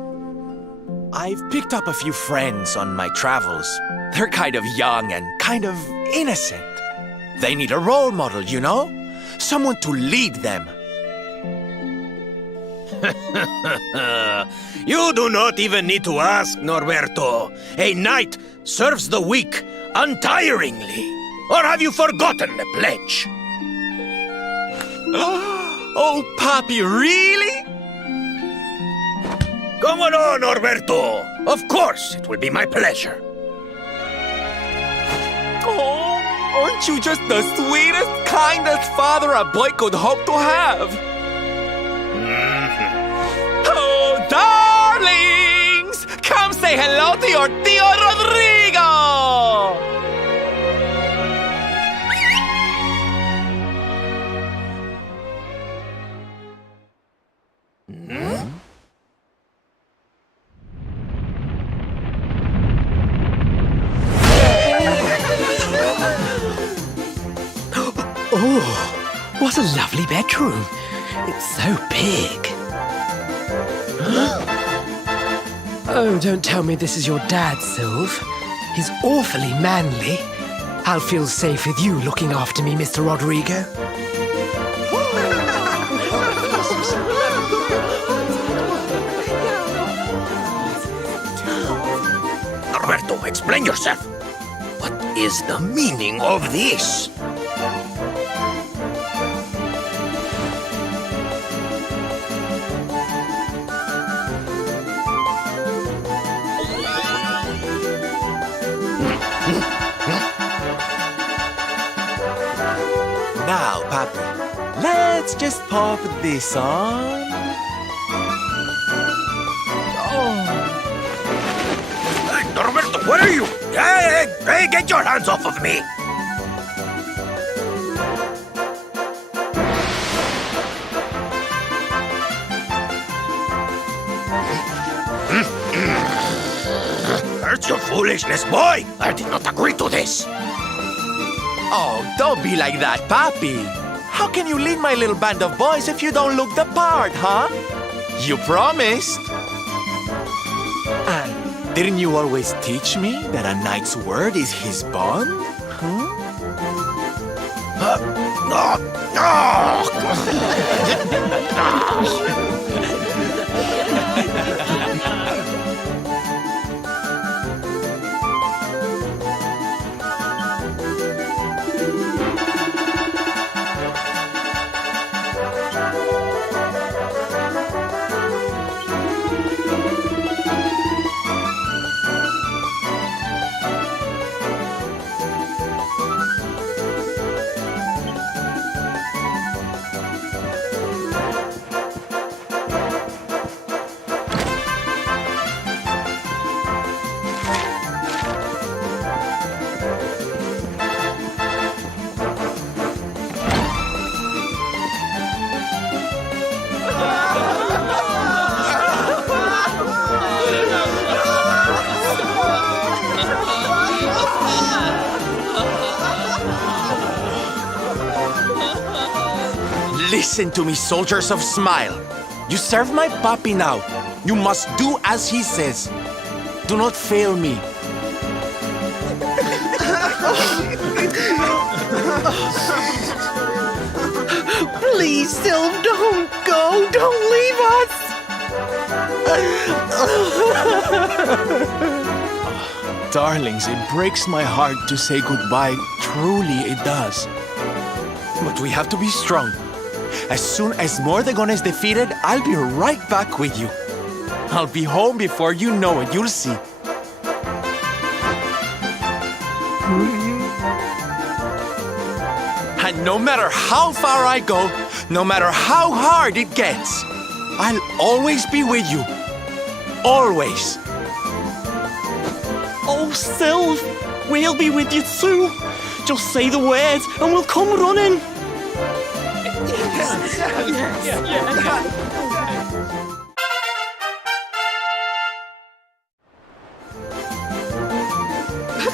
I've picked up a few friends on my travels. They're kind of young and kind of innocent. They need a role model, you know? Someone to lead them. You do not even need to ask, Norberto. A knight serves the weak untiringly. Or have you forgotten the pledge? Oh, Papi, really? Come on, Norberto. Of course, it will be my pleasure. Oh, aren't you just the sweetest, kindest father a boy could hope to have? Oh, darlings! Come say hello to your Tío Rodrigo! Oh, what a lovely bedroom. It's so big. Oh, don't tell me this is your dad, Sylve. He's awfully manly. I'll feel safe with you looking after me, Mr. Rodrigo. Norberto, explain yourself. What is the meaning of this? Now, Papi, let's just pop this on. Hey, Norberto, where are you? Hey, get your hands off of me! That's your foolishness, boy! I did not agree to this! Oh, don't be like that, Papi. How can you lead my little band of boys if you don't look the part, huh? You promised. And didn't you always teach me that a knight's word is his bond? Huh? Listen to me, soldiers of Smile. You serve my puppy now. You must do as he says. Do not fail me. Please, Sylve, don't go. Don't leave us. Darlings, it breaks my heart to say goodbye. Truly, it does. But we have to be strong. As soon as Mordegon is defeated, I'll be right back with you. I'll be home before you know it, you'll see. And no matter how far I go, no matter how hard it gets, I'll always be with you. Always. Oh, Sylve, we'll be with you too. Just say the words and we'll come running.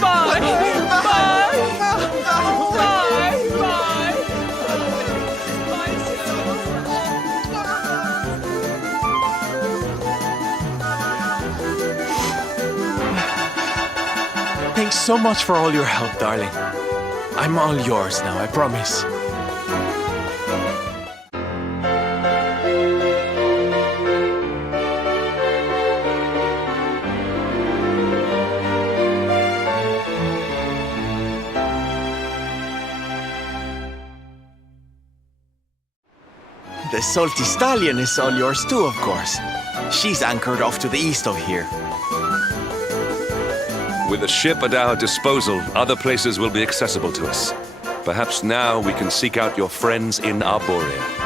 Bye! Thanks so much for all your help, darling. I'm all yours now, I promise. The Salty Stallion is all yours too, of course. She's anchored off to the east of here. With a ship at our disposal, other places will be accessible to us. Perhaps now we can seek out your friends in Arborea.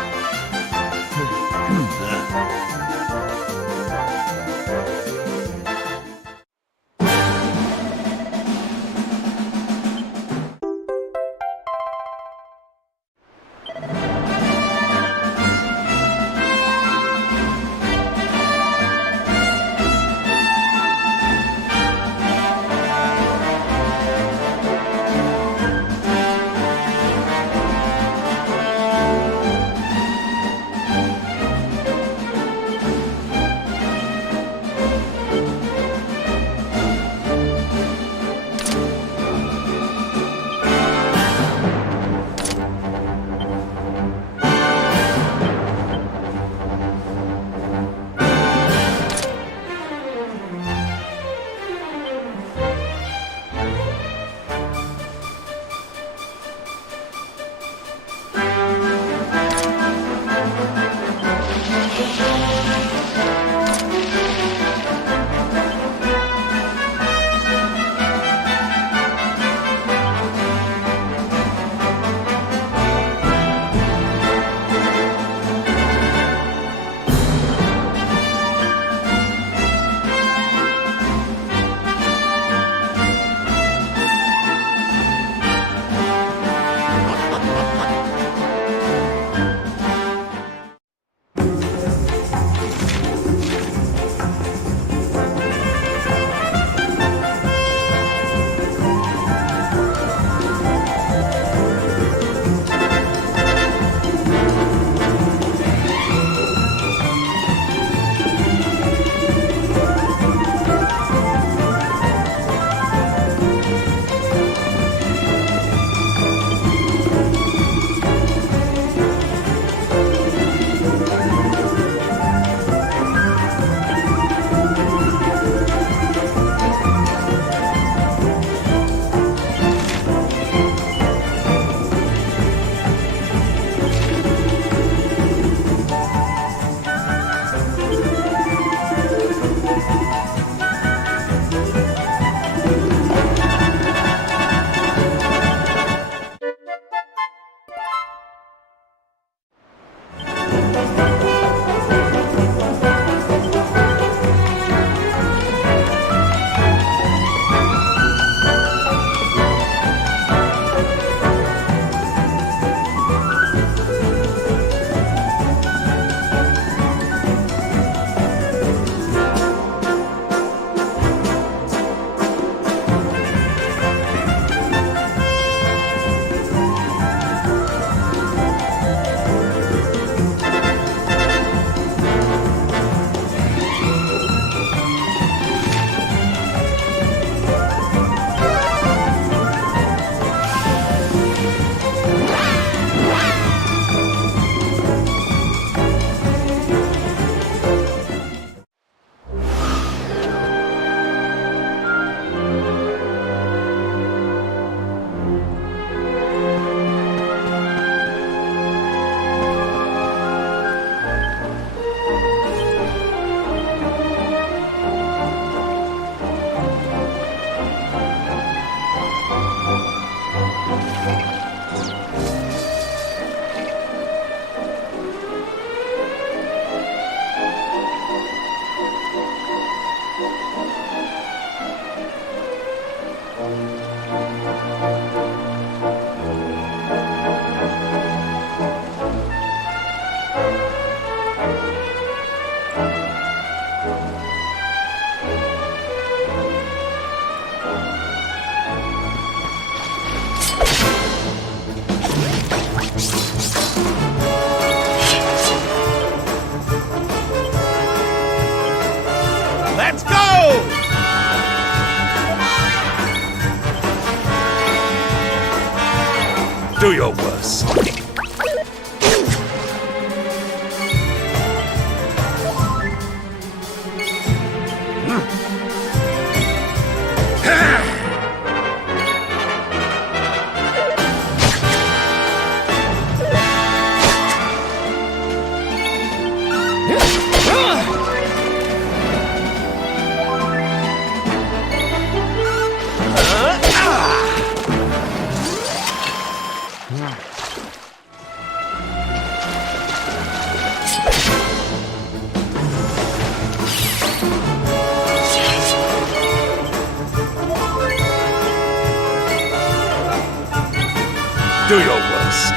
Do your worst.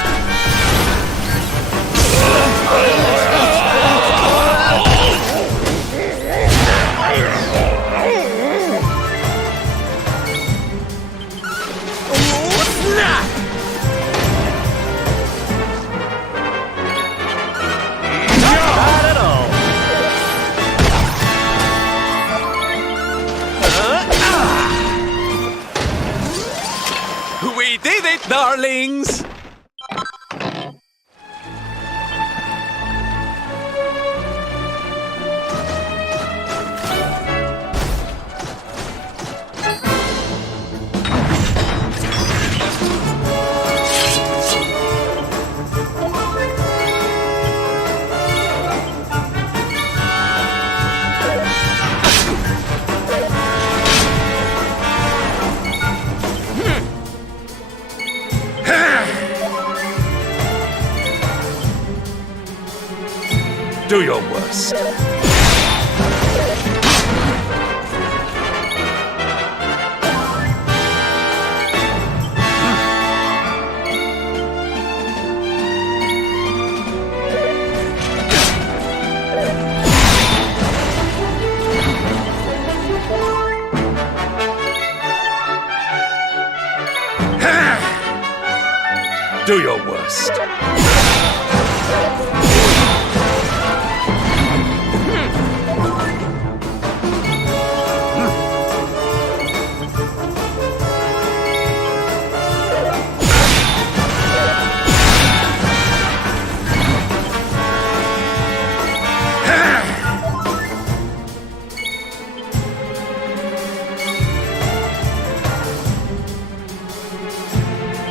Not at all. We did it, darlings! Do your worst. Do your worst.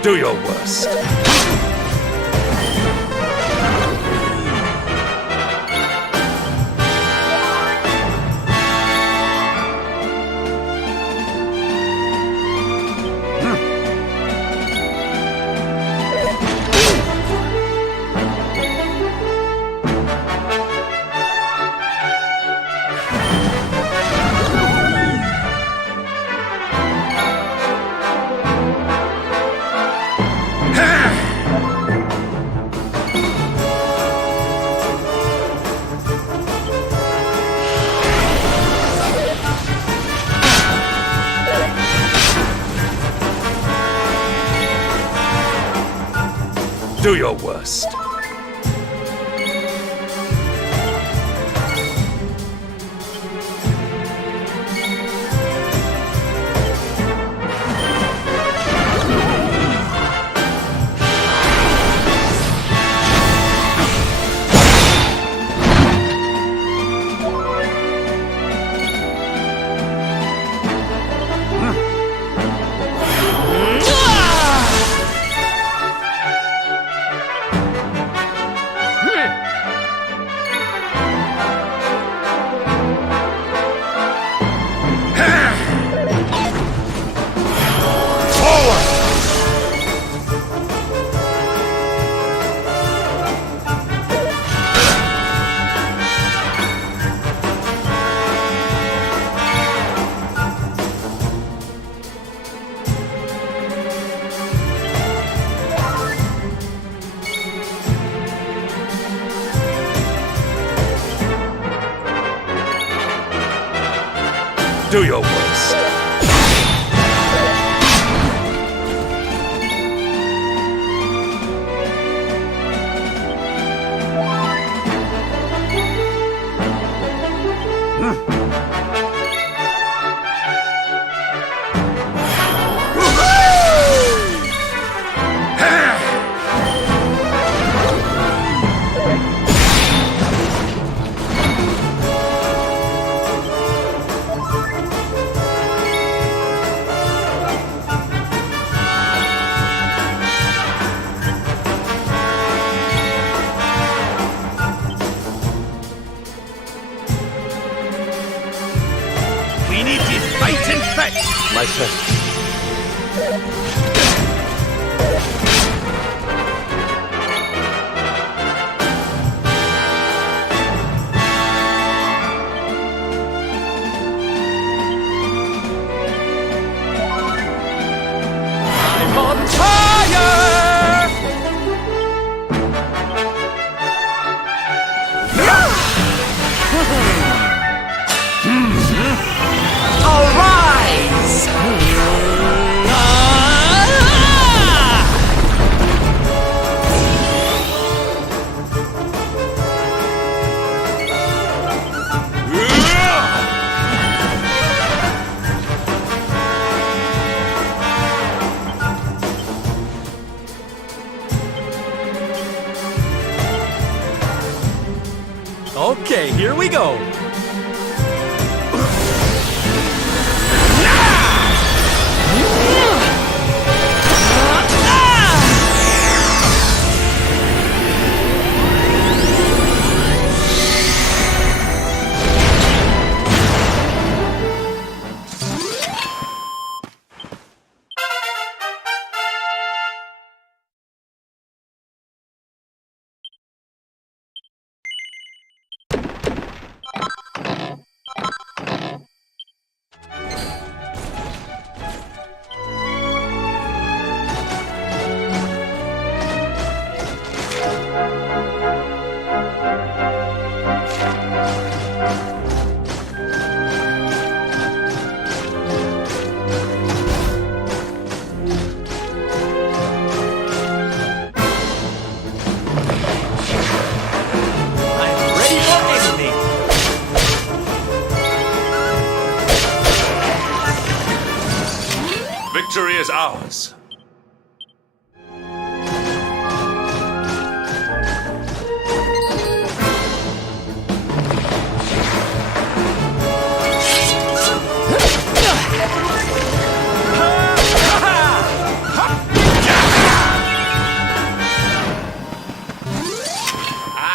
Do your worst. Do your worst. Do your worst. Correct! My turn. I'm on fire! Arise! Okay, here we go. Victory is ours.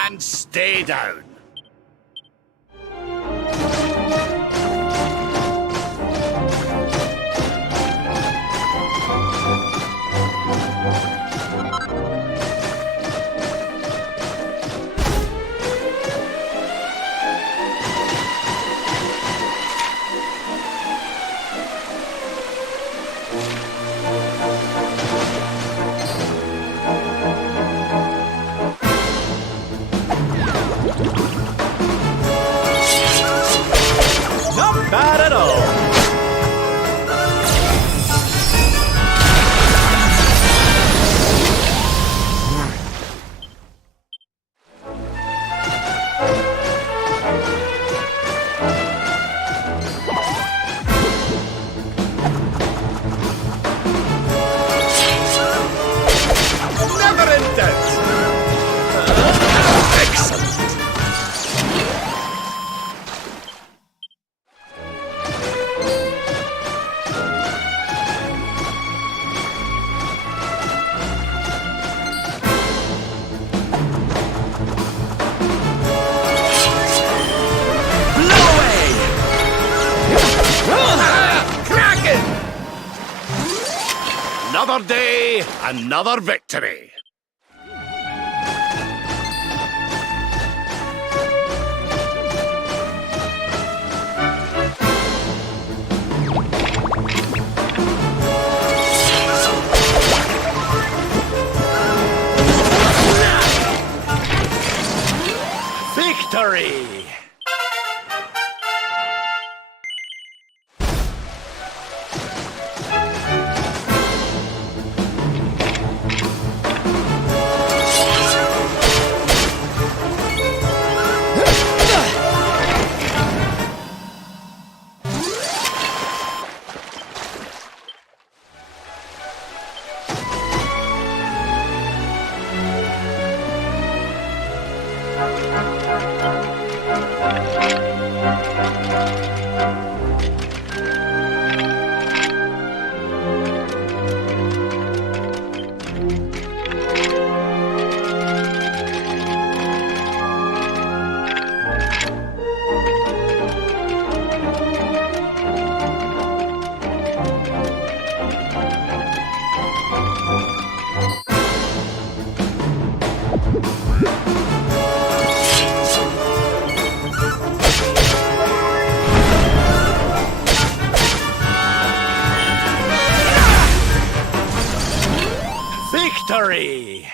And stay down. Not bad at all. Never intense. Excellent. Another day, another victory. Victory! Aye.